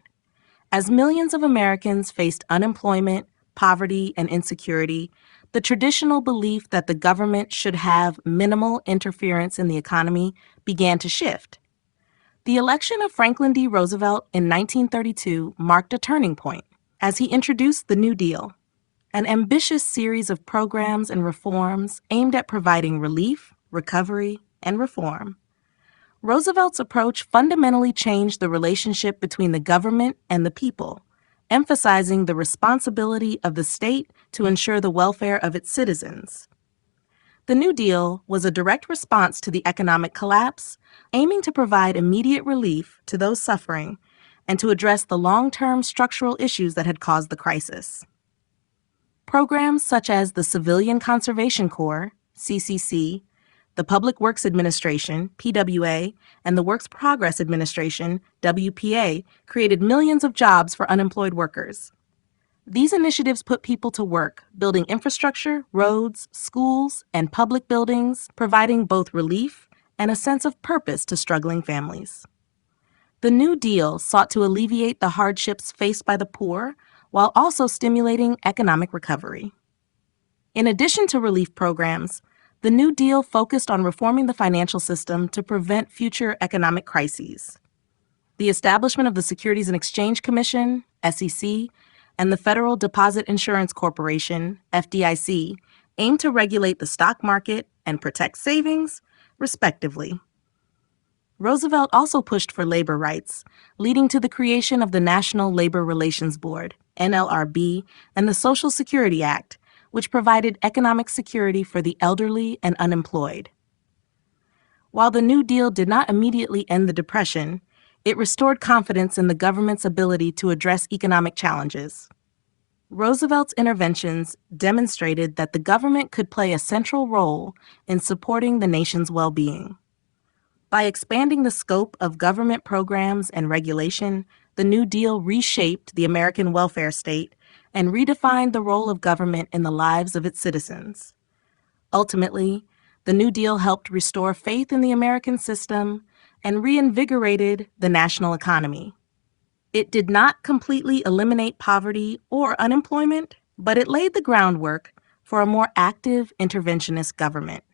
As millions of Americans faced unemployment, poverty, and insecurity, the traditional belief that the government should have minimal interference in the economy began to shift. The election of Franklin D. Roosevelt in 1932 marked a turning point as he introduced the New Deal, an ambitious series of programs and reforms aimed at providing relief, recovery, and reform. Roosevelt's approach fundamentally changed the relationship between the government and the people, emphasizing the responsibility of the state to ensure the welfare of its citizens. The New Deal was a direct response to the economic collapse, aiming to provide immediate relief to those suffering and to address the long-term structural issues that had caused the crisis. Programs such as the Civilian Conservation Corps, CCC, the Public Works Administration, PWA, and the Works Progress Administration, WPA, created millions of jobs for unemployed workers. These initiatives put people to work, building infrastructure, roads, schools, and public buildings, providing both relief and a sense of purpose to struggling families. The New Deal sought to alleviate the hardships faced by the poor while also stimulating economic recovery. In addition to relief programs, the New Deal focused on reforming the financial system to prevent future economic crises. The establishment of the Securities and Exchange Commission, SEC, and the Federal Deposit Insurance Corporation, FDIC, aimed to regulate the stock market and protect savings, respectively. Roosevelt also pushed for labor rights, leading to the creation of the National Labor Relations Board, NLRB, and the Social Security Act, which provided economic security for the elderly and unemployed. While the New Deal did not immediately end the Depression, it restored confidence in the government's ability to address economic challenges. Roosevelt's interventions demonstrated that the government could play a central role in supporting the nation's well-being. By expanding the scope of government programs and regulation, the New Deal reshaped the American welfare state and redefined the role of government in the lives of its citizens. Ultimately, the New Deal helped restore faith in the American system and reinvigorated the national economy. It did not completely eliminate poverty or unemployment, but it laid the groundwork for a more active interventionist government.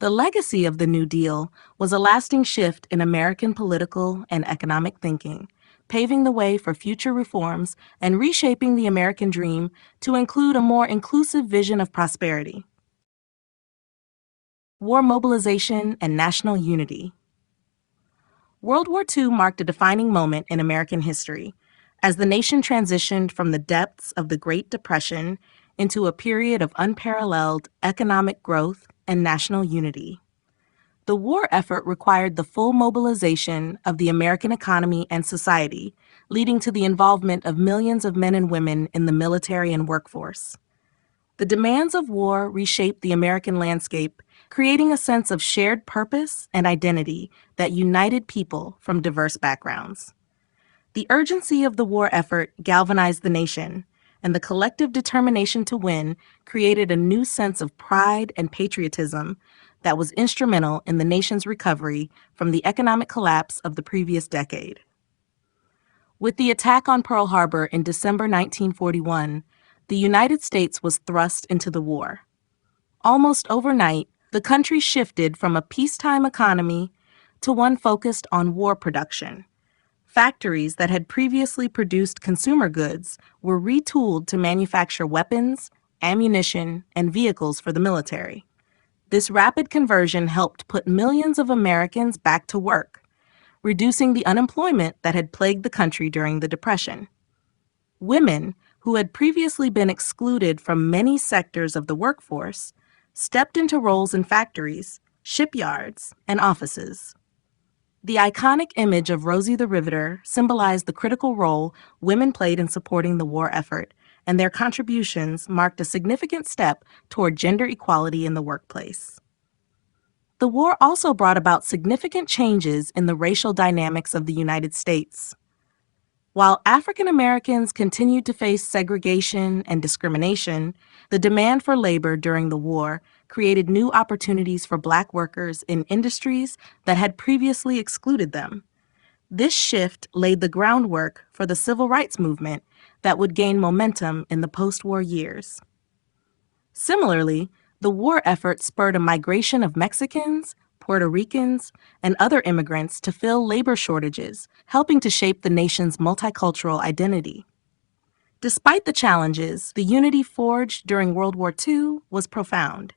The legacy of the New Deal was a lasting shift in American political and economic thinking, paving the way for future reforms and reshaping the American dream to include a more inclusive vision of prosperity. War mobilization and national unity. World War II marked a defining moment in American history as the nation transitioned from the depths of the Great Depression into a period of unparalleled economic growth and national unity. The war effort required the full mobilization of the American economy and society, leading to the involvement of millions of men and women in the military and workforce. The demands of war reshaped the American landscape, creating a sense of shared purpose and identity that united people from diverse backgrounds. The urgency of the war effort galvanized the nation, and the collective determination to win created a new sense of pride and patriotism that was instrumental in the nation's recovery from the economic collapse of the previous decade. With the attack on Pearl Harbor in December 1941, the United States was thrust into the war. Almost overnight, the country shifted from a peacetime economy to one focused on war production. Factories that had previously produced consumer goods were retooled to manufacture weapons, ammunition, and vehicles for the military. This rapid conversion helped put millions of Americans back to work, reducing the unemployment that had plagued the country during the Depression. Women, who had previously been excluded from many sectors of the workforce, stepped into roles in factories, shipyards, and offices. The iconic image of Rosie the Riveter symbolized the critical role women played in supporting the war effort, and their contributions marked a significant step toward gender equality in the workplace. The war also brought about significant changes in the racial dynamics of the United States. While African Americans continued to face segregation and discrimination, the demand for labor during the war created new opportunities for Black workers in industries that had previously excluded them. This shift laid the groundwork for the civil rights movement that would gain momentum in the post-war years. Similarly, the war effort spurred a migration of Mexicans, Puerto Ricans, and other immigrants to fill labor shortages, helping to shape the nation's multicultural identity. Despite the challenges, the unity forged during World War II was profound.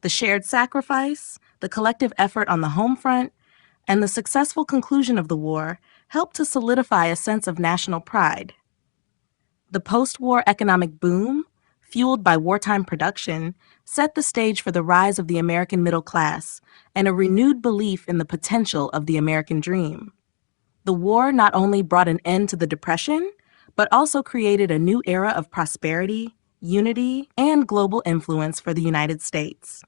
The shared sacrifice, the collective effort on the home front, and the successful conclusion of the war helped to solidify a sense of national pride. The post-war economic boom, fueled by wartime production, set the stage for the rise of the American middle class and a renewed belief in the potential of the American dream. The war not only brought an end to the Depression, but also created a new era of prosperity, unity, and global influence for the United States.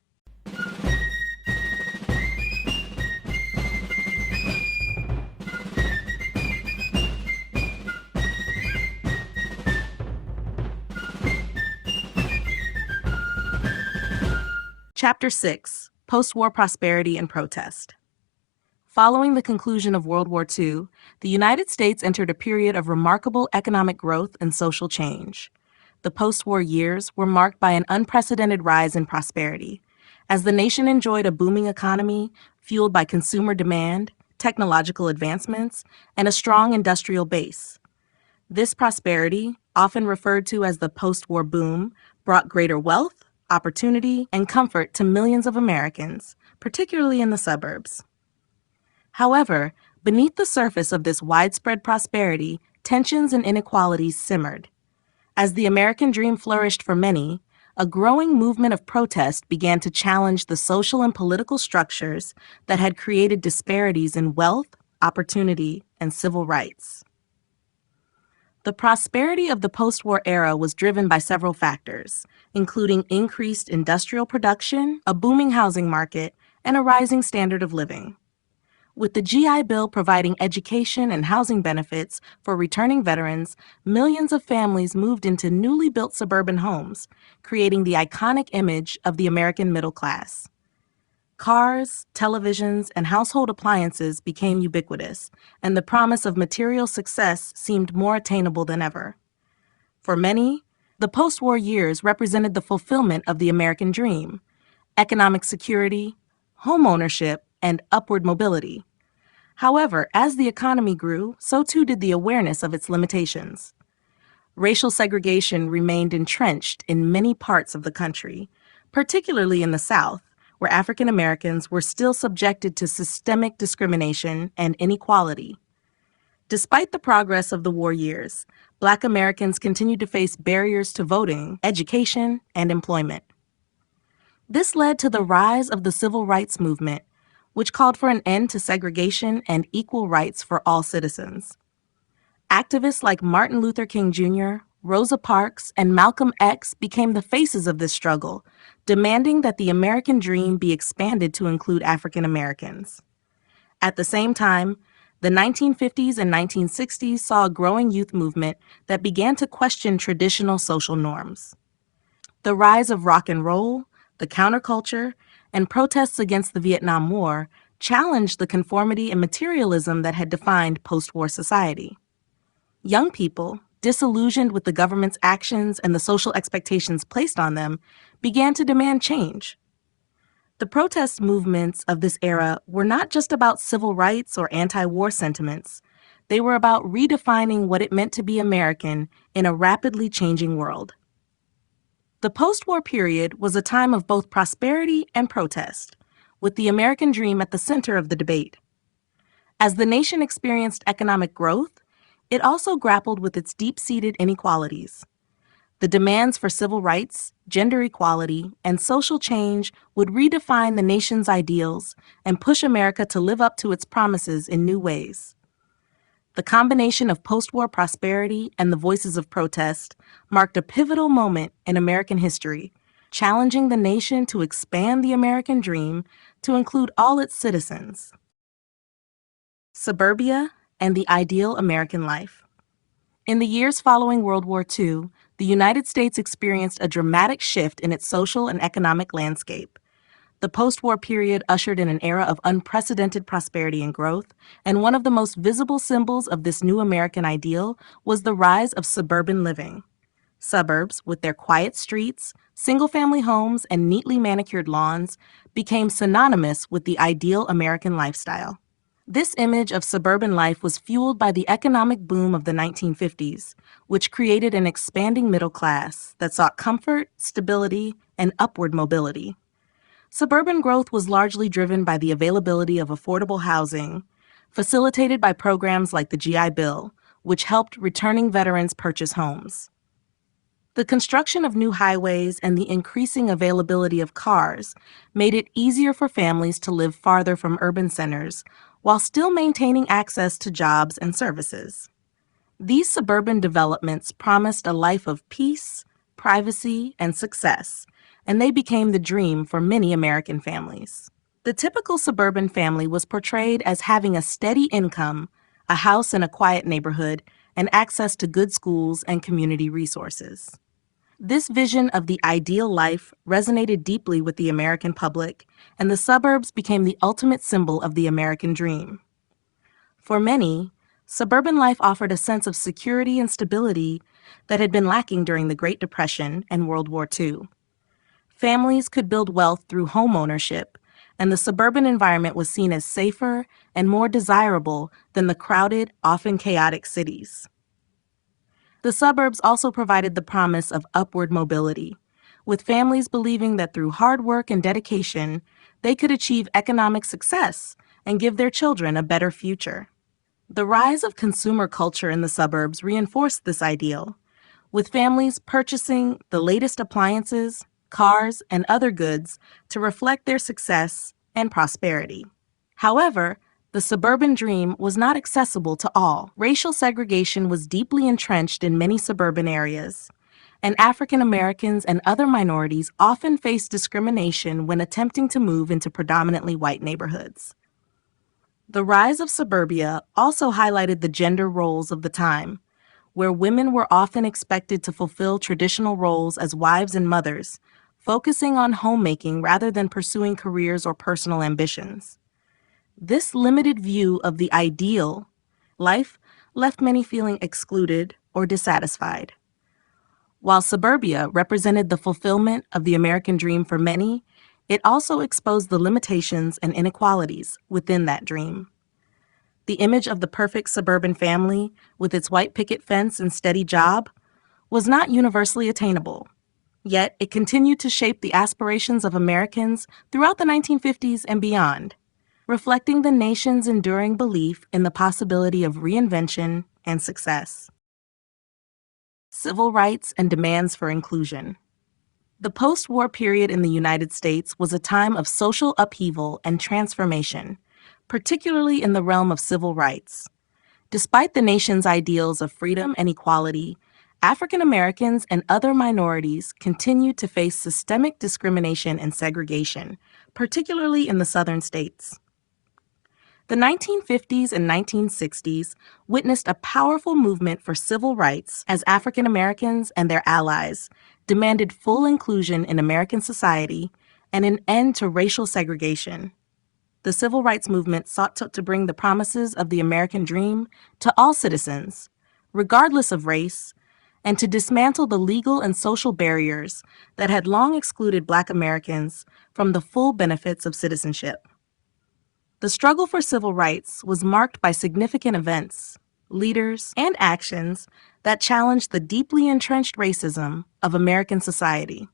Chapter 6: Post-War Prosperity and Protest. Following the conclusion of World War II, the United States entered a period of remarkable economic growth and social change. The post-war years were marked by an unprecedented rise in prosperity, as the nation enjoyed a booming economy fueled by consumer demand, technological advancements, and a strong industrial base. This prosperity, often referred to as the post-war boom, brought greater wealth, opportunity, and comfort to millions of Americans, particularly in the suburbs. However, beneath the surface of this widespread prosperity, tensions and inequalities simmered. As the American dream flourished for many, a growing movement of protest began to challenge the social and political structures that had created disparities in wealth, opportunity, and civil rights. The prosperity of the post-war era was driven by several factors, including increased industrial production, a booming housing market, and a rising standard of living. With the GI Bill providing education and housing benefits for returning veterans, millions of families moved into newly built suburban homes, creating the iconic image of the American middle class. Cars, televisions, and household appliances became ubiquitous, and the promise of material success seemed more attainable than ever. For many, the post-war years represented the fulfillment of the American dream: economic security, home ownership, and upward mobility. However, as the economy grew, so too did the awareness of its limitations. Racial segregation remained entrenched in many parts of the country, particularly in the South, where African Americans were still subjected to systemic discrimination and inequality. Despite the progress of the war years, Black Americans continued to face barriers to voting, education, and employment. This led to the rise of the civil rights movement, which called for an end to segregation and equal rights for all citizens. Activists like Martin Luther King Jr., Rosa Parks, and Malcolm X became the faces of this struggle, demanding that the American dream be expanded to include African Americans. At the same time, the 1950s and 1960s saw a growing youth movement that began to question traditional social norms. The rise of rock and roll, the counterculture, and protests against the Vietnam War challenged the conformity and materialism that had defined post-war society. Young people, disillusioned with the government's actions and the social expectations placed on them, began to demand change. The protest movements of this era were not just about civil rights or anti-war sentiments. They were about redefining what it meant to be American in a rapidly changing world. The post-war period was a time of both prosperity and protest, with the American dream at the center of the debate. As the nation experienced economic growth, it also grappled with its deep-seated inequalities. The demands for civil rights, gender equality, and social change would redefine the nation's ideals and push America to live up to its promises in new ways. The combination of post-war prosperity and the voices of protest marked a pivotal moment in American history, challenging the nation to expand the American dream to include all its citizens. Suburbia and the ideal American life. In the years following World War II, the United States experienced a dramatic shift in its social and economic landscape. The post-war period ushered in an era of unprecedented prosperity and growth, and one of the most visible symbols of this new American ideal was the rise of suburban living. Suburbs, with their quiet streets, single-family homes, and neatly manicured lawns, became synonymous with the ideal American lifestyle. This image of suburban life was fueled by the economic boom of the 1950s, which created an expanding middle class that sought comfort, stability, and upward mobility. Suburban growth was largely driven by the availability of affordable housing, facilitated by programs like the GI Bill, which helped returning veterans purchase homes. The construction of new highways and the increasing availability of cars made it easier for families to live farther from urban centers while still maintaining access to jobs and services. These suburban developments promised a life of peace, privacy, and success, and they became the dream for many American families. The typical suburban family was portrayed as having a steady income, a house in a quiet neighborhood, and access to good schools and community resources. This vision of the ideal life resonated deeply with the American public, and the suburbs became the ultimate symbol of the American dream. For many, suburban life offered a sense of security and stability that had been lacking during the Great Depression and World War II. Families could build wealth through home ownership, and the suburban environment was seen as safer and more desirable than the crowded, often chaotic cities. The suburbs also provided the promise of upward mobility, with families believing that through hard work and dedication, they could achieve economic success and give their children a better future. The rise of consumer culture in the suburbs reinforced this ideal, with families purchasing the latest appliances, cars, and other goods to reflect their success and prosperity. However, the suburban dream was not accessible to all. Racial segregation was deeply entrenched in many suburban areas, and African Americans and other minorities often faced discrimination when attempting to move into predominantly white neighborhoods. The rise of suburbia also highlighted the gender roles of the time, where women were often expected to fulfill traditional roles as wives and mothers, focusing on homemaking rather than pursuing careers or personal ambitions. This limited view of the ideal life left many feeling excluded or dissatisfied. While suburbia represented the fulfillment of the American dream for many, it also exposed the limitations and inequalities within that dream. The image of the perfect suburban family, with its white picket fence and steady job, was not universally attainable. Yet it continued to shape the aspirations of Americans throughout the 1950s and beyond, reflecting the nation's enduring belief in the possibility of reinvention and success. Civil rights and demands for inclusion. The post-war period in the United States was a time of social upheaval and transformation, particularly in the realm of civil rights. Despite the nation's ideals of freedom and equality, African Americans and other minorities continued to face systemic discrimination and segregation, particularly in the southern states. The 1950s and 1960s witnessed a powerful movement for civil rights as African Americans and their allies demanded full inclusion in American society and an end to racial segregation. The civil rights movement sought to bring the promises of the American dream to all citizens, regardless of race, and to dismantle the legal and social barriers that had long excluded Black Americans from the full benefits of citizenship. The struggle for civil rights was marked by significant events, leaders, and actions that challenged the deeply entrenched racism of American society.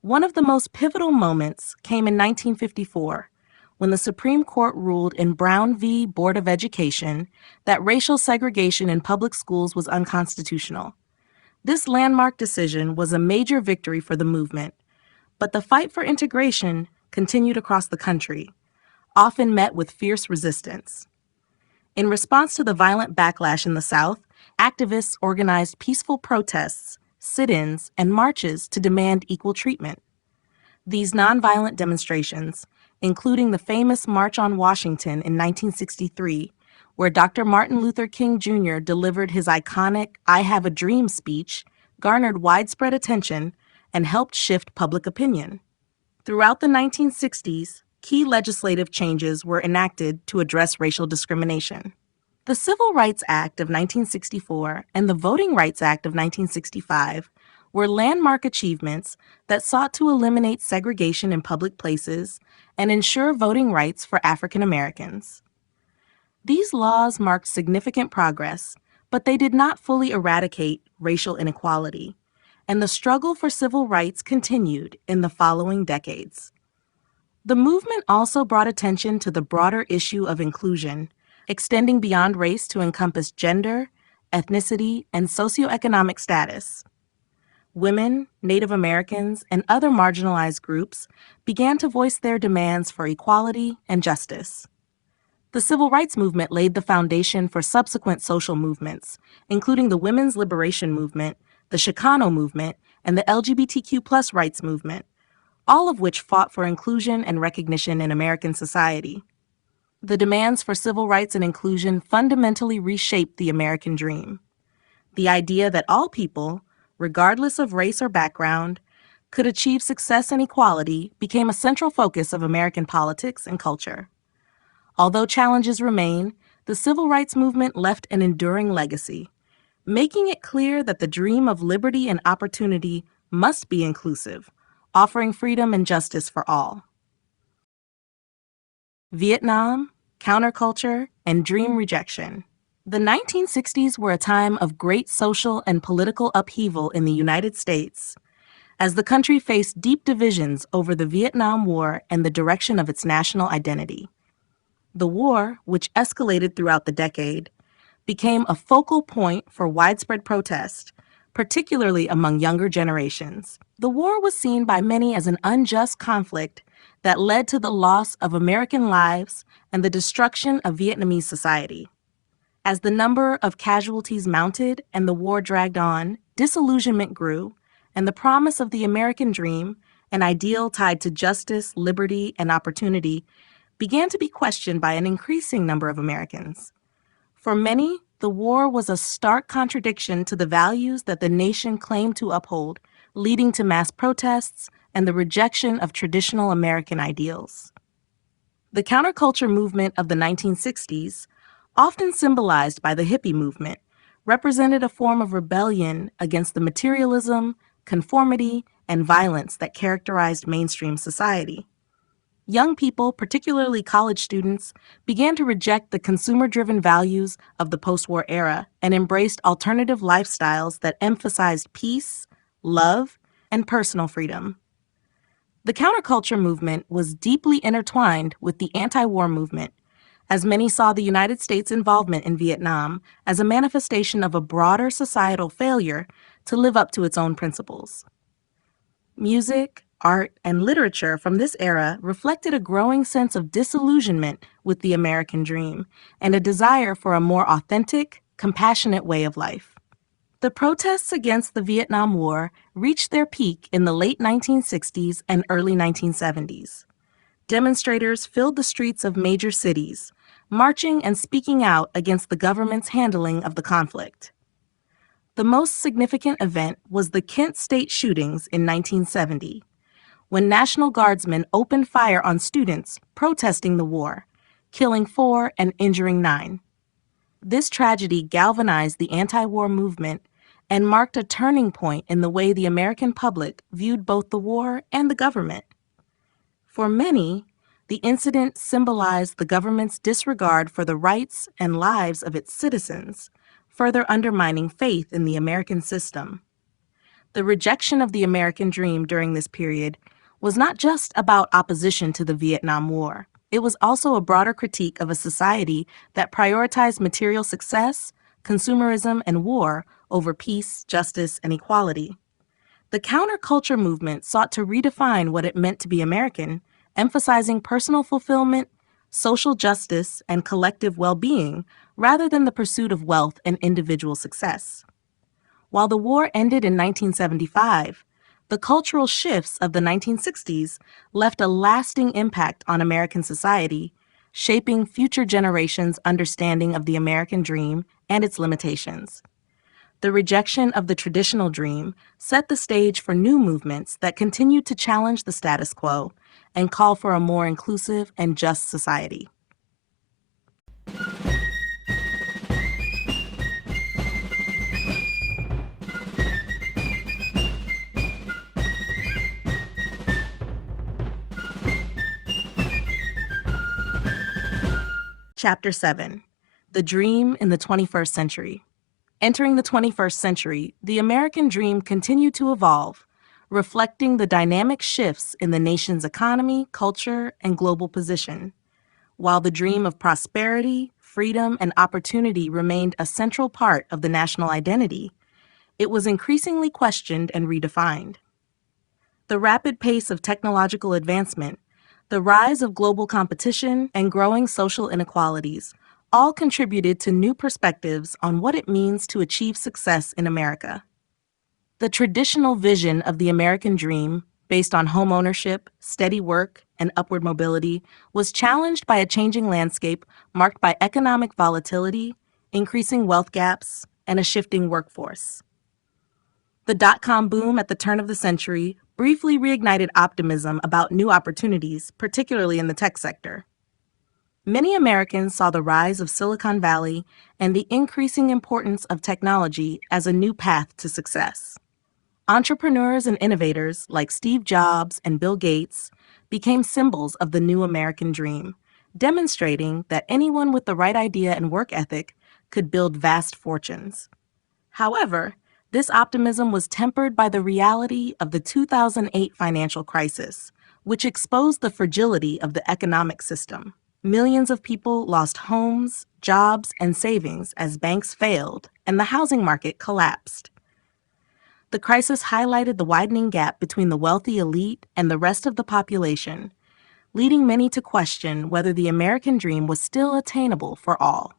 One of the most pivotal moments came in 1954, when the Supreme Court ruled in Brown v. Board of Education that racial segregation in public schools was unconstitutional. This landmark decision was a major victory for the movement, but the fight for integration continued across the country, often met with fierce resistance. In response to the violent backlash in the South, activists organized peaceful protests, sit-ins, and marches to demand equal treatment. These nonviolent demonstrations, including the famous March on Washington in 1963, where Dr. Martin Luther King Jr. delivered his iconic "I Have a Dream" speech, garnered widespread attention and helped shift public opinion. Throughout the 1960s, key legislative changes were enacted to address racial discrimination. The Civil Rights Act of 1964 and the Voting Rights Act of 1965 were landmark achievements that sought to eliminate segregation in public places and ensure voting rights for African Americans. These laws marked significant progress, but they did not fully eradicate racial inequality, and the struggle for civil rights continued in the following decades. The movement also brought attention to the broader issue of inclusion, extending beyond race to encompass gender, ethnicity, and socioeconomic status. Women, Native Americans, and other marginalized groups began to voice their demands for equality and justice. The civil rights movement laid the foundation for subsequent social movements, including the women's liberation movement, the Chicano movement, and the LGBTQ+ rights movement, all of which fought for inclusion and recognition in American society. The demands for civil rights and inclusion fundamentally reshaped the American dream. The idea that all people, regardless of race or background, could achieve success and equality became a central focus of American politics and culture. Although challenges remain, the civil rights movement left an enduring legacy, making it clear that the dream of liberty and opportunity must be inclusive, offering freedom and justice for all. Vietnam, counterculture, and dream rejection. The 1960s were a time of great social and political upheaval in the United States, as the country faced deep divisions over the Vietnam War and the direction of its national identity. The war, which escalated throughout the decade, became a focal point for widespread protest, particularly among younger generations. The war was seen by many as an unjust conflict that led to the loss of American lives and the destruction of Vietnamese society. As the number of casualties mounted and the war dragged on, disillusionment grew, and the promise of the American dream, an ideal tied to justice, liberty, and opportunity, began to be questioned by an increasing number of Americans. For many, the war was a stark contradiction to the values that the nation claimed to uphold, leading to mass protests and the rejection of traditional American ideals. The counterculture movement of the 1960s, often symbolized by the hippie movement, represented a form of rebellion against the materialism, conformity, and violence that characterized mainstream society. Young people, particularly college students, began to reject the consumer-driven values of the post-war era and embraced alternative lifestyles that emphasized peace, love, and personal freedom. The counterculture movement was deeply intertwined with the anti-war movement, as many saw the United States' involvement in Vietnam as a manifestation of a broader societal failure to live up to its own principles. Music, art, and literature from this era reflected a growing sense of disillusionment with the American dream and a desire for a more authentic, compassionate way of life. The protests against the Vietnam War reached their peak in the late 1960s and early 1970s. Demonstrators filled the streets of major cities, marching and speaking out against the government's handling of the conflict. The most significant event was the Kent State shootings in 1970, when National Guardsmen opened fire on students protesting the war, killing 4 and injuring 9. This tragedy galvanized the anti-war movement and marked a turning point in the way the American public viewed both the war and the government. For many, the incident symbolized the government's disregard for the rights and lives of its citizens, further undermining faith in the American system. The rejection of the American dream during this period was not just about opposition to the Vietnam War. It was also a broader critique of a society that prioritized material success, consumerism, and war over peace, justice, and equality. The counterculture movement sought to redefine what it meant to be American, emphasizing personal fulfillment, social justice, and collective well-being rather than the pursuit of wealth and individual success. While the war ended in 1975, the cultural shifts of the 1960s left a lasting impact on American society, shaping future generations' understanding of the American dream and its limitations. The rejection of the traditional dream set the stage for new movements that continued to challenge the status quo and call for a more inclusive and just society. Chapter 7: The Dream in the 21st Century. Entering the 21st century, the American dream continued to evolve, reflecting the dynamic shifts in the nation's economy, culture, and global position. While the dream of prosperity, freedom, and opportunity remained a central part of the national identity, it was increasingly questioned and redefined. The rapid pace of technological advancement, the rise of global competition, and growing social inequalities all contributed to new perspectives on what it means to achieve success in America. The traditional vision of the American dream, based on home ownership, steady work, and upward mobility, was challenged by a changing landscape marked by economic volatility, increasing wealth gaps, and a shifting workforce. The dot-com boom at the turn of the century briefly reignited optimism about new opportunities, particularly in the tech sector. Many Americans saw the rise of Silicon Valley and the increasing importance of technology as a new path to success. Entrepreneurs and innovators like Steve Jobs and Bill Gates became symbols of the new American dream, demonstrating that anyone with the right idea and work ethic could build vast fortunes. However, this optimism was tempered by the reality of the 2008 financial crisis, which exposed the fragility of the economic system. Millions of people lost homes, jobs, and savings as banks failed and the housing market collapsed. The crisis highlighted the widening gap between the wealthy elite and the rest of the population, leading many to question whether the American dream was still attainable for all.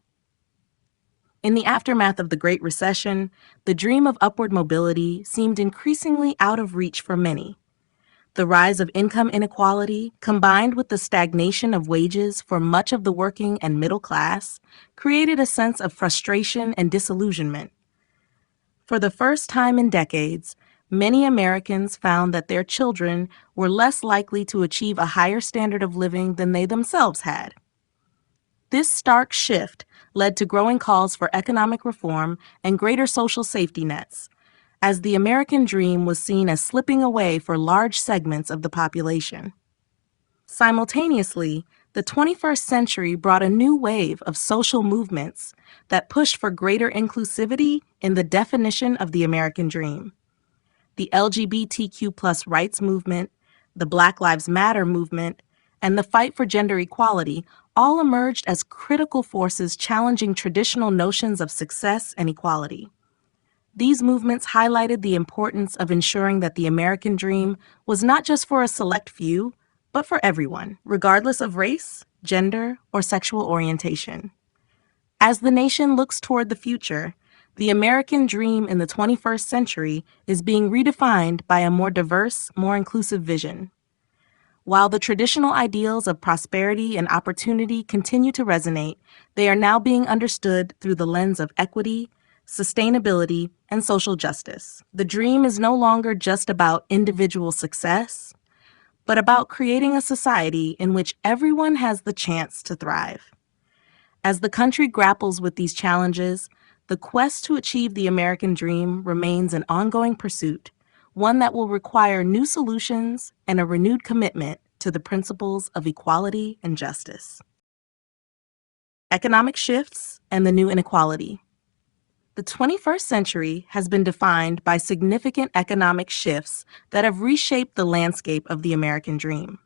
In the aftermath of the Great Recession, the dream of upward mobility seemed increasingly out of reach for many. The rise of income inequality, combined with the stagnation of wages for much of the working and middle class, created a sense of frustration and disillusionment. For the first time in decades, many Americans found that their children were less likely to achieve a higher standard of living than they themselves had. This stark shift led to growing calls for economic reform and greater social safety nets, as the American dream was seen as slipping away for large segments of the population. Simultaneously, the 21st century brought a new wave of social movements that pushed for greater inclusivity in the definition of the American dream. the LGBTQ+ rights movement, the Black Lives Matter movement, and the fight for gender equality all emerged as critical forces challenging traditional notions of success and equality. These movements highlighted the importance of ensuring that the American dream was not just for a select few, but for everyone, regardless of race, gender, or sexual orientation. As the nation looks toward the future, the American dream in the 21st century is being redefined by a more diverse, more inclusive vision. While the traditional ideals of prosperity and opportunity continue to resonate, they are now being understood through the lens of equity, sustainability, and social justice. The dream is no longer just about individual success, but about creating a society in which everyone has the chance to thrive. As the country grapples with these challenges, the quest to achieve the American dream remains an ongoing pursuit, one that will require new solutions and a renewed commitment to the principles of equality and justice. Economic shifts and the new inequality. The 21st century has been defined by significant economic shifts that have reshaped the landscape of the American dream.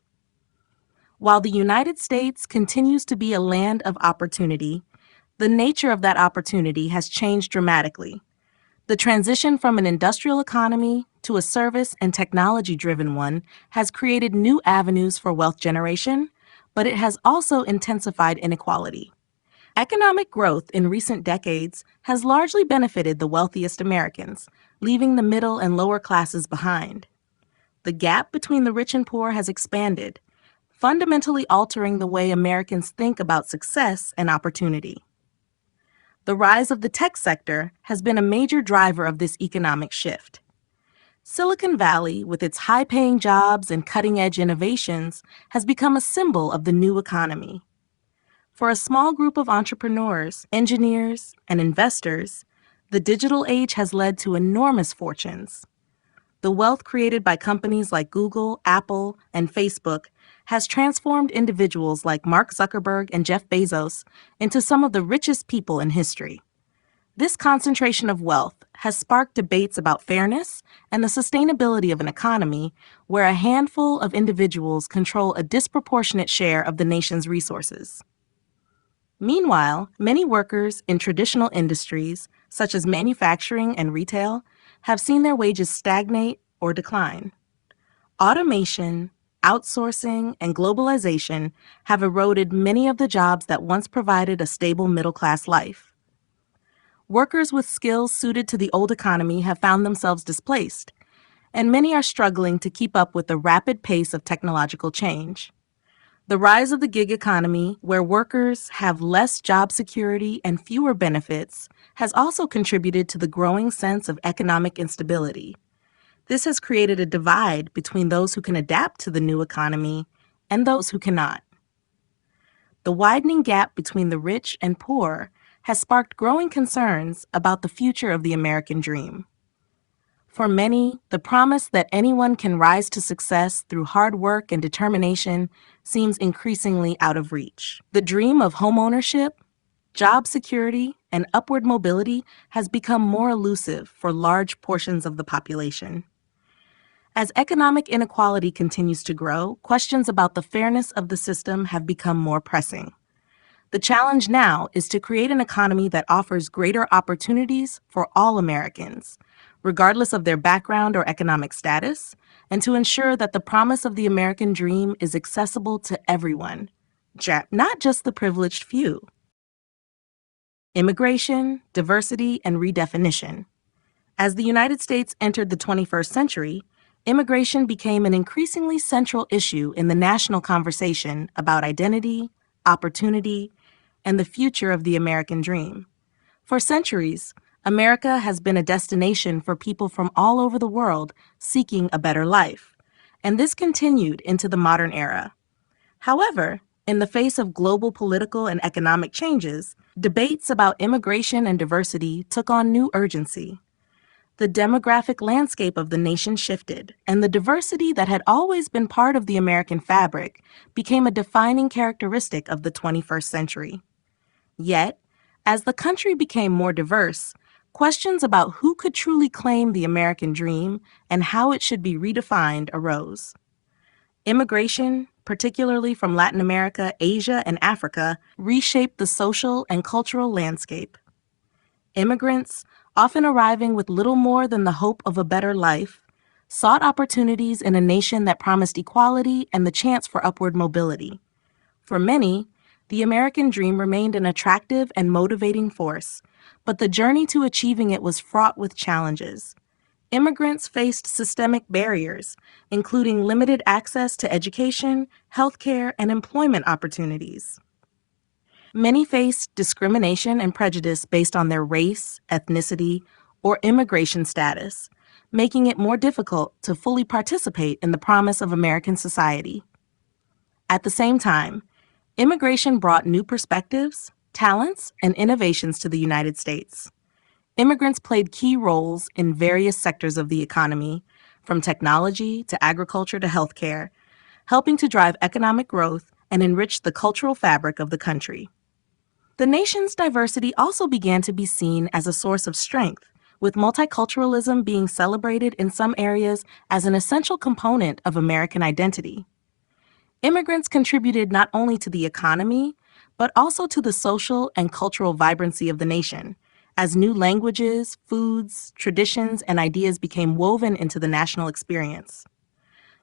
While the United States continues to be a land of opportunity, the nature of that opportunity has changed dramatically. The transition from an industrial economy to a service and technology-driven one has created new avenues for wealth generation, but it has also intensified inequality. Economic growth in recent decades has largely benefited the wealthiest Americans, leaving the middle and lower classes behind. The gap between the rich and poor has expanded, fundamentally altering the way Americans think about success and opportunity. The rise of the tech sector has been a major driver of this economic shift. Silicon Valley, with its high-paying jobs and cutting-edge innovations, has become a symbol of the new economy. For a small group of entrepreneurs, engineers, and investors, the digital age has led to enormous fortunes. The wealth created by companies like Google, Apple, and Facebook has transformed individuals like Mark Zuckerberg and Jeff Bezos into some of the richest people in history. This concentration of wealth has sparked debates about fairness and the sustainability of an economy where a handful of individuals control a disproportionate share of the nation's resources. Meanwhile, many workers in traditional industries, such as manufacturing and retail, have seen their wages stagnate or decline. Automation, outsourcing, and globalization have eroded many of the jobs that once provided a stable middle-class life. Workers with skills suited to the old economy have found themselves displaced, and many are struggling to keep up with the rapid pace of technological change. The rise of the gig economy, where workers have less job security and fewer benefits, has also contributed to the growing sense of economic instability. This has created a divide between those who can adapt to the new economy and those who cannot. The widening gap between the rich and poor has sparked growing concerns about the future of the American dream. For many, the promise that anyone can rise to success through hard work and determination seems increasingly out of reach. The dream of homeownership, job security, and upward mobility has become more elusive for large portions of the population. As economic inequality continues to grow, questions about the fairness of the system have become more pressing. The challenge now is to create an economy that offers greater opportunities for all Americans, regardless of their background or economic status, and to ensure that the promise of the American dream is accessible to everyone, not just the privileged few. Immigration, diversity, and redefinition. As the United States entered the 21st century, immigration became an increasingly central issue in the national conversation about identity, opportunity, and the future of the American dream. For centuries, America has been a destination for people from all over the world seeking a better life, and this continued into the modern era. However, in the face of global political and economic changes, debates about immigration and diversity took on new urgency. The demographic landscape of the nation shifted, and the diversity that had always been part of the American fabric became a defining characteristic of the 21st century. Yet, as the country became more diverse, questions about who could truly claim the American dream and how it should be redefined arose. Immigration, particularly from Latin America, Asia, and Africa, reshaped the social and cultural landscape. Immigrants, often arriving with little more than the hope of a better life, sought opportunities in a nation that promised equality and the chance for upward mobility. For many, the American dream remained an attractive and motivating force, but the journey to achieving it was fraught with challenges. Immigrants faced systemic barriers, including limited access to education, healthcare, and employment opportunities. Many faced discrimination and prejudice based on their race, ethnicity, or immigration status, making it more difficult to fully participate in the promise of American society. At the same time, immigration brought new perspectives, talents, and innovations to the United States. Immigrants played key roles in various sectors of the economy, from technology to agriculture to healthcare, helping to drive economic growth and enrich the cultural fabric of the country. The nation's diversity also began to be seen as a source of strength, with multiculturalism being celebrated in some areas as an essential component of American identity. Immigrants contributed not only to the economy, but also to the social and cultural vibrancy of the nation, as new languages, foods, traditions, and ideas became woven into the national experience.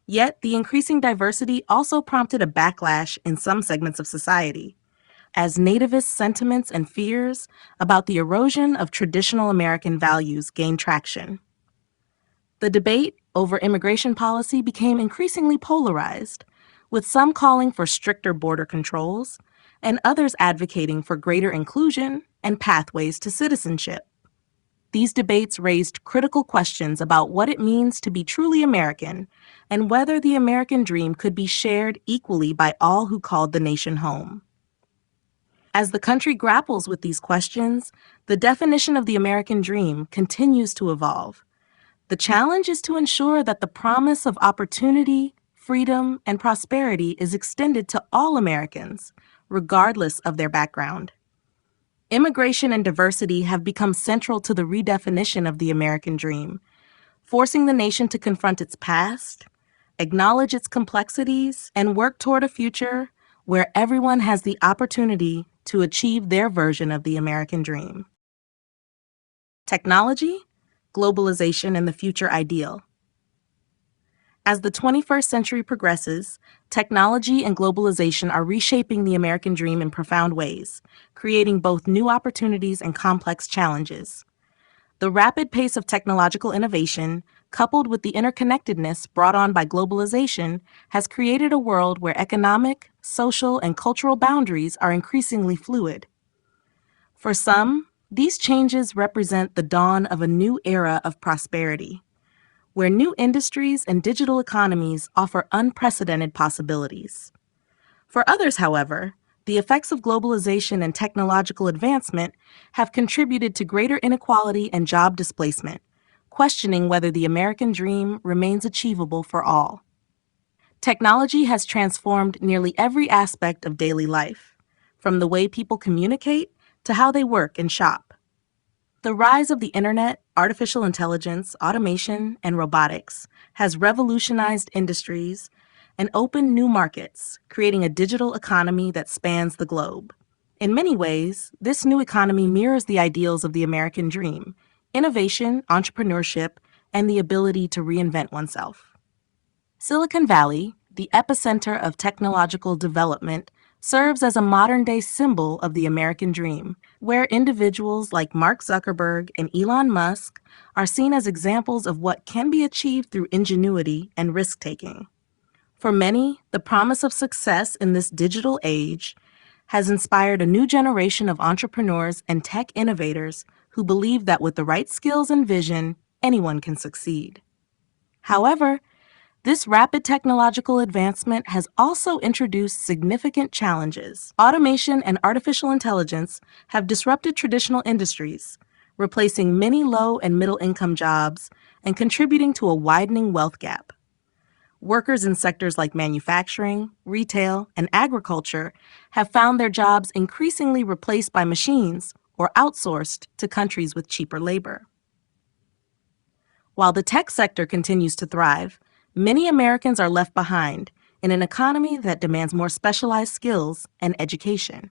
Yet, the increasing diversity also prompted a backlash in some segments of society, as nativist sentiments and fears about the erosion of traditional American values gained traction. The debate over immigration policy became increasingly polarized, with some calling for stricter border controls and others advocating for greater inclusion and pathways to citizenship. These debates raised critical questions about what it means to be truly American and whether the American dream could be shared equally by all who called the nation home. As the country grapples with these questions, the definition of the American dream continues to evolve. The challenge is to ensure that the promise of opportunity, freedom, and prosperity is extended to all Americans, regardless of their background. Immigration and diversity have become central to the redefinition of the American dream, forcing the nation to confront its past, acknowledge its complexities, and work toward a future where everyone has the opportunity to achieve their version of the American dream. Technology, globalization, and the future ideal. As the 21st century progresses, technology and globalization are reshaping the American dream in profound ways, creating both new opportunities and complex challenges. The rapid pace of technological innovation, coupled with the interconnectedness brought on by globalization, has created a world where economic, social, and cultural boundaries are increasingly fluid. For some, these changes represent the dawn of a new era of prosperity, where new industries and digital economies offer unprecedented possibilities. For others, however, the effects of globalization and technological advancement have contributed to greater inequality and job displacement, questioning whether the American dream remains achievable for all. Technology has transformed nearly every aspect of daily life, from the way people communicate to how they work and shop. The rise of the internet, artificial intelligence, automation, and robotics has revolutionized industries and opened new markets, creating a digital economy that spans the globe. In many ways, this new economy mirrors the ideals of the American dream: innovation, entrepreneurship, and the ability to reinvent oneself. Silicon Valley, the epicenter of technological development, serves as a modern-day symbol of the American dream, where individuals like Mark Zuckerberg and Elon Musk are seen as examples of what can be achieved through ingenuity and risk-taking. For many, the promise of success in this digital age has inspired a new generation of entrepreneurs and tech innovators who believe that with the right skills and vision, anyone can succeed. However, this rapid technological advancement has also introduced significant challenges. Automation and artificial intelligence have disrupted traditional industries, replacing many low and middle-income jobs and contributing to a widening wealth gap. Workers in sectors like manufacturing, retail, and agriculture have found their jobs increasingly replaced by machines or outsourced to countries with cheaper labor. While the tech sector continues to thrive, many Americans are left behind in an economy that demands more specialized skills and education.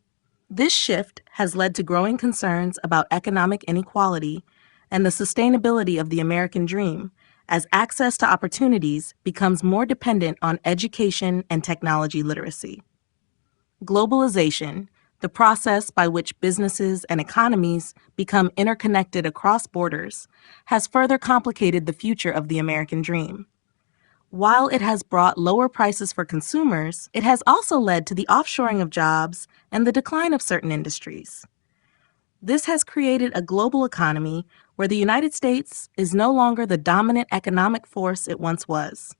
This shift has led to growing concerns about economic inequality and the sustainability of the American dream as access to opportunities becomes more dependent on education and technology literacy. Globalization, the process by which businesses and economies become interconnected across borders, has further complicated the future of the American dream. While it has brought lower prices for consumers, it has also led to the offshoring of jobs and the decline of certain industries. This has created a global economy where the United States is no longer the dominant economic force it once was.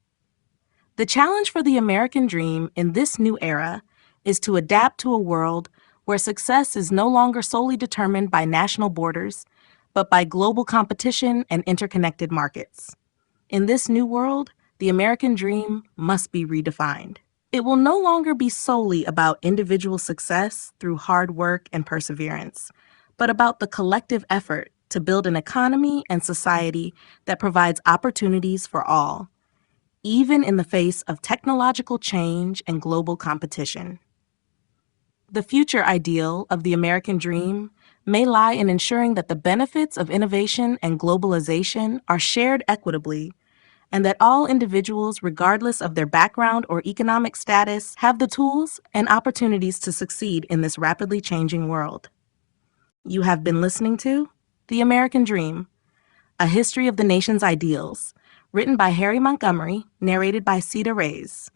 The challenge for the American dream in this new era is to adapt to a world where success is no longer solely determined by national borders, but by global competition and interconnected markets. In this new world, the American dream must be redefined. It will no longer be solely about individual success through hard work and perseverance, but about the collective effort to build an economy and society that provides opportunities for all, even in the face of technological change and global competition. The future ideal of the American dream may lie in ensuring that the benefits of innovation and globalization are shared equitably, and that all individuals, regardless of their background or economic status, have the tools and opportunities to succeed in this rapidly changing world. You have been listening to The American Dream, A History of the Nation's Ideals, written by Harry Montgomery, narrated by Cedar Reyes.